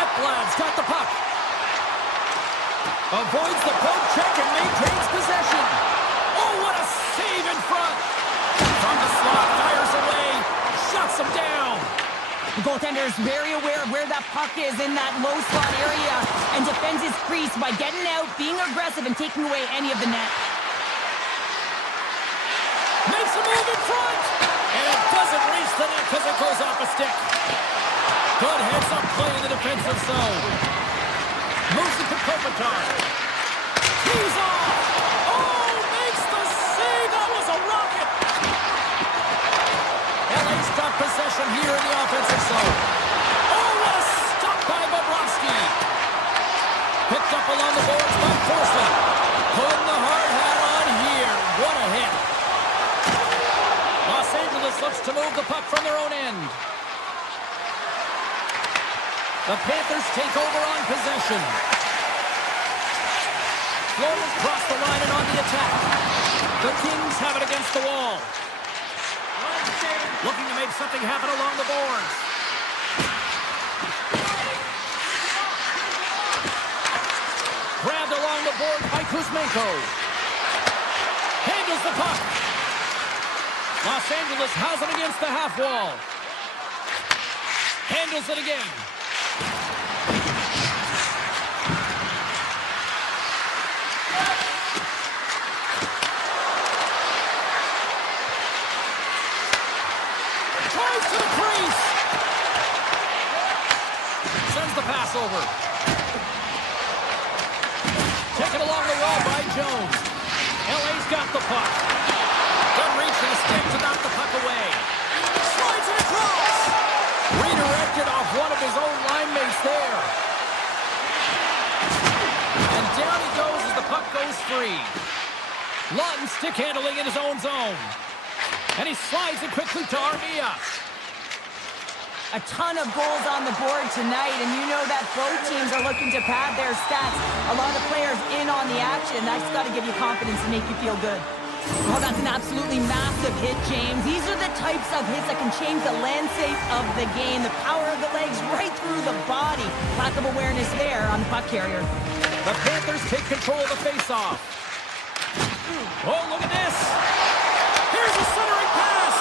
Ekblad's got the puck. Avoids the poke check and maintains possession. Oh, what a save in front. From the slot, fires away, shuts him down. The goaltender is very aware of where that puck is in that low slot area and defends his crease by getting out, being aggressive, and taking away any of the net. Makes a move in front, and it doesn't reach the net because it goes off a stick. Good heads-up play in the defensive zone. Moves it to Kopitar. He's off. Oh, makes the save. That was a rocket. LA's got possession here in the offensive zone. Oh, what a stop by Bobrovsky. Picked up along the boards by Forsling. Putting the hard hat on here. What a hit. Los Angeles looks to move the puck from their own end. The Panthers take over on possession. Floated across the line and on the attack. The Kings have it against the wall. Looking to make something happen along the boards. Grabbed along the board by Kuzmenko. Handles the puck. Los Angeles has it against the half wall. Handles it again. Tries to the crease. Sends the pass over. Taken along the wall by Jones. LA's got the puck. Good reach and a stick to knock the puck away. Slides it across. Redirected off one of his own line mates there. And down he goes as the puck goes free. Lawton stick handling in his own zone. And he slides it quickly to Armia. A ton of goals on the board tonight, and you know that both teams are looking to pad their stats. A lot of players in on the action. That's got to give you confidence and make you feel good. Oh, that's an absolutely massive hit, James. These are the types of hits that can change the landscape of the game. The power of the legs right through the body. Lack of awareness there on the puck carrier. The Panthers take control of the faceoff. Oh, look at this. Here's a centering pass.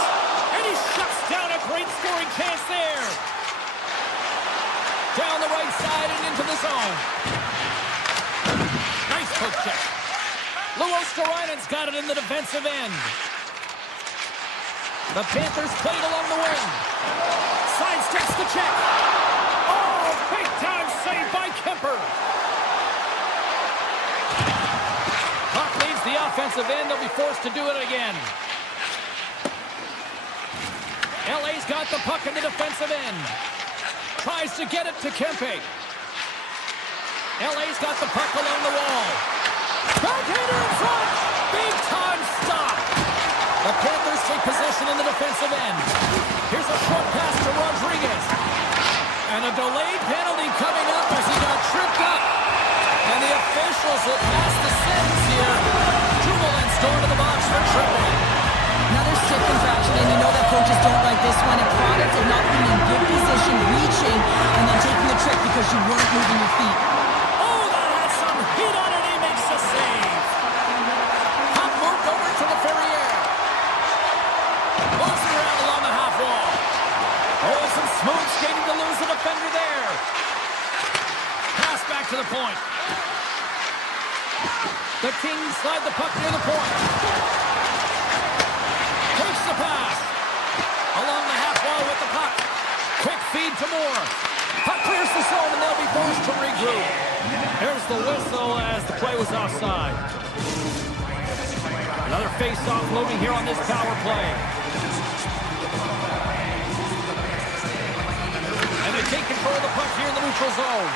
And he shuts down a great scoring chance there. Down the right side and into the zone. Nice poke check. Luosterainen's got it in the defensive end. The Panthers played along the wing. Sidesteps the check. Oh, big time save by Kemper. Puck leaves the offensive end. They'll be forced to do it again. LA's got the puck in the defensive end. Tries to get it to Kempe. LA's got the puck along the wall. Backhander in front! Big time stop! The Panthers take possession in the defensive end. Here's a short pass to Rodriguez. And a delayed penalty coming up as he got tripped up. And the officials will pass the sentence here. Dumoulin going to the box for tripping. Another stick infraction, and you know that coaches don't like this one. A product of not being in good position, reaching, and then taking the trick because you weren't moving your feet. Oh, that had some heat on it. He makes the save. Puck moved over to the Ferrier. Moves it around along the half wall. Oh, some smooth skating to lose the defender there. Pass back to the point. The Kings slide the puck near the point. Takes the pass. Along the half wall with the puck. Quick feed to Moore. Puck clears the zone and they'll be forced to regroup. There's the whistle as the play was offside. Another face-off looming here on this power play. And they take control of the puck here in the neutral zone.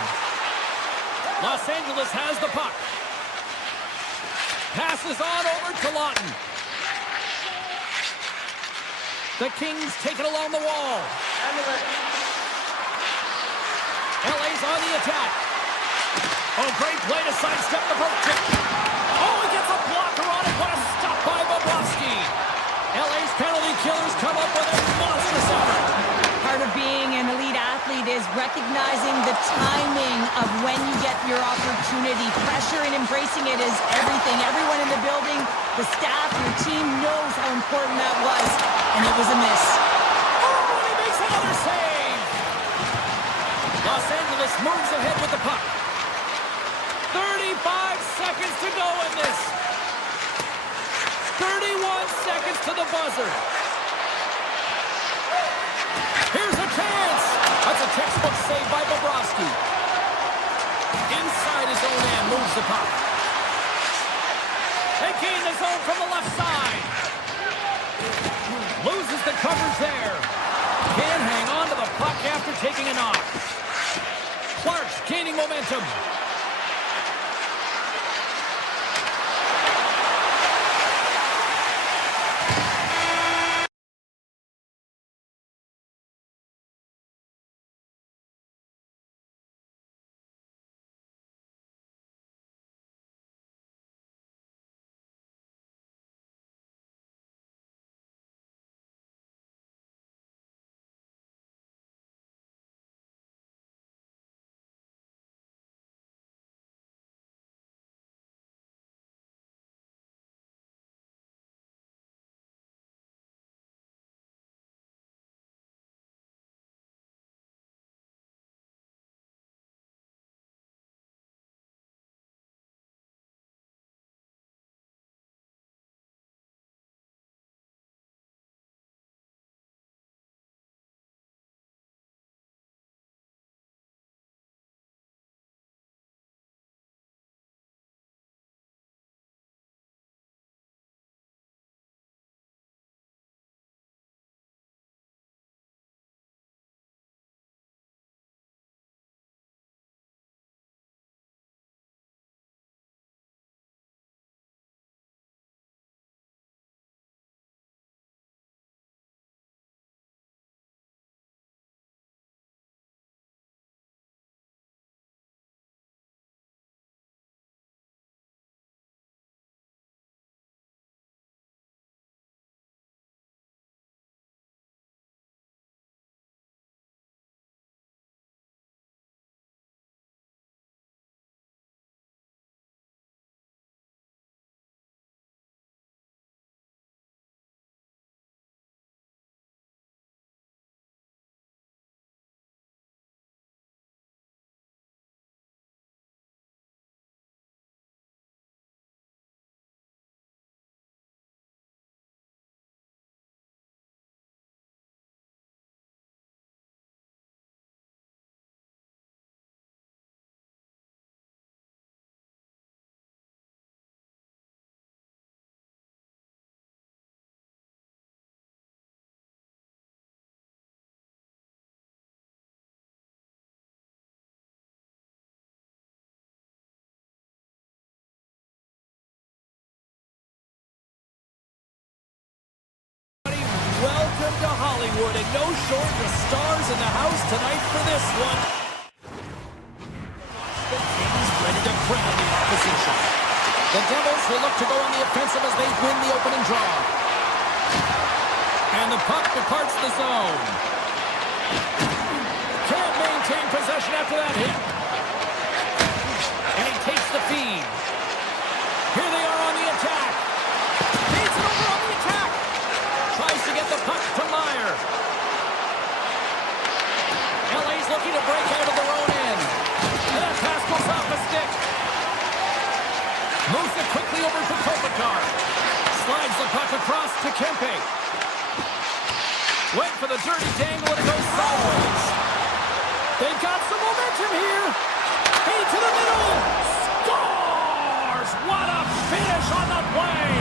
Los Angeles has the puck. Passes on over to Lawton. The Kings take it along the wall. LA's on the attack. Oh, great play to sidestep the poke check. Oh, he gets a blocker on it. What a stop by Bobrovsky. LA's penalty killers come up with a monstrous effort. Part of being an elite athlete is recognizing the timing of when you get your opportunity. Pressure and embracing it is everything. Everyone in the building, the staff, your team knows how important that was, and it was a miss. Oh, and he makes another save. Los Angeles moves ahead with the puck. 35 seconds to go in this. 31 seconds to the buzzer. Here's a chance. That's a textbook save by Bobrovsky. Inside his own end, moves the puck. They gain the zone from the left side. Loses the coverage there. Can't hang on to the puck after taking a knock. Clark's gaining momentum. Welcome to Hollywood, and no shortage of stars in the house tonight for this one. The Kings ready to crown the opposition. The Devils will look to go on the offensive as they win the opening draw. And the puck departs the zone. Can't maintain possession after that hit. And he takes the feed. Here they are on the attack. Feeds it over on the attack. Tries to get the puck to Meyer. LA's looking to break out of their own end. And that pass goes off a stick. Moves it quickly over to Kopitar. Slides the puck across to Kempe. Went for the dirty dangle and it goes sideways. They've got some momentum here. Hey, to the middle. Scores! What a finish on the play.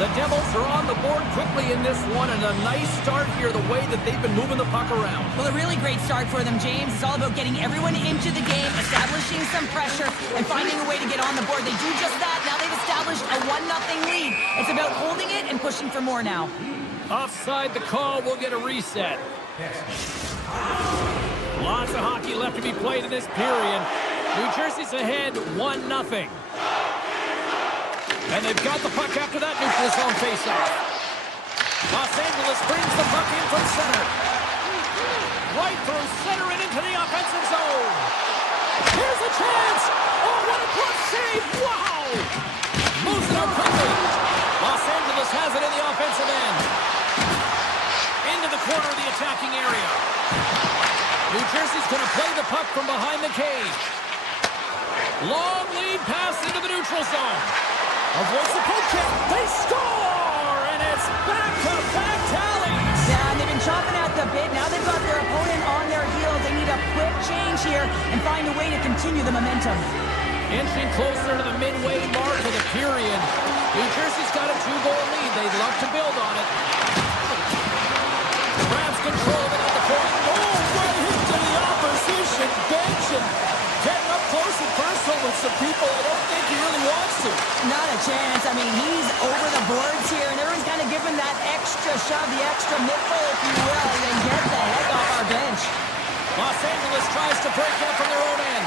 The Devils are on the board quickly in this one, and a nice start here the way that they've been moving the puck around. Well, a really great start for them, James. It's all about getting everyone into the game, establishing some pressure, and finding a way to get on the board. They do just that. Now they've established a 1-0 lead. It's about holding it and pushing for more now. Offside the call, we'll get a reset. Lots of hockey left to be played in this period. New Jersey's ahead 1-0. And they've got the puck after that neutral zone faceoff. Los Angeles brings the puck in from center. Right through center and into the offensive zone. Here's a chance. Oh, what a glove save. Wow. Moves it out quickly. Los Angeles has it in the offensive end. Into the corner of the attacking area. New Jersey's going to play the puck from behind the cage. Long lead pass into the neutral zone. Avoids the poke check. They score! And it's back-to-back tallies. Yeah, and they've been chomping at the bit. Now they've got their opponent on their heels. They need a quick change here and find a way to continue the momentum. Inching closer to the midway mark of the period. New Jersey's got a 2-goal lead. They'd love to build on it. Grabs control of it at the point. Oh, right into the opposition bench and getting up close and personal with some people I don't think he really wants to. Not a chance. I mean, he's over the boards here, and everyone's kind of giving that extra shove, the extra middle, if you will, and then get the heck off our bench. Los Angeles tries to break out from their own end.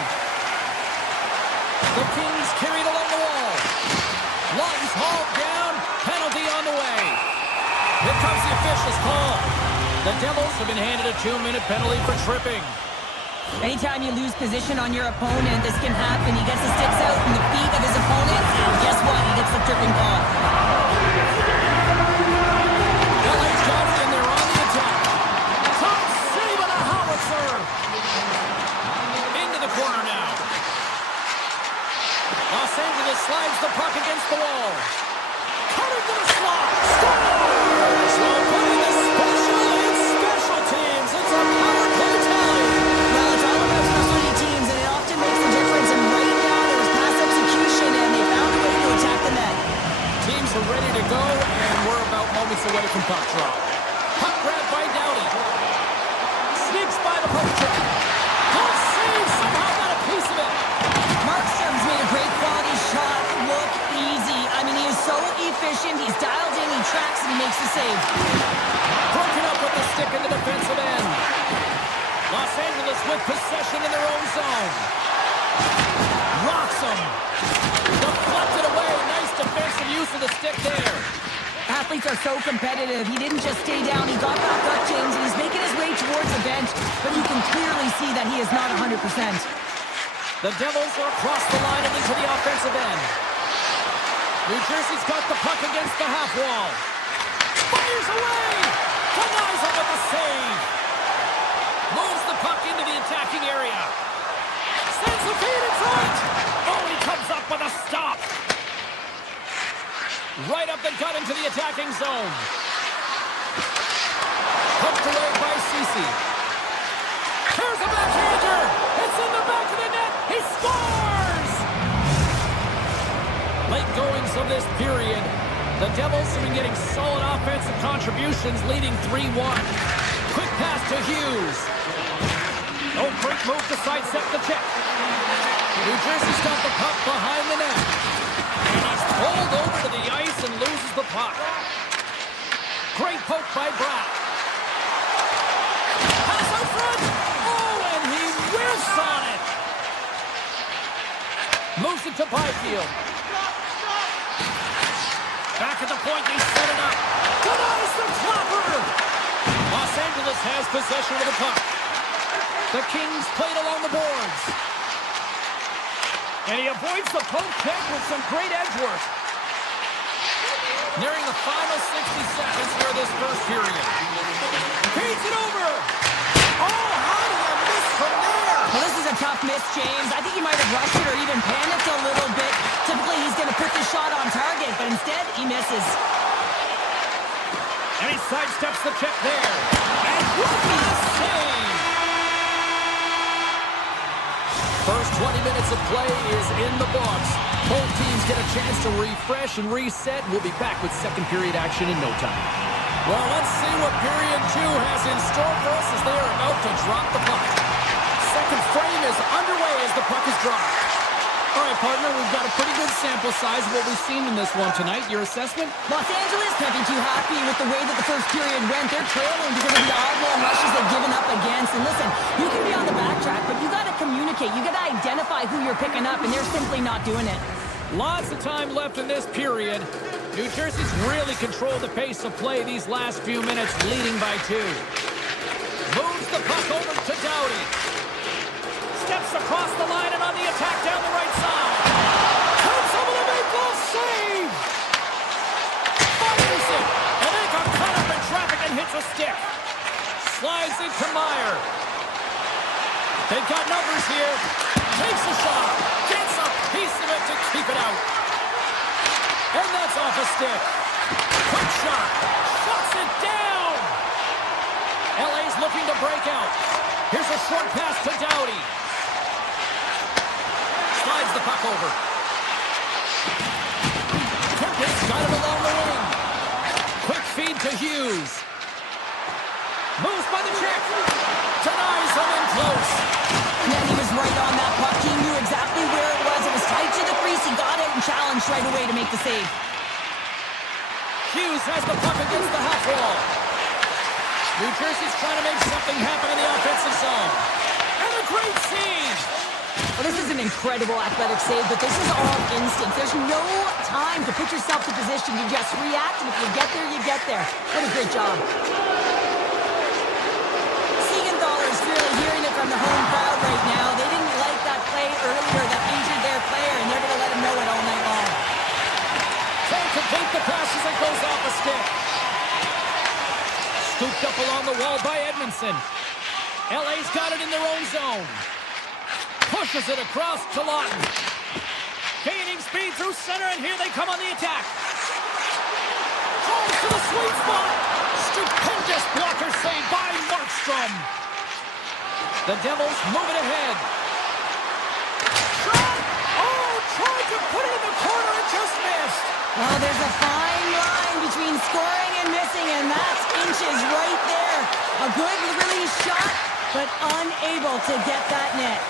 The Kings carried along the wall. Lawton's hauled down. Penalty on the way. Here comes the official's call. The Devils have been handed a 2-minute penalty for tripping. Anytime you lose position on your opponent, this can happen. He gets the sticks out from the feet of his opponent, and guess what? He gets the tripping call. LA's got it, and they're on the attack. Top save on a howitzer. Into the corner now. Los Angeles slides the puck against the wall. Cutting to the slot. Scores! Well, putting the special in special teams. It's a power play tally. Well, it's all about specialty teams, and it often makes a difference. And right now, there was pass execution, and they found a way to attack the net. Teams are ready to go, and we're about moments away from puck drop. Puck grab by Doughty. Sneaks by the poke check. Puck save. Somehow got a piece of it. Markstrom's made a great quality shot look easy. I mean, he is so efficient. He's dialed in, he tracks, and he makes the save. Broken up with the stick in the defensive end. Los Angeles with possession in their own zone. Rocks him. Deflected away. Nice defensive use of the stick there. Athletes are so competitive. He didn't just stay down. He got back up, James, and he's making his way towards the bench, but you can clearly see that he is not 100%. The Devils are across the line and into the offensive end. New Jersey's got the puck against the half wall. Fires away! Denies him with the save. Moves the puck into the attacking area. Sends the feed in front. Oh, he comes up with a stop. Right up the gut into the attacking zone. Hooked away by Ceci. Here's a backhander. It's in the back of the net. He scores! Late goings of this period. The Devils have been getting solid offensive contributions, leading 3-1. Quick pass to Hughes. Oh, great move to sidestep the check. New Jersey's got the puck behind the net. And he's pulled over to the ice and loses the puck. Great poke by Brown. Pass out front. Oh, and he whiffs on it. Moves it to Byfield. Back at the point, they set it up. Denies the flopper. Los Angeles has possession of the puck. The Kings played along the boards. And he avoids the poke check with some great edge work. Nearing the final 60 seconds here of this first period. Feeds it over. Oh, how do you miss from there? Well, this is a tough miss, James. I think he might have rushed it or even panicked a little bit. Typically, he's going to put the shot on target, but instead, he misses. And he sidesteps the check there. And what a save! First 20 minutes of play is in the books. Both teams get a chance to refresh and reset. We'll be back with second period action in no time. Well, let's see what period 2 has in store for us as they are about to drop the puck. Second frame is underway as the puck is dropped. All right, partner, we've got a pretty good sample size of what we've seen in this one tonight. Your assessment? Los Angeles can't be too happy with the way that the first period went. They're trailing because of the oddball rushes they've given up against. And listen, you can be on the backtrack, but you got to communicate. You got to identify who you're picking up, and they're simply not doing it. Lots of time left in this period. New Jersey's really controlled the pace of play these last few minutes, leading by 2. Moves the puck over to Doughty. Steps across the line and on the attack down the right side. Comes over the make goal save. Fires it. And they got caught up in traffic and hits a stick. Slides it to Meyer. They've got numbers here. Takes a shot. Gets a piece of it to keep it out. And that's off a stick. Quick shot. Shuts it down. LA's looking to break out. Here's a short pass to Doughty. Slides the puck over. Kemp's got it along the wing. Quick feed to Hughes. Moves by the check. Denies him in close. Yeah, he was right on that puck. He knew exactly where it was. It was tight to the crease. He got it and challenged right away to make the save. Hughes has the puck against the half wall. New Jersey's trying to make something happen in the offensive zone. And a great save. Well, this is an incredible athletic save, but this is all instinct. There's no time to put yourself to position. You just react, and if you get there, you get there. What a great job. Siegenthaler is really hearing it from the home crowd right now. They didn't like that play earlier that injured their player, and they're going to let him know it all night long. Can't complete the pass as it goes off a stick. Scooped up along the wall by Edmondson. LA's got it in their own zone. Pushes it across to Lawton. Gaining speed through center, and here they come on the attack. Calls to the sweet spot. Stupendous blocker save by Markstrom. The Devils move it ahead. Shot! Oh, tried to put it in the corner and just missed. Well, there's a fine line between scoring and missing, and that's inches right there. A good release shot, but unable to get that net.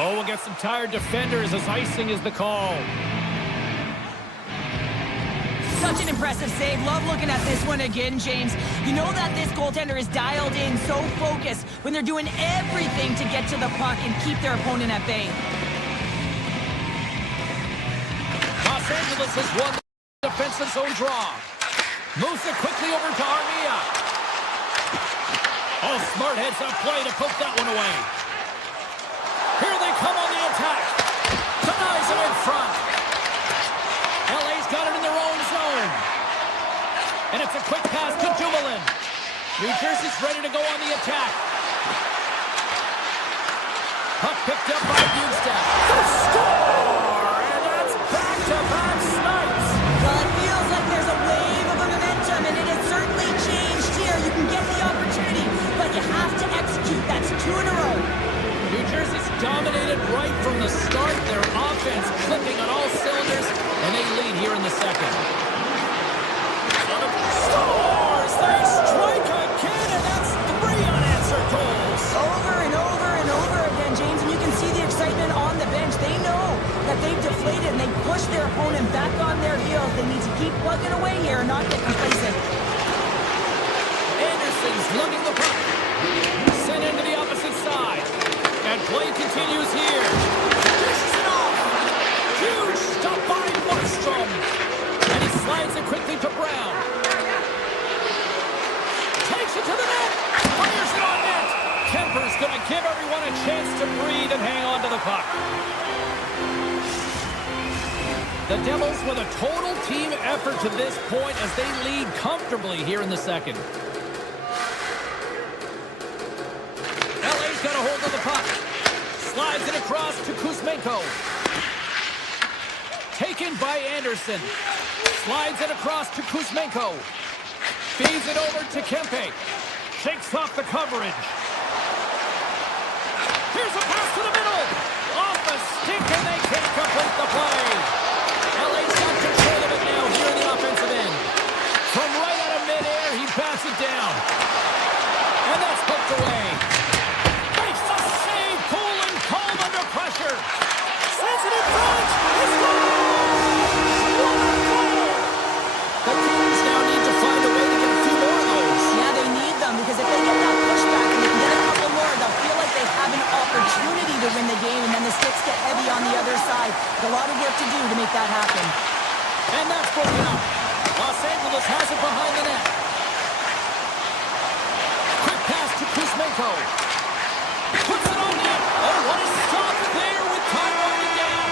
Oh, we'll get some tired defenders as icing is the call. Such an impressive save. Love looking at this one again, James. You know that this goaltender is dialed in, so focused when they're doing everything to get to the puck and keep their opponent at bay. Los Angeles has won the defensive zone draw. Moves it quickly over to Armia. Oh, smart heads-up play to poke that one away. Here they come on the attack. Denies it in front. LA's got it in their own zone. And it's a quick pass to Dumoulin. New Jersey's ready to go on the attack. Puck picked up by Bugstad. The score! And that's back-to-back snipes. Well, it feels like there's a wave of momentum, and it has certainly changed here. You can get the opportunity, but you have to execute. That's 2 in a row. New Jersey's dominated right from the start. Their offense clicking on all cylinders, and they lead here in the second. Scores! They strike again, and that's 3 unanswered goals. Over and over and over again, James, and you can see the excitement on the bench. They know that they've deflated, and they push their opponent back on their heels. They need to keep plugging away here and not get complacent. Anderson's lugging the puck. Sent into the opposite side. And play continues here. Dishes it off. Huge stop by Markstrom. And he slides it quickly to Brown. Takes it to the net. Fires it on net. Kemper's going to give everyone a chance to breathe and hang on to the puck. The Devils with a total team effort to this point as they lead comfortably here in the second. LA's got a hold of the puck. Slides it across to Kuzmenko. Taken by Anderson. Slides it across to Kuzmenko. Feeds it over to Kempe. Shakes off the coverage. Here's a pass to the middle. Off the stick, and they can't complete the play. LA's got control of it now here in the offensive end. From right out of midair, he bats it down. And that's poked away. Makes the save, Colin Coleman. do to make that happen. And that's broken up. Los Angeles has it behind the net. Quick pass to Kuzmenko. Puts it on net. Oh, what a stop there with time winding down.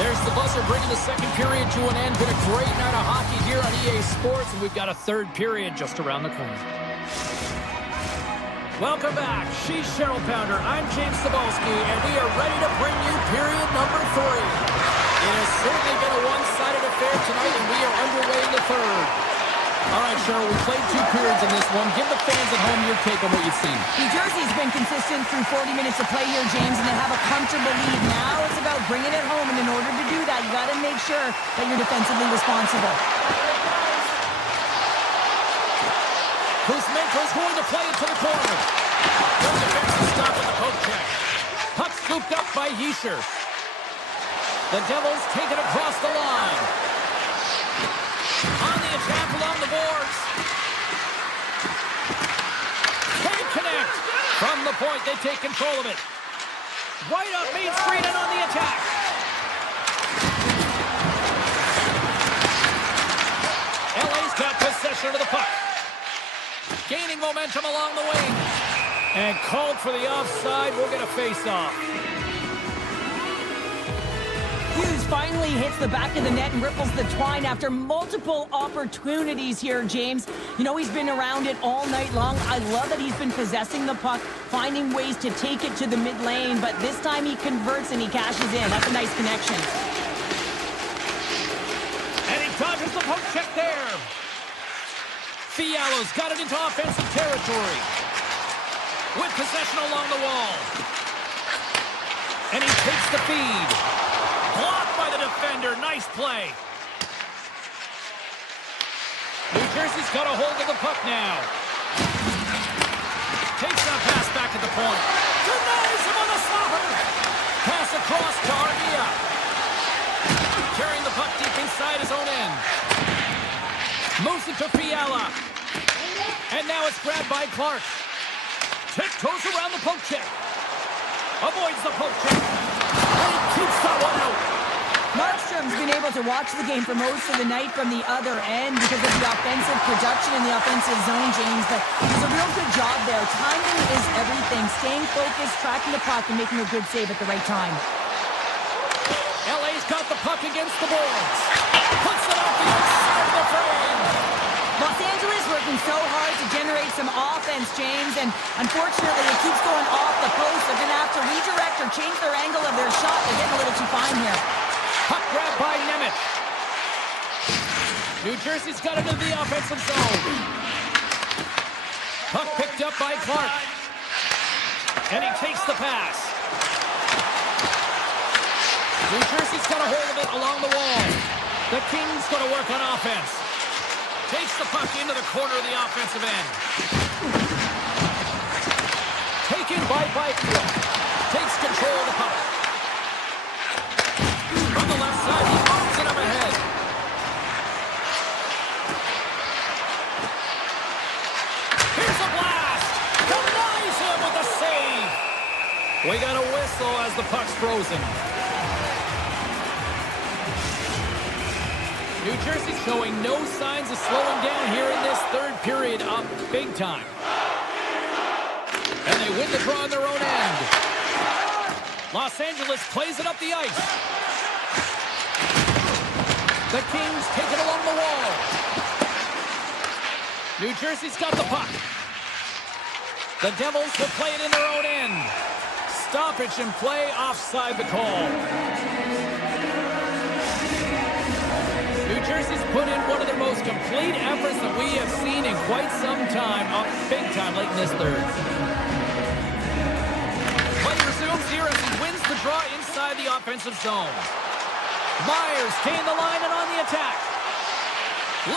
There's the buzzer bringing the second period to an end. Been a great night of hockey here on EA Sports, and we've got a third period just around the corner. Welcome back. She's Cheryl Pounder. I'm James Cebulski, and we are ready to bring you period number 3. It has certainly been a one-sided affair tonight, and we are underway in the third. All right, Cheryl, we played 2 periods in this one. Give the fans at home your take on what you've seen. New Jersey's been consistent through 40 minutes of play here, James, and they have a comfortable lead. Now it's about bringing it home, and in order to do that, you got to make sure that you're defensively responsible. Kuzmenko's going to play it to the corner. Good defensive stop with the poke check. Puck scooped up by Hischier. The Devils take it across the line. On the attack along the boards. Can't connect. From the point, they take control of it. Right up Main Street and on the attack. LA's got possession of the puck. Gaining momentum along the wing. And called for the offside. We'll get a face-off. Hughes finally hits the back of the net and ripples the twine after multiple opportunities here, James. You know, he's been around it all night long. I love that he's been possessing the puck, finding ways to take it to the mid lane, but this time he converts and he cashes in. That's a nice connection. And he dodges the poke check there. Fiala's got it into offensive territory. With possession along the wall. And he takes the feed. Blocked by the defender. Nice play. New Jersey's got a hold of the puck now. Takes that pass back at the point. Denies him on the stopper. Pass across to Armia. Carrying the puck deep inside his own end. Moves it to Fiala. And now it's grabbed by Clark. Tiptoes around the poke check. Avoids the poke check. And he keeps that one out. Markstrom's been able to watch the game for most of the night from the other end because of the offensive production in the offensive zone, James. But he's a real good job there. Timing is everything. Staying focused, tracking the puck, and making a good save at the right time. LA's got the puck against the boards. Puts it off the outside of the frame. Los Angeles working so hard to generate some offense, James, and unfortunately it keeps going off the post. They're going to have to redirect or change their angle of their shot. They're getting a little too fine here. Puck grab by Nemec. New Jersey's got it into the offensive zone. Puck picked up by Clark. And he takes the pass. New Jersey's got a hold of it along the wall. The Kings going to work on offense. Takes the puck into the corner of the offensive end. Taken by Byfield. Takes control of the puck. On the left side, he moves it up ahead. Here's a blast. Denies him with the save. We got a whistle as the puck's frozen. New Jersey's showing no signs of slowing down here in this third period, up big time. And they win the draw on their own end. Los Angeles plays it up the ice. The Kings take it along the wall. New Jersey's got the puck. The Devils will play it in their own end. Stoppage and play offside the call. New Jersey's put in one of their most complete efforts that we have seen in quite some time, up big time late in this third. Play resumes here as he wins the draw inside the offensive zone. Myers gained the line and on the attack.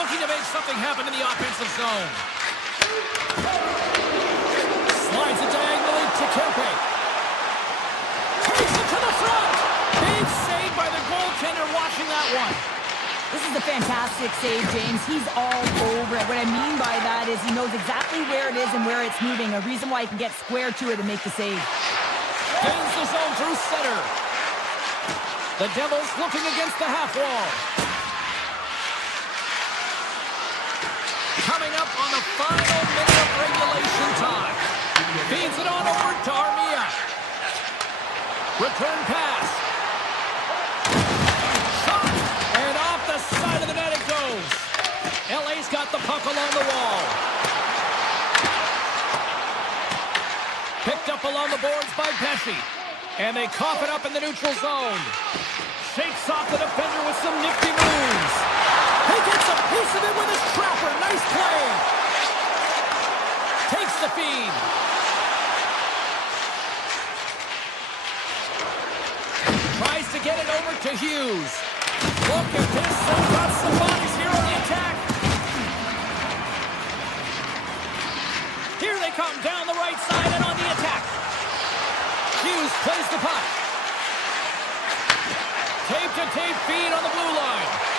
Looking to make something happen in the offensive zone. Slides it diagonally to Kempe. Takes it to the front. Big save by the goaltender watching that one. This is a fantastic save, James. He's all over it. What I mean by that is he knows exactly where it is and where it's moving. A reason why he can get square to it and make the save. Gains the zone through center. The Devils looking against the half wall. Coming up on the final minute of regulation time. Feeds it on over to Armia. Return pass. Shot. And off the side of the net it goes. LA's got the puck along the wall. Picked up along the boards by Pesci. And they cough it up in the neutral zone. Shakes off the defender with some nifty moves. He gets a piece of it with his trapper. Nice play. Takes the feed. Tries to get it over to Hughes. Look at this. They've got some bodies here on the attack. Here they come down the right side and on the attack. Hughes plays the puck. Tape-to-tape feed on the blue line.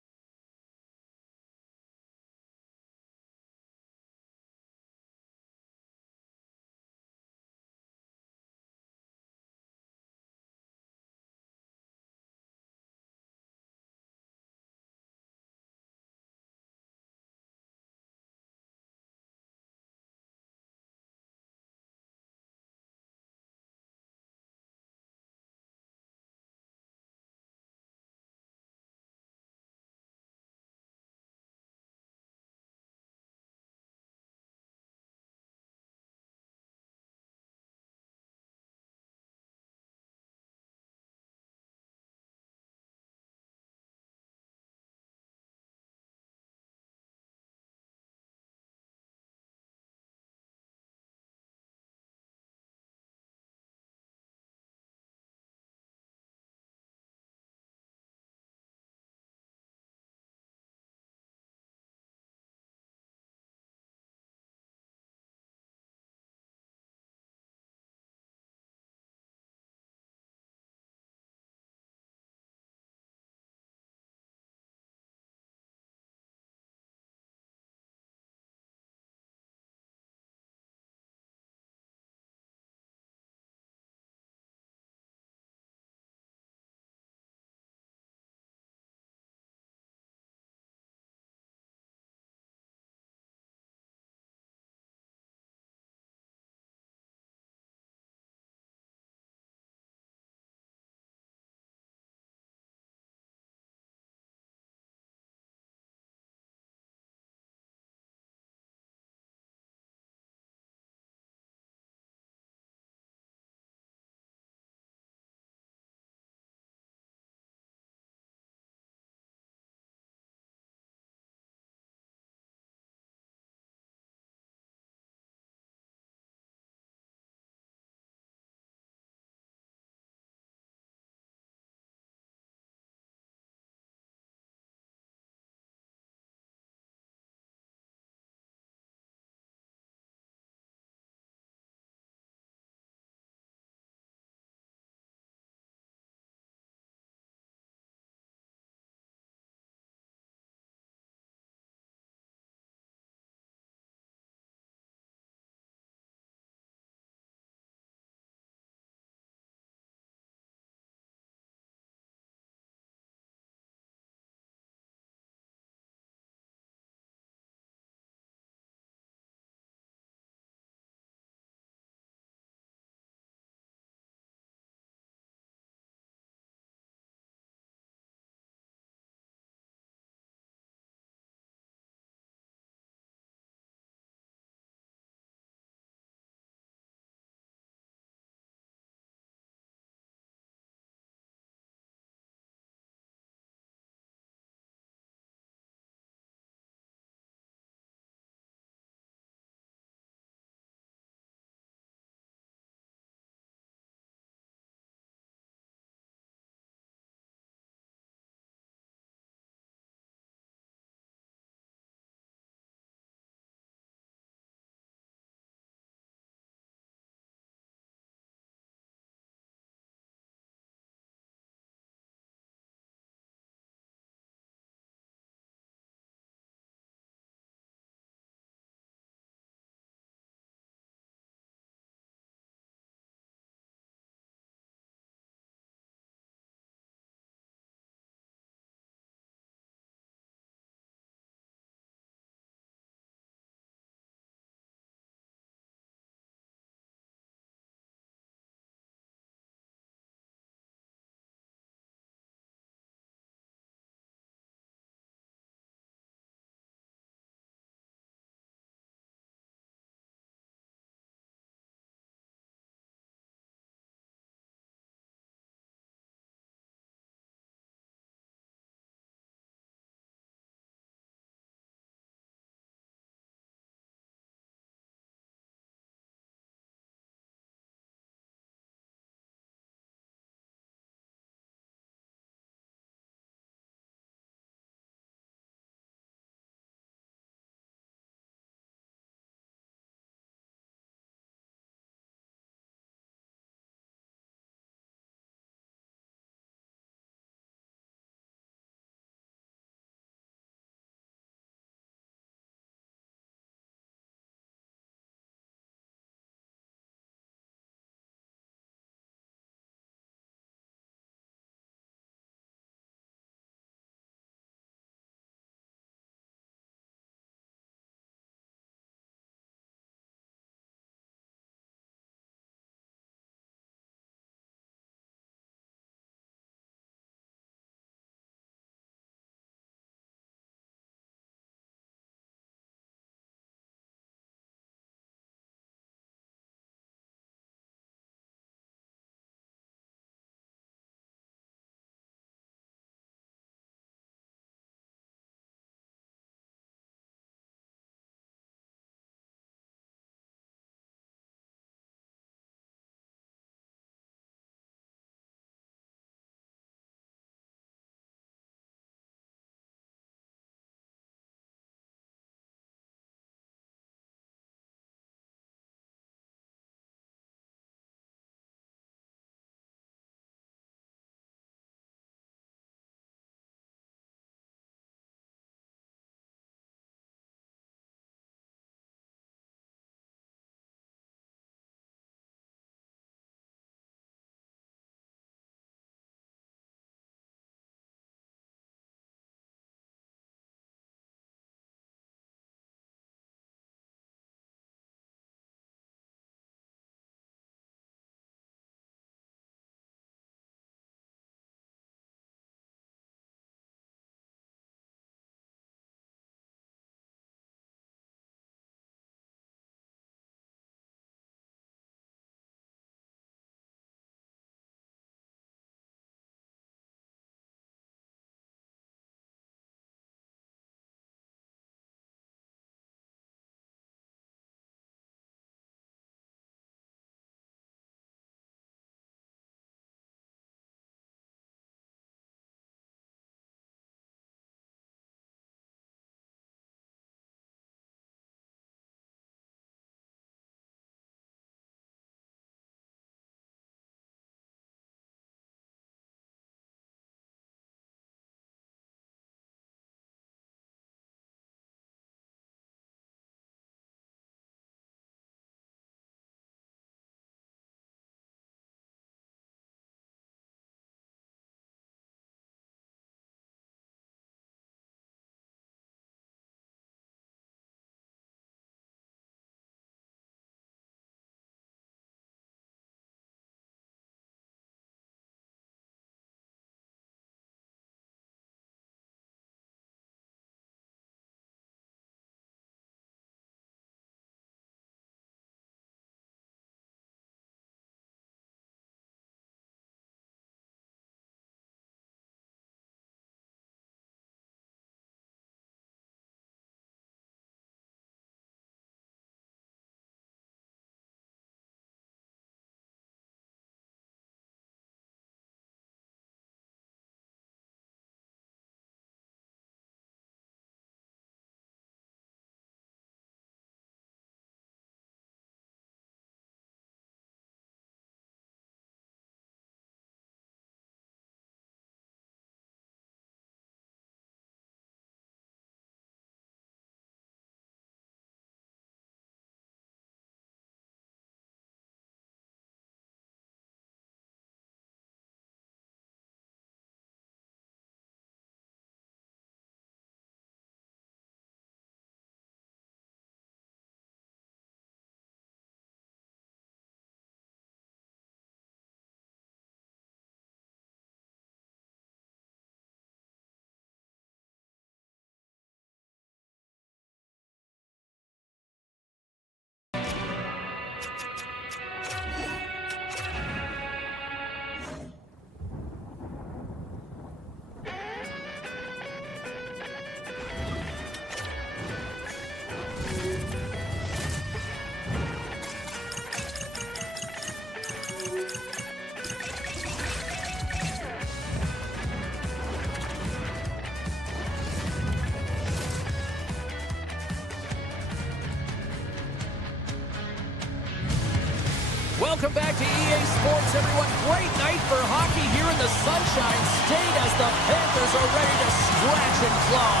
Welcome back to EA Sports, everyone. Great night for hockey here in the Sunshine State as the Panthers are ready to scratch and claw.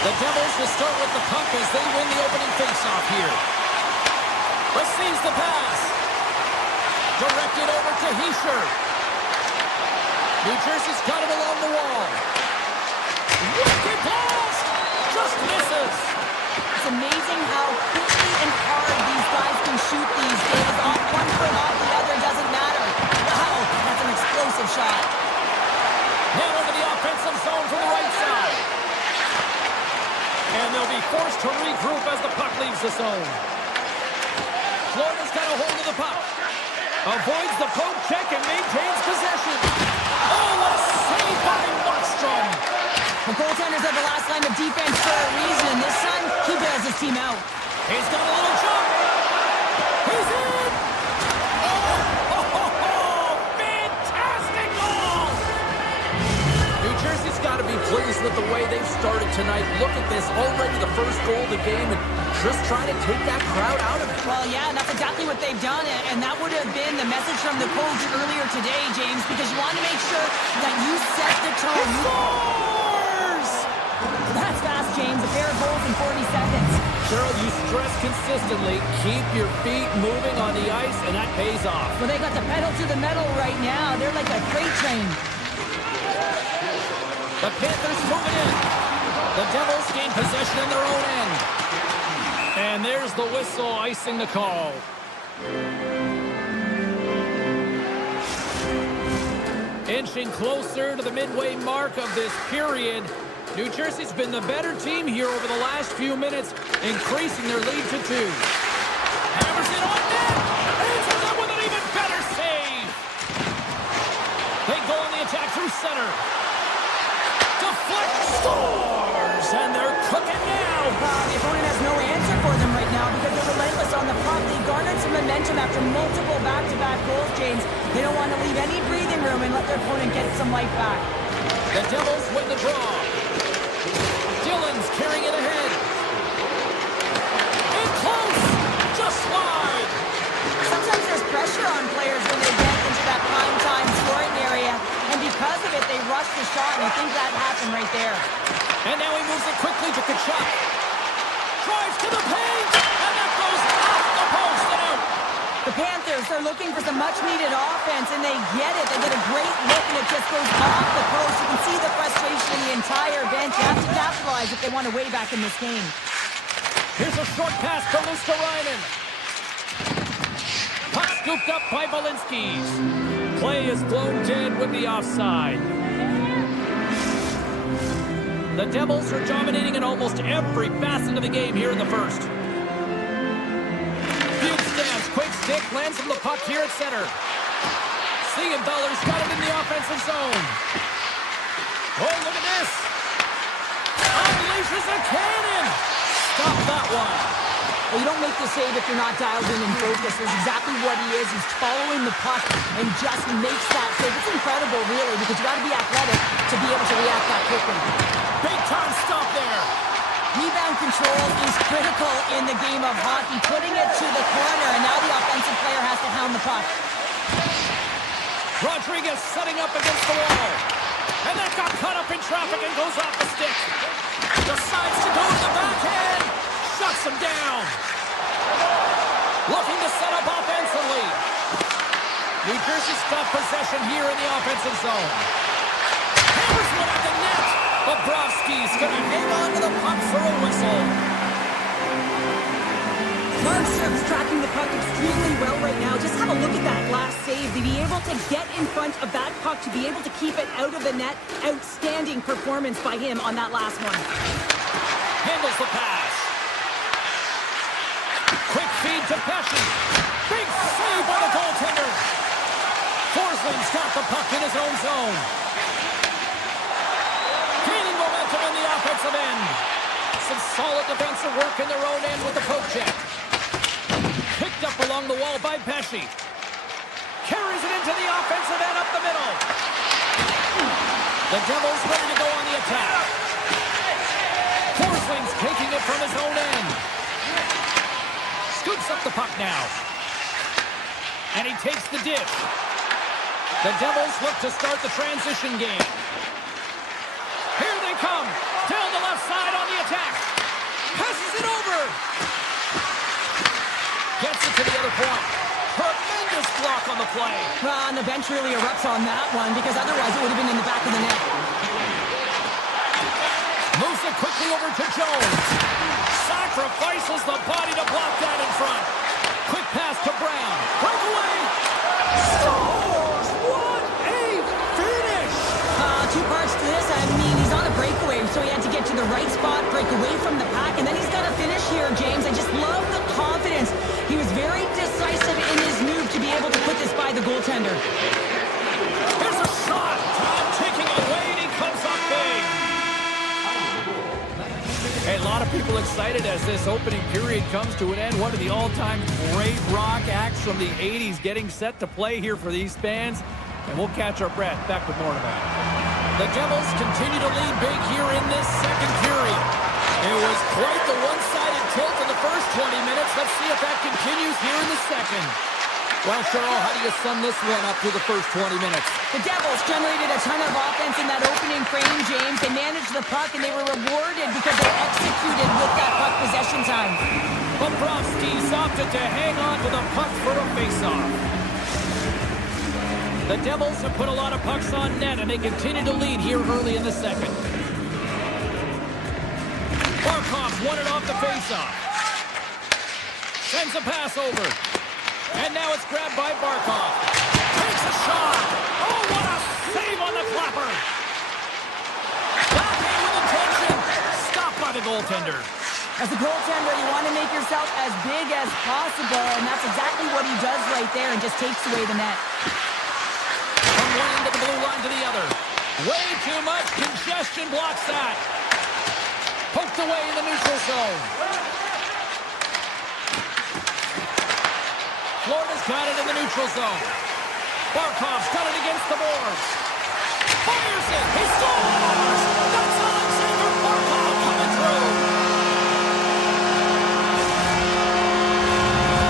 The Devils will start with the puck as they win the opening faceoff here. Receives the pass. Directed over to Heischer. New Jersey's got it along the wall. Wicked blast! Just misses. It's amazing how quickly and hard these guys can shoot these days. Off one foot, off the other, doesn't matter. Wow, that's an explosive shot. Now into the offensive zone from the right side. And they'll be forced to regroup as the puck leaves the zone. Florida's got a hold of the puck. Avoids the poke check and maintains possession. Oh, what a save by ePuckStorm. The goaltenders are the last line of defense for a reason. This time, he bails his team out. He's got a little jump. He's in. Oh, fantastic goal. New Jersey's got to be pleased with the way they've started tonight. Look at this, already the first goal of the game, and just trying to take that crowd out of it. Well, yeah, and that's exactly what they've done, and that would have been the message from the coach earlier today, James, because you want to make sure that you set the tone. Scores! That's fast, James. A pair of goals in 40 seconds. Cheryl, you stress consistently, keep your feet moving on the ice, and that pays off. Well, they got the pedal to the metal right now. They're like a freight train. The Panthers moving in. The Devils gain possession in their own end. And there's the whistle icing the call. Inching closer to the midway mark of this period. New Jersey's been the better team here over the last few minutes, increasing their lead to 2. Hammers it on net. Answers it with an even better save. They go on the attack through center. Deflect, scores, and they're cooking now. The opponent has no answer for them right now because they're relentless on the puck. They garnered some momentum after multiple back-to-back goals, James. They don't want to leave any breathing room and let their opponent get some life back. The Devils win the draw. Dillon's carrying it ahead. In close, just wide. Sometimes there's pressure on players when they get into that prime-time scoring area, and because of it, they rush the shot, and I think that happened right there. And now he moves it quickly to Kachuk. Drives to the paint, and that goes off the post and out. The Panthers are looking for some much-needed offense, and they get it. They get a great look, and it just goes off the post. You can see the frustration in the entire bench. You have to capitalize if they want to way back in this game. Here's a short pass to Luskarainen. Puck scooped up by Balinskis. Play is blown dead with the offside. The Devils are dominating in almost every facet of the game here in the first. Field stands, quick stick, lands from the puck here at center. Siegenthaler's got it in the offensive zone. Oh, look at this. Unleashes a cannon. Stop that one. Well, you don't make the save if you're not dialed in and focused. That's exactly what he is. He's following the puck and just makes that save. It's incredible, really, because you got to be athletic to be able to react that quickly. Big time stop there. Rebound control is critical in the game of hockey. Putting it to the corner, and now the offensive player has to hound the puck. Rodriguez setting up against the wall. And that got caught up in traffic and goes off the stick. Decides to go to the backhand. Shuts him down. Looking to set up offensively. New Jersey's got possession here in the offensive zone. Hammers one at the net. Bobrovsky's going to hang on to the puck for a whistle. Markstrom's tracking the puck extremely well right now. Just have a look at that last save. To be able to get in front of that puck, to be able to keep it out of the net. Outstanding performance by him on that last one. Handles the pass. Quick feed to Pesci. Big save by the goaltender. Forsling's got the puck in his own zone. Gaining momentum in the offensive end. Some solid defensive work in their own end with the poke check. Picked up along the wall by Pesci. Carries it into the offensive end up the middle. The Devils ready to go on the attack. Forsling's taking it from his own end. Scoops up the puck now. And he takes the dish. The Devils look to start the transition game. Here they come. Down the left side on the attack. Passes it over. Gets it to the other point. Tremendous block on the play. Well, and the bench really erupts on that one because otherwise it would have been in the back of the net. Moves it quickly over to Jones. Sacrifices the body to block that in front. Quick pass to Brown. Breakaway. Scores! What a finish! Two parts to this. I mean, he's on a breakaway, so he had to get to the right spot, break away from the pack, and then he's got to finish here, James. I just love the confidence. He was very decisive in his move to be able to put this by the goaltender. Here's a shot. Time ticking away, and he comes up big. Hey, a lot of people excited as this opening period comes to an end. One of the all-time great rock acts from the 80s getting set to play here for these fans. And we'll catch our breath. Back with more in a minute. The Devils continue to lead big here in this second period. It was quite the one-sided tilt in the first 20 minutes. Let's see if that continues here in the second. Well, Cheryl, how do you sum this one up through the first 20 minutes? The Devils generated a ton of offense in that opening frame, James. They managed the puck, and they were rewarded because they executed with that puck possession time. Bobrovsky opted to hang on to the puck for a face-off. The Devils have put a lot of pucks on net, and they continue to lead here early in the second. Barkov won it off the faceoff. Sends a pass over. And now it's grabbed by Barkov. Takes a shot. Oh, what a save on the clapper. Backhand with intention. Stopped by the goaltender. As a goaltender, you want to make yourself as big as possible, and that's exactly what he does right there and just takes away the net. From one end of the blue line to the other. Way too much congestion blocks that. Poked away in the neutral zone. Florida's got it in the neutral zone. Barkov's got it against the boards. Fires it. He scores! That's Alexander Barkov coming through.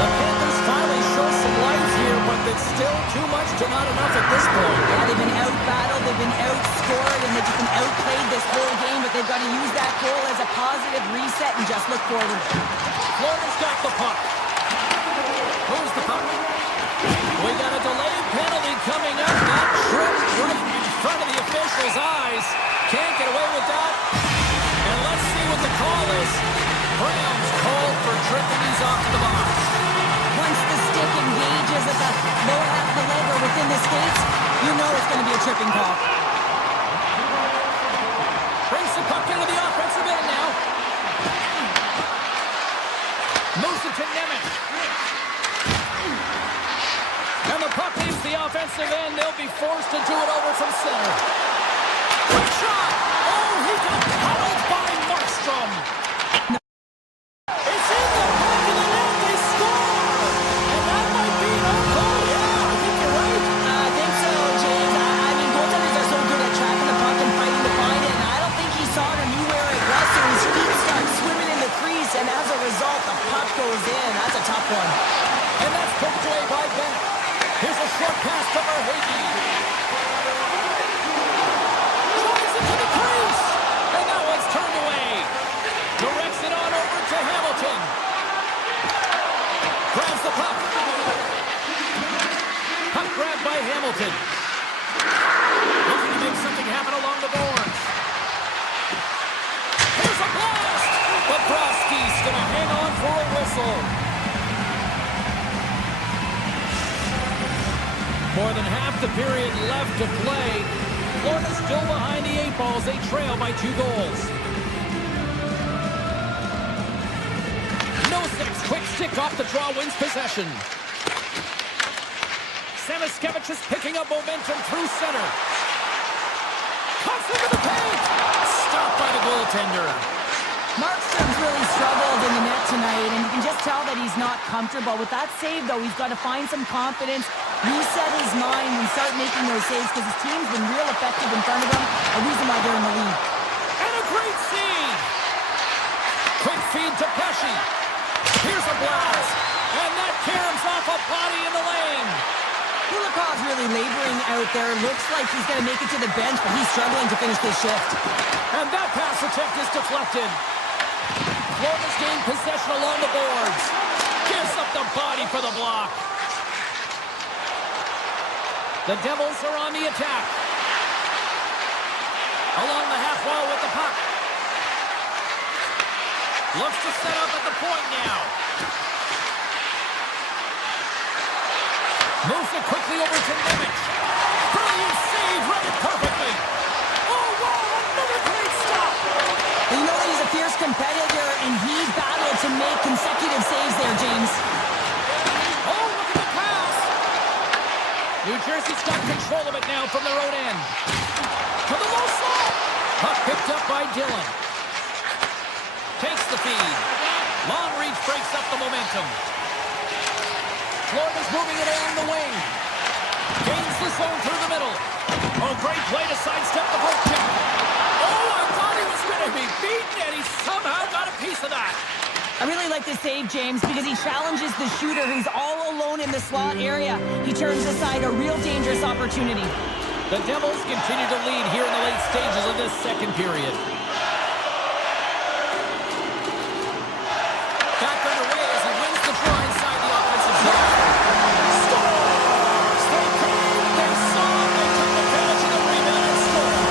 The Panthers finally show some life here, but it's still too much to not enough at this point. Yeah, they've been out-battled, they've been outscored, and they've just been outplayed this whole game, but they've got to use that goal as a positive reset and just look forward. Florida's got the puck. Moves the puck. We got a delayed penalty coming up. That tripped right in front of the official's eyes. Can't get away with that. And let's see what the call is. Brown's called for tripping. He's off to the box. Once the stick engages at the lower half of the leg or within the skates, you know it's going to be a tripping call. Brings the puck into the offensive end now. Moves it to Nemeth. And the puck leaves the offensive end. They'll be forced to do it over from center. Quick shot! Oh, he got pummeled by Markstrom. It's in the back of the net. They score! And that might be an own goal. Yeah, I think you're right. I think so, James. I mean, goaltenders are so good at tracking the puck and fighting to find it, and I don't think he saw it or knew where it was, so his feet start swimming in the crease, and as a result, the puck goes in. That's a tough one. And that's poked away by Bennett. Here's a short pass to Verhaeghe. Drives it to the crease. And now it's turned away. Directs it on over to Hamilton. Grabs the puck. Puck grabbed by Hamilton. Looking to make something happen along the boards. Here's a blast. Bobrovsky's going to hang on for a whistle. More than half the period left to play. Florida's still behind the 8 balls. They trail by 2 goals. Nosek, quick stick off the draw, wins possession. Samoskevich is picking up momentum through center. Cuts into the paint. Stopped by the goaltender. Markstrom's really struggled in the net tonight, and you can just tell that he's not comfortable. With that save, though, he's got to find some confidence, reset his mind, and start making those saves because his team's been real effective in front of him, a reason why they're in the lead. And a great save! Quick feed to Pesci. Here's a blast. And that caroms off a body in the lane. Kulikov's really laboring out there. Looks like he's going to make it to the bench, but he's struggling to finish this shift. And that pass attempt is deflected. Florida's gained possession along the boards. Gives up the body for the block. The Devils are on the attack. Along the half wall with the puck. Looks to set up at the point now. Moves it quickly over to Nemec. Brilliant save, read it perfectly. Oh, wow, another great stop. You know that he's a fierce competitor, and he battled to make consecutive saves there, James. Oh, look at the pass. New Jersey's got control of it now from their own end. To the low slot. Puck picked up by Dillon. Takes the feed. Long reach breaks up the momentum. Florida's moving it along the wing. Gains the zone through the middle. Oh, great play to sidestep the poke check. Oh, I thought he was going to be beaten, and he somehow got a piece of that. I really like this save, James, because he challenges the shooter who's all alone in the slot area. He turns aside a real dangerous opportunity. The Devils continue to lead here in the late stages of this second period. Back underway as he wins the draw inside the offensive zone. Scores! They came, they saw, they took advantage of the rebound and scored.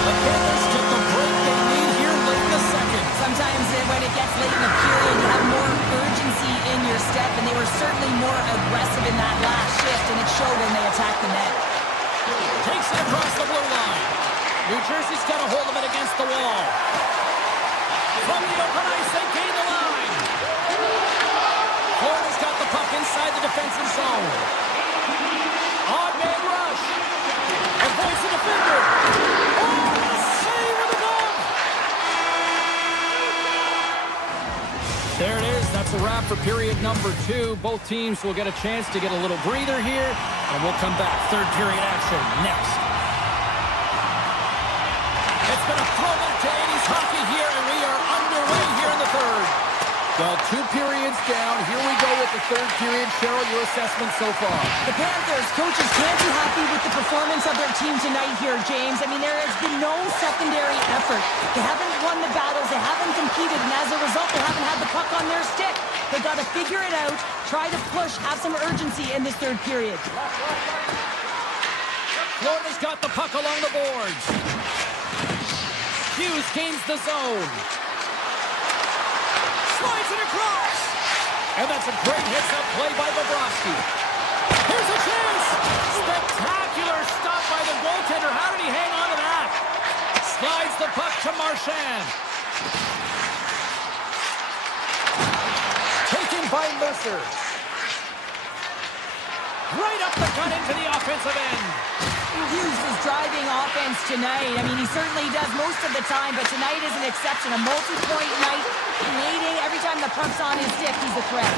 The Panthers get the break they need here late in the second. Sometimes when it gets late in the period, you have more urgency in your step, and they were certainly more aggressive in that last shift, and it showed when they attacked the net. Takes it across the blue line. New Jersey's got a hold of it against the wall. From the open ice, they gain the line. Florida's got the puck inside the defensive zone. Odd man rush. Avoids the defender. Oh, save with the glove. There it is. That's a wrap for period number 2. Both teams will get a chance to get a little breather here, and we'll come back. Third period action next. It's been a throwback to 80s hockey here, and we are underway here in the third. Well, 2 periods down. Here we go with the third period. Cheryl, your assessment so far? The Panthers coaches can't be happy with the performance of their team tonight here, James. I mean, there has been no secondary effort. They haven't won the battles. They haven't competed, and as a result, they haven't had the puck on their stick. They've got to figure it out, try to push, have some urgency in this third period. Florida's got the puck along the boards. Hughes gains the zone. Slides it across. And that's a great hits-up play by Bobrovsky. Here's a chance. Spectacular stop by the goaltender. How did he hang on to that? Slides the puck to Marchand. Taken by Mercer. Right up the gun into the offensive end. Hughes is driving offense tonight. I mean, he certainly does most of the time, but tonight is an exception. A multi-point night, creating every time the puck's on his stick, he's a threat.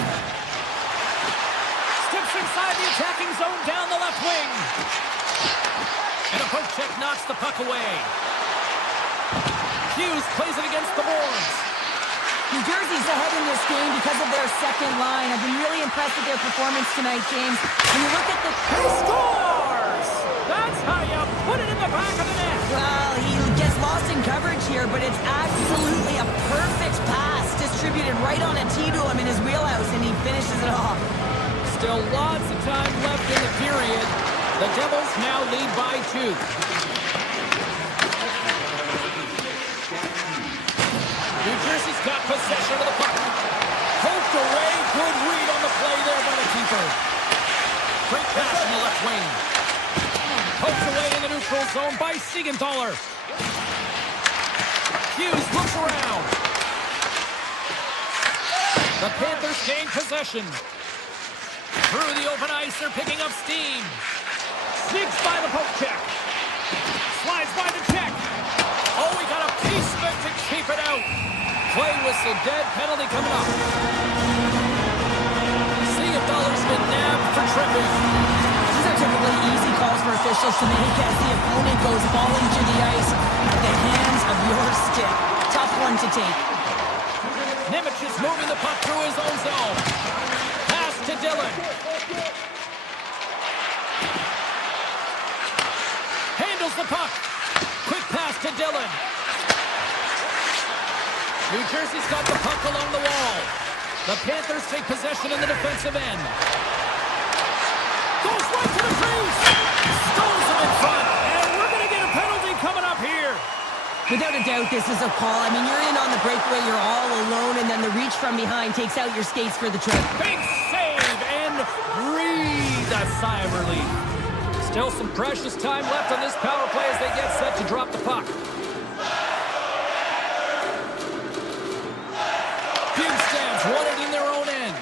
Steps inside the attacking zone down the left wing. And a poke check knocks the puck away. Hughes plays it against the boards. New Jersey's ahead in this game because of their second line. I've been really impressed with their performance tonight, James. When you look at the... He scores! That's how you put it in the back of the net. Well, he gets lost in coverage here, but it's absolutely a perfect pass distributed right on a tee to him in his wheelhouse, and he finishes it off. Still lots of time left in the period. The Devils now lead by 2. New Jersey's got possession of the puck. Poked away. Good read on the play there by the keeper. Great pass in the left wing. Poked away in the neutral zone by Siegenthaler. Hughes looks around. The Panthers gain possession. Through the open ice, they're picking up steam. Sneaks by the poke check. Slides by the check. Oh, he got a piece of it to keep it out. Play whistle dead, penalty coming up. Siegenthaler's been nabbed for tripping. These are typically easy calls for officials to make as the opponent goes falling to the ice at the hands of your stick. Tough one to take. Nemec is Keeps moving the puck through his own zone. Pass to Dillon. Handles the puck. Quick pass to Dillon. New Jersey's got the puck along the wall. The Panthers take possession in the defensive end. Goes right to the crease. Stones him in front. And we're going to get a penalty coming up here. Without a doubt, this is a call. I mean, you're in on the breakaway, you're all alone, and then the reach from behind takes out your skates for the trip. Big save and breathe a sigh of relief. Still some precious time left on this power play as they get set to drop the puck. Big stands won it in their own end.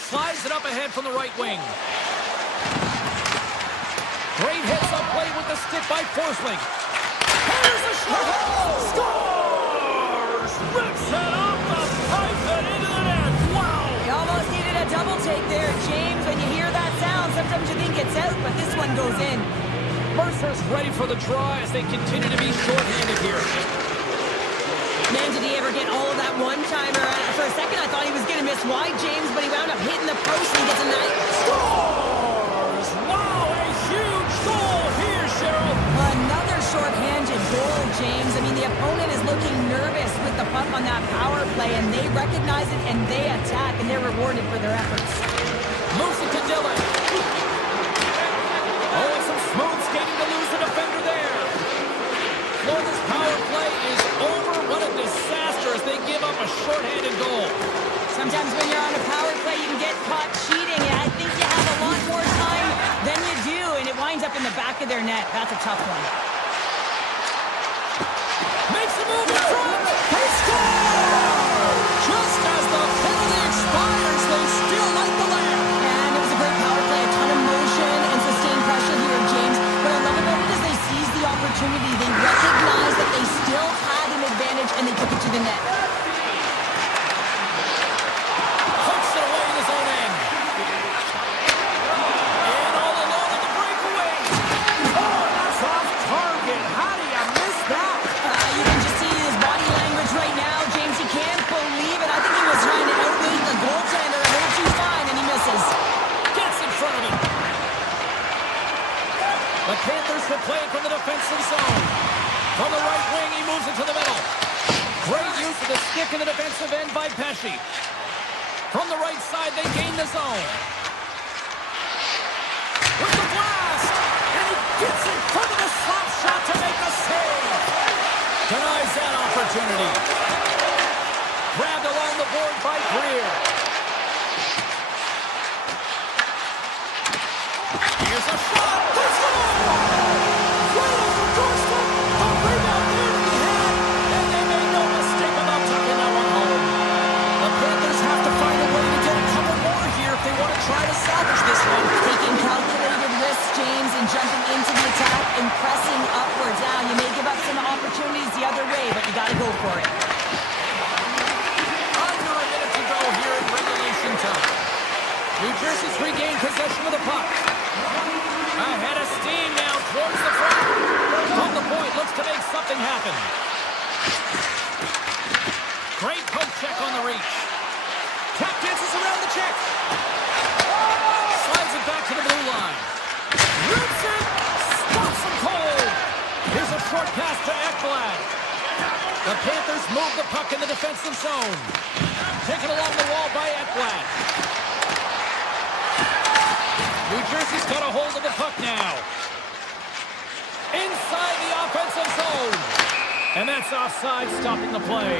Slides it up ahead from the right wing. Great hits up play with the stick by Forsling. Here's the shot! Scores! Rips it off the pipe and into the net. Wow! You almost needed a double take there, James. When you hear that sound, sometimes you think it's out, but this one goes in. Mercer's ready for the draw as they continue to be short-handed here. Man, did he ever get all of that one-timer? For a second, I thought he was going to miss wide, James, but he wound up hitting the post and he gets a nice... Scores! Wow, a huge goal here, Cheryl. Another short-handed goal, James. I mean, the opponent is looking nervous with the puck on that power play, and they recognize it, and they attack, and they're rewarded for their efforts. Moves it to Dillon. Oh, and some smooth skating to lose the defender there. Florida's power play is over. What a disaster as they give up a short-handed goal. Sometimes when you're on a power play, you can get caught cheating, and I think you have a lot more time than you do, and it winds up in the back of their net. That's a tough one. Makes a move in front. They score! Just as the penalty expires, they still light the lamp. And it was a great power play, a ton of motion and sustained pressure here, James. What I love about it is they seized the opportunity. They recognized that they still had an advantage, and they took it to the net. Puts it away in his own end. And all alone in the breakaway. Oh, that's off target. How do you miss that? You can just see his body language right now, James. He can't believe it. I think he was trying to outweight the goaltender a little too fine, and he misses. Gets in front of him. The Panthers will play it from the defensive zone. From the right wing, he moves it to the middle. Great use of the stick in the defensive end by Pesci. From the right side, they gain the zone. With the blast! And he gets in front of the slap shot to make the save. Denies that opportunity. Grabbed along the board by Greer. Here's a shot. They score! Right off the doorstep. A rebound there to be had. And they made no mistake about tucking that one home. The Panthers have to find a way to get a couple more here if they want to try to salvage this one. Taking calculated risks, James, and jumping into the attack and pressing upwards. Now, you may give up some opportunities the other way, but you got to go for it. Under a minute to go here in regulation time. New Jersey's regained possession of the puck. Ahead of steam now towards the front. From the point, looks to make something happen. Great poke check on the reach. Cap dances around the check. Slides it back to the blue line. Rips it. Stops him cold. Here's a short pass to Ekblad. The Panthers move the puck in the defensive zone. Taken along the wall by Ekblad. New Jersey's got a hold of the puck now. Inside the offensive zone. And that's offside, stopping the play.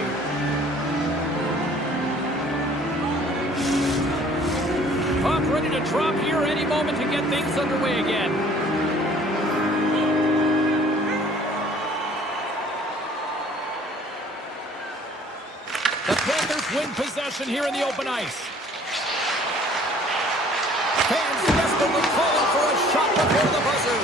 Puck ready to drop here any moment to get things underway again. The Panthers win possession here in the open ice. Fans desperately calling for a shot before the buzzer.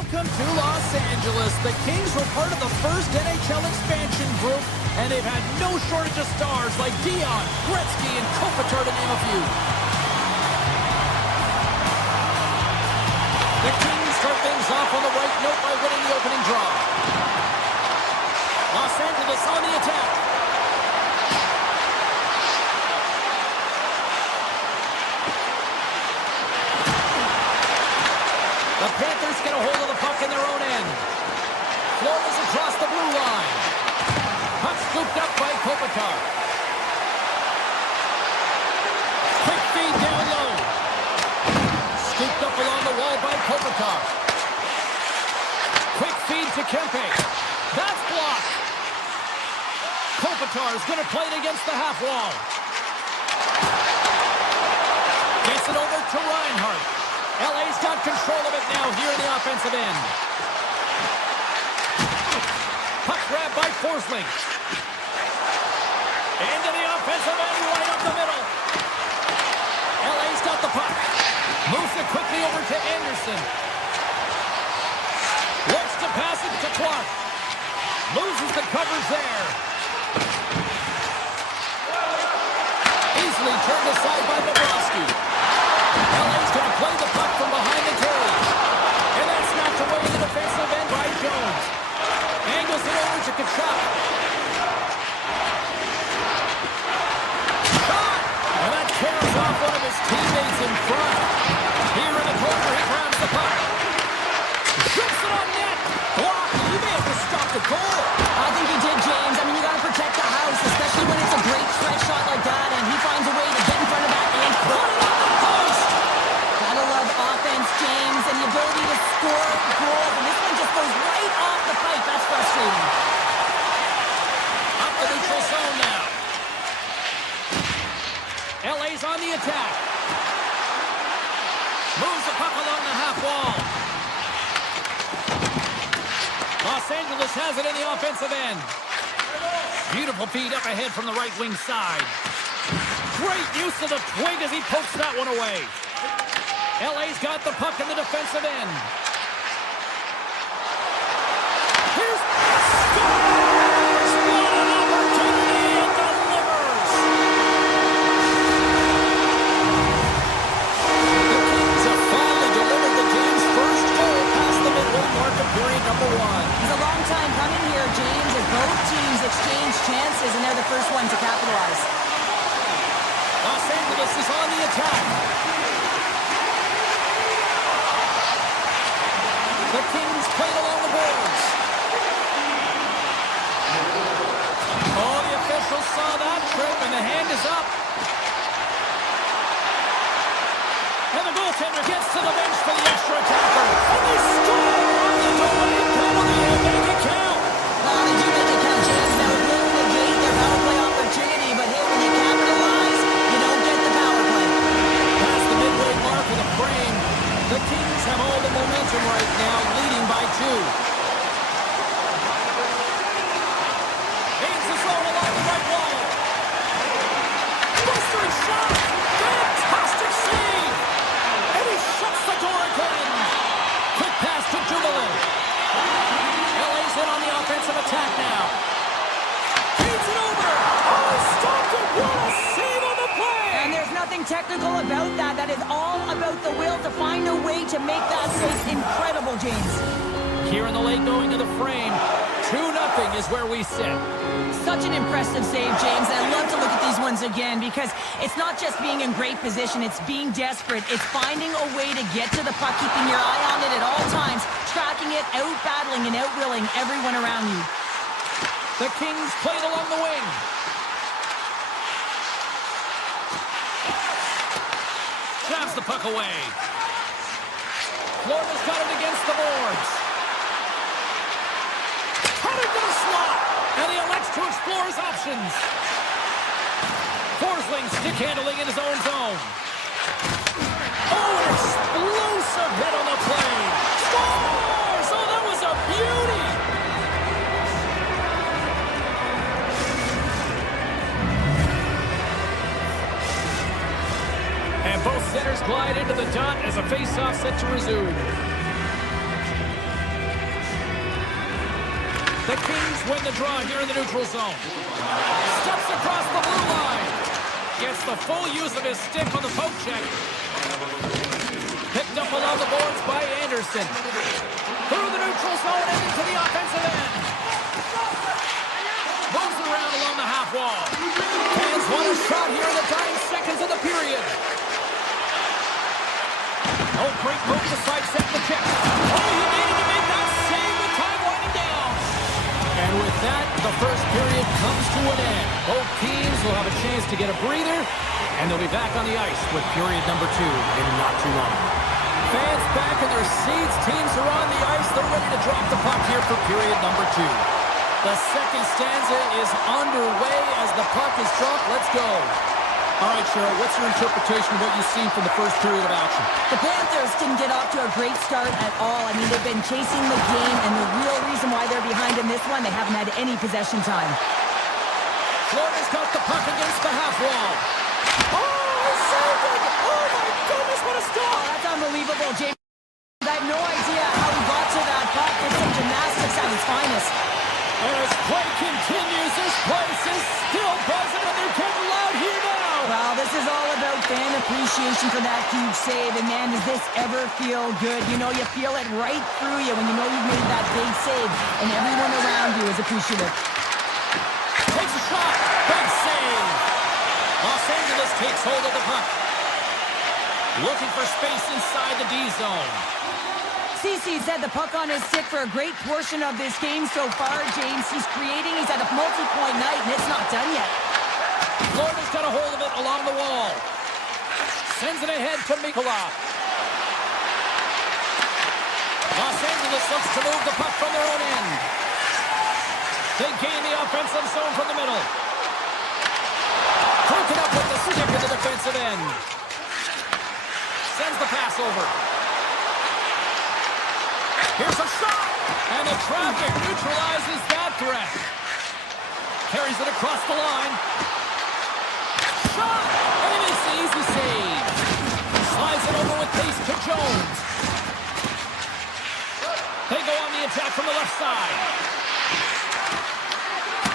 Welcome to Los Angeles. The Kings were part of the first NHL expansion group, and they've had no shortage of stars like Dion, Gretzky, and Kopitar, to name a few. The Kings start things off on the right note by winning the opening draw. Los Angeles on the attack. The Panthers get a hold of the puck in their own end. Florida's across the blue line. Puck scooped up by Kopitar. Quick feed down low. Scooped up along the wall by Kopitar. Quick feed to Kempe. That's blocked. Kopitar is going to play it against the half wall. Gets it over to Reinhart. LA's got control of it now here in the offensive end. Puck grab by Forsling. Into the offensive end, right up the middle. LA's got the puck. Moves it quickly over to Anderson. Looks to pass it to Clark. Loses the coverage there. Easily turned aside by Bobrovsky. LA's going to play the puck from behind the cage. And that's knocked away in the defensive end by Jones. Angles it over to Kachuk. Shot! And that tears off one of his teammates in front. Here in the corner, he grabs the puck. Shoots it on net. Blocked. He may have to stop the goal. I think he did, James. I mean, you got to protect the house, especially when it's a great stretch shot like that, and he finds a way to get in front of that and put it on the post. Gotta love offense, James, and the ability to score goals, and this one just goes right off the pipe. That's frustrating. Up the neutral zone now. LA's on the attack. Moves the puck along the half wall. Los Angeles has it in the offensive end. Beautiful feed up ahead from the right wing side. Great use of the twig as he pokes that one away. LA's got the puck in the defensive end. Here's scores! What an opportunity, and delivers! The Kings have finally delivered the game's first goal past the midway mark of period number 1. It's a long time coming here, James, as both teams exchange chances, and they're the first one to capitalize. Los Angeles is on the attack. The Kings played along the boards. Oh, the officials saw that trip, and the hand is up. And the goaltender gets to the bench for the extra attacker. And they score on the delayed penalty and make it count. Well, they do make it count, James. Now, it will negate their power play opportunity, but hey, when you capitalize, you don't get the power play. Past the midway mark of the frame, the Kings have all the momentum right now, leading by 2. Aims the zone along the right wall. Bustering shot! Fantastic save! And he shuts the door again! Quick pass to Dumoulin. LA's in on the offensive attack now. Feeds it over! Oh, stopped it! What a save on the play! And there's nothing technical about that. That is all about the will to find a way to make that save incredible, James. Here in the late going to the frame, 2-0 is where we sit. Such an impressive save, James. And I love to look at these ones again because it's not just being in great position. It's being desperate. It's finding a way to get to the puck, keeping your eye on it at all times, tracking it, out-battling and out-willing everyone around you. The Kings played along the wing. Jabs the puck away. Florida's got it against the boards. Headed to the slot. And he elects to explore his options. Forsling stick handling in his own zone. Oh, an explosive hit on the play. Scores! Oh, that was a beauty. And both centers glide into the dot as a face-off set to resume. The Kings win the draw here in the neutral zone. Steps across the blue line. Gets the full use of his stick on the poke check. Picked up along the boards by Anderson. Through the neutral zone and into the offensive end. Moves it around along the half wall. Fans want a shot here in the dying seconds of the period. Oh, great move to sidestep the check. Oh, he needed to make that save with time winding down. And with that, the first period comes to an end. Both teams will have a chance to get a breather, and they'll be back on the ice with period number 2 in not too long. Fans back in their seats. Teams are on the ice. They're ready to drop the puck here for period number 2. The second stanza is underway as the puck is dropped. Let's go. All right, Cheryl, what's your interpretation of what you've seen from the first period of action? The Panthers didn't get off to a great start at all. I mean, they've been chasing the game, and the real reason why they're behind in this one, they haven't had any possession time. Florida's got the puck against the half wall. Oh, saved it! Oh, my goodness, what a stop! Oh, that's unbelievable, James. I have no idea how he got to that puck. It's some gymnastics at its finest. And as play continues, this place is still buzzing, and they're getting loud here now. Well, this is all about fan appreciation for that huge save. And, man, does this ever feel good? You know, you feel it right through you when you know you've made that big save, and everyone around you is appreciative. Takes a shot. Big save. Los Angeles takes hold of the puck. Looking for space inside the D zone. CC's had the puck on his stick for a great portion of this game so far, James. He's creating. He's had a multi-point night, and it's not done yet. Florida's got a hold of it along the wall. Sends it ahead to Mikula. Los Angeles looks to move the puck from their own end. They gain the offensive zone from the middle. Broken up with the stick in the defensive end. Sends the pass over. Here's a shot, and the traffic neutralizes that threat. Carries it across the line. Shot, and it makes the easy save. Slides it over with pace to Jones. They go on the attack from the left side.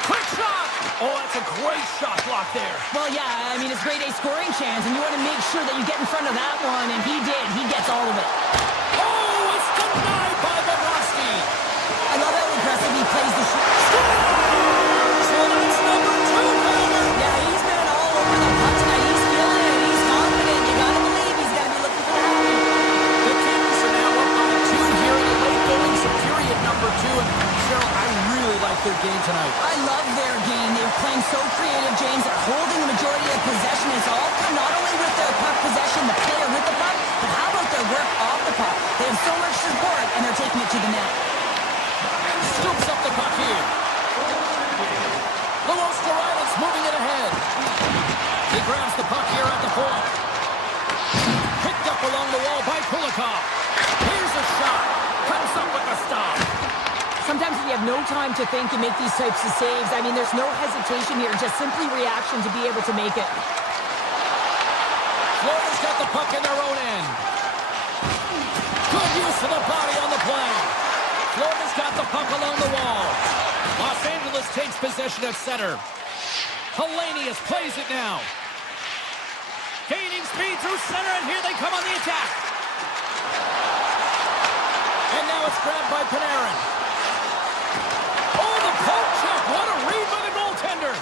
Quick shot. Oh, that's a great shot block there. Well, yeah, I mean, it's grade A scoring chance, and you want to make sure that you get in front of that one, and he did. He gets all of it. Oh, it's denied by Bobrovsky. I love how aggressive he plays the shot. So that's number 2, Palmer. Yeah, he's been all over the puck tonight. He's feeling it. He's confident. You got to believe he's going to be looking for happy. The Kings are now up by 2 here in the late goings of period number 2. And Cheryl, I really like their game tonight. I love their game. They're playing so creative, James. They're holding the majority of possession. It's all come not only with their puck possession, the player with the puck, but how about their work off the puck? They have so much support, and they're taking it to the net. Scoops up the puck here. Lewis moving it ahead. He grabs the puck here at the point. Picked up along the wall by Kulikov. Here's a shot. Comes up with a stop. Sometimes when you have no time to think, you make these types of saves. I mean, there's no hesitation here, just simply reaction to be able to make it. Florida's got the puck in their own end. Good use of the body on the play. Florida's got the puck along the wall. Los Angeles takes possession at center. Hellenius plays it now. Gaining speed through center, and here they come on the attack. And now it's grabbed by Panarin. Oh, the poke check. What a read by the goaltender.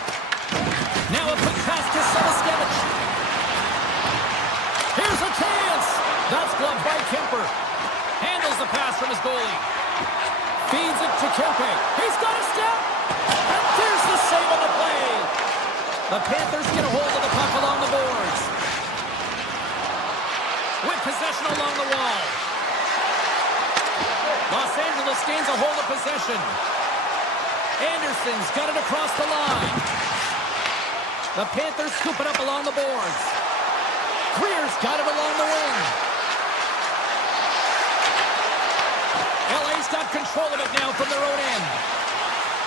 Now a quick pass to Selaskevich. Here's a chance. That's gloved by Kemper. Handles the pass from his goalie. Feeds it to Kempe. He's got a step. And there's the save on the play. The Panthers get a hold of the puck along the boards. With possession along the wall. Los Angeles gains a hold of possession. Anderson's got it across the line. The Panthers scoop it up along the boards. Greer's got it along the wing. LA's got control of it now from their own end.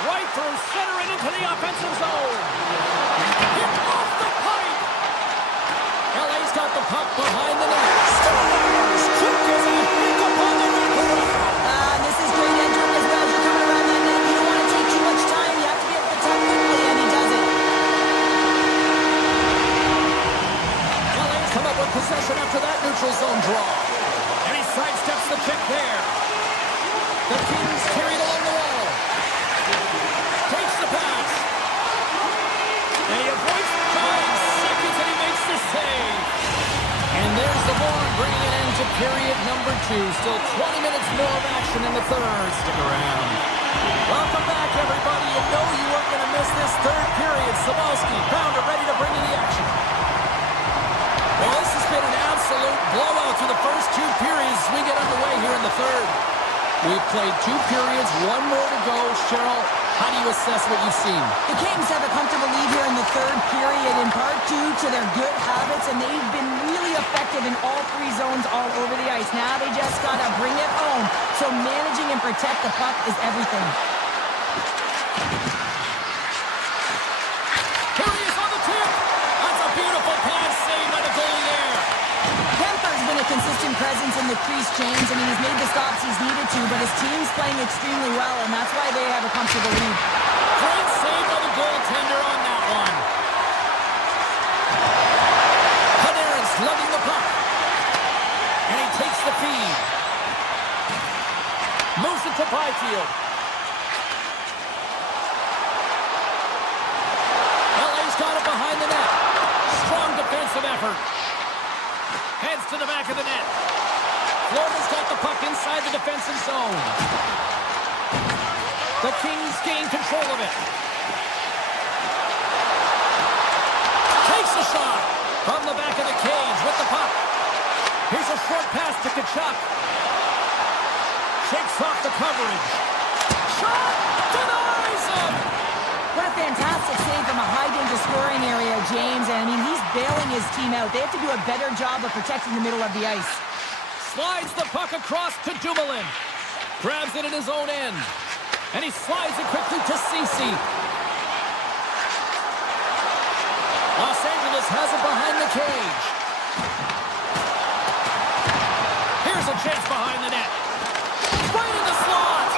Right through center and into the offensive zone. Hit off the pipe. LA's got the puck behind the net. Scores! Quick as a hiccup on the wing. This is great entering as well. You're coming around that net. You don't want to take possession after that neutral zone draw. And he sidesteps the check there. The Kings carry it along the wall. Takes the pass. And he avoids 5 seconds and he makes the save. And there's the horn bringing it into period number 2. Still 20 minutes more of action in the third. Stick around. Welcome back, everybody. You know you weren't going to miss this third period. Sabalski, Pounder ready to bring you the action. Well, this has been an absolute blowout through the first 2 periods as we get underway here in the third. We've played 2 periods, 1 more to go. Cheryl, how do you assess what you've seen? The Kings have a comfortable lead here in the third period, in part due to their good habits, and they've been really effective in all 3 zones all over the ice. Now they just got to bring it home. So managing and protect the puck is everything. Here he is on the tip. That's a beautiful pass save by the goalie there. Kemper's been a consistent presence in the crease, James. I mean, he's made the stops he's needed to, but his team's playing extremely well, and that's why they have a comfortable lead. Great save by the goaltender on that one. Panarin's lugging the puck. And he takes the feed. Moves it to Byfield. LA's got it behind the net. Strong defensive effort. Heads to the back of the net. Florida's got the puck inside the defensive zone. The Kings gain control of it. Takes a shot from the back of the cage with the puck. Here's a short pass to Tkachuk. Shakes off the coverage. Shot! Denies him! What a fantastic save from a high-danger scoring area, James. And I mean, he's bailing his team out. They have to do a better job of protecting the middle of the ice. Slides the puck across to Dumoulin. Grabs it in his own end. And he slides it quickly to Ceci. Los Angeles has it behind the cage. Here's a chance behind the net. Right in the slot.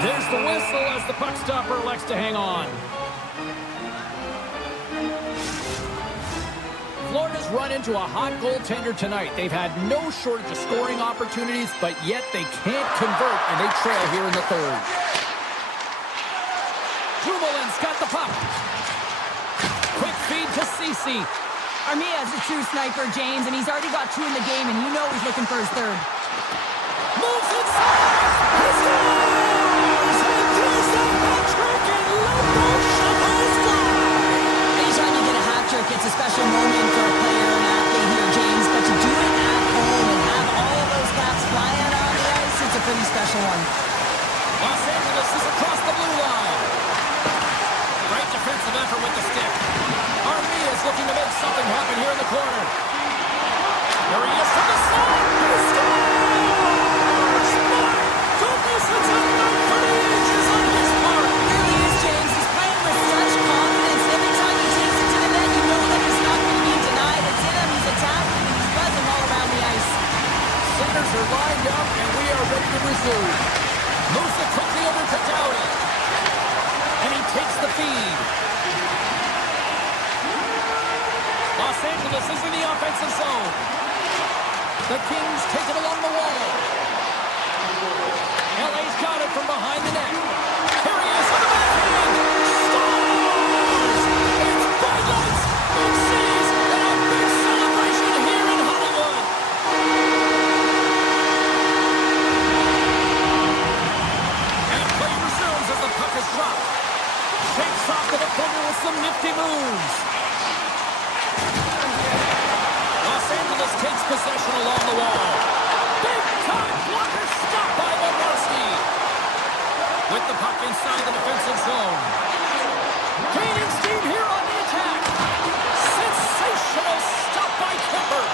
There's the whistle as the puck stopper elects to hang on. Florida's run into a hot goaltender tonight. They've had no shortage of scoring opportunities, but yet they can't convert, and they trail here in the third. Dumoulin's got the puck. Quick feed to Ceci. Armia's a true sniper, James, and he's already got 2 in the game, and you know he's looking for his third. Moves inside. He scores! And there's the hat trick, and Loco shovels fly. Anytime you get a hat trick, it's a special moment for a player and athlete here, James, but to do it at home and have all of those caps flying out on the ice, it's a pretty special one. Los Angeles is across the blue line. Great defensive effort with the stick. Armia is looking to make something happen here in the corner. There he is from the slot. He scores! My goodness, it's a night for the ages on his part. It really is, James. He's playing with such confidence. Every time he takes it to the net, you know that he's not going to be denied. It's in him. He's attacking, and he's buzzing all around the ice. Centers are lined up, and we are ready to resume. Moves it quickly over to Doughty. And he takes the feed. Los Angeles is in the offensive zone. The Kings take it along the wall. LA's got it from behind the net. Here he is on the backhand. Scores! It's Bud Lights, big C's, and a big celebration here in Hollywood. And play resumes as the puck is dropped. Shakes off the defender with some nifty moves. Los Angeles takes possession along the wall. Big time blocker stop by Bobrovsky. With the puck inside the defensive zone. Gaining steam here on the attack. Sensational stop by Kemper.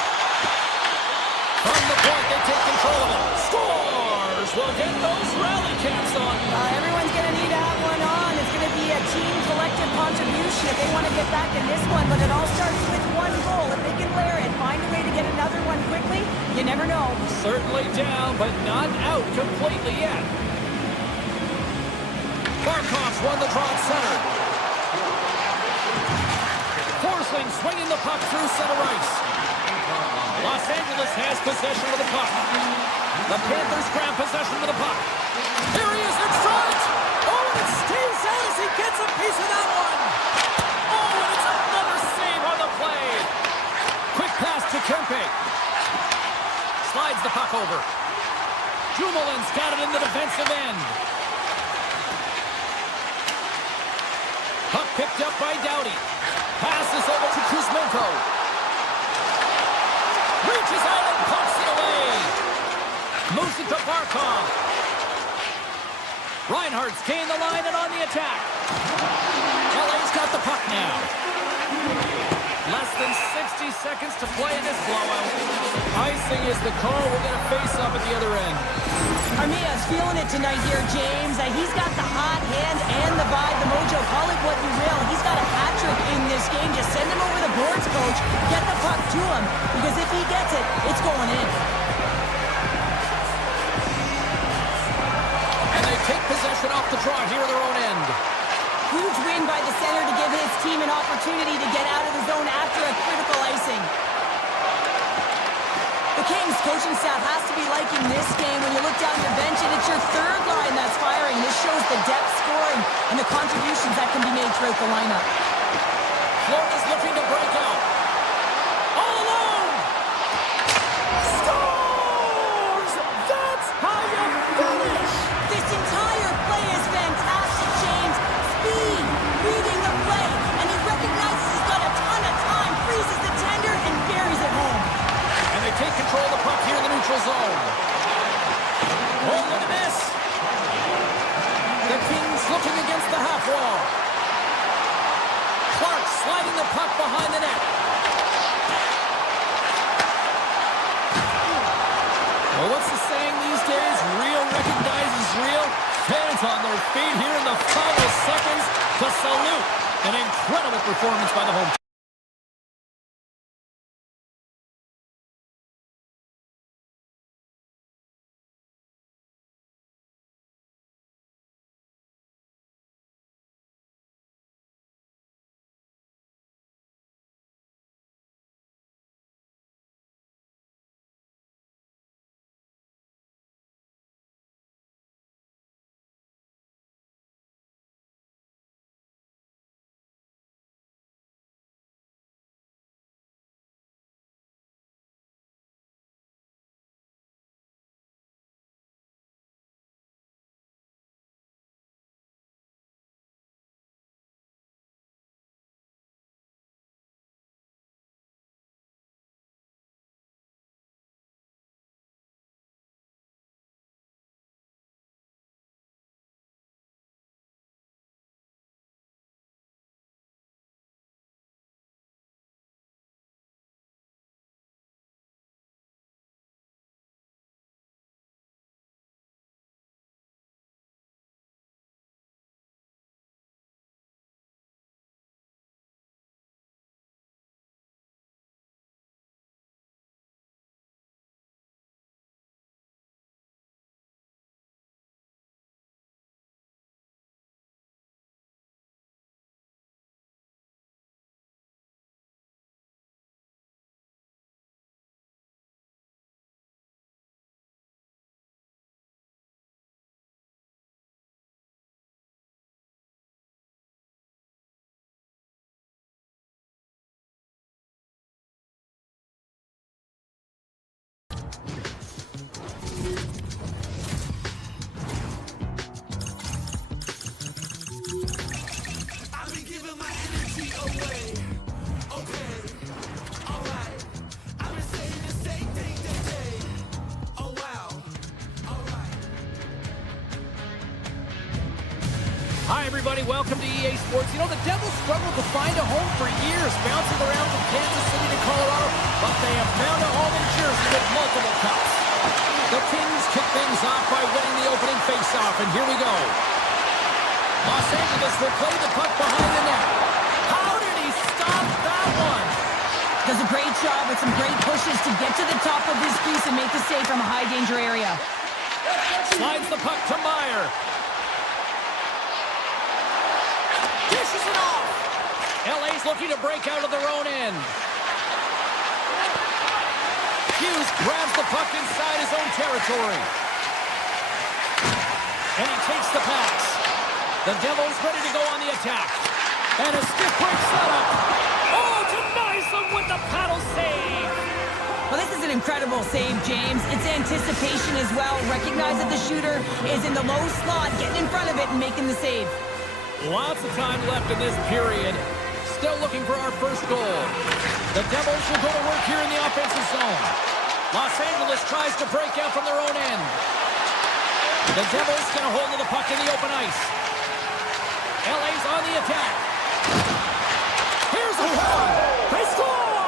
From the point, they take control of it. Scores! We'll get those rally caps on. Everyone's going to need to have one on. It's going to be a team collective contribution if they want to get back in this one, but it all starts with one goal. If they can layer it, find a way to get another one quickly, you never know. Certainly down, but not out completely yet. Barkov's won the draw at center. Forsling swinging the puck through center ice. Los Los Angeles has possession of the puck. The Panthers grab possession of the puck. Here he is in front. Oh, and it stays out as he gets a piece of that one. Oh, and it's another save on the play. Quick pass to Kempe. Slides the puck over. Dumoulin's got it in the defensive end. Puck picked up by Doughty. Passes over to Kuzmenko. Reaches out and pumps it away. Moves it to Barkov. Reinhardt's gained the line and on the attack. LA's got the puck now. Less than 60 seconds to play in this blowout. Icing is the call. We're going to face up at the other end. Armia's feeling it tonight here, James. He's got the hot hand and the vibe, the mojo. Call it what you will. He's got a hat trick in this game. Just send him over the boards, coach. Get the puck to him. Because if he gets it, it's going in. And they take possession off the draw here at their own end. Huge win by the center to give his team an opportunity to get out of the zone after a critical icing. The Kings coaching staff has to be liking this game when you look down your bench and it's your third line that's firing. This shows the depth scoring and the contributions that can be made throughout the lineup. Florida's looking to break out. All alone! Scores! That's how you finish! This entire play is fantastic, James. Speed, reading the play, and he recognizes he's got a ton of time, freezes the tender, and buries it home. And they take control of the puck here in the neutral zone. Oh, look at this! The Kings looking against the half wall. Clark sliding the puck behind the net. Well, what's the saying these days? Real recognizes real. Fans on their feet here in the final seconds to salute an incredible performance by the home team. Hi, everybody. Welcome to EA Sports. You know, the Devils struggled to find a home for years, bouncing around from Kansas City to Colorado, but they have found a home in Jersey with multiple cups. The Kings kick things off by winning the opening faceoff, and here we go. Los Angeles will play the puck behind the net. How did he stop that one? Does a great job with some great pushes to get to the top of his crease and make the save from a high-danger area. Slides the puck to Meyer. Dishes it off. LA's looking to break out of their own end. Hughes grabs the puck inside his own territory. And he takes the pass. The Devils ready to go on the attack. And a stiff break setup. Oh, denies them with the paddle save. Well, this is an incredible save, James. It's anticipation as well. Recognize that the shooter is in the low slot, getting in front of it and making the save. Lots of time left in this period. Still looking for our first goal. The Devils will go to work here in the offensive zone. Los Angeles tries to break out from their own end. The Devils get a hold of the puck in the open ice. LA's on the attack. Here's a shot. They score!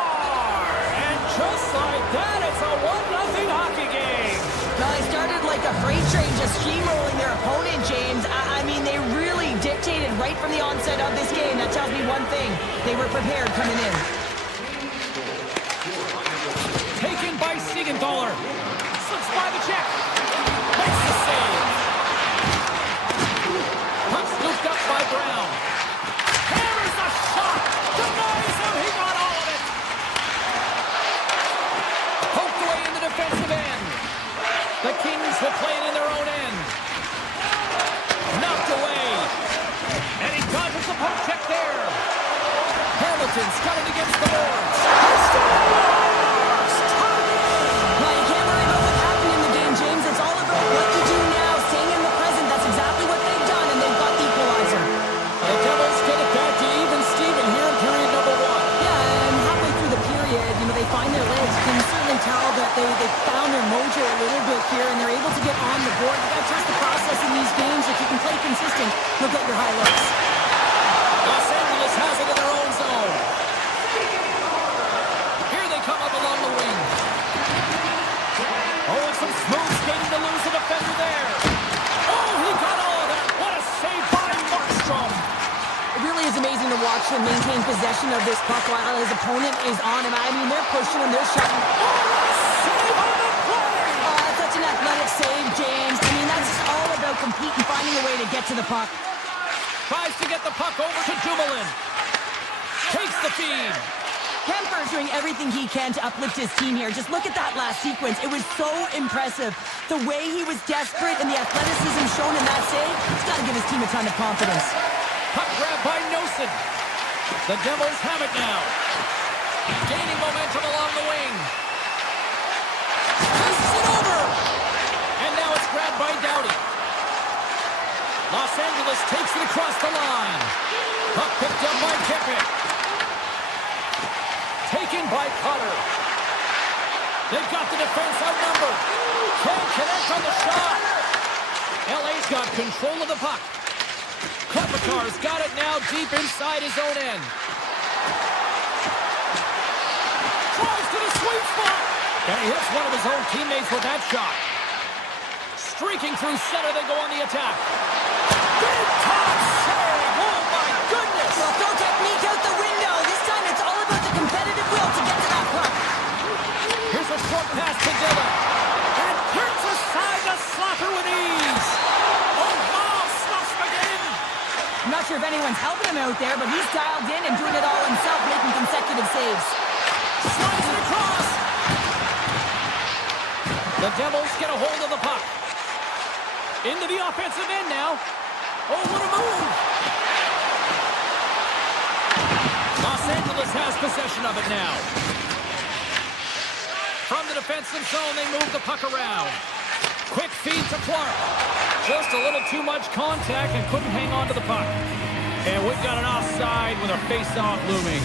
And just like that, it's a 1-0 hockey game. Well, they started like a freight train just steamrolling their opponent, James. I mean, they really dictated right from the onset of this game. That tells me one thing. They were prepared coming in. Taken by Siegenthaler. Slips by the check. Makes the save. Puck scooped up by Brown. Hammers the shot. Denies him. He got all of it. Poked away in the defensive end. The Kings will play it in their own end. Knocked away. And he dodges the poke check there. Hamilton's got it against the boards. He scores! Well, you can't worry about what happened in the game, James. It's all about what you do now, staying in the present. That's exactly what they've done, and they've got the equalizer. The Devils get it back to even Steven here in period number 1. Yeah, and halfway through the period, they find their legs. You can certainly tell that they found their mojo a little bit here, and they're able to get on the board. You got to trust the process in these games. If you can play consistent, you'll get your highlights. Los Angeles has it in their own zone. Here they come up along the wing. Oh, and some smooth skating to lose the defender there. Oh, he got all of that. What a save by Markstrom. It really is amazing to watch him maintain possession of this puck while his opponent is on him. I mean, they're pushing him, they're shutting. Save on the play. Oh, that's such an athletic save, James. I mean, that's just all about competing, finding a way to get to the puck. Tries to get the puck over to Dumoulin. Takes the feed. Kemper's doing everything he can to uplift his team here. Just look at that last sequence. It was so impressive. The way he was desperate and the athleticism shown in that save, it's got to give his team a ton of confidence. Puck grab by Nosen. The Devils have it now. Gaining momentum along the wing. Passes it over. And now it's grabbed by Doughty. Los Angeles takes it across the line. Puck picked up by Kippick. Taken by Cutter. They've got the defense outnumbered. Can't connect on the shot. LA's got control of the puck. Kopitar's got it now deep inside his own end. Tries to the sweet spot. And he hits one of his own teammates with that shot. Streaking through center, they go on the attack. Big top save! Oh my goodness! Well, throw technique out the window. This time it's all about the competitive will to get to that puck. Here's a short pass to Dillon. And turns aside the slapper with ease. Oh, wow! Snuffs again. I'm not sure if anyone's helping him out there, but he's dialed in and doing it all himself, making consecutive saves. Slides it across. The Devils get a hold of the puck. Into the offensive end now. Oh, what a move! Los Angeles has possession of it now. From the defensive zone, they move the puck around. Quick feed to Clark. Just a little too much contact and couldn't hang on to the puck. And we've got an offside with a face-off looming.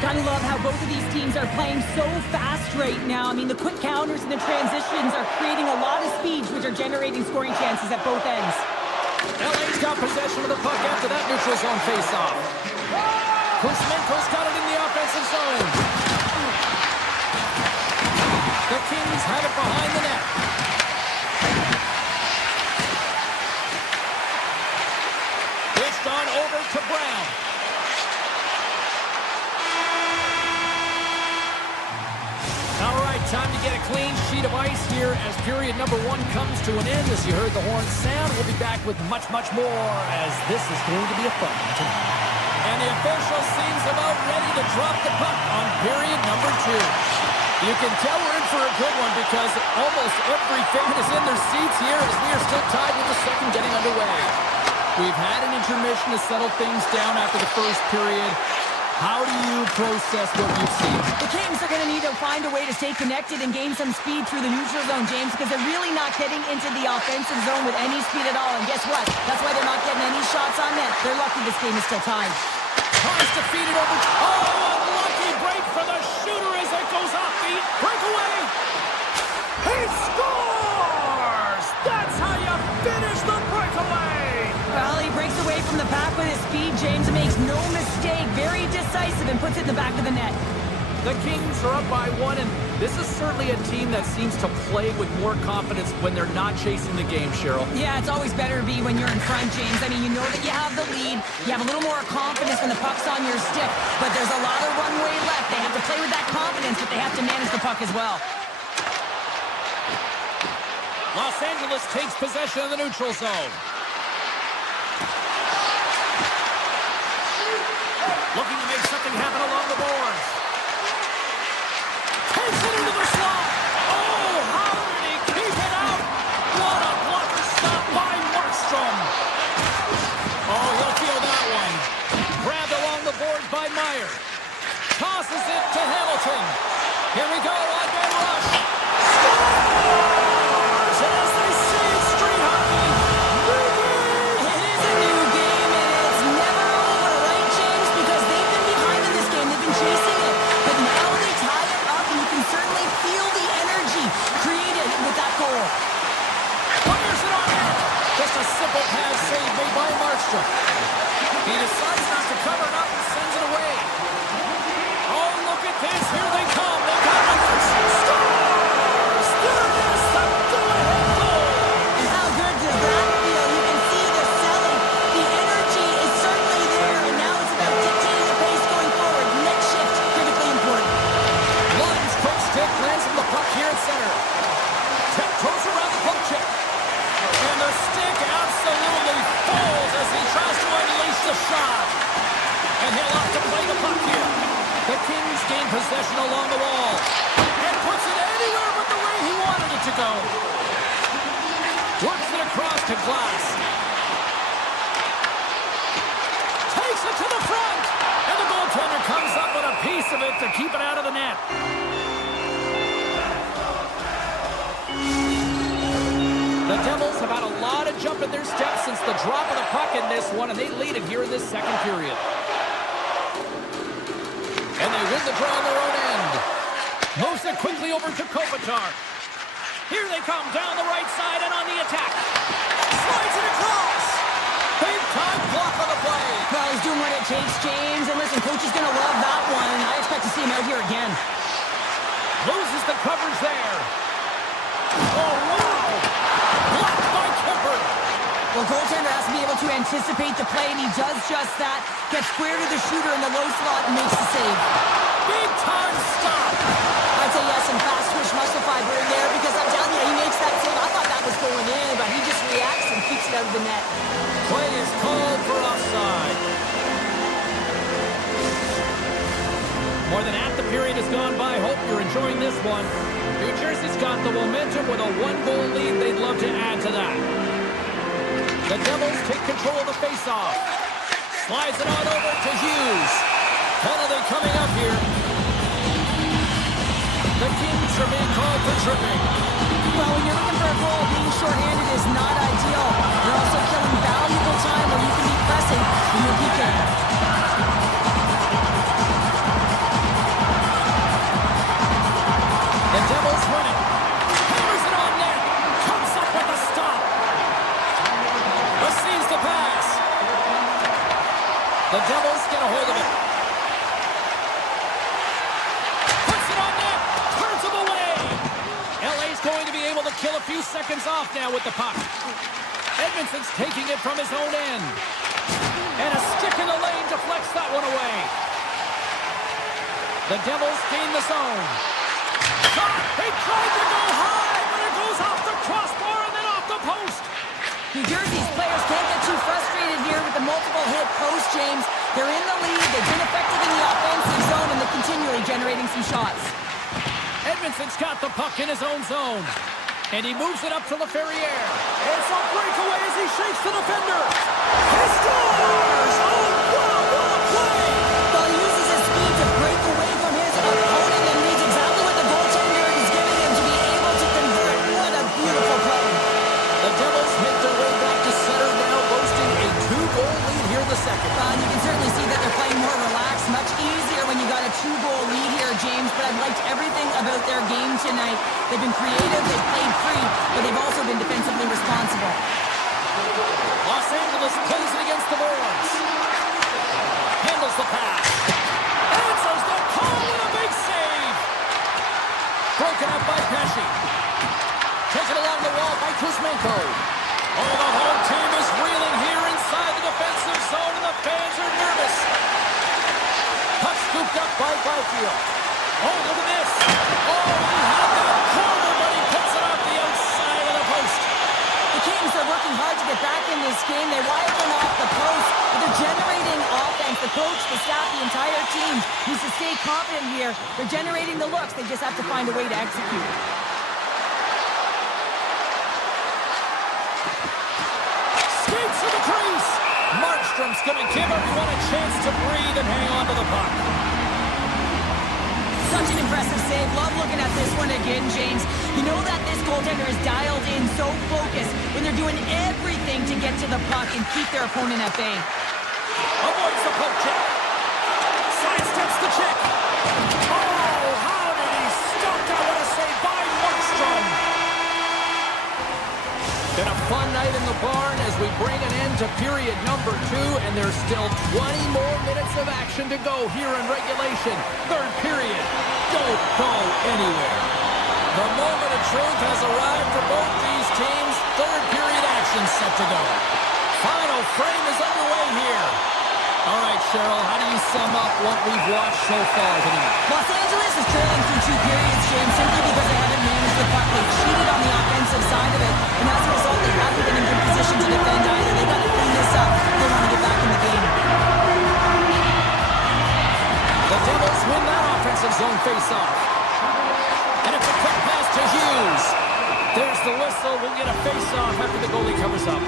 Gotta love how both of these teams are playing so fast right now. I mean, the quick counters and the transitions are creating a lot of speeds, which are generating scoring chances at both ends. LA's got possession of the puck after that neutral zone face-off. Kuzmenko's got it in the offensive zone. The Kings have it behind the net. Pitched on over to Brown. All right, time to get a clean sheet of ice here as period number 1 comes to an end. As you heard the horn sound, we'll be back with much, much more as this is going to be a fun one tonight. And the official seems about ready to drop the puck on period number 2. You can tell we're in for a good one because almost every fan is in their seats here as we are still tied with the second getting underway. We've had an intermission to settle things down after the first period. How do you process what you've seen? The Kings are going to need to find a way to stay connected and gain some speed through the neutral zone, James, because they're really not getting into the offensive zone with any speed at all. And guess what? That's why they're not getting any shots on net. They're lucky this game is still tied. Tries to feed it over. Oh, unlucky break for the shooter as it goes off the breakaway. He scores! That's how you finish the breakaway. Well, he breaks away from the pack with his speed, James, and makes no mistake. Very decisive and puts it in the back of the net. The Kings are up by one, and this is certainly a team that seems to play with more confidence when they're not chasing the game, Cheryl. Yeah, it's always better to be when you're in front, James. I mean, you know that you have the lead. You have a little more confidence when the puck's on your stick, but there's a lot of runway left. They have to play with that confidence, but they have to manage the puck as well. Los Angeles takes possession of the neutral zone. Looking to make something happen along the boards. Takes it into the slot. Oh, how did he keep it out? What a blocker stop by Markstrom. Oh, he'll feel that one. Grabbed along the boards by Meyer. Tosses it to Hamilton. Here we go, on-man rush. Scores! As they say in street hockey, new game. It is a new game, and it's never over, right, James? Because they've been behind in this game. They've been chasing it. But now they tie it up, and you can certainly feel the energy created with that goal. Fires it on net. Just a simple pass save made by Markstrom. He decides not to cover it up and sends it away. Oh, look at this. Here they come. They got numbers. Scores! There it is, the go-ahead goal. And how good does that feel? You can see the selling. The energy is certainly there, and now it's about dictating the pace going forward. Next shift, critically important. Lund's quick stick lands from the puck here at center. Tiptoes around the poke check. And the stick absolutely falls as he tries to unleash the shot. And he'll have to play the puck here. The Kings gain possession along the wall. And puts it anywhere but the way he wanted it to go. Works it across to Glass. Takes it to the front. And the goaltender comes up with a piece of it to keep it out of the net. The Devils have had a lot of jump in their steps since the drop of the puck in this one, and they lead it here in this second period. And they win the draw on their own end. Moves it quickly over to Kopitar. Here they come down the right side and on the attack. Slides it across. Big time block on the play. Well, he's doing what it takes, James. And listen, coach is going to love that one. I expect to see him out here again. Loses the coverage there. Oh, wow. Blocked by Kemper. Well, goaltender has to be able to anticipate the play, and he does just that. Gets square to the shooter in the low slot and makes the save. Big time stop. I'd say yes, some fast twitch muscle fiber in there because I'm telling you, he makes that save. I thought that was going in, but he just reacts and keeps it out of the net. Play is called for offside. More than half the period has gone by. Hope you're enjoying this one. New Jersey's got the momentum with a one-goal lead. They'd love to add to that. The Devils take control of the faceoff. Slides it on over to Hughes. Penalty coming up here. The Kings are being called for tripping. Well, when you're looking for a goal, being shorthanded is not ideal. You're also killing valuable time where you can be pressing when you're PKing. The Devils win it. Hammers it on net. Comes up with a stop. Receives the pass. The Devils get a hold of it. Puts it on net. Turns him away. LA's going to be able to kill a few seconds off now with the puck. Edmondson's taking it from his own end. And a stick in the lane deflects that one away. The Devils gain the zone. He tried to go high, but it goes off the crossbar and then off the post. New Jersey's players can't get too frustrated here with the multiple hit post, James. They're in the lead, they've been effective in the offensive zone, and they're continually generating some shots. Edmondson's got the puck in his own zone. And he moves it up to Laferriere. It's a breakaway as he shakes the defender. He scores! Oh, wow, what a play! Well, he uses his speed to break away from his opponent and reads exactly what the goaltender is giving him to be able to convert. What a beautiful play. The Devils make their way back to center now, boasting a 2-goal lead here in the second. You can certainly see that they're playing more relaxed, much easier when you got a 2-goal lead here, James, but I've liked everything about their game tonight. They've been creative, they've played free, but they've also been defensively responsible. Los Angeles plays it against the boards. Handles the pass. Answers the call with a big save. Broken up by Pesci. Taken along the wall by Kuzmenko. Oh, the whole team is reeling here inside the defensive zone, and the fans are nervous. Puck scooped up by Byfield. Oh, look at this. Oh, he had that corner, but he puts it off the outside of the post. The Kings are working hard to get back in this game. They wired them off the post, but they're generating offense. The coach, the staff, the entire team needs to stay confident here. They're generating the looks. They just have to find a way to execute. Skates to the crease. Markstrom's going to give everyone a chance to breathe and hang on to the puck. Such an impressive save. Love looking at this one again, James. You know that this goaltender is dialed in, so focused when they're doing everything to get to the puck and keep their opponent at bay. Avoids the poke check. Sidesteps the check. Oh, how did he stop that? What a save by Markstrom. Been a fun night in the barn as we bring an end to period number 2, and there's still 20 more minutes of action to go here in regulation. Third period. Don't go anywhere. The moment of truth has arrived for both these teams. Third period action set to go. Final frame is underway here. All right, Cheryl, how do you sum up what we've watched so far tonight? Los Angeles is trailing through 2 periods, James, simply because they haven't managed the puck. They've cheated on the offensive side of it, and as a result, they haven't been in good position to defend either. They've got to clean this up if they want to get back in the game. The Devils win that offensive zone face-off. And it's a quick pass to Hughes. There's the whistle. We'll get a face-off after the goalie covers up.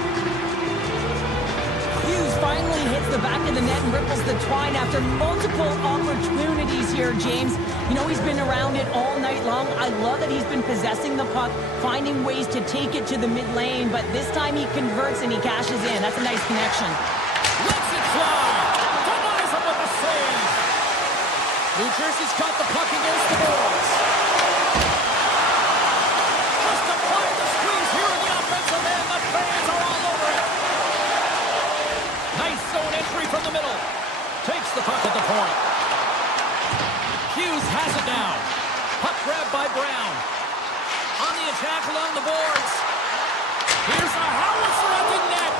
Hughes finally hits the back of the net and ripples the twine after multiple opportunities here, James. You know, he's been around it all night long. I love that he's been possessing the puck, finding ways to take it to the mid lane, but this time he converts and he cashes in. That's a nice connection. Lets it fly. Denies him with the save. New Jersey's got the puck against the boards. Just applying the squeeze here in the offensive end. The fans are all over it. Nice zone entry from the middle. Takes the puck at the point. Hughes has it down. Puck grabbed by Brown. On the attack along the boards. Here's a howitzer at the net.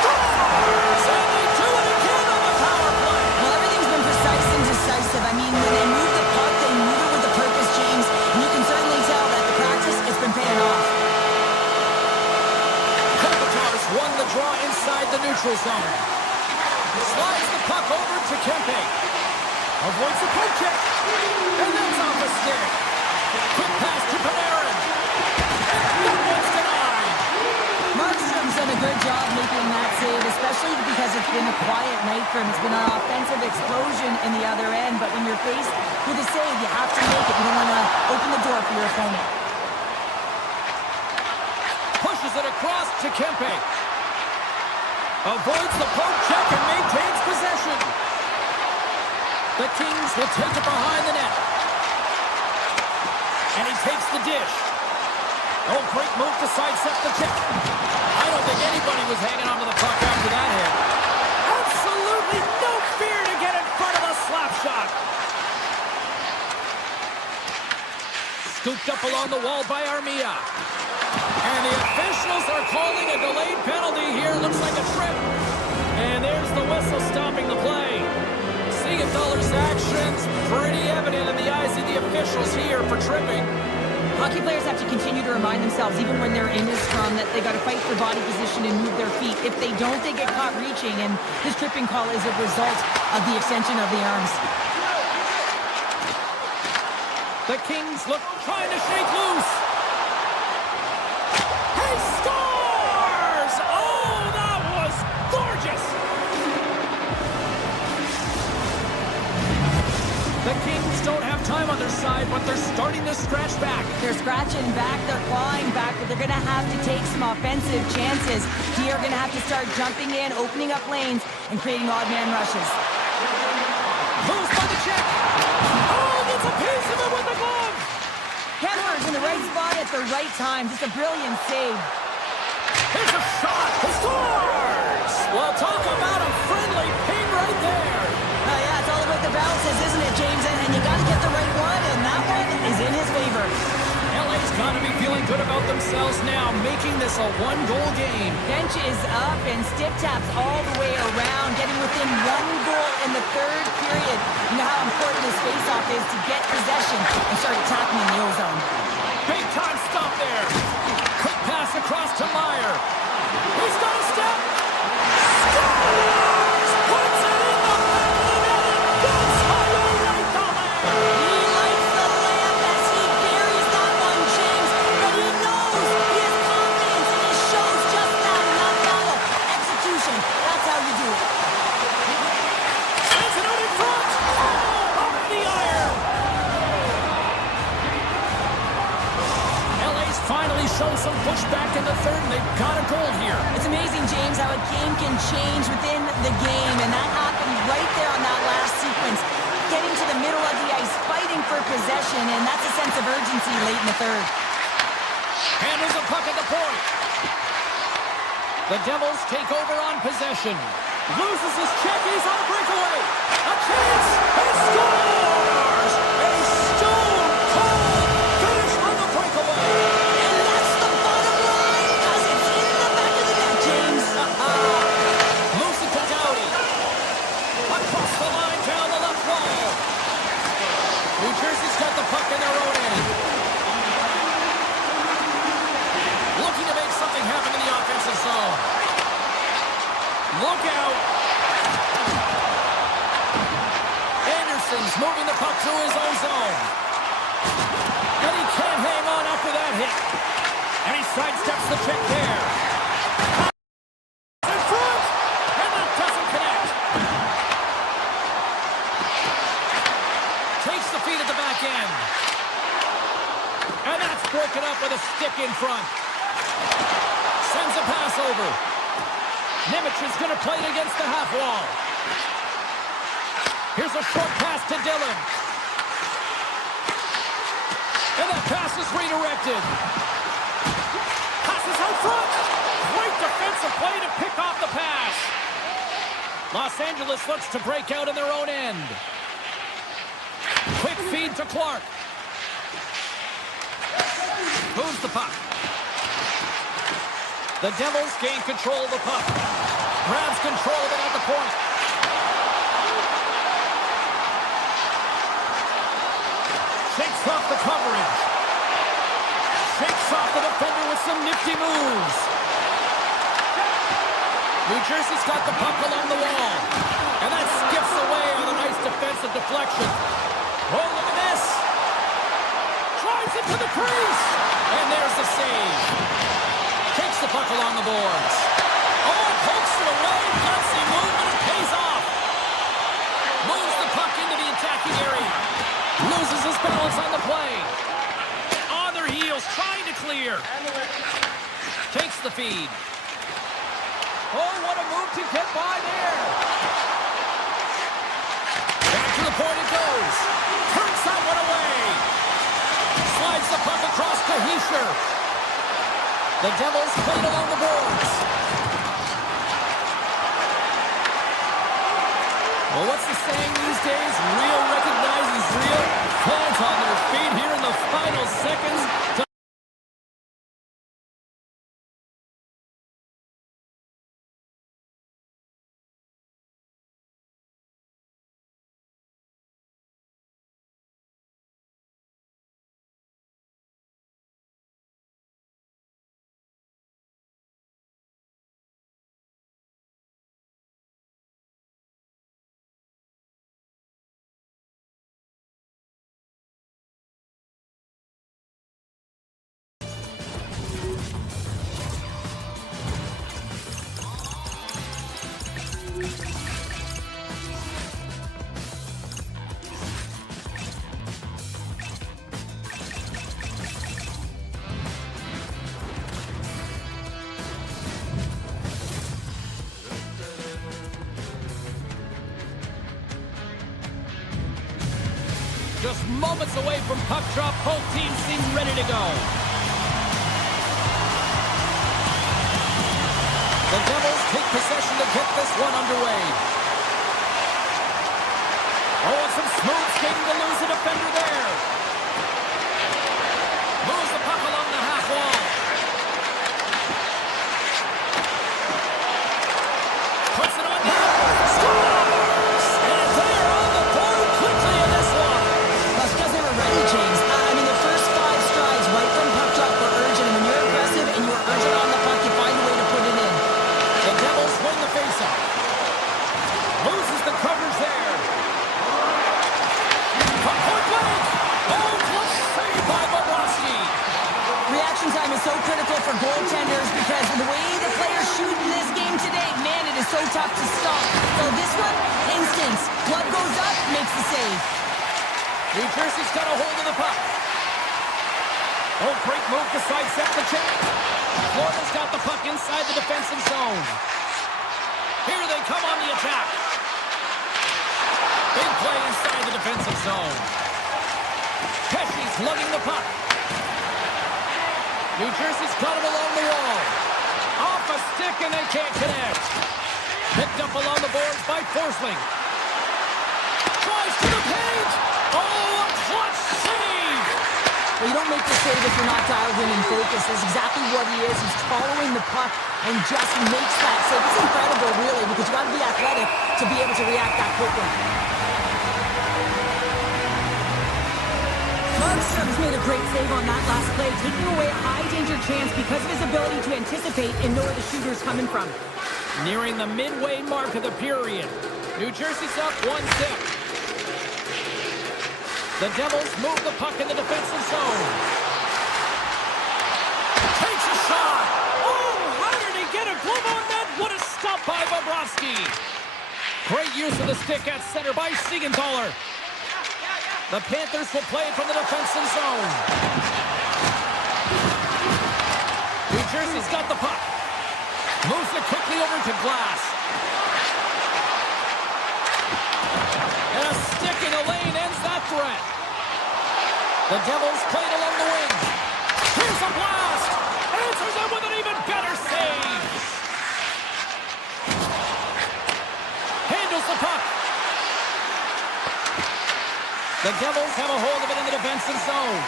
Scores! And they do it again on the power play. Well, everything's been precise and decisive. I mean, when they move the puck, they move it with a purpose, James. And you can certainly tell that the practice, it's been paying off. Kopitar's won the draw inside the neutral zone. Slides the puck over to Kempe. Avoids the poke check. And that's off a stick. Quick pass to Panarin. That one's denied. Markstrom's done a good job making that save, especially because it's been a quiet night for him. It's been an offensive explosion in the other end, but when you're faced with a save, you have to make it. You don't want to open the door for your opponent. Pushes it across to Kempe. Avoids the poke check and maintains possession. The Kings will take it behind the net. And he takes the dish. Oh, great move to sidestep the check. I don't think anybody was hanging onto the puck after that hit. Absolutely no fear to get in front of a slap shot. Scooped up along the wall by Armia. And the officials are calling a delayed penalty here. Looks like a trip. And there's the whistle stopping the play. Siegenthaler's actions pretty evident in the eyes of the officials here for tripping. Hockey players have to continue to remind themselves, even when they're in this scrum, that they got to fight for body position and move their feet. If they don't, they get caught reaching, and this tripping call is a result of the extension of the arms. The Kings look trying to shake loose. He scores! Oh, that was gorgeous! The Kings don't have time on their side, but they're starting to scratch back. They're scratching back, they're clawing back, but they're going to have to take some offensive chances. Here are going to have to start jumping in, opening up lanes, and creating odd man rushes. Moves by the check. Oh, gets a piece of it with the glove. Hammer's in the right spot at the right time. Just a brilliant save. Here's a shot. He scores! Well, talk about a friendly ping right there. Yeah, it's all about the bounces, isn't it, James? And you got to get the right one, and that one is in his favor. LA's got to be feeling good about themselves now, making this a one-goal game. Bench is up and stick taps all the way around, getting within 1 goal in the third period. You know how important this face-off is to get possession and start attacking in the O-zone. Big time stop there. Quick pass across to Meyer. He's got a step. Scores! Puts it in the back of the net and goes higher right the lane. He lights the lamp as he buries that one, James. But he knows he has confidence, and he shows just that in that battle. Execution, that's how you do it. Sends it out in front. Oh, off the iron. LA's finally shown some pushback in the third, and they've got a goal here. It's amazing, James, how a game can change within the game, and that happened right there on that last sequence. Getting to the middle of the ice, fighting for possession, and that's a sense of urgency late in the third. Handles the puck at the point. The Devils take over on possession. Loses his check. He's on a breakaway. A chance. He scores! A stone-cold finish on the breakaway. And that's the bottom line, because it's in the back of the net, James. Moves it to Doughty. Across the line, down the left wall. New Jersey's got the puck in their own end. Looking to make something happen in the offensive zone. Look out. Anderson's moving the puck through his own zone. And he can't hang on after that hit. And he sidesteps the check there. In front. And that doesn't connect. Takes the feed at the back end. And that's broken up with a stick in front. Sends a pass over. Nemec is going to play it against the half wall. Here's a short pass to Dillon. And that pass is redirected. Passes out front. Great defensive play to pick off the pass. Los Angeles looks to break out in their own end. Quick feed to Clark. Moves the puck. The Devils gain control of the puck. Grabs control of it at the point. Shakes off the coverage. Shakes off the defender with some nifty moves. New Jersey's got the puck along the wall. And that skips away on a nice defensive deflection. Oh, look at this. Drives it to the crease. And there's the save. Takes the puck along the boards. Oh, pokes it away. Gutsy move, and it pays off. Moves the puck into the attacking area. Loses his balance on the play. On their heels, trying to clear. Takes the feed. Oh, what a move to get by there. Back to the point it goes. Turns that one away. Slides the puck across to Hischier. The Devils played along the boards. Well, what's the saying these days? Real recognizes real. Fans on their feet here in the final seconds. moments away from puck drop. Both teams seem ready to go. The Devils take possession to get this one underway. Oh, and some smooth skating to lose a defender there. Moves the puck along the half wall. Puts it on net. Scores! And they're on the board quickly in this one. Plus, because they were ready, James. I mean, the first 5 strides right from puck drop were urgent. And when you're aggressive and you're urgent on the puck, you find a way to put it in. The Devils win the faceoff. Loses the coverage there. From point blank. Oh, clutch save by Bobrovsky. Reaction time is so critical for goaltenders because of the way the players shoot in this game today, man, it is so tough to stop. So this one, instincts. Glove goes up, makes the save. New Jersey's got a hold of the puck. Oh, great move to sidestep the check. Florida's got the puck inside the defensive zone. Here they come on the attack. Big play inside the defensive zone. Pesci's lugging the puck. New Jersey's got it along the wall. Off a stick and they can't connect. Picked up along the boards by Forsling. Tries to the page. Oh, a clutch save. Well, you don't make the save if you're not dialed in and focused. That's exactly what he is. He's following the puck and just makes that save. It's incredible, really, because you got to be athletic to be able to react that quickly. ePuckStorm's made a great save on that last play, taking away a high-danger chance because of his ability to anticipate and know where the shooter's coming from. Nearing the midway mark of the period. New Jersey's up 1-0. The Devils move the puck in the defensive zone. Takes a shot. Oh, how did he get a glove on that? What a stop by Bobrovsky. Great use of the stick at center by Siegenthaler. The Panthers will play it from the defensive zone. New Jersey's got the puck. Moves it quickly over to Glass. And a stick in the lane ends that threat. The Devils played along the wing. Here's a blast. Answers it with an even better save. Handles the puck. The Devils have a hold of it in the defensive zone.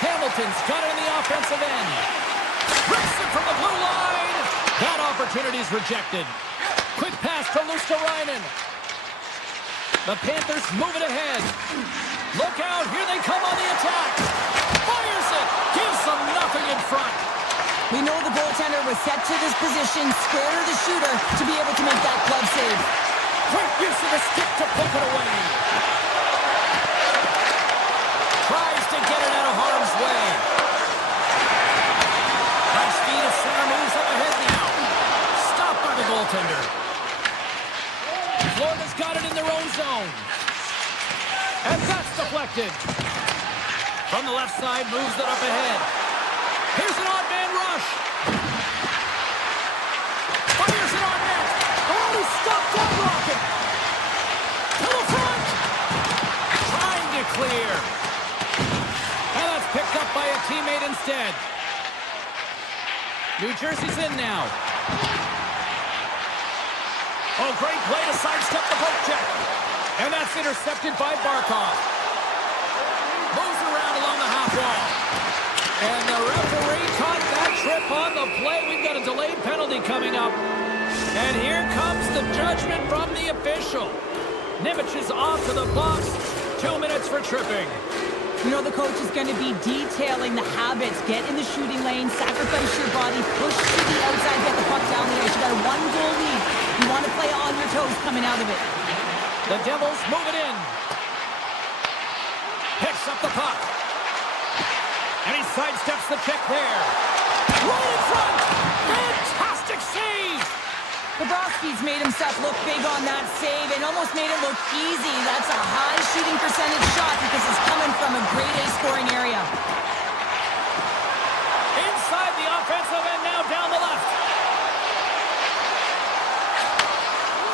Hamilton's got it in the offensive end. Rips it from the blue line. That opportunity's rejected. Quick pass to Luosterainen. The Panthers move it ahead. Look out, here they come on the attack. Fires it, gives them nothing in front. We know the goaltender was set to this position, square to the shooter, to be able to make that glove save. Quick use of the stick to poke it away. Tries to get it out of harm's way. High speed of center moves up ahead now. Stopped by the goaltender. Florida's got it in their own zone. And that's deflected. From the left side, moves it up ahead. Here's an odd man rush. Fires it on net. Oh, he stopped that rocket. To the front. Trying to clear. And that's picked up by a teammate instead. New Jersey's in now. Oh, great play to sidestep the poke check. And that's intercepted by Barkov. Moves around along the half wall. And the referee caught that trip on the play. We've got a delayed penalty coming up. And here comes the judgment from the official. Nimich is off to the box. 2 minutes for tripping. You know the coach is going to be detailing the habits. Get in the shooting lane, sacrifice your body, push to the outside, get the puck down the ice. You got a 1-goal lead. You want to play on your toes coming out of it. The Devils move it in. Picks up the puck. And he sidesteps the check there. Right in front. Fantastic save. Bobrovsky's made himself look big on that save and almost made it look easy. That's a high shooting percentage shot because it's coming from a grade A scoring area. Inside the offensive end now down the left.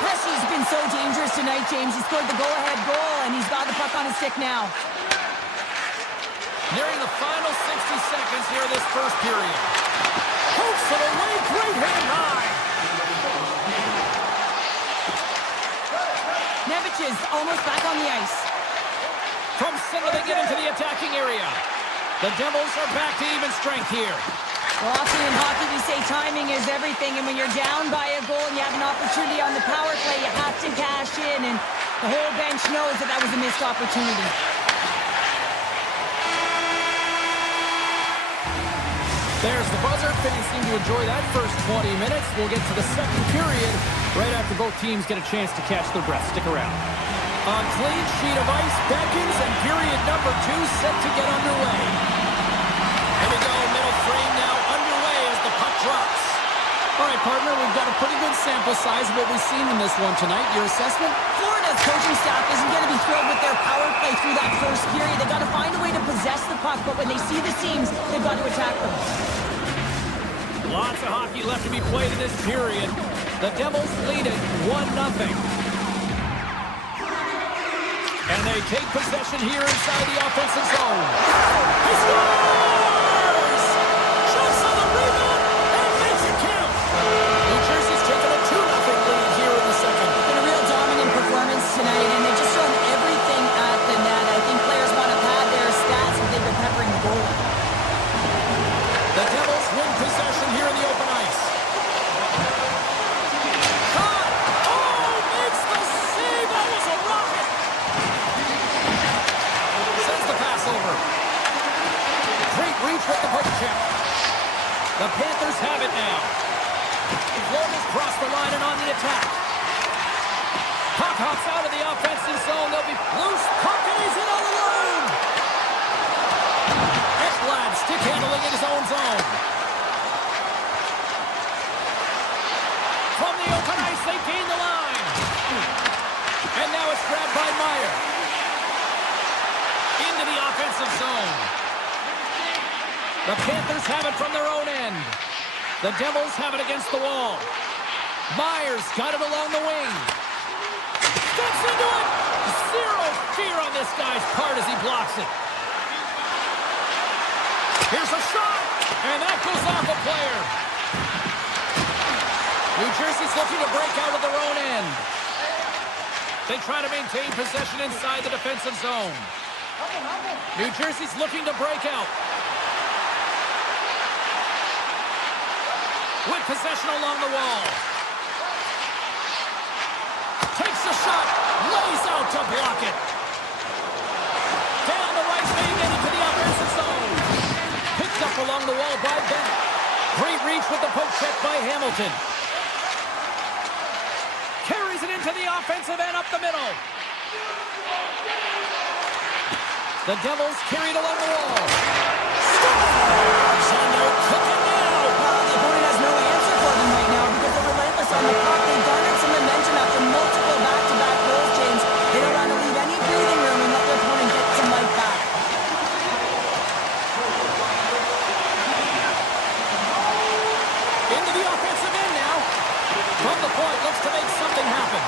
Pesci's been so dangerous tonight, right, James. He scored the go-ahead goal, and he's got the puck on his stick now. Nearing the final 60 seconds here this first period. Hooks it away, great hand high. Nevich is almost back on the ice. From center, they get into the attacking area. The Devils are back to even strength here. Well, often in hockey, we say timing is everything, and when you're down by a goal and you have an opportunity on the power play, you have to cash in, and the whole bench knows that that was a missed opportunity. There's the buzzer. Fans seem to enjoy that first 20 minutes. We'll get to the second period right after both teams get a chance to catch their breath. Stick around. A clean sheet of ice beckons, and period number 2 set to get underway. Here we go, middle frame now underway as the puck drops. All right, partner, we've got a pretty good sample size of what we've seen in this one tonight. Your assessment? Florida's coaching staff isn't going to be thrilled with their power play through that first period. They've got to find a way to possess the puck, but when they see the seams, they've got to attack them. Lots of hockey left to be played in this period. The Devils lead it 1-0. And they take possession here inside the offensive zone. He scores! Jumps on the rebound and makes it count. New Jersey's taken a 2-0 lead here in the second. Been a real dominant performance tonight, and they've just thrown everything at the net. I think players want to pad their stats if they've been peppering the goalie. The Devils win possession here in the open ice. Shot! Oh, makes the save! That was a rocket! Sends the pass over. Great reach with the poke check. The Panthers have it now. Florida's crossed the line and on the attack. Puck hops out of the offensive zone. They'll be loose. Puck and he's in all alone. Ekblad stick handling in his own zone. From the open ice, they gain the line. And now it's grabbed by Meyer. Into the offensive zone. The Panthers have it from their own end. The Devils have it against the wall. Myers got it along the wing. Steps into it. Zero fear on this guy's part as he blocks it. Here's a shot. And that goes off a player. New Jersey's looking to break out of their own end. They try to maintain possession inside the defensive zone. New Jersey's looking to break out. With possession along the wall. Takes a shot. Lays out to block it. Down the right wing and into the offensive zone. Picked up along the wall by Bennett. Great reach with the poke check by Hamilton. Carries it into the offensive end up the middle. The Devils carried along the wall. Scores! And they're cooking now. The opponent has no answer for them right now because they're relentless on the puck. They've garnered some momentum after multiple back-to-back goals, James. They don't want to leave any breathing room and let their opponent get some life back. Into the offensive end now. From the point, looks to make something happen.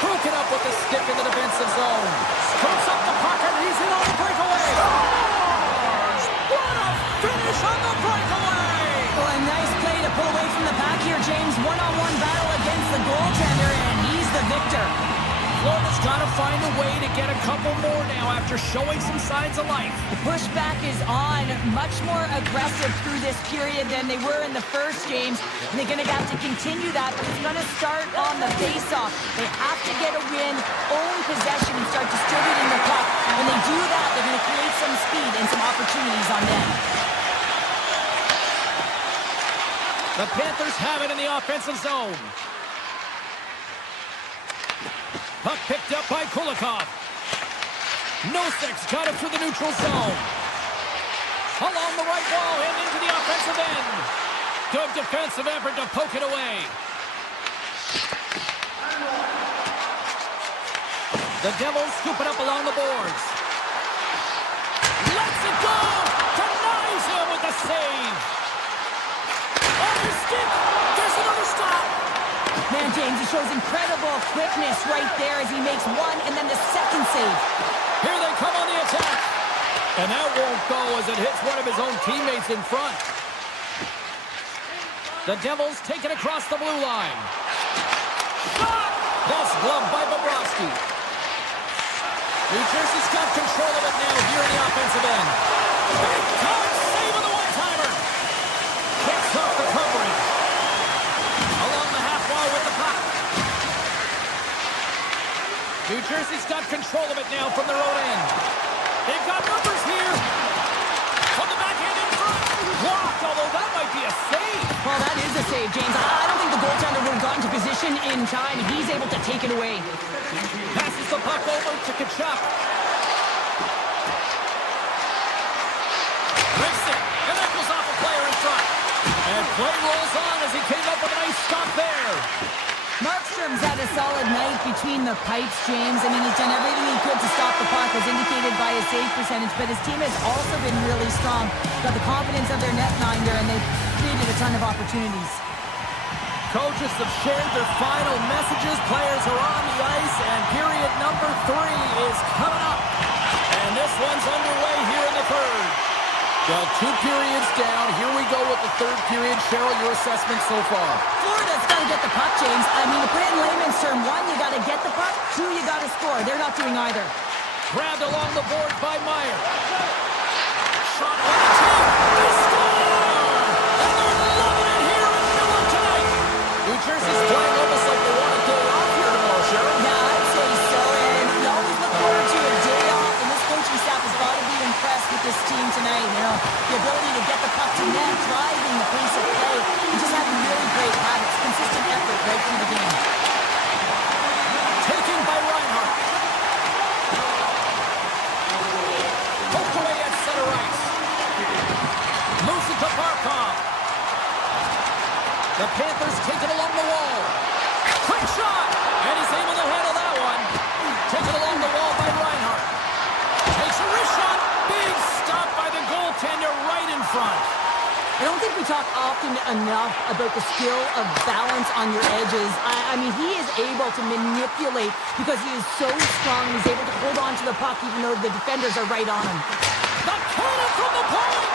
Broken up with the stick in the defensive zone. Scoops up the puck and he's in on the breakaway. Scores! What a finish on the breakaway! Well, a nice play to pull away from the pack here, James. One-on-one battle against the goaltender, and he's the victor. Florida's got to find a way to get a couple more now after showing some signs of life. The pushback is on, much more aggressive through this period than they were in the first, James. And they're going to have to continue that, but it's going to start on the face-off. They have to get a win, own possession, and start distributing the puck. When they do that, they're going to create some speed and some opportunities on them. The Panthers have it in the offensive zone. Puck picked up by Kulikov. Nosek's got it through the neutral zone. Along the right wall and into the offensive end. Good defensive effort to poke it away. The Devils scoop it up along the boards. Lets it go! Denies him with the save! Off his stick! There's another stop! Man, James, you shows incredible quickness right there as he makes one and then the second save. Here they come on the attack. And that won't go as it hits one of his own teammates in front. The Devils take it across the blue line. Shot! That's gloved by Bobrovsky. New Jersey's got control of it now here in the offensive end. Big time save on the one-timer. Kicks off the coverage. Along the half wall with the puck. New Jersey's got control of it now from their own end. They've got numbers here. From the backhand in front. Blocked, although that might be a save. Well, that is a save, James. I don't think the goaltender would have gotten to position in time. He's able to take it away. Passes the puck over to Kachuk. Rips it, and that goes off a player in front. And play rolls on as he came up with a nice stop there. Markstrom's had a solid night between the pipes, James. I mean, he's done everything he could to stop the puck, as indicated by his save percentage, but his team has also been really strong. Got the confidence of their netminder, and they've created a ton of opportunities. Coaches have shared their final messages. Players are on the ice, and period number 3 is coming up. And this one's underway here in the third. Well, 2 periods down. Here we go with the third period. Cheryl, your assessment so far? Florida's got to get the puck, James. I mean, to put it in layman's term, 1, you got to get the puck. 2, you got to score. They're not doing either. Grabbed along the board by Meyer. Shot on the tip. They score! And they're loving it here in Miller tonight. New Jersey's playing almost like they want a day off here tomorrow, Cheryl. Yeah, I'd say so. And you always look forward to a day off. And this coaching staff has got to be impressed with this team tonight. You know, the ability to get the puck to net, driving the pace of play, and just having really great habits, consistent effort right through the game. Taken by Reinhart. Poked away at center ice. Moves it to Barkov. The Panthers take it along the wall. Quick shot! And he's able to handle that one. Taken along the wall by Reinhart. Takes a wrist shot. Big stop by the goaltender right in front. I don't think we talk often enough about the skill of balance on your edges. I mean, he is able to manipulate because he is so strong. He's able to hold on to the puck even though the defenders are right on him. The cannon from the point!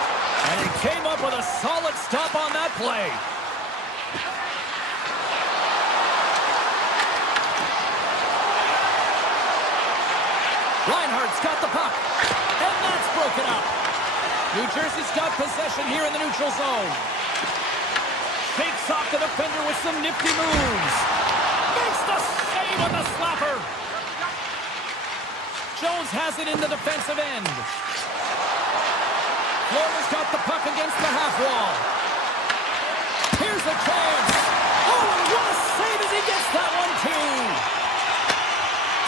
And he came up with a solid stop on that play. Reinhardt's got the puck. And that's broken up. New Jersey's got possession here in the neutral zone. Shakes off the defender with some nifty moves. Makes the save on the slapper. Jones has it in the defensive end. Florida's got the puck against the half wall. Here's a chance. Oh, and what a save as he gets that one, too.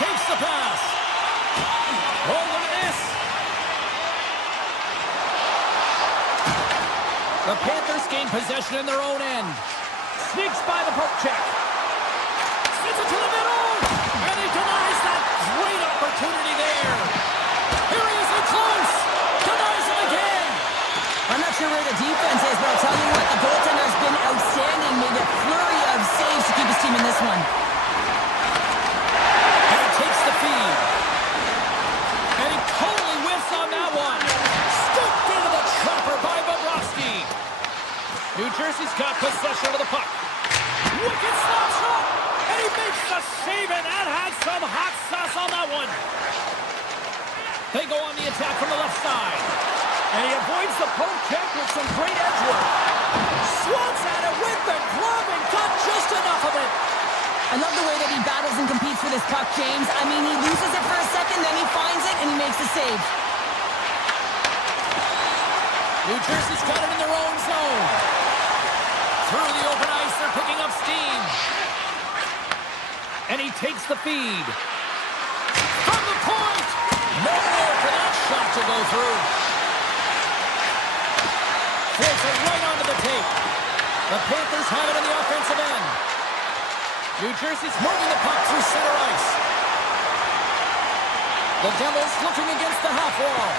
Takes the pass. Oh, look at this. The Panthers gain possession in their own end. Sneaks by the poke check. Sends it to the middle. And he denies that great opportunity there. Here he is in close. Denies it again. I'm not sure where the defense is, but I'll tell you what, the goaltender has been outstanding. Made a flurry of saves to keep his team in this one. And he takes the feed. And he totally whiffs on that one. Scooped into the trapper by Bobrovsky. New Jersey's got possession of the puck. Wicked slap shot. And he makes the save, and that had some hot sauce on that one. They go on the attack from the left side. And he avoids the poke check with some great edge work. Swats at it with the glove and got just enough of it. I love the way that he battles and competes for this puck, James. I mean, he loses it for a second, then he finds it, and he makes the save. New Jersey's got it in their own zone. Through the open ice, they're picking up steam. And he takes the feed. From the point! Nowhere for that shot to go through. Floats it right onto the tape. The Panthers have it in the offensive end. New Jersey's moving the puck through center ice. The Devils looking against the half wall.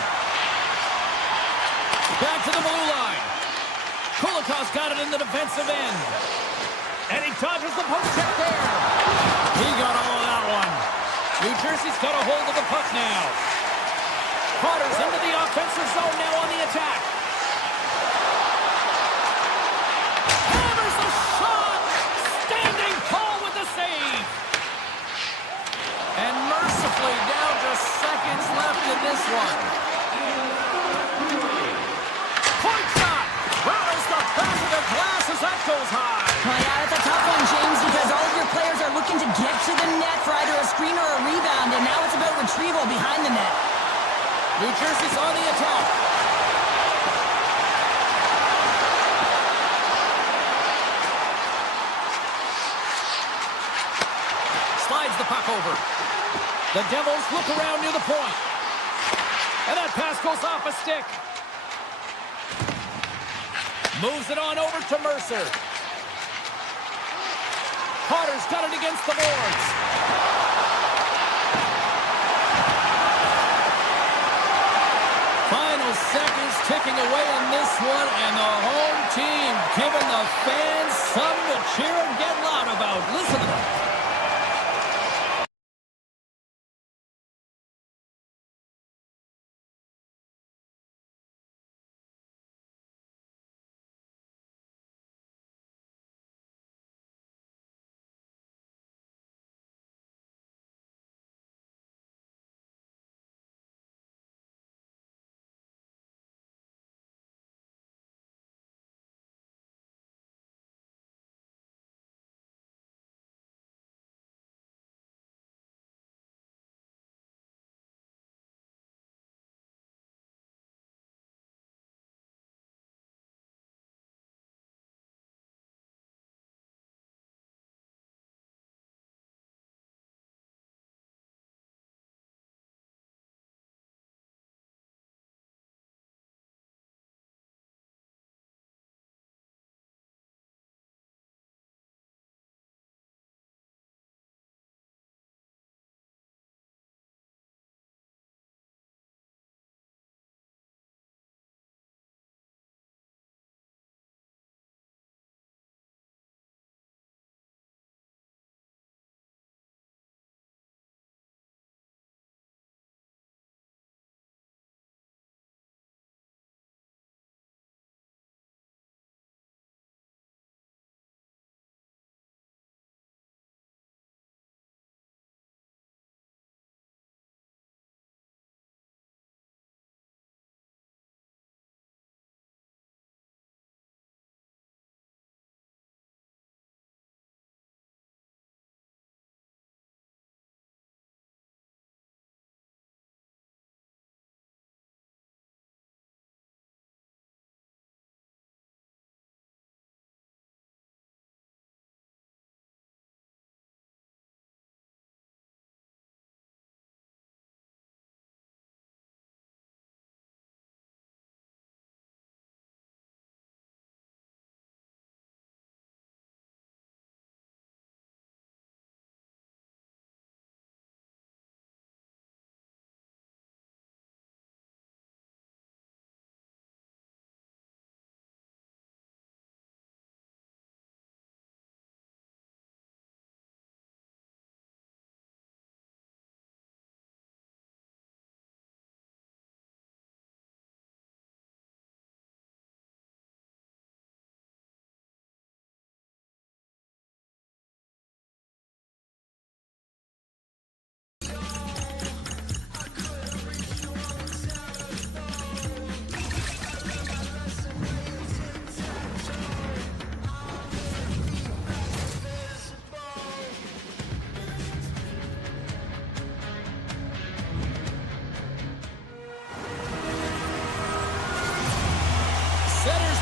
Back to the blue line. Kulikov's got it in the defensive end. And he dodges the poke check there. Jersey's got a hold of the puck now. Potter's into the offensive zone now on the attack. Hammers a shot! Standing tall with the save. And mercifully down to seconds left in this one. Point shot! Where is the back of the glass as that goes high? Well, yeah, it's a tough one, James, because all of your players are looking to get to the net for either a screen or a rebound, and now it's about retrieval behind the net. New Jersey's on the attack. Slides the puck over. The Devils look around near the point. And that pass goes off a stick. Moves it on over to Mercer. Potter's got it against the boards. Final seconds ticking away in this one, and the home team giving the fans something to cheer and get loud about. Listen to them.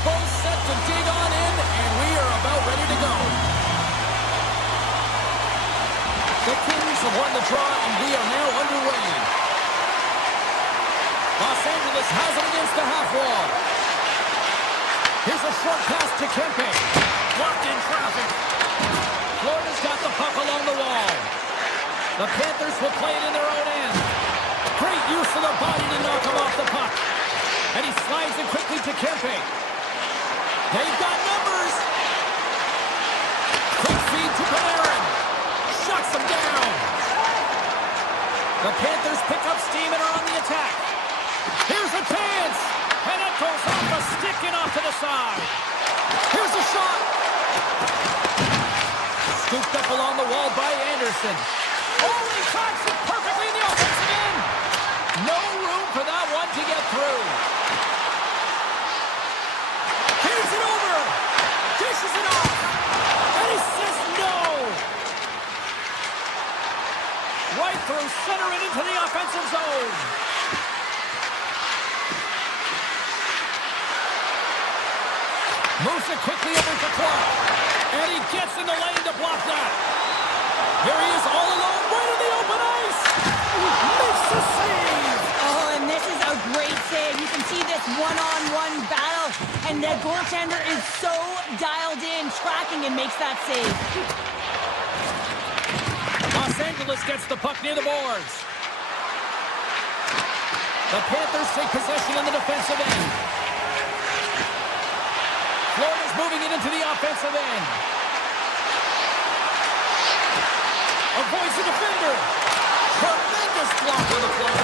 both set to dig on in, and we are about ready to go. The Kings have won the draw, and we are now underway. Los Angeles has it against the half wall. Here's a short pass to Kempe. Blocked in traffic. Florida's got the puck along the wall. The Panthers will play it in their own end. Great use of the body to knock him off the puck. And he slides it quickly to Kempe. They've got numbers. Quick feed to Panarin. Shuts him down. The Panthers pick up steam and are on the attack. Here's a chance. And it goes off the stick and off to the side. Here's a shot. Scooped up along the wall by Anderson. Oh, he tracks it perfectly in the offensive end. No room for that one to get through. Here's it over. Dishes it off. And he says no. Right through center and into the offensive zone. Moves it quickly over to Clark. And he gets in the lane to block that. Here he is all alone, right in the open ice. Makes the save. Oh, and this is a great save. You can see this one-on-one battle. And the goaltender is so dialed in, tracking, and makes that save. Los Angeles gets the puck near the boards. The Panthers take possession in the defensive end. Florida's moving it into the offensive end. Avoids the defender. Tremendous block on the play.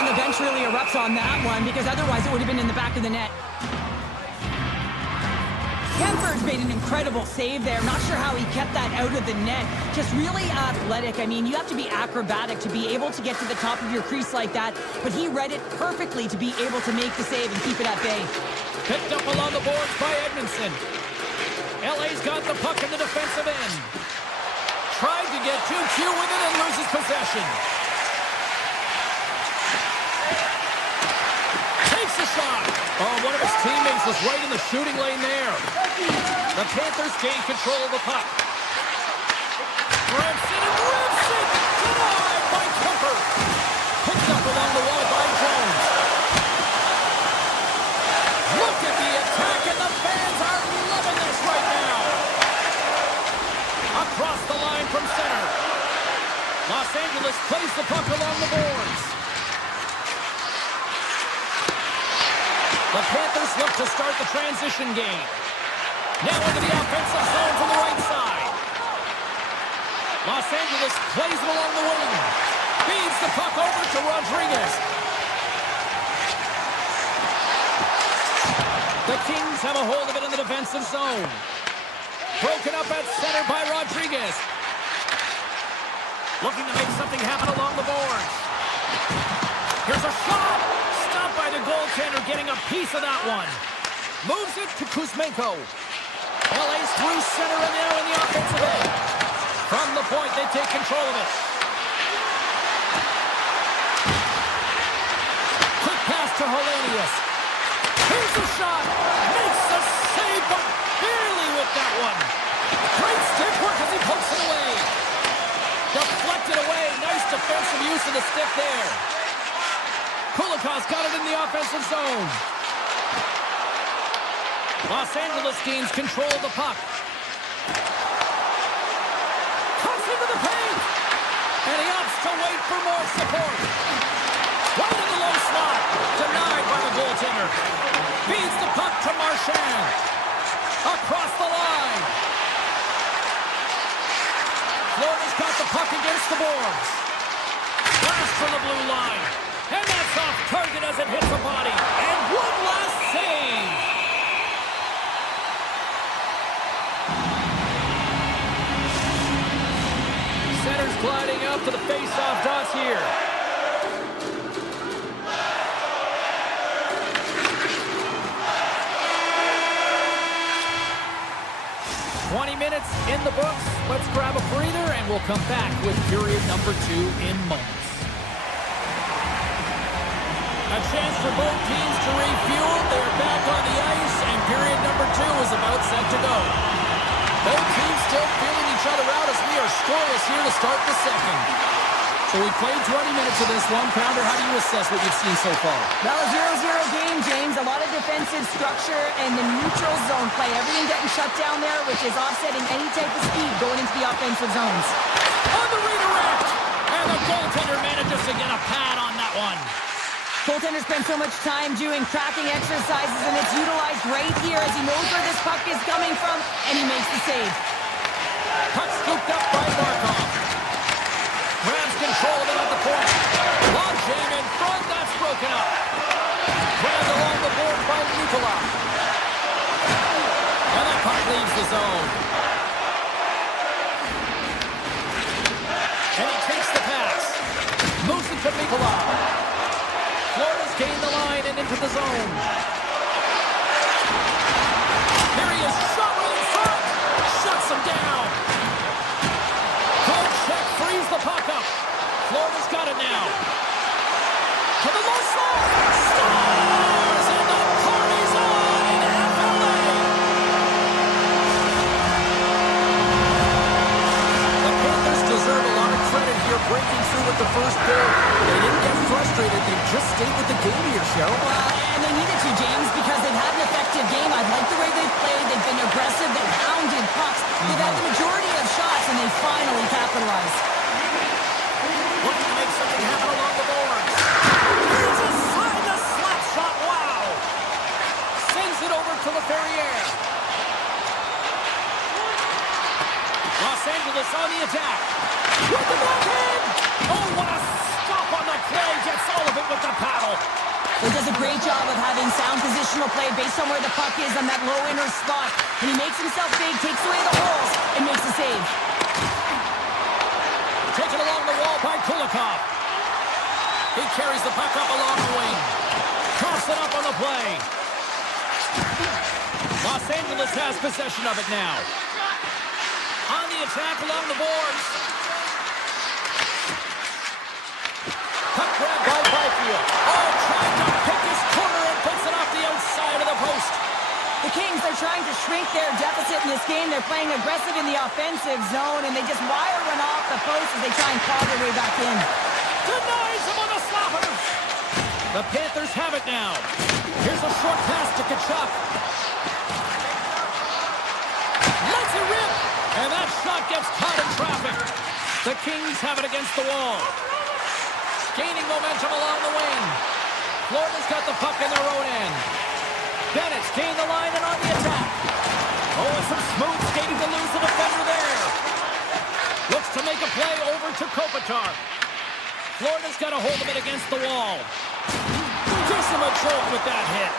And the bench really erupts on that one because otherwise it would have been in the back of the net. Kemper's made an incredible save there. Not sure how he kept that out of the net. Just really athletic. I mean, you have to be acrobatic to be able to get to the top of your crease like that. But he read it perfectly to be able to make the save and keep it at bay. Picked up along the boards by Edmondson. LA's got the puck in the defensive end. Tried to get 2Q with it and loses possession. Takes a shot. Oh, one of his teammates was right in the shooting lane there. The Panthers gain control of the puck. Rips it and rips it. Denied by Kemper. Picked up along the wall by Jones. Look at the attack, and the fans are loving this right now. Across the line from center. Los Angeles plays the puck along the boards. The Panthers look to start the transition game. Now into the offensive zone from the right side. Los Angeles plays it along the wing. Feeds the puck over to Rodriguez. The Kings have a hold of it in the defensive zone. Broken up at center by Rodriguez. Looking to make something happen along the boards. Here's a shot. Stopped by the goaltender, getting a piece of that one. Moves it to Kuzmenko. LA's through center and now in the offensive end. From the point, they take control of it. Quick pass to Hellenius. Here's the shot. Makes the save, but barely with that one. Great stick work as he pokes it away. Deflected away. Nice defensive use of the stick there. Kulikov's got it in the offensive zone. Los Angeles gains control of the puck. Cuts into the paint. And he opts to wait for more support. Right in the low slot. Denied by the goaltender. Feeds the puck to Marchand. Across the line. Florida's got the puck against the boards. Blast from the blue line. And that's off target as it hits the body. And one last save. Center's gliding up to the face-off dots here. 20 minutes in the books. Let's grab a breather, and we'll come back with period number 2 in moments. A chance for both teams to refuel. They're back on the ice, and period number 2 is about set to go. Both teams still feeling each other out as we are scoreless here to start the second. So we played 20 minutes of this one. Pounder, how do you assess what you've seen so far? Well, a 0-0 game, James. A lot of defensive structure and the neutral zone play. Everything getting shut down there, which is offsetting any type of speed going into the offensive zones. On the redirect! And the goaltender manages to get a pad on that one. Goaltender spends so much time doing tracking exercises, and it's utilized right here as he knows where this puck is coming from, and he makes the save. Puck scooped up by Barkov. Grabs control of it at the point. Long jam in front. That's broken up. Grabbed along the board by Nicola. And that puck leaves the zone. And he takes the pass. Moves it to Nicola. Florida's gained the line and into the zone. Here he is, shot right in front. Shuts him down. Cold check, frees the puck up. Florida's got it now. To the low slot. Scores! And the party's on in FLA. The Panthers deserve a lot of credit here breaking through with the first goal. They didn't get frustrated. They just stayed with the game here, Cheryl. And they needed to, James, because they've had an effective game. I like the way they've played. They've been aggressive. They've hounded pucks. They've had the majority of shots, and they finally capitalized. Looking to make something happen along the boards. Here's a slide, the slap shot. Wow. Sends it over to LaFerriere. Los Angeles on the attack. With the backhand. Oh, what a stop on the play. Gets all of it with the paddle. He does a great job of having sound positional play based on where the puck is on that low inner spot. And he makes himself big, takes away the holes, and makes a save. Taken along the wall by Kulikov. He carries the puck up along the wing. Coughs it up on the play. Los Angeles has possession of it now. On the attack along the boards. Puck grab by Byfield. Oh, trying to pick his corner and puts it off the outside of the post. The Kings, they're trying to shrink their deficit in this game. They're playing aggressive in the offensive zone, and they just wire run off the post as they try and claw their way back in. Denies him on the slapper. The Panthers have it now. Here's a short pass to Tkachuk. Lets it rip. And that shot gets caught in traffic. The Kings have it against the wall. Gaining momentum along the wing. Florida's got the puck in their own end. Bennett's gained the line and on the attack. Oh, some smooth skating to lose the defender there. Looks to make a play over to Kopitar. Florida's got a hold of it against the wall. Gives him a jolt with that hit.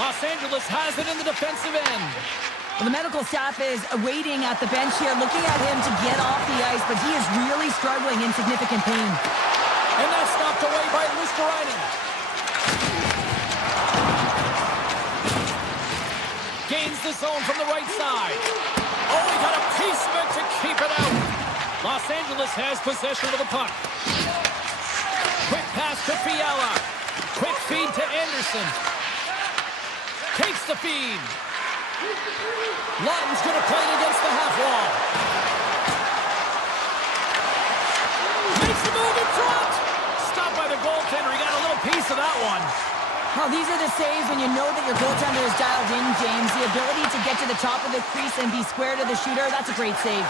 Los Angeles has it in the defensive end. Well, the medical staff is waiting at the bench here, looking at him to get off the ice, but he is really struggling in significant pain. And that's knocked away by Luosterainen. Gains the zone from the right side. Oh, he got a piece of it to keep it out. Los Angeles has possession of the puck. Quick pass to Fiala. Quick feed to Anderson. Takes the feed. Lawton's going to play it against the half wall. Makes the move in front. Stopped by the goaltender. He got a little piece of that one. Well, these are the saves when you know that your goaltender is dialed in, James. The ability to get to the top of the crease and be square to the shooter, that's a great save.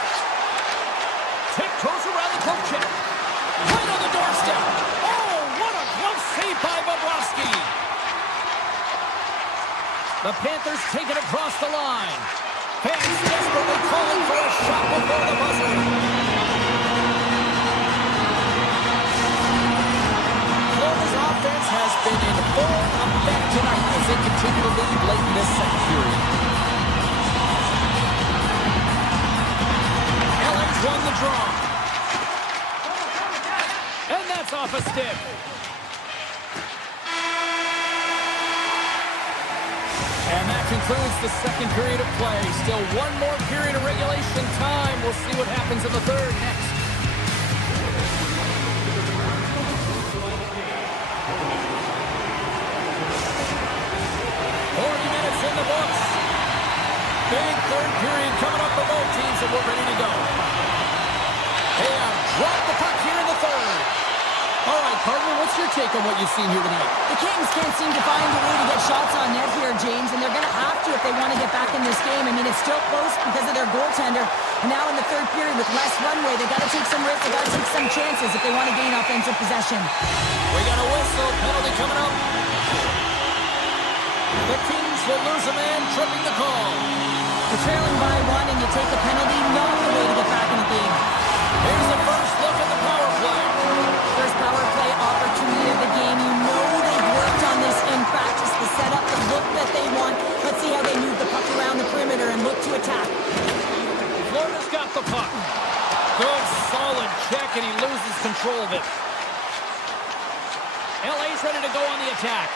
Tiptoes around the poke check. Right on the doorstep. Oh, what a close save by Bobrovsky. The Panthers take it across the line. Fans desperately calling for a shot before the buzzer. Florida's offense has been in full effect tonight as they continue to lead late in this second period. LA's won the draw. And that's off a stick. And that concludes the second period of play. Still one more period of regulation time. We'll see what happens in the third next. 40 minutes in the books. Big third period coming up for both teams, and we're ready to go. They have dropped the puck here in the third. All right, partner, what's your take on what you've seen here tonight? The Kings can't seem to find a way to get shots on net here, James, and they're going to have to if they want to get back in this game. I mean, it's still close because of their goaltender. And now in the third period with less runway, they got to take some risks, they got to take some chances if they want to gain offensive possession. We got a whistle, penalty coming up. The Kings will lose a man, tripping the call. You're trailing by one and you take a penalty, not the way to get back in the game. Here's the first look at the power play. to attack. Florida's got the puck. Good, solid check, and he loses control of it. LA's ready to go on the attack.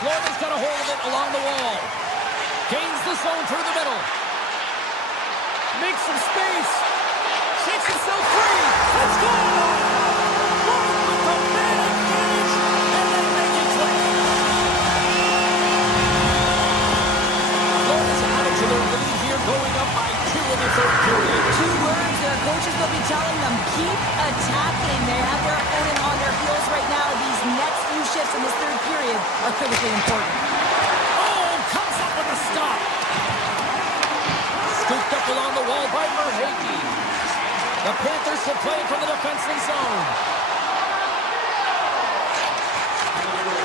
Florida's got a hold of it along the wall. Gains the zone through the middle. Makes some space. Shakes himself free. Let's go! Florida with the man advantage, and they make it clean. Florida's added to their lead here, going up by 2 in the third period. 2 words their coaches will be telling them: keep attacking. They have their opponent on their heels right now. These next few shifts in this third period are critically important. Oh, comes up with a stop. Scooped up along the wall by Verhaeghe. The Panthers will play from the defensive zone.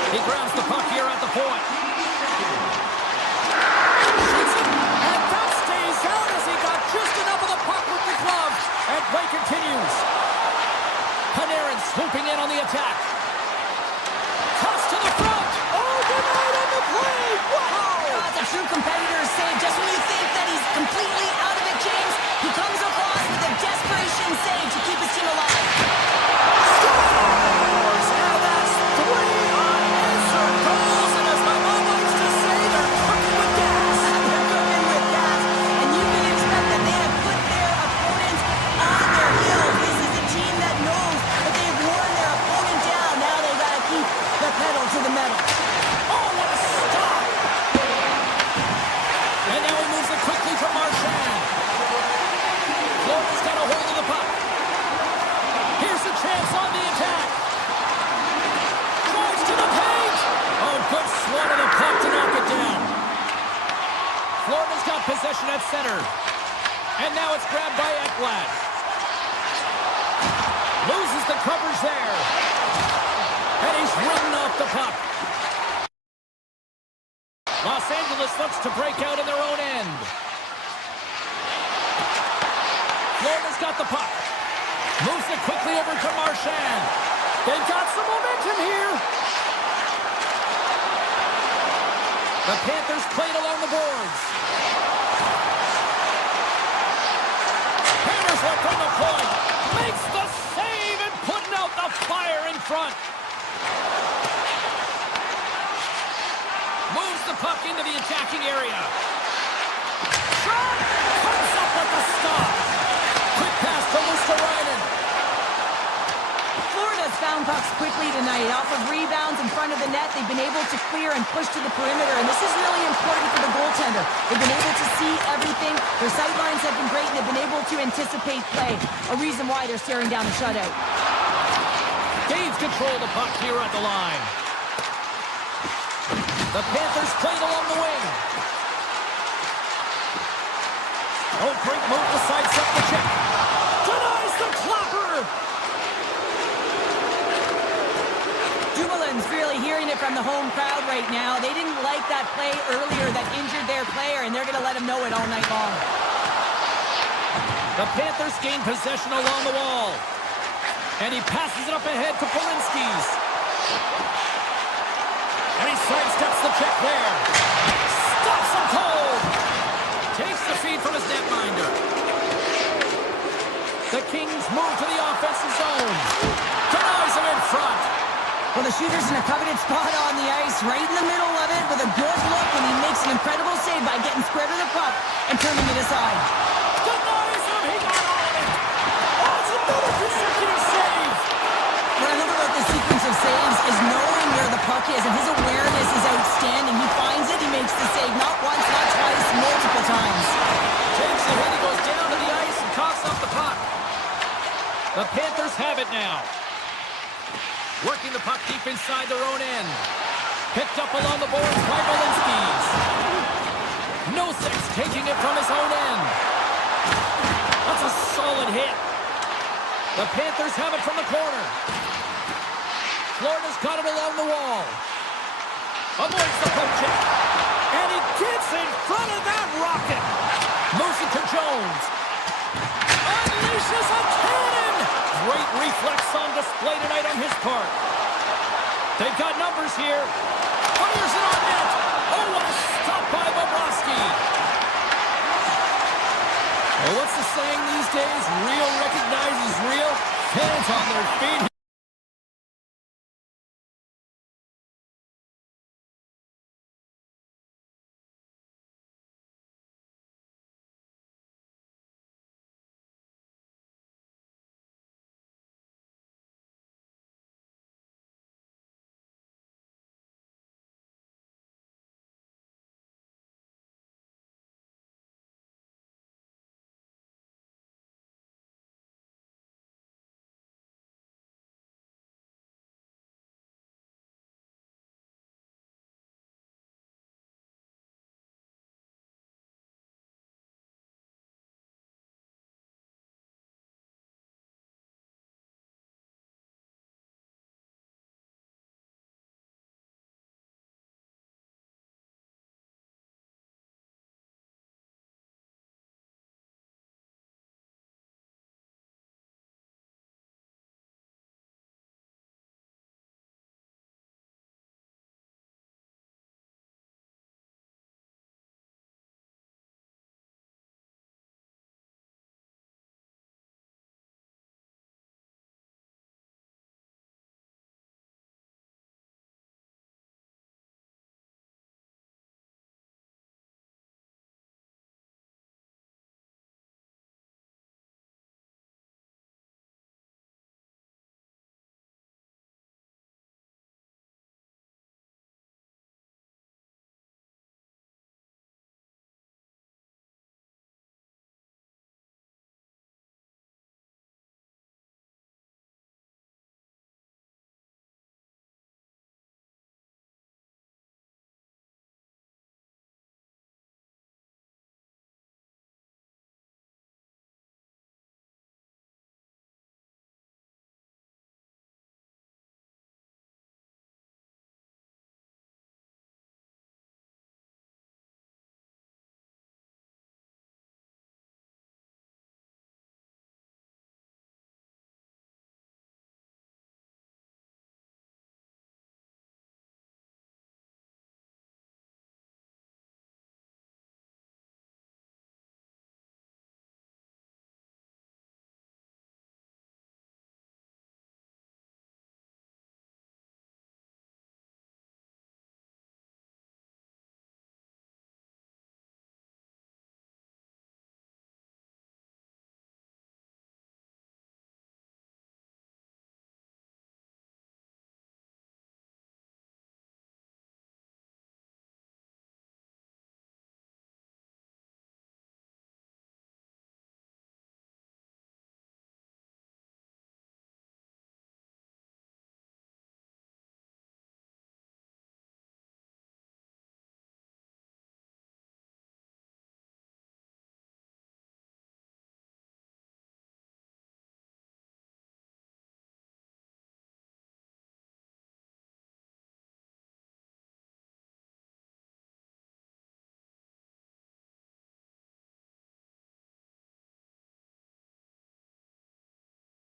He grabs the puck here at the point. Shoots it, and that stays out as he got just enough of the puck with the glove. And play continues. Panarin swooping in on the attack. Toss to the front. Oh, denied on the play. Wow! That's a true competitor's save. Just when you think that he's completely out of it, James, he comes across with a desperation save to keep his team alive. Scores! And that's 3 unanswered goals. And as my mom likes to say, they're cooking with gas. They're cooking with gas, and you can expect that they have put their opponents on their heels. This is a team that knows that they've worn their opponent down. Now they got to keep the pedal to the metal. Oh, what a stop! And now he moves it quickly to Marchand. Florida's got a hold of the puck. Here's a chance on the attack. Drives to the paint. Oh, good swat of the puck to knock it down. Florida's got possession at center. And now it's grabbed by Ekblad. Loses the coverage there. And he's ridden off the puck. Los Angeles looks to break out in their own end. Florida's got the puck. Moves it quickly over to Marchand. They've got some momentum here. The Panthers played along the boards. Hammers one from the point. Makes the save and putting out the fire in front. Moves the puck into the attacking area. Shot! Comes up with the stop. Quick pass to Luosterainen. Florida's found pucks quickly tonight. Off of rebounds in front of the net, they've been able to clear and push to the perimeter, and this is really important for the goaltender. They've been able to see everything. Their sight lines have been great, and they've been able to anticipate play, a reason why they're staring down the shutout. Gains control of the puck here at the line. The Panthers played along the wing. Oh, great move to sidestep the check. Denies the clapper. Dumoulin's really hearing it from the home crowd right now. They didn't like that play earlier that injured their player, and they're going to let him know it all night long. The Panthers gain possession along the wall. And he passes it up ahead to Polinskis. And he sidesteps the check there. Stops him cold. Takes the feed from his netminder. The Kings move to the offensive zone. Denies him in front. Well, the shooter's in a coveted spot on the ice, right in the middle of it, with a good look, and he makes an incredible save by getting square to the puck and turning it aside. Denies him. He got all of it. Oh, it's another consecutive save. What I love about this sequence of saves is knowing where the puck is, and his awareness is outstanding. He finds it, he makes the save, not once, not twice, multiple times. Takes the hit, he goes down to the ice and coughs up the puck. The Panthers have it now. Working the puck deep inside their own end. Picked up along the boards by Polinskis. Nosek taking it from his own end. That's a solid hit. The Panthers have it from the corner. Florida's got it along the wall. Avoids the poke check. And he gets in front of that rocket. Moves it to Jones. Unleashes a cannon. Great reflex on display tonight on his part. They've got numbers here.